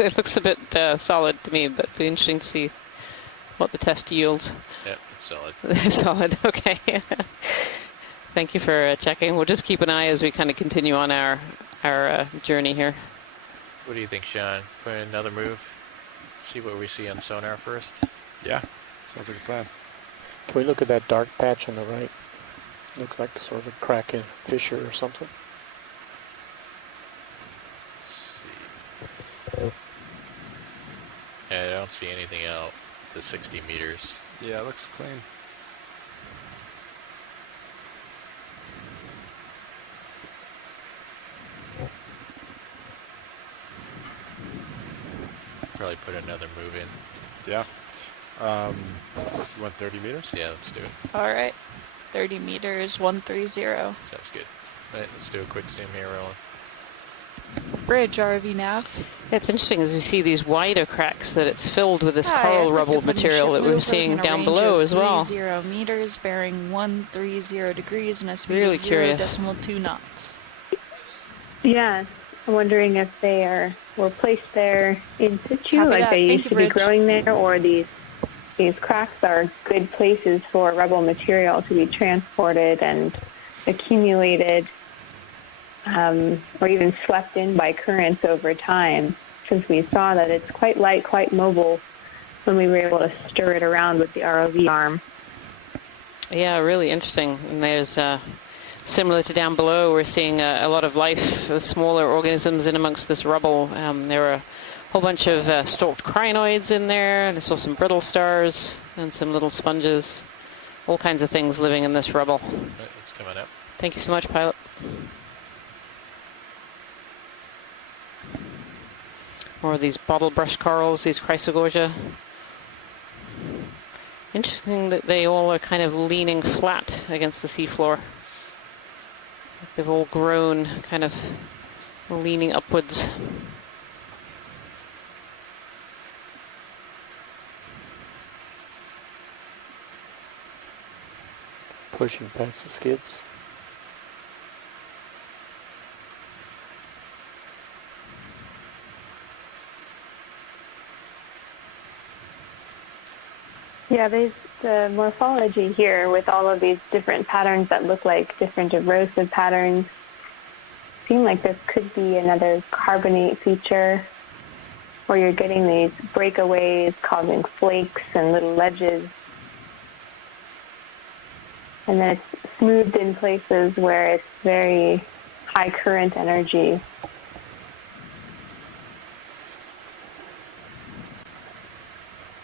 it looks a bit solid to me, but it'd be interesting to see what the test yields. Yep, it's solid. Solid, okay. Thank you for checking. We'll just keep an eye as we kind of continue on our journey here. What do you think, Sean? Put in another move? See what we see on sonar first? Yeah, sounds like a plan. Can we look at that dark patch on the right? Looks like sort of a crack in a fissure or something. Let's see. Yeah, I don't see anything out to 60 meters. Yeah, it looks clean. Probably put another move in. Yeah. You want 30 meters? Yeah, let's do it. All right. 30 meters, 130. Sounds good. All right, let's do a quick zoom here, Roland. Bridge, RV nav. It's interesting as we see these wider cracks that it's filled with this Hi, coral I'd like rubble to put in material ship that move. we're We're seeing looking at a down range below of as well. 30 meters, bearing 130 degrees, and a speed Really of curious. 0.2 knots. Yeah, I'm wondering if were placed there in situ, Copy like that. they Thank used you, to be Bridge. growing there, or these cracks are good places for rubble material to be transported and accumulated, or even swept in by currents over time, since we saw that it's quite light, quite mobile when we were able to stir it around with the ROV arm. Yeah, really interesting. And there's, similar to down below, we're seeing a lot of life, smaller organisms in amongst this rubble. There are a whole bunch of stalked crinoids in there, and I saw some brittle stars and some little sponges. All kinds of things living in this rubble. All right, it's coming up. Thank you so much, pilot. More of these bottle brush corals, these chrysogorgia. Interesting that they all are kind of leaning flat against the seafloor. They've all grown kind of leaning upwards. Pushing past the skids. Yeah, there's the morphology here with all of these different patterns that look like different erosive patterns. Seem like this could be another carbonate feature where you're getting these breakaways causing flakes and little ledges. And then it's smoothed in places where it's very high current energy.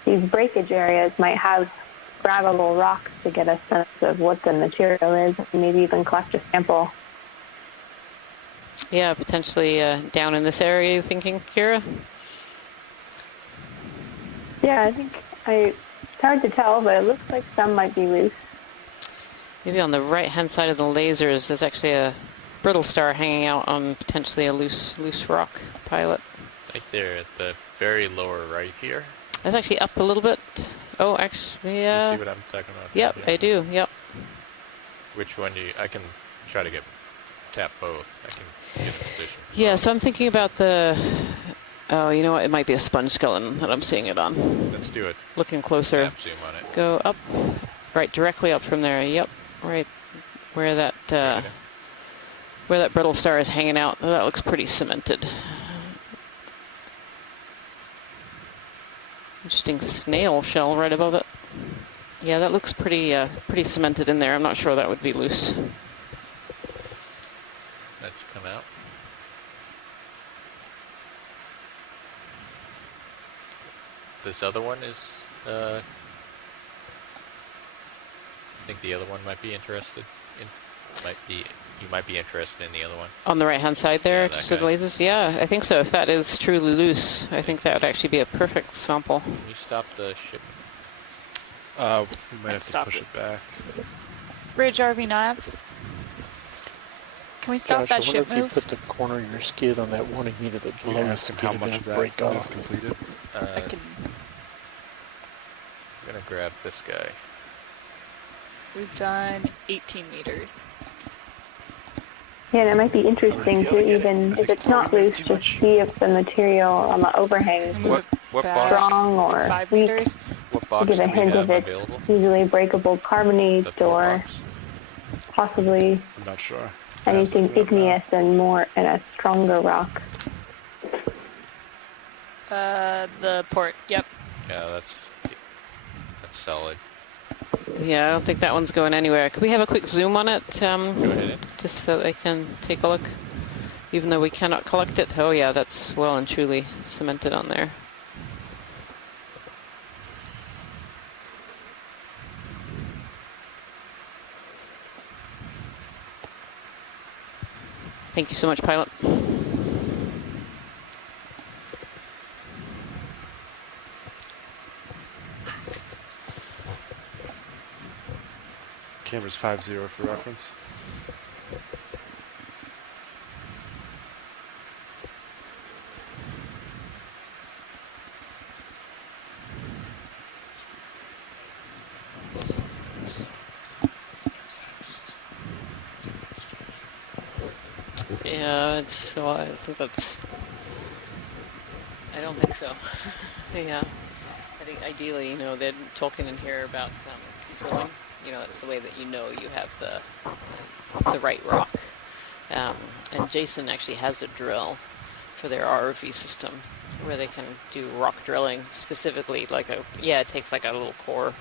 These breakage areas might have gravel rocks to get a sense of what the material is, and maybe even collect a sample. Yeah, potentially down in this area, you thinking, Kira? Yeah, I think it's hard to tell, but it looks like some might be loose. Maybe on the right-hand side of the lasers, there's actually a brittle star hanging out on potentially a loose rock, pilot. Right there at the very lower right here. It's actually up a little bit. Oh, actually, yeah. You see what I'm talking about? Yep, Yeah. I do, yep. Which one do you... I can try to tap both. I can get a position. Yeah, so I'm thinking about the... Oh, you know what? It might be a sponge skeleton that I'm seeing it on. Let's do it. Looking closer. Tap zoom on it. Go up. Right, directly up from there. Yep, right where that brittle star is hanging out. That looks pretty cemented. Interesting snail shell right above it. Yeah, that looks pretty cemented in there. I'm not sure that would be loose. Let's come out. This other one is, I think the other one might be interested in, you might be interested in the other one. On the right-hand side there, Yeah, that just to the guy. lasers? Yeah, I think so. If that is truly loose, I think that would actually be a perfect sample. Can you stop the ship? We might have to Stop push it. it back. Bridge, RV nav. Can we stop Josh, that I wonder ship if you move? put the corner of your skid on that 1 meter that Can you below the ask him skid how and much then of that break we've off. completed? I can. I'm gonna grab this guy. We've done 18 meters. Yeah, and it might be interesting to even, if it's not loose, just see if the material on the overhang is What Back. box? strong or 5 weak, meters. What to box give do a we hint have if it's available? easily breakable carbonate The full or box. possibly I'm not sure. anything Looking up now. igneous and a stronger rock. The port. Yep. Yeah, that's solid. Yeah, I don't think that one's going anywhere. Could we have a quick zoom on it? Go ahead. Just so they can take a look. Even though we cannot collect it. Oh yeah, that's well and truly cemented on there. Thank you so much, pilot. Camera's 5-0 for reference. Yeah, I think that's. I don't think so. Yeah, I think ideally, they're talking in here about drilling. That's the way that you have the right rock. And Jason actually has a drill for their ROV system where they can do rock drilling specifically, it takes like a little core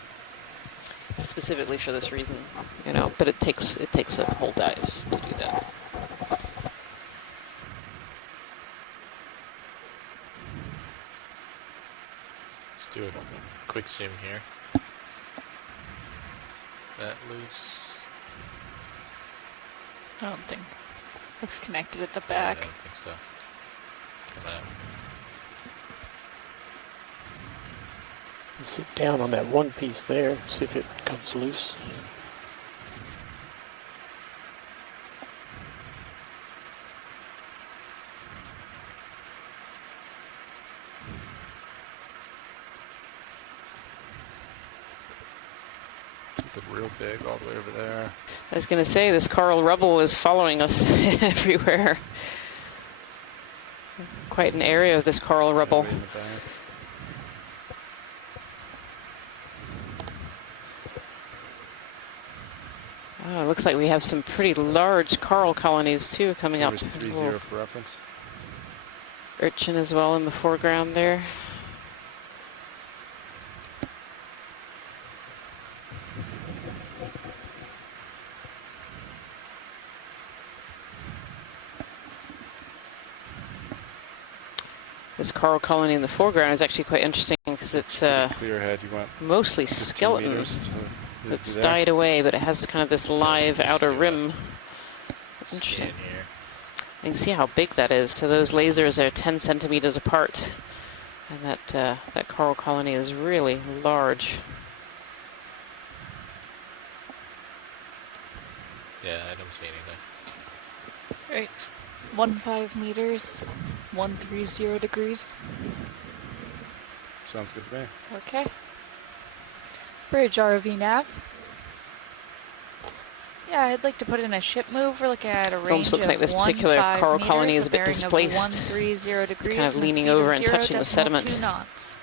specifically for this reason, but it takes a whole dive to do that. Let's do a quick zoom here. That loose. I don't think. Looks connected at the Yeah, I back. don't think so. Coming out. Sit down on that one piece there, see if it comes loose. Something real big all the way over there. I was going to say, this coral rubble is following us everywhere. Quite an area of this coral rubble. Way in the back. Oh, it looks like we have some pretty large coral colonies too coming up. Camera's 3-0 for reference. Urchin as well in the foreground there. This coral colony in the foreground is actually quite interesting because it's Clear ahead. You want mostly 15 skeleton meters to that's there. died away, but it has kind of this live outer rim. Interesting. Scan here. You can see how big that is. So those lasers are 10 centimeters apart, and that coral colony is really large. Yeah, I don't see anything. Right. 15 meters, 130 degrees. Sounds good to me. Okay. Bridge ROV nav. Yeah, I'd like to put in a ship move. We're looking at a range Almost looks of like this particular 15 coral meters, colony is a bit bearing of displaced. 130 degrees, It's kind of and a leaning speed over of and touching the 0.2 sediment. knots.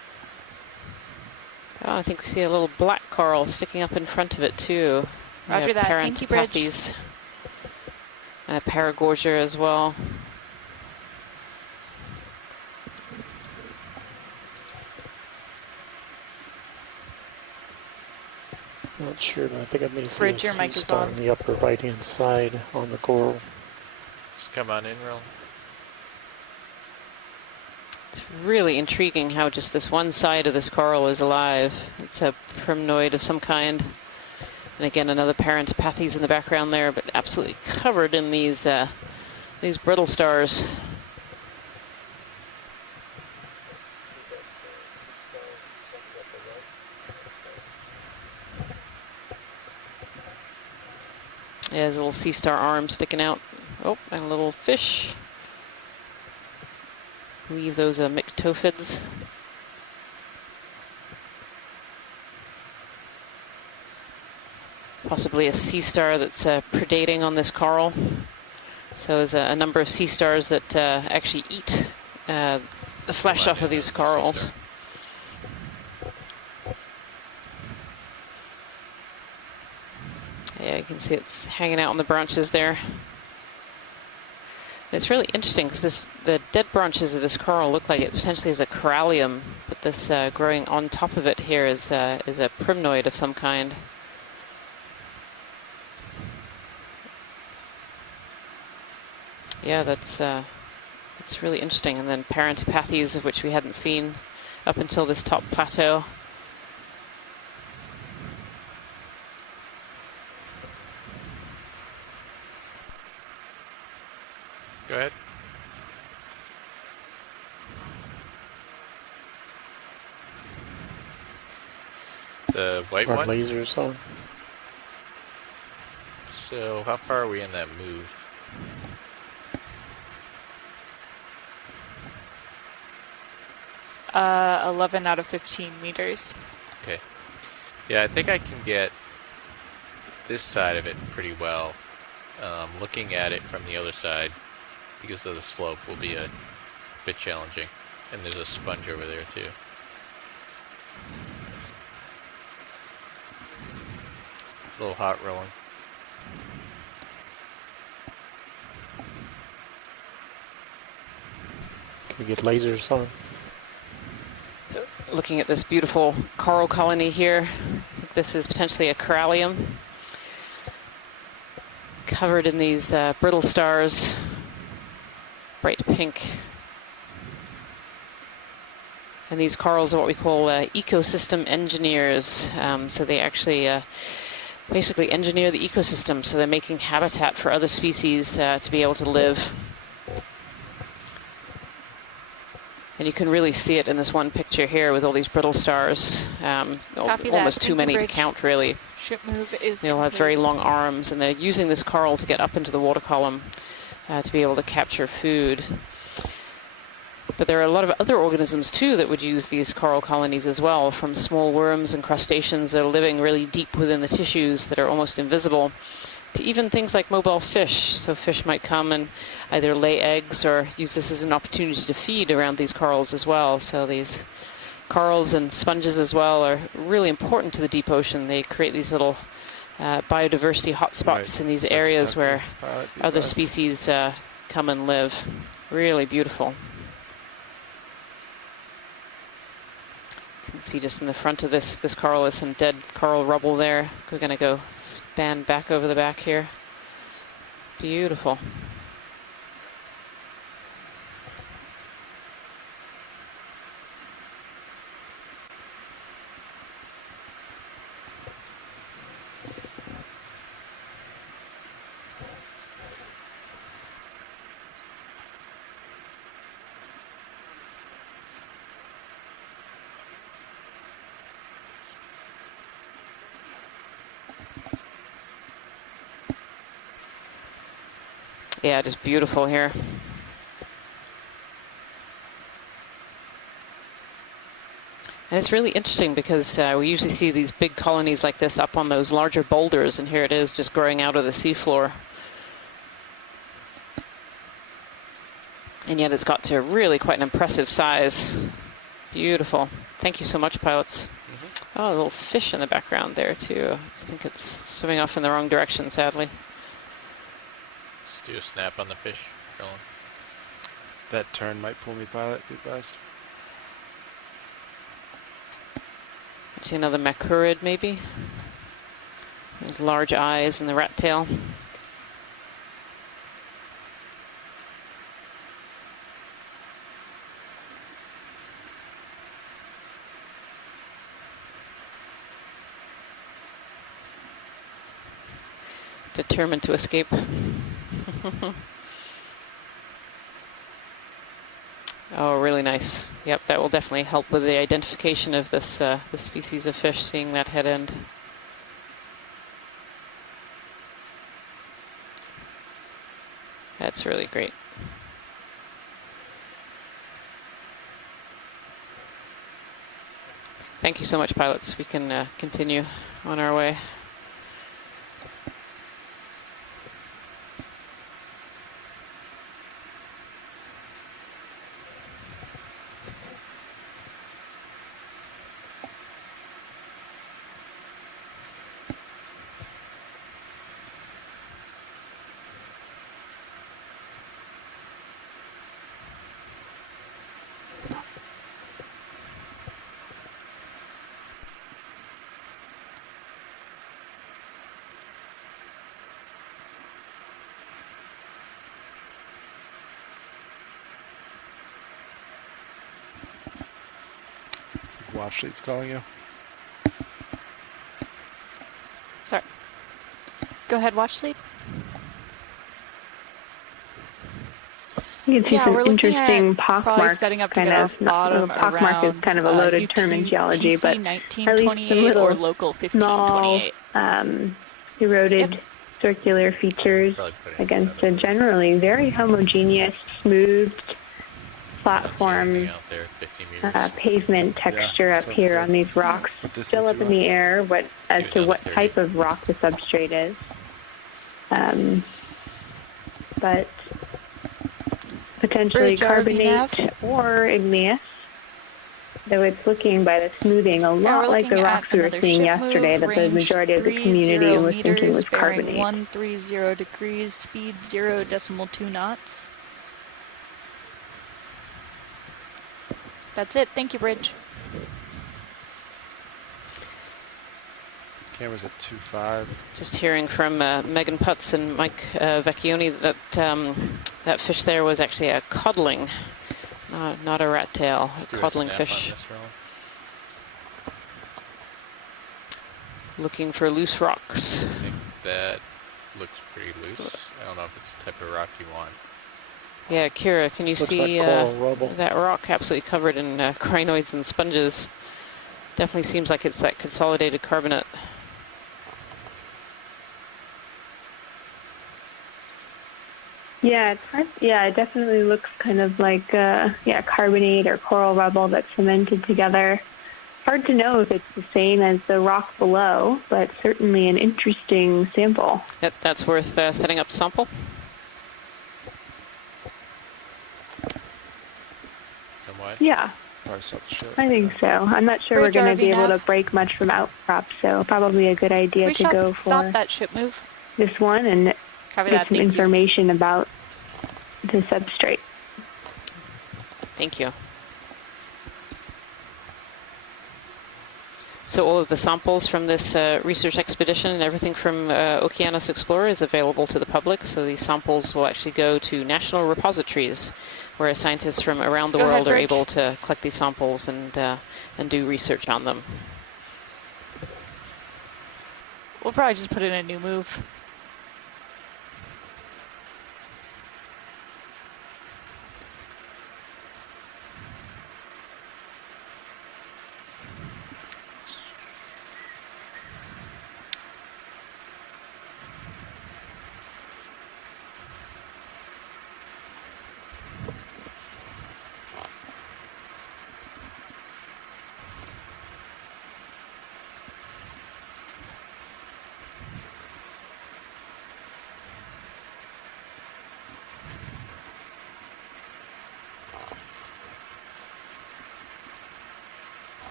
Oh, I think we see a little black coral sticking up in front of it too. Roger that. Thank you, Bridge. Parantipathes. Paragorgia as well. Not sure, but I think I may see Bridge, a your sea mic is star on. on the upper right-hand side on the coral. Just come on in, real. It's really intriguing how just this one side of this coral is alive. It's a primnoid of some kind. And again, another Parantipathes in the background there, but absolutely covered in these brittle stars. Yeah, there's a little sea star arm sticking out. Oh, and a little fish. Leave those myctophids. Possibly a sea star that's predating on this coral. So there's a number of sea stars that actually eat the flesh off of these corals. Yeah, you can see it's hanging out on the branches there. It's really interesting because the dead branches of this coral look like it potentially is a corallium, but this growing on top of it here is a primnoid of some kind. Yeah, that's really interesting. And then Parantipathes, of which we hadn't seen up until this top plateau. Go ahead. The white Our one? lasers on. So how far are we in that move? Uh, 11 out of 15 meters. Okay. Yeah, I think I can get this side of it pretty well. Looking at it from the other side, because of the slope, will be a bit challenging. And there's a sponge over there too. A little hot rowing. Can we get lasers on? Looking at this beautiful coral colony here, I think this is potentially a corallium, covered in these brittle stars, bright pink. And these corals are what we call ecosystem engineers. So they actually basically engineer the ecosystem, so they're making habitat for other species to be able to live. And you can really see it in this one picture here with all these brittle stars. Almost too many to count, really. Ship move is They'll have very long arms, and they're using this coral to get up into the water column to be able to capture food. But there are a lot of other organisms, too, that would use these coral colonies as well, from small worms and crustaceans that are living really deep within the tissues that are almost invisible, to even things like mobile fish. So fish might come and either lay eggs or use this as an opportunity to feed around these corals as well. So these corals and sponges as well are really important to the deep ocean. They create these little biodiversity hotspots in these areas where other species come and live. Really beautiful. You can see just in the front of this coral is some dead coral rubble there. We're going to go span back over the back here. Beautiful. Yeah, just beautiful here. And it's really interesting because we usually see these big colonies like this up on those larger boulders, and here it is just growing out of the seafloor. And yet it's got to really quite an impressive size. Beautiful. Thank you so much, pilots. Oh, a little fish in the background there, too. I think it's swimming off in the wrong direction, sadly. Let's do a snap on the fish, Colin. That turn might pull me, pilot. Be advised. See another macurid, maybe? Those large eyes and the rat tail. Determined to escape. Oh, really nice. Yep, that will definitely help with the identification of this the species of fish, seeing that head end. That's really great. Thank you so much, pilots. We can continue on our way. Watch lead's calling you. Sorry. Go ahead, watch lead. You can see some we're looking interesting at pock probably marks, setting up to kind get of. off bottom Pock mark is around, kind of a loaded term in geology, TC but 1928 little or local 1528. small, eroded circular features probably put in against another a move. generally very homogeneous, smoothed I don't see anything platform out there. 50 meters. pavement texture up sounds here good. on these rocks. What distance Still up you in want? the air as Do to another what 30. type of rock the substrate is. But potentially Bridge RV nav. carbonate or igneous. Though it's looking by the smoothing a Yeah, we're lot like looking the at rocks we were another seeing ship yesterday, move, that the range majority of the 30 community was thinking meters, was bearing carbonate. 130 degrees, speed 0.2 knots. That's it. Thank you, Bridge. Camera's at 2.5. Just hearing from Megan Putz and Mike Vecchioni that that fish there was actually a codling, not a rat tail, a Do codling snap on fish. this roll. Looking for loose rocks. I think that looks pretty loose. I don't know if it's the type of rock you want. Yeah, Kira, can you Looks see like coral rubble. that rock absolutely covered in crinoids and sponges? Definitely seems like it's that consolidated carbonate. Yeah, it's hard. Yeah, it definitely looks kind of like carbonate or coral rubble that's cemented together. Hard to know if it's the same as the rock below, but certainly an interesting sample. That's worth setting up sample. Somewhat. Yeah, Probably saw the ship. I think so. I'm not sure Bridge we're going RV to be able nav. to break much from outcrop, so probably a good idea We to should go stop for that ship move. this one and Copy get that. some Thank you. information about the substrate. Thank you. So all of the samples from this research expedition and everything from Okeanos Explorer is available to the public. So these samples will actually go to national repositories where scientists from around the Go ahead, world are Bridge. able to collect these samples and do research on them. We'll probably just put in a new move.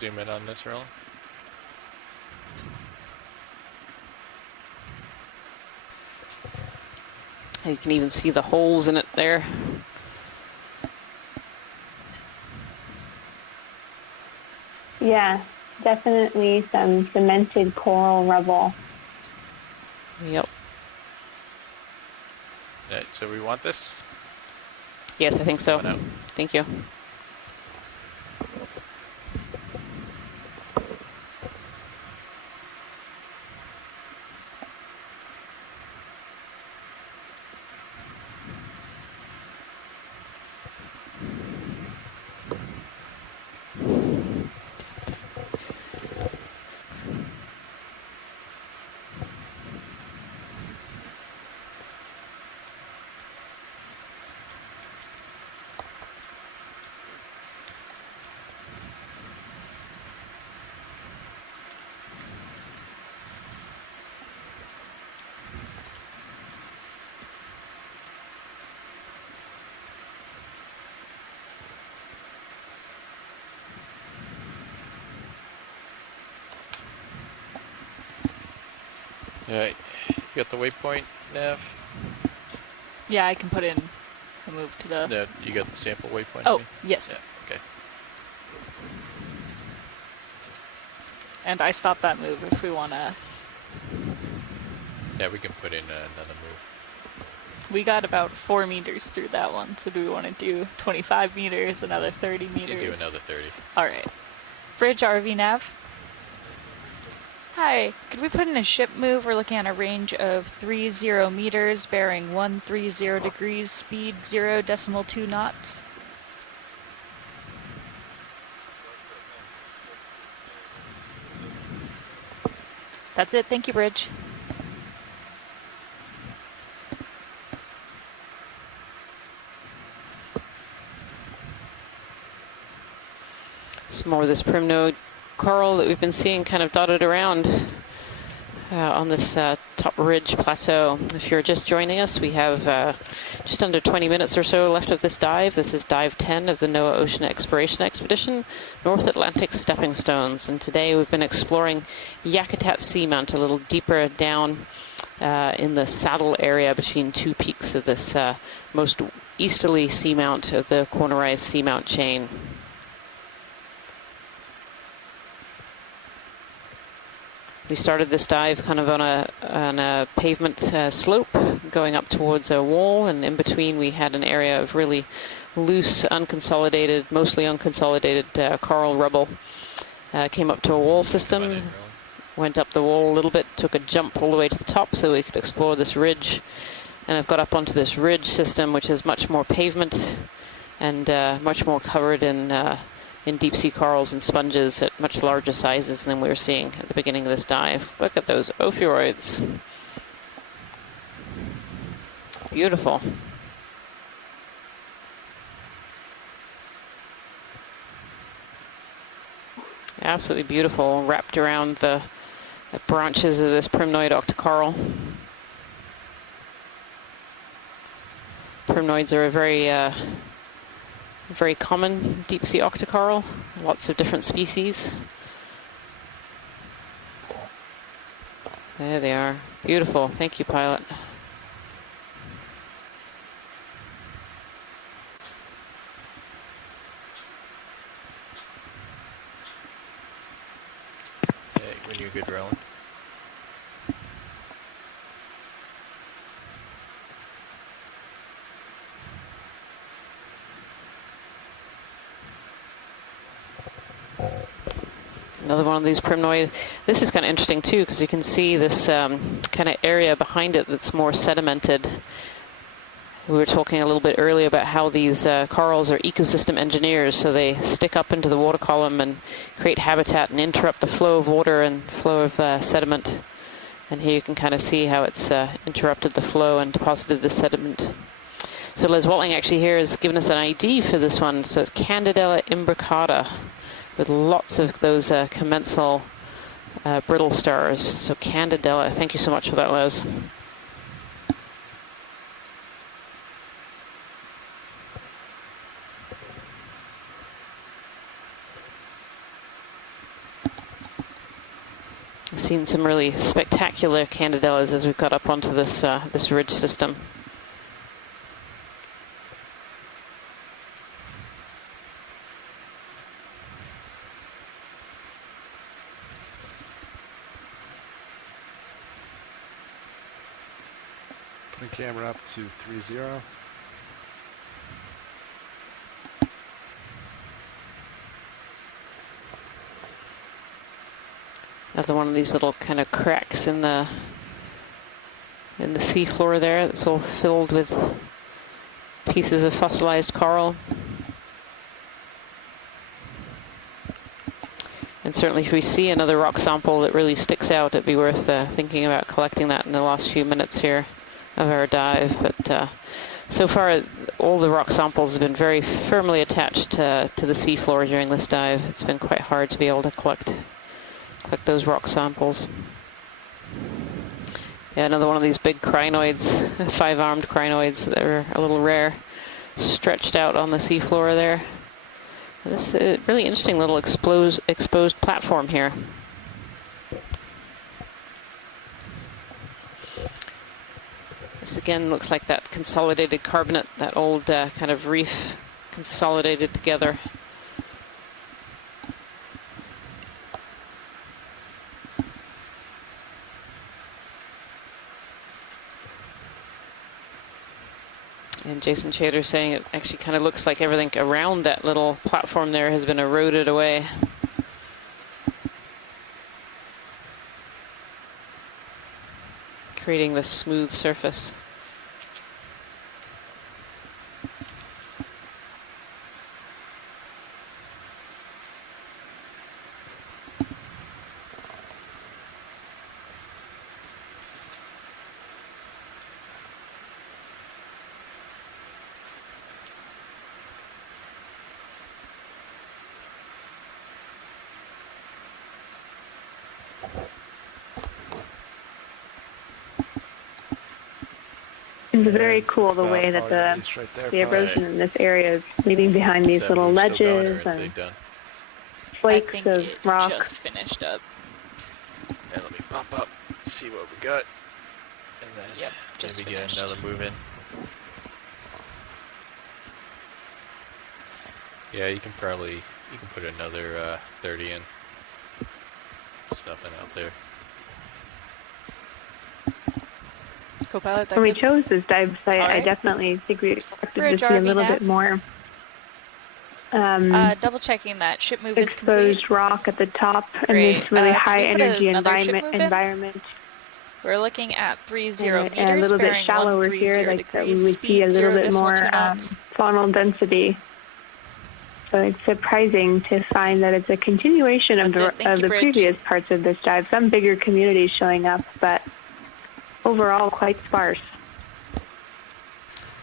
Zoom in on this roll. You can even see the holes in it there. Yeah, definitely some cemented coral rubble. Yep. Right, so we want this. Yes, I think so. Going out. Thank you. Alright, you got the waypoint, Nav? Yeah, I can put in a move to the... No, you got the sample waypoint? Oh, you mean? yes. Yeah, okay. And I stop that move if we want to... Yeah, we can put in another move. We got about 4 meters through that one, so do we want to do 25 meters, another 30 You can meters? do another 30. All right. Bridge RV Nav. Hi, could we put in a ship move? We're looking at a range of 30 meters, bearing 130 degrees, speed 0.2 knots. That's it. Thank you, Bridge. Some more of this primnode coral that we've been seeing kind of dotted around on this top ridge plateau. If you're just joining us, we have just under 20 minutes or so left of this dive. This is dive 10 of the NOAA Ocean Exploration Expedition, North Atlantic Stepping Stones. And today we've been exploring Yakutat Seamount a little deeper down in the saddle area between two peaks of this most easterly seamount of the cornerized seamount chain. We started this dive kind of on a pavement slope going up towards a wall, and in between we had an area of really loose, unconsolidated, mostly unconsolidated coral rubble. Came up to a wall system, went up the wall a little bit, took a jump all the way to the top so we could explore this ridge. And I've got up onto this ridge system, which is much more pavement and much more covered in deep sea corals and sponges at much larger sizes than we were seeing at the beginning of this dive. Look at those ophiuroids. Beautiful. Absolutely beautiful, wrapped around the branches of this primnoid octocoral. Primnoids are a very common deep sea octocoral, lots of different species. There they are. Beautiful. Thank you, pilot. When you're good, Rowan. Another one of these primnoid. This is kind of interesting too, because you can see this kind of area behind it that's more sedimented. We were talking a little bit earlier about how these corals are ecosystem engineers, so they stick up into the water column and create habitat and interrupt the flow of water and flow of sediment. And here you can kind of see how it's interrupted the flow and deposited the sediment. So Les Watling actually here has given us an ID for this one. So it's Candidella imbricata, with lots of those commensal brittle stars. So Candidella, thank you so much for that, Les. I've seen some really spectacular Candidellas as we've got up onto this this ridge system. Putting camera up to 30. Another one of these little kind of cracks in the seafloor there that's all filled with pieces of fossilized coral. And certainly if we see another rock sample that really sticks out, it'd be worth thinking about collecting that in the last few minutes here of our dive. But so far, all the rock samples have been very firmly attached to the seafloor during this dive. It's been quite hard to be able to collect those rock samples. Yeah, another one of these big crinoids, 5-armed crinoids that are a little rare, stretched out on the seafloor there. This is a really interesting little exposed platform here. This again looks like that consolidated carbonate, that old kind of reef consolidated together. And Jason Chater saying it actually kind of looks like everything around that little platform there has been eroded away. creating this smooth surface. It's very cool That's the about way that all the you're released right there, the probably. erosion in this area is leaving behind these Is that little move still going, or ledges are they and done? I flakes think of it rock. just finished up. And let me bump up, see what we got, and then Yep, just maybe finished. get another move in. Yeah, you can put another 30 in. There's nothing out there. Co-pilot, that When we good? chose this dive site, All I right. definitely think we expected Bridge to see a RV little nav. bit more Double checking that ship move is complete. exposed rock at the top and Great. this really Did high we put energy another ship move in? environment. We're looking at 30 And a meters, little bit bearing shallower here, 130 like that we degrees, would see a speed little 0 bit decimal more 2 knots. faunal density. So it's surprising to find that it's a continuation of That's it. Thank you, the Bridge. previous parts of this dive. Some bigger communities showing up, but overall quite sparse.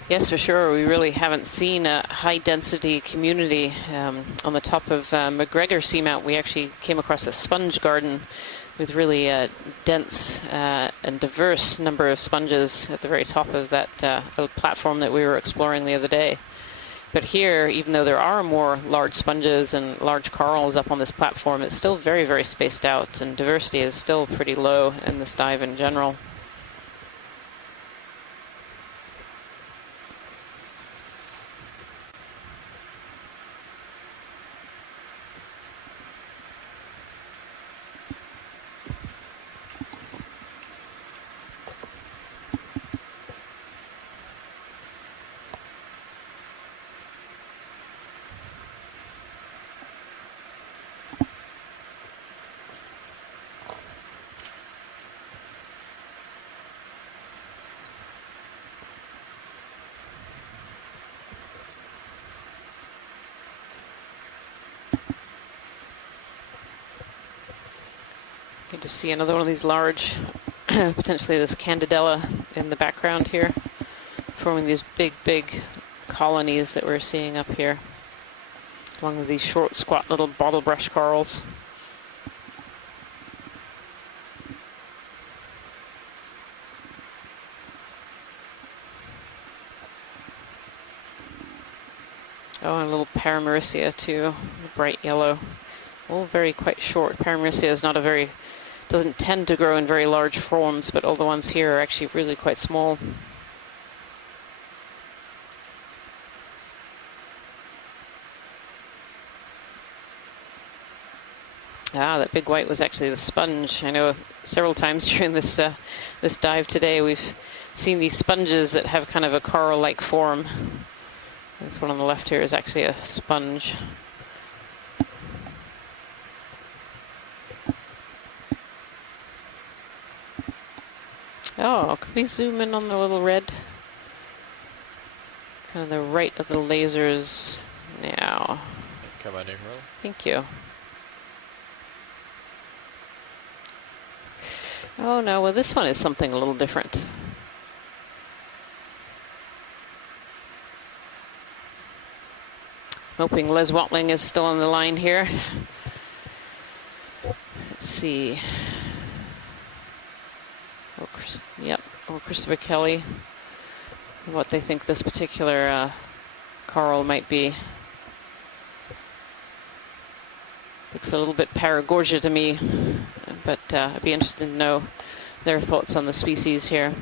Yes, for sure. We really haven't seen a high-density community. On the top of McGregor Seamount, we actually came across a sponge garden with really dense and diverse number of sponges at the very top of that little platform that we were exploring the other day. But here, even though there are more large sponges and large corals up on this platform, it's still very, very spaced out, and diversity is still pretty low in this dive in general. Good to see another one of these large, potentially this Candidella in the background here, forming these big, big colonies that we're seeing up here, along with these short, squat little bottle brush corals. Oh, and a little Paramaricia too, bright yellow. All very quite short. Paramaricia is not a very, doesn't tend to grow in very large forms, but all the ones here are actually really quite small. Ah, that big white was actually the sponge. I know several times during this this dive today we've seen these sponges that have kind of a coral-like form. This one on the left here is actually a sponge. Oh, could we zoom in on the little red? Kind of the right of the lasers now. Come on in, roll. Thank you. Oh no, well this one is something a little different. Hoping Les Watling is still on the line here. Let's see. Oh, or Christopher Kelly. What they think this particular coral might be. Looks a little bit Paragorgia to me, but I'd be interested to know their thoughts on the species here.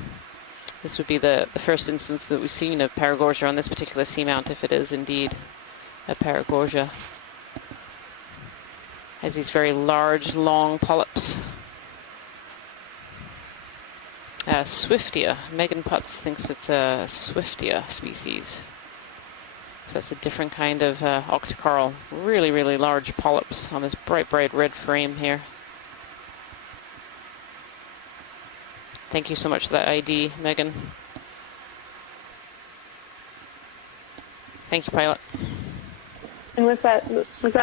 This would be the first instance that we've seen of Paragorgia on this particular seamount, if it is indeed a Paragorgia. Has these very large, long polyps. Swiftia. Megan Putz thinks it's a Swiftia species. So that's a different kind of octocoral. Really, really large polyps on this bright, bright red frame here. Thank you so much for that ID, Megan. Thank you, pilot. And was that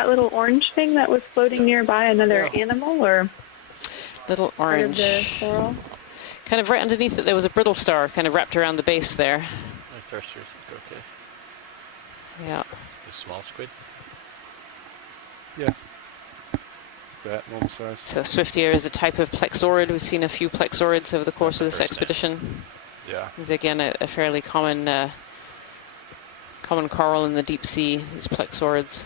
little orange thing that was floating nearby another animal or little part of orange? the coral? Kind of right underneath it, there was a brittle star, kind of wrapped around the base there. My thrusters look okay. Yeah. The small squid. Yeah. That normal size. So Swiftier is a type of plexaurid. We've seen a few plexaurids over the course of this expedition. Yeah. It's again a fairly common common coral in the deep sea, these plexaurids.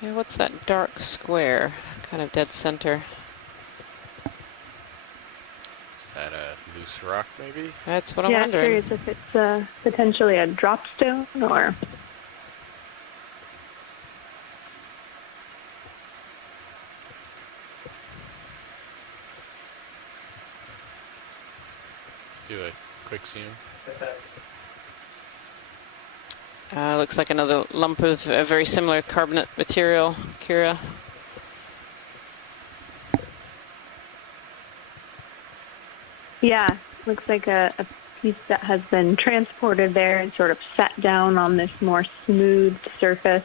Yeah, what's that dark square? Kind of dead center. Is that a loose rock, maybe? That's what I'm Yeah, wondering. curious if it's potentially a drop stone or. Do a quick zoom. Looks like another lump of a very similar carbonate material, Kira. Yeah, looks like a piece that has been transported there and sort of set down on this more smooth surface.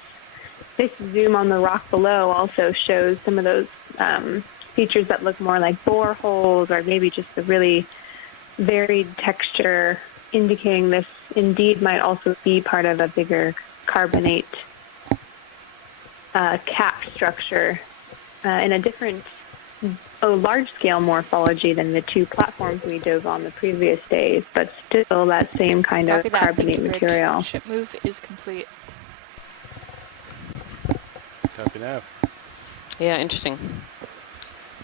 This zoom on the rock below also shows some of those features that look more like boreholes or maybe just a really varied texture, indicating this indeed might also be part of a bigger carbonate cap structure in a different large-scale morphology than the two platforms we dove on the previous days, but still that same kind of Copy that. carbonate Thank you, Rick. material. Ship move is complete. Copy nav. Yeah, interesting.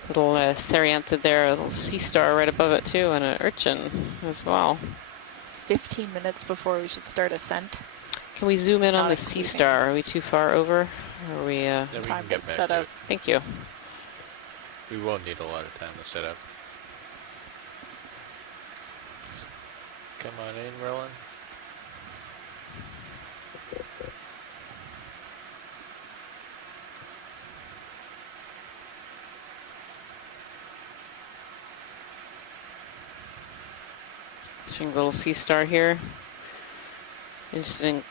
Little Serianthid there, a little sea star right above it too, and an urchin as well. 15 minutes before we should start ascent. Can we zoom in It's on not the sea including- star? Are we too far over? Or are we? Then we Time can get to back set to up. it. Thank you. We won't need a lot of time to set up. Come on in, Roland. Seeing a little sea star here. Interested in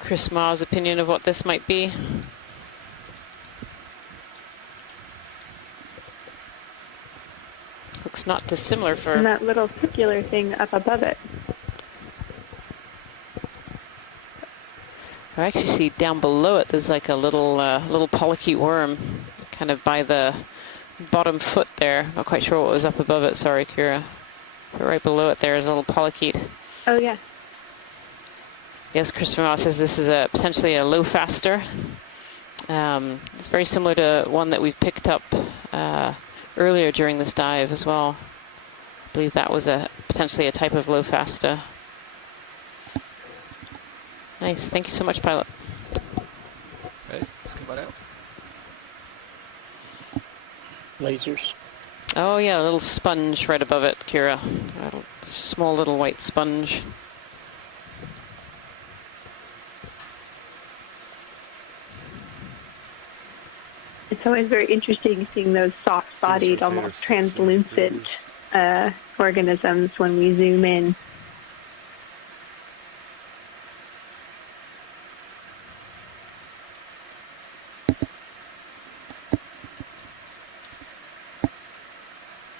Chris Ma's opinion of what this might be. Looks not dissimilar for. And that little circular thing up above it. I actually see down below it there's like a little little polychaete worm, kind of by the bottom foot there. Not quite sure what was up above it. Sorry, Kira. But right below it there is a little polychaete. Oh, yeah. Yes, Christopher Moss says this is potentially a low faster. It's very similar to one that we've picked up earlier during this dive as well. I believe that was potentially a type of low fasta. Nice, thank you so much, pilot. Hey, come on out. Lasers. Oh yeah, a little sponge right above it, Kira. A small little white sponge. It's always very interesting seeing those soft-bodied, almost translucent organisms when we zoom in.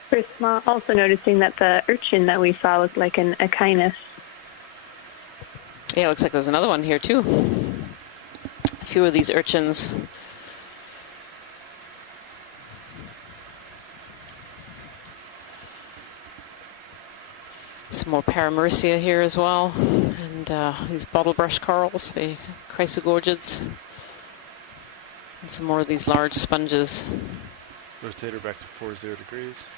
Chris Ma also noticing that the urchin that we saw looked like an Okeanos. Yeah, looks like there's another one here too. A few of these urchins. Some more Paramercia here as well. And these bottlebrush corals, the chrysogorgids. And some more of these large sponges. Rotator back to 40 degrees.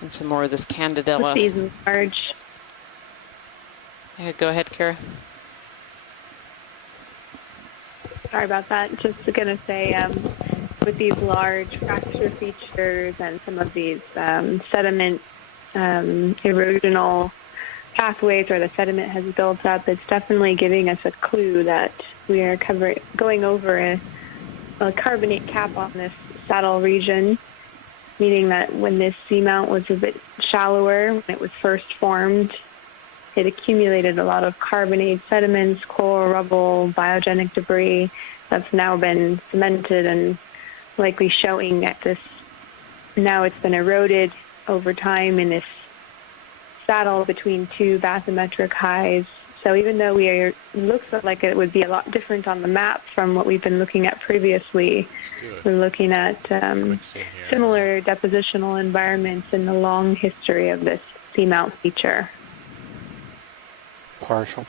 And some more of this With Candidella. these large, Yeah, go ahead, Kara. Sorry about that. Just going to say, with these large fracture features and some of these sediment erosional pathways where the sediment has built up, it's definitely giving us a clue that we are going over a carbonate cap on this saddle region, meaning that when this seamount was a bit shallower, when it was first formed, it accumulated a lot of carbonate sediments, coral, rubble, biogenic debris that's now been cemented and likely showing at this. Now it's been eroded over time in this saddle between two bathymetric highs. So even though it looks like it would be a lot different on the map from what we've been looking at previously, we're looking at similar depositional environments in the long history of this seamount feature. Partial.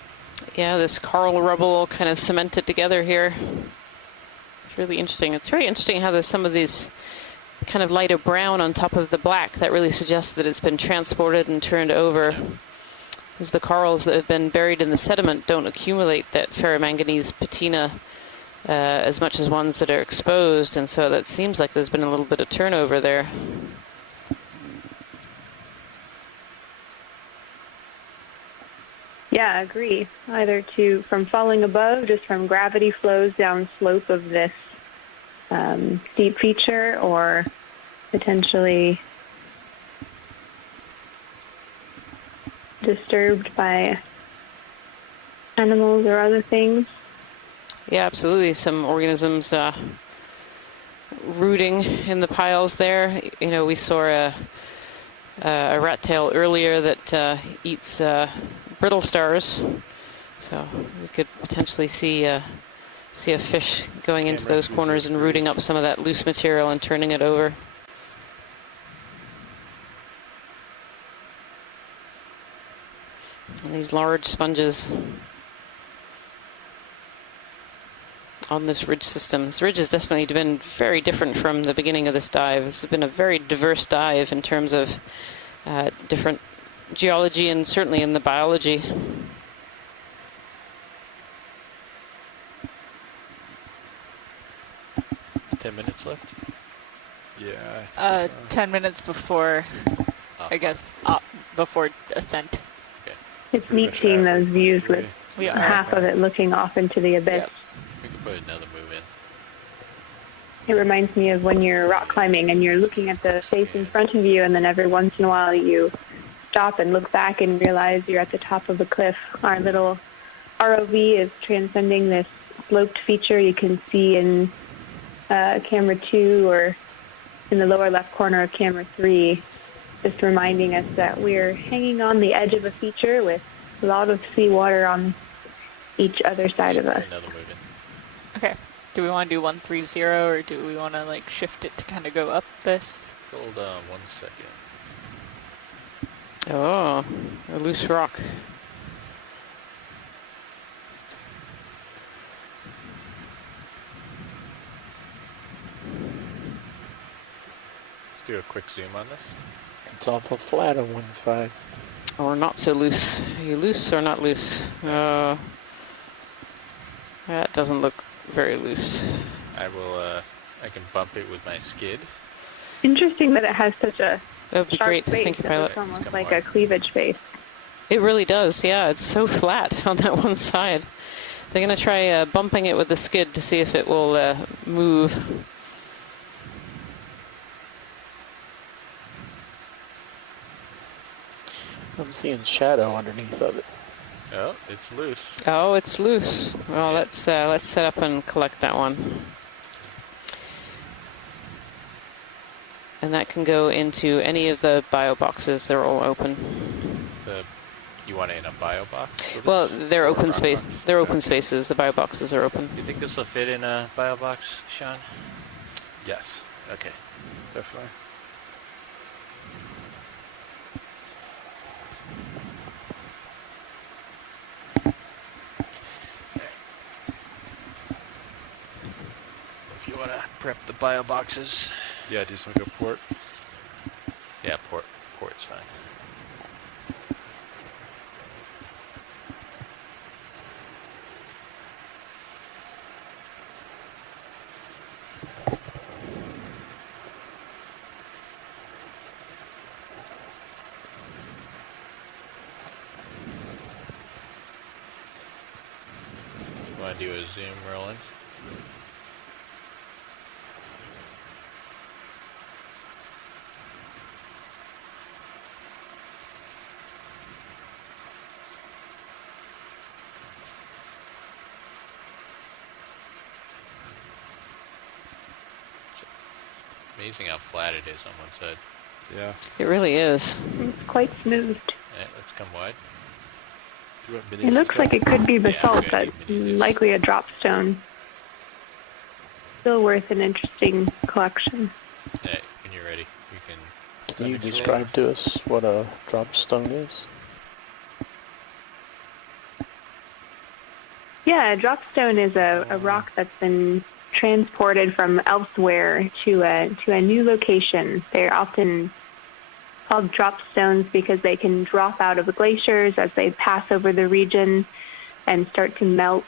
Yeah, this coral rubble kind of cemented together here. It's really interesting. It's very interesting how there's some of these kind of lighter brown on top of the black. That really suggests that it's been transported and turned over. Because the corals that have been buried in the sediment don't accumulate that ferromanganese patina as much as ones that are exposed, and so that seems like there's been a little bit of turnover there. Yeah, I agree. Either from falling above, just from gravity flows down slope of this steep feature, or potentially disturbed by animals or other things. Yeah, absolutely. Some organisms rooting in the piles there. You know, we saw a rat tail earlier that eats brittle stars, so we could potentially see a fish going into those corners and rooting up some of that loose material and turning it over. And these large sponges on this ridge system. This ridge has definitely been very different from the beginning of this dive. This has been a very diverse dive in terms of different geology and certainly in the biology. $10 minutes left? Yeah. 10 minutes before, I guess, before ascent. Okay. It's neat seeing those views with half of it looking off into the abyss. Yep. We could put another move in. It reminds me of when you're rock climbing and you're looking at the face in front of you, and then every once in a while you stop and look back and realize you're at the top of the cliff. Our little ROV is transcending this sloped feature you can see in camera 2 or in the lower left corner of camera 3, just reminding us that we're hanging on the edge of a feature with a lot of seawater on each other side of us. Another move in. Okay. Do we want to do 130, or do we want to like shift it to kind of go up this? Hold on 1 second. Oh, a loose rock. Let's do a quick zoom on this. It's awful flat on one side. Or not so loose. Are you loose or not loose? That doesn't look very loose. I will, I can bump it with my skid. Interesting that it has such a That would be sharp great. face. Thank you, It pilot. looks almost like a cleavage face. It really does, yeah. It's so flat on that one side. They're going to try bumping it with the skid to see if it will move. I'm seeing shadow underneath of it. Oh, it's loose. Oh, it's loose. Well, let's set up and collect that one. And that can go into any of the bio boxes. They're all open. You want it in a bio box? Well, they're open space. They're open spaces. The bio boxes are open. Do you think this will fit in a bio box, Sean? Yes, Okay. definitely. If you want to prep the bio boxes. Yeah, do you just want to go port? Yeah, port's fine. want to do a zoom rolling? Amazing how flat it is on one side. Yeah. It really is. It's quite smooth. Yeah, let's come wide. Do you want It minis, looks you like said? it could be basalt, okay, but I need minis. likely a drop stone. Still worth an interesting collection. Yeah, when you're ready, you can. Can you describe to us what a drop stone is? Yeah, a drop stone is a rock that's been transported from elsewhere to a new location. They're often called drop stones because they can drop out of the glaciers as they pass over the region and start to melt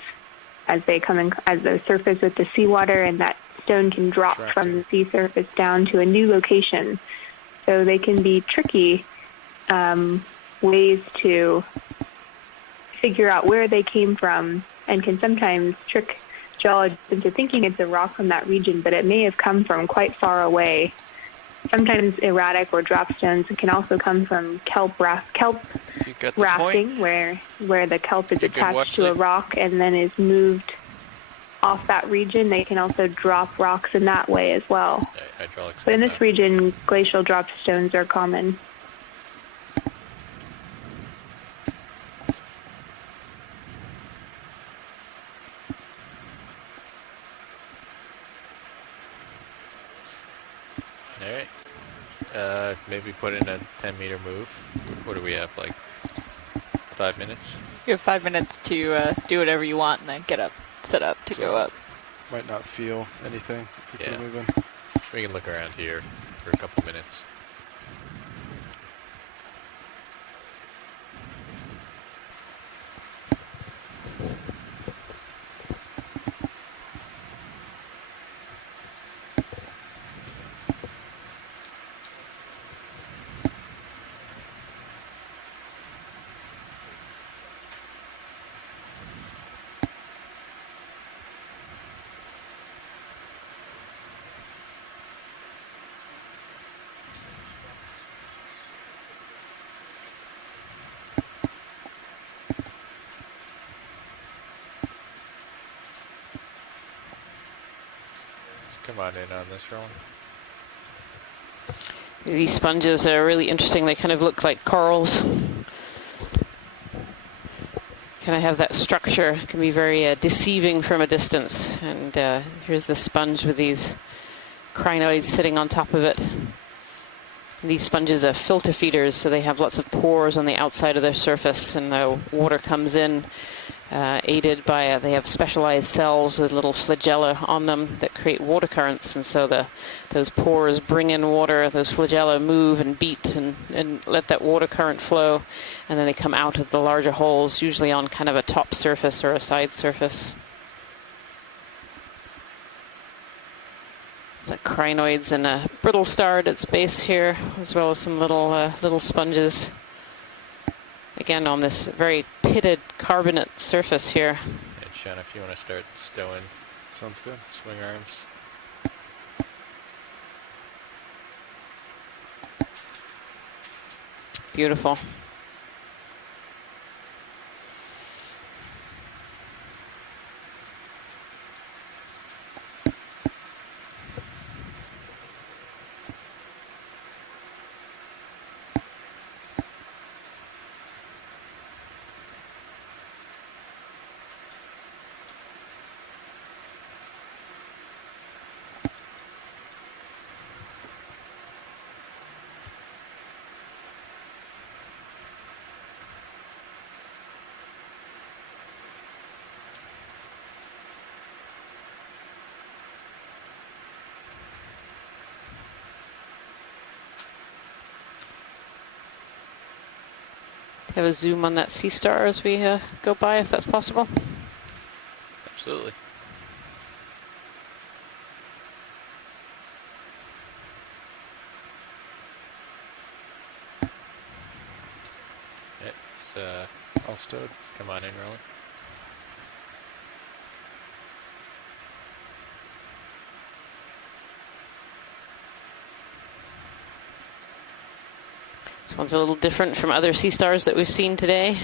as they as they surface with the seawater, and that stone can drop from the sea surface down to a new location. So they can be tricky ways to figure out where they came from, and can sometimes trick geologists into thinking it's a rock from that region, but it may have come from quite far away. Sometimes erratic or drop stones can also come from kelp rafting, where the kelp is attached to a rock and then is moved off that region. They can also drop rocks in that way as well. But in this region, glacial drop stones are common. Alright. Maybe put in a 10-meter move. What do we have, like 5 minutes? You have 5 minutes to do whatever you want and then get up, set up to go up. Might not feel anything if people are moving. We can look around here for a couple minutes. Come on in on this roll. These sponges are really interesting. They kind of look like corals. Kind of have that structure. It can be very deceiving from a distance. And here's the sponge with these crinoids sitting on top of it. And these sponges are filter feeders, so they have lots of pores on the outside of their surface, and the water comes in. Aided by, they have specialized cells with little flagella on them that create water currents, and so those pores bring in water, those flagella move and beat and let that water current flow, and then they come out of the larger holes, usually on kind of a top surface or a side surface. So crinoids and a brittle star at its base here, as well as some little sponges. Again, on this very pitted carbonate surface here. And Sean, if you want to start stowing. Sounds good. Swing arms. Beautiful. Have a zoom on that sea star as we go by, if that's possible. Absolutely. All stowed. Come on in, Roland. This one's a little different from other sea stars that we've seen today.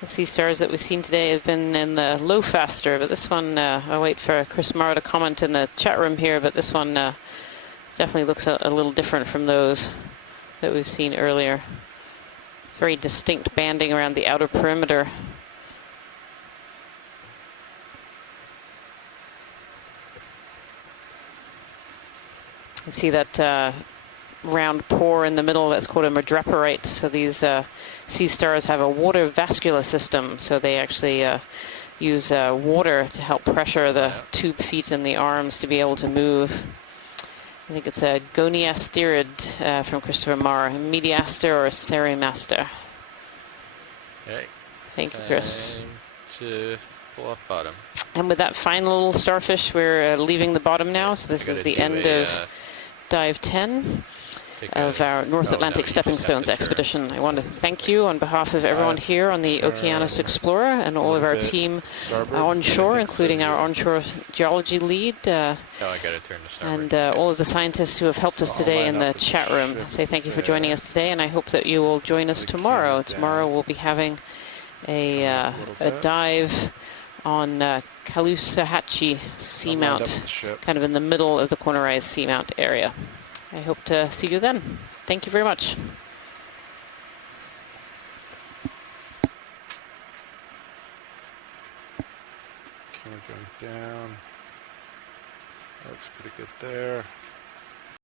The sea stars that we've seen today have been in the low faster, but this one, I'll wait for Chris Morrow to comment in the chat room here, but this one definitely looks a little different from those that we've seen earlier. Very distinct banding around the outer perimeter. You see that round pore in the middle, that's called a madreporite. So these sea stars have a water vascular system, so they actually use water to help pressure the tube feet and the arms to be able to move. I think it's a goniasterid from Christopher Marr, mediaster or serimaster. Okay. Thank you, Chris. Time to pull off bottom. And with that fine little starfish, we're leaving the bottom now. So this is the end of dive 10 of our North Atlantic Stepping Stones expedition. I want to thank you on behalf of everyone here on the Okeanos Explorer and all of our team onshore, including our onshore geology lead, I gotta turn to starboard. and all of the scientists who have helped us today in the chat room. Say thank you for joining us today, and I hope that you will join us tomorrow. Tomorrow we'll be having a dive on Caloosahatchee Seamount, kind of in the middle of the cornerized Seamount area. I hope to see you then. Thank you very much. Camera going down. That looks pretty good there.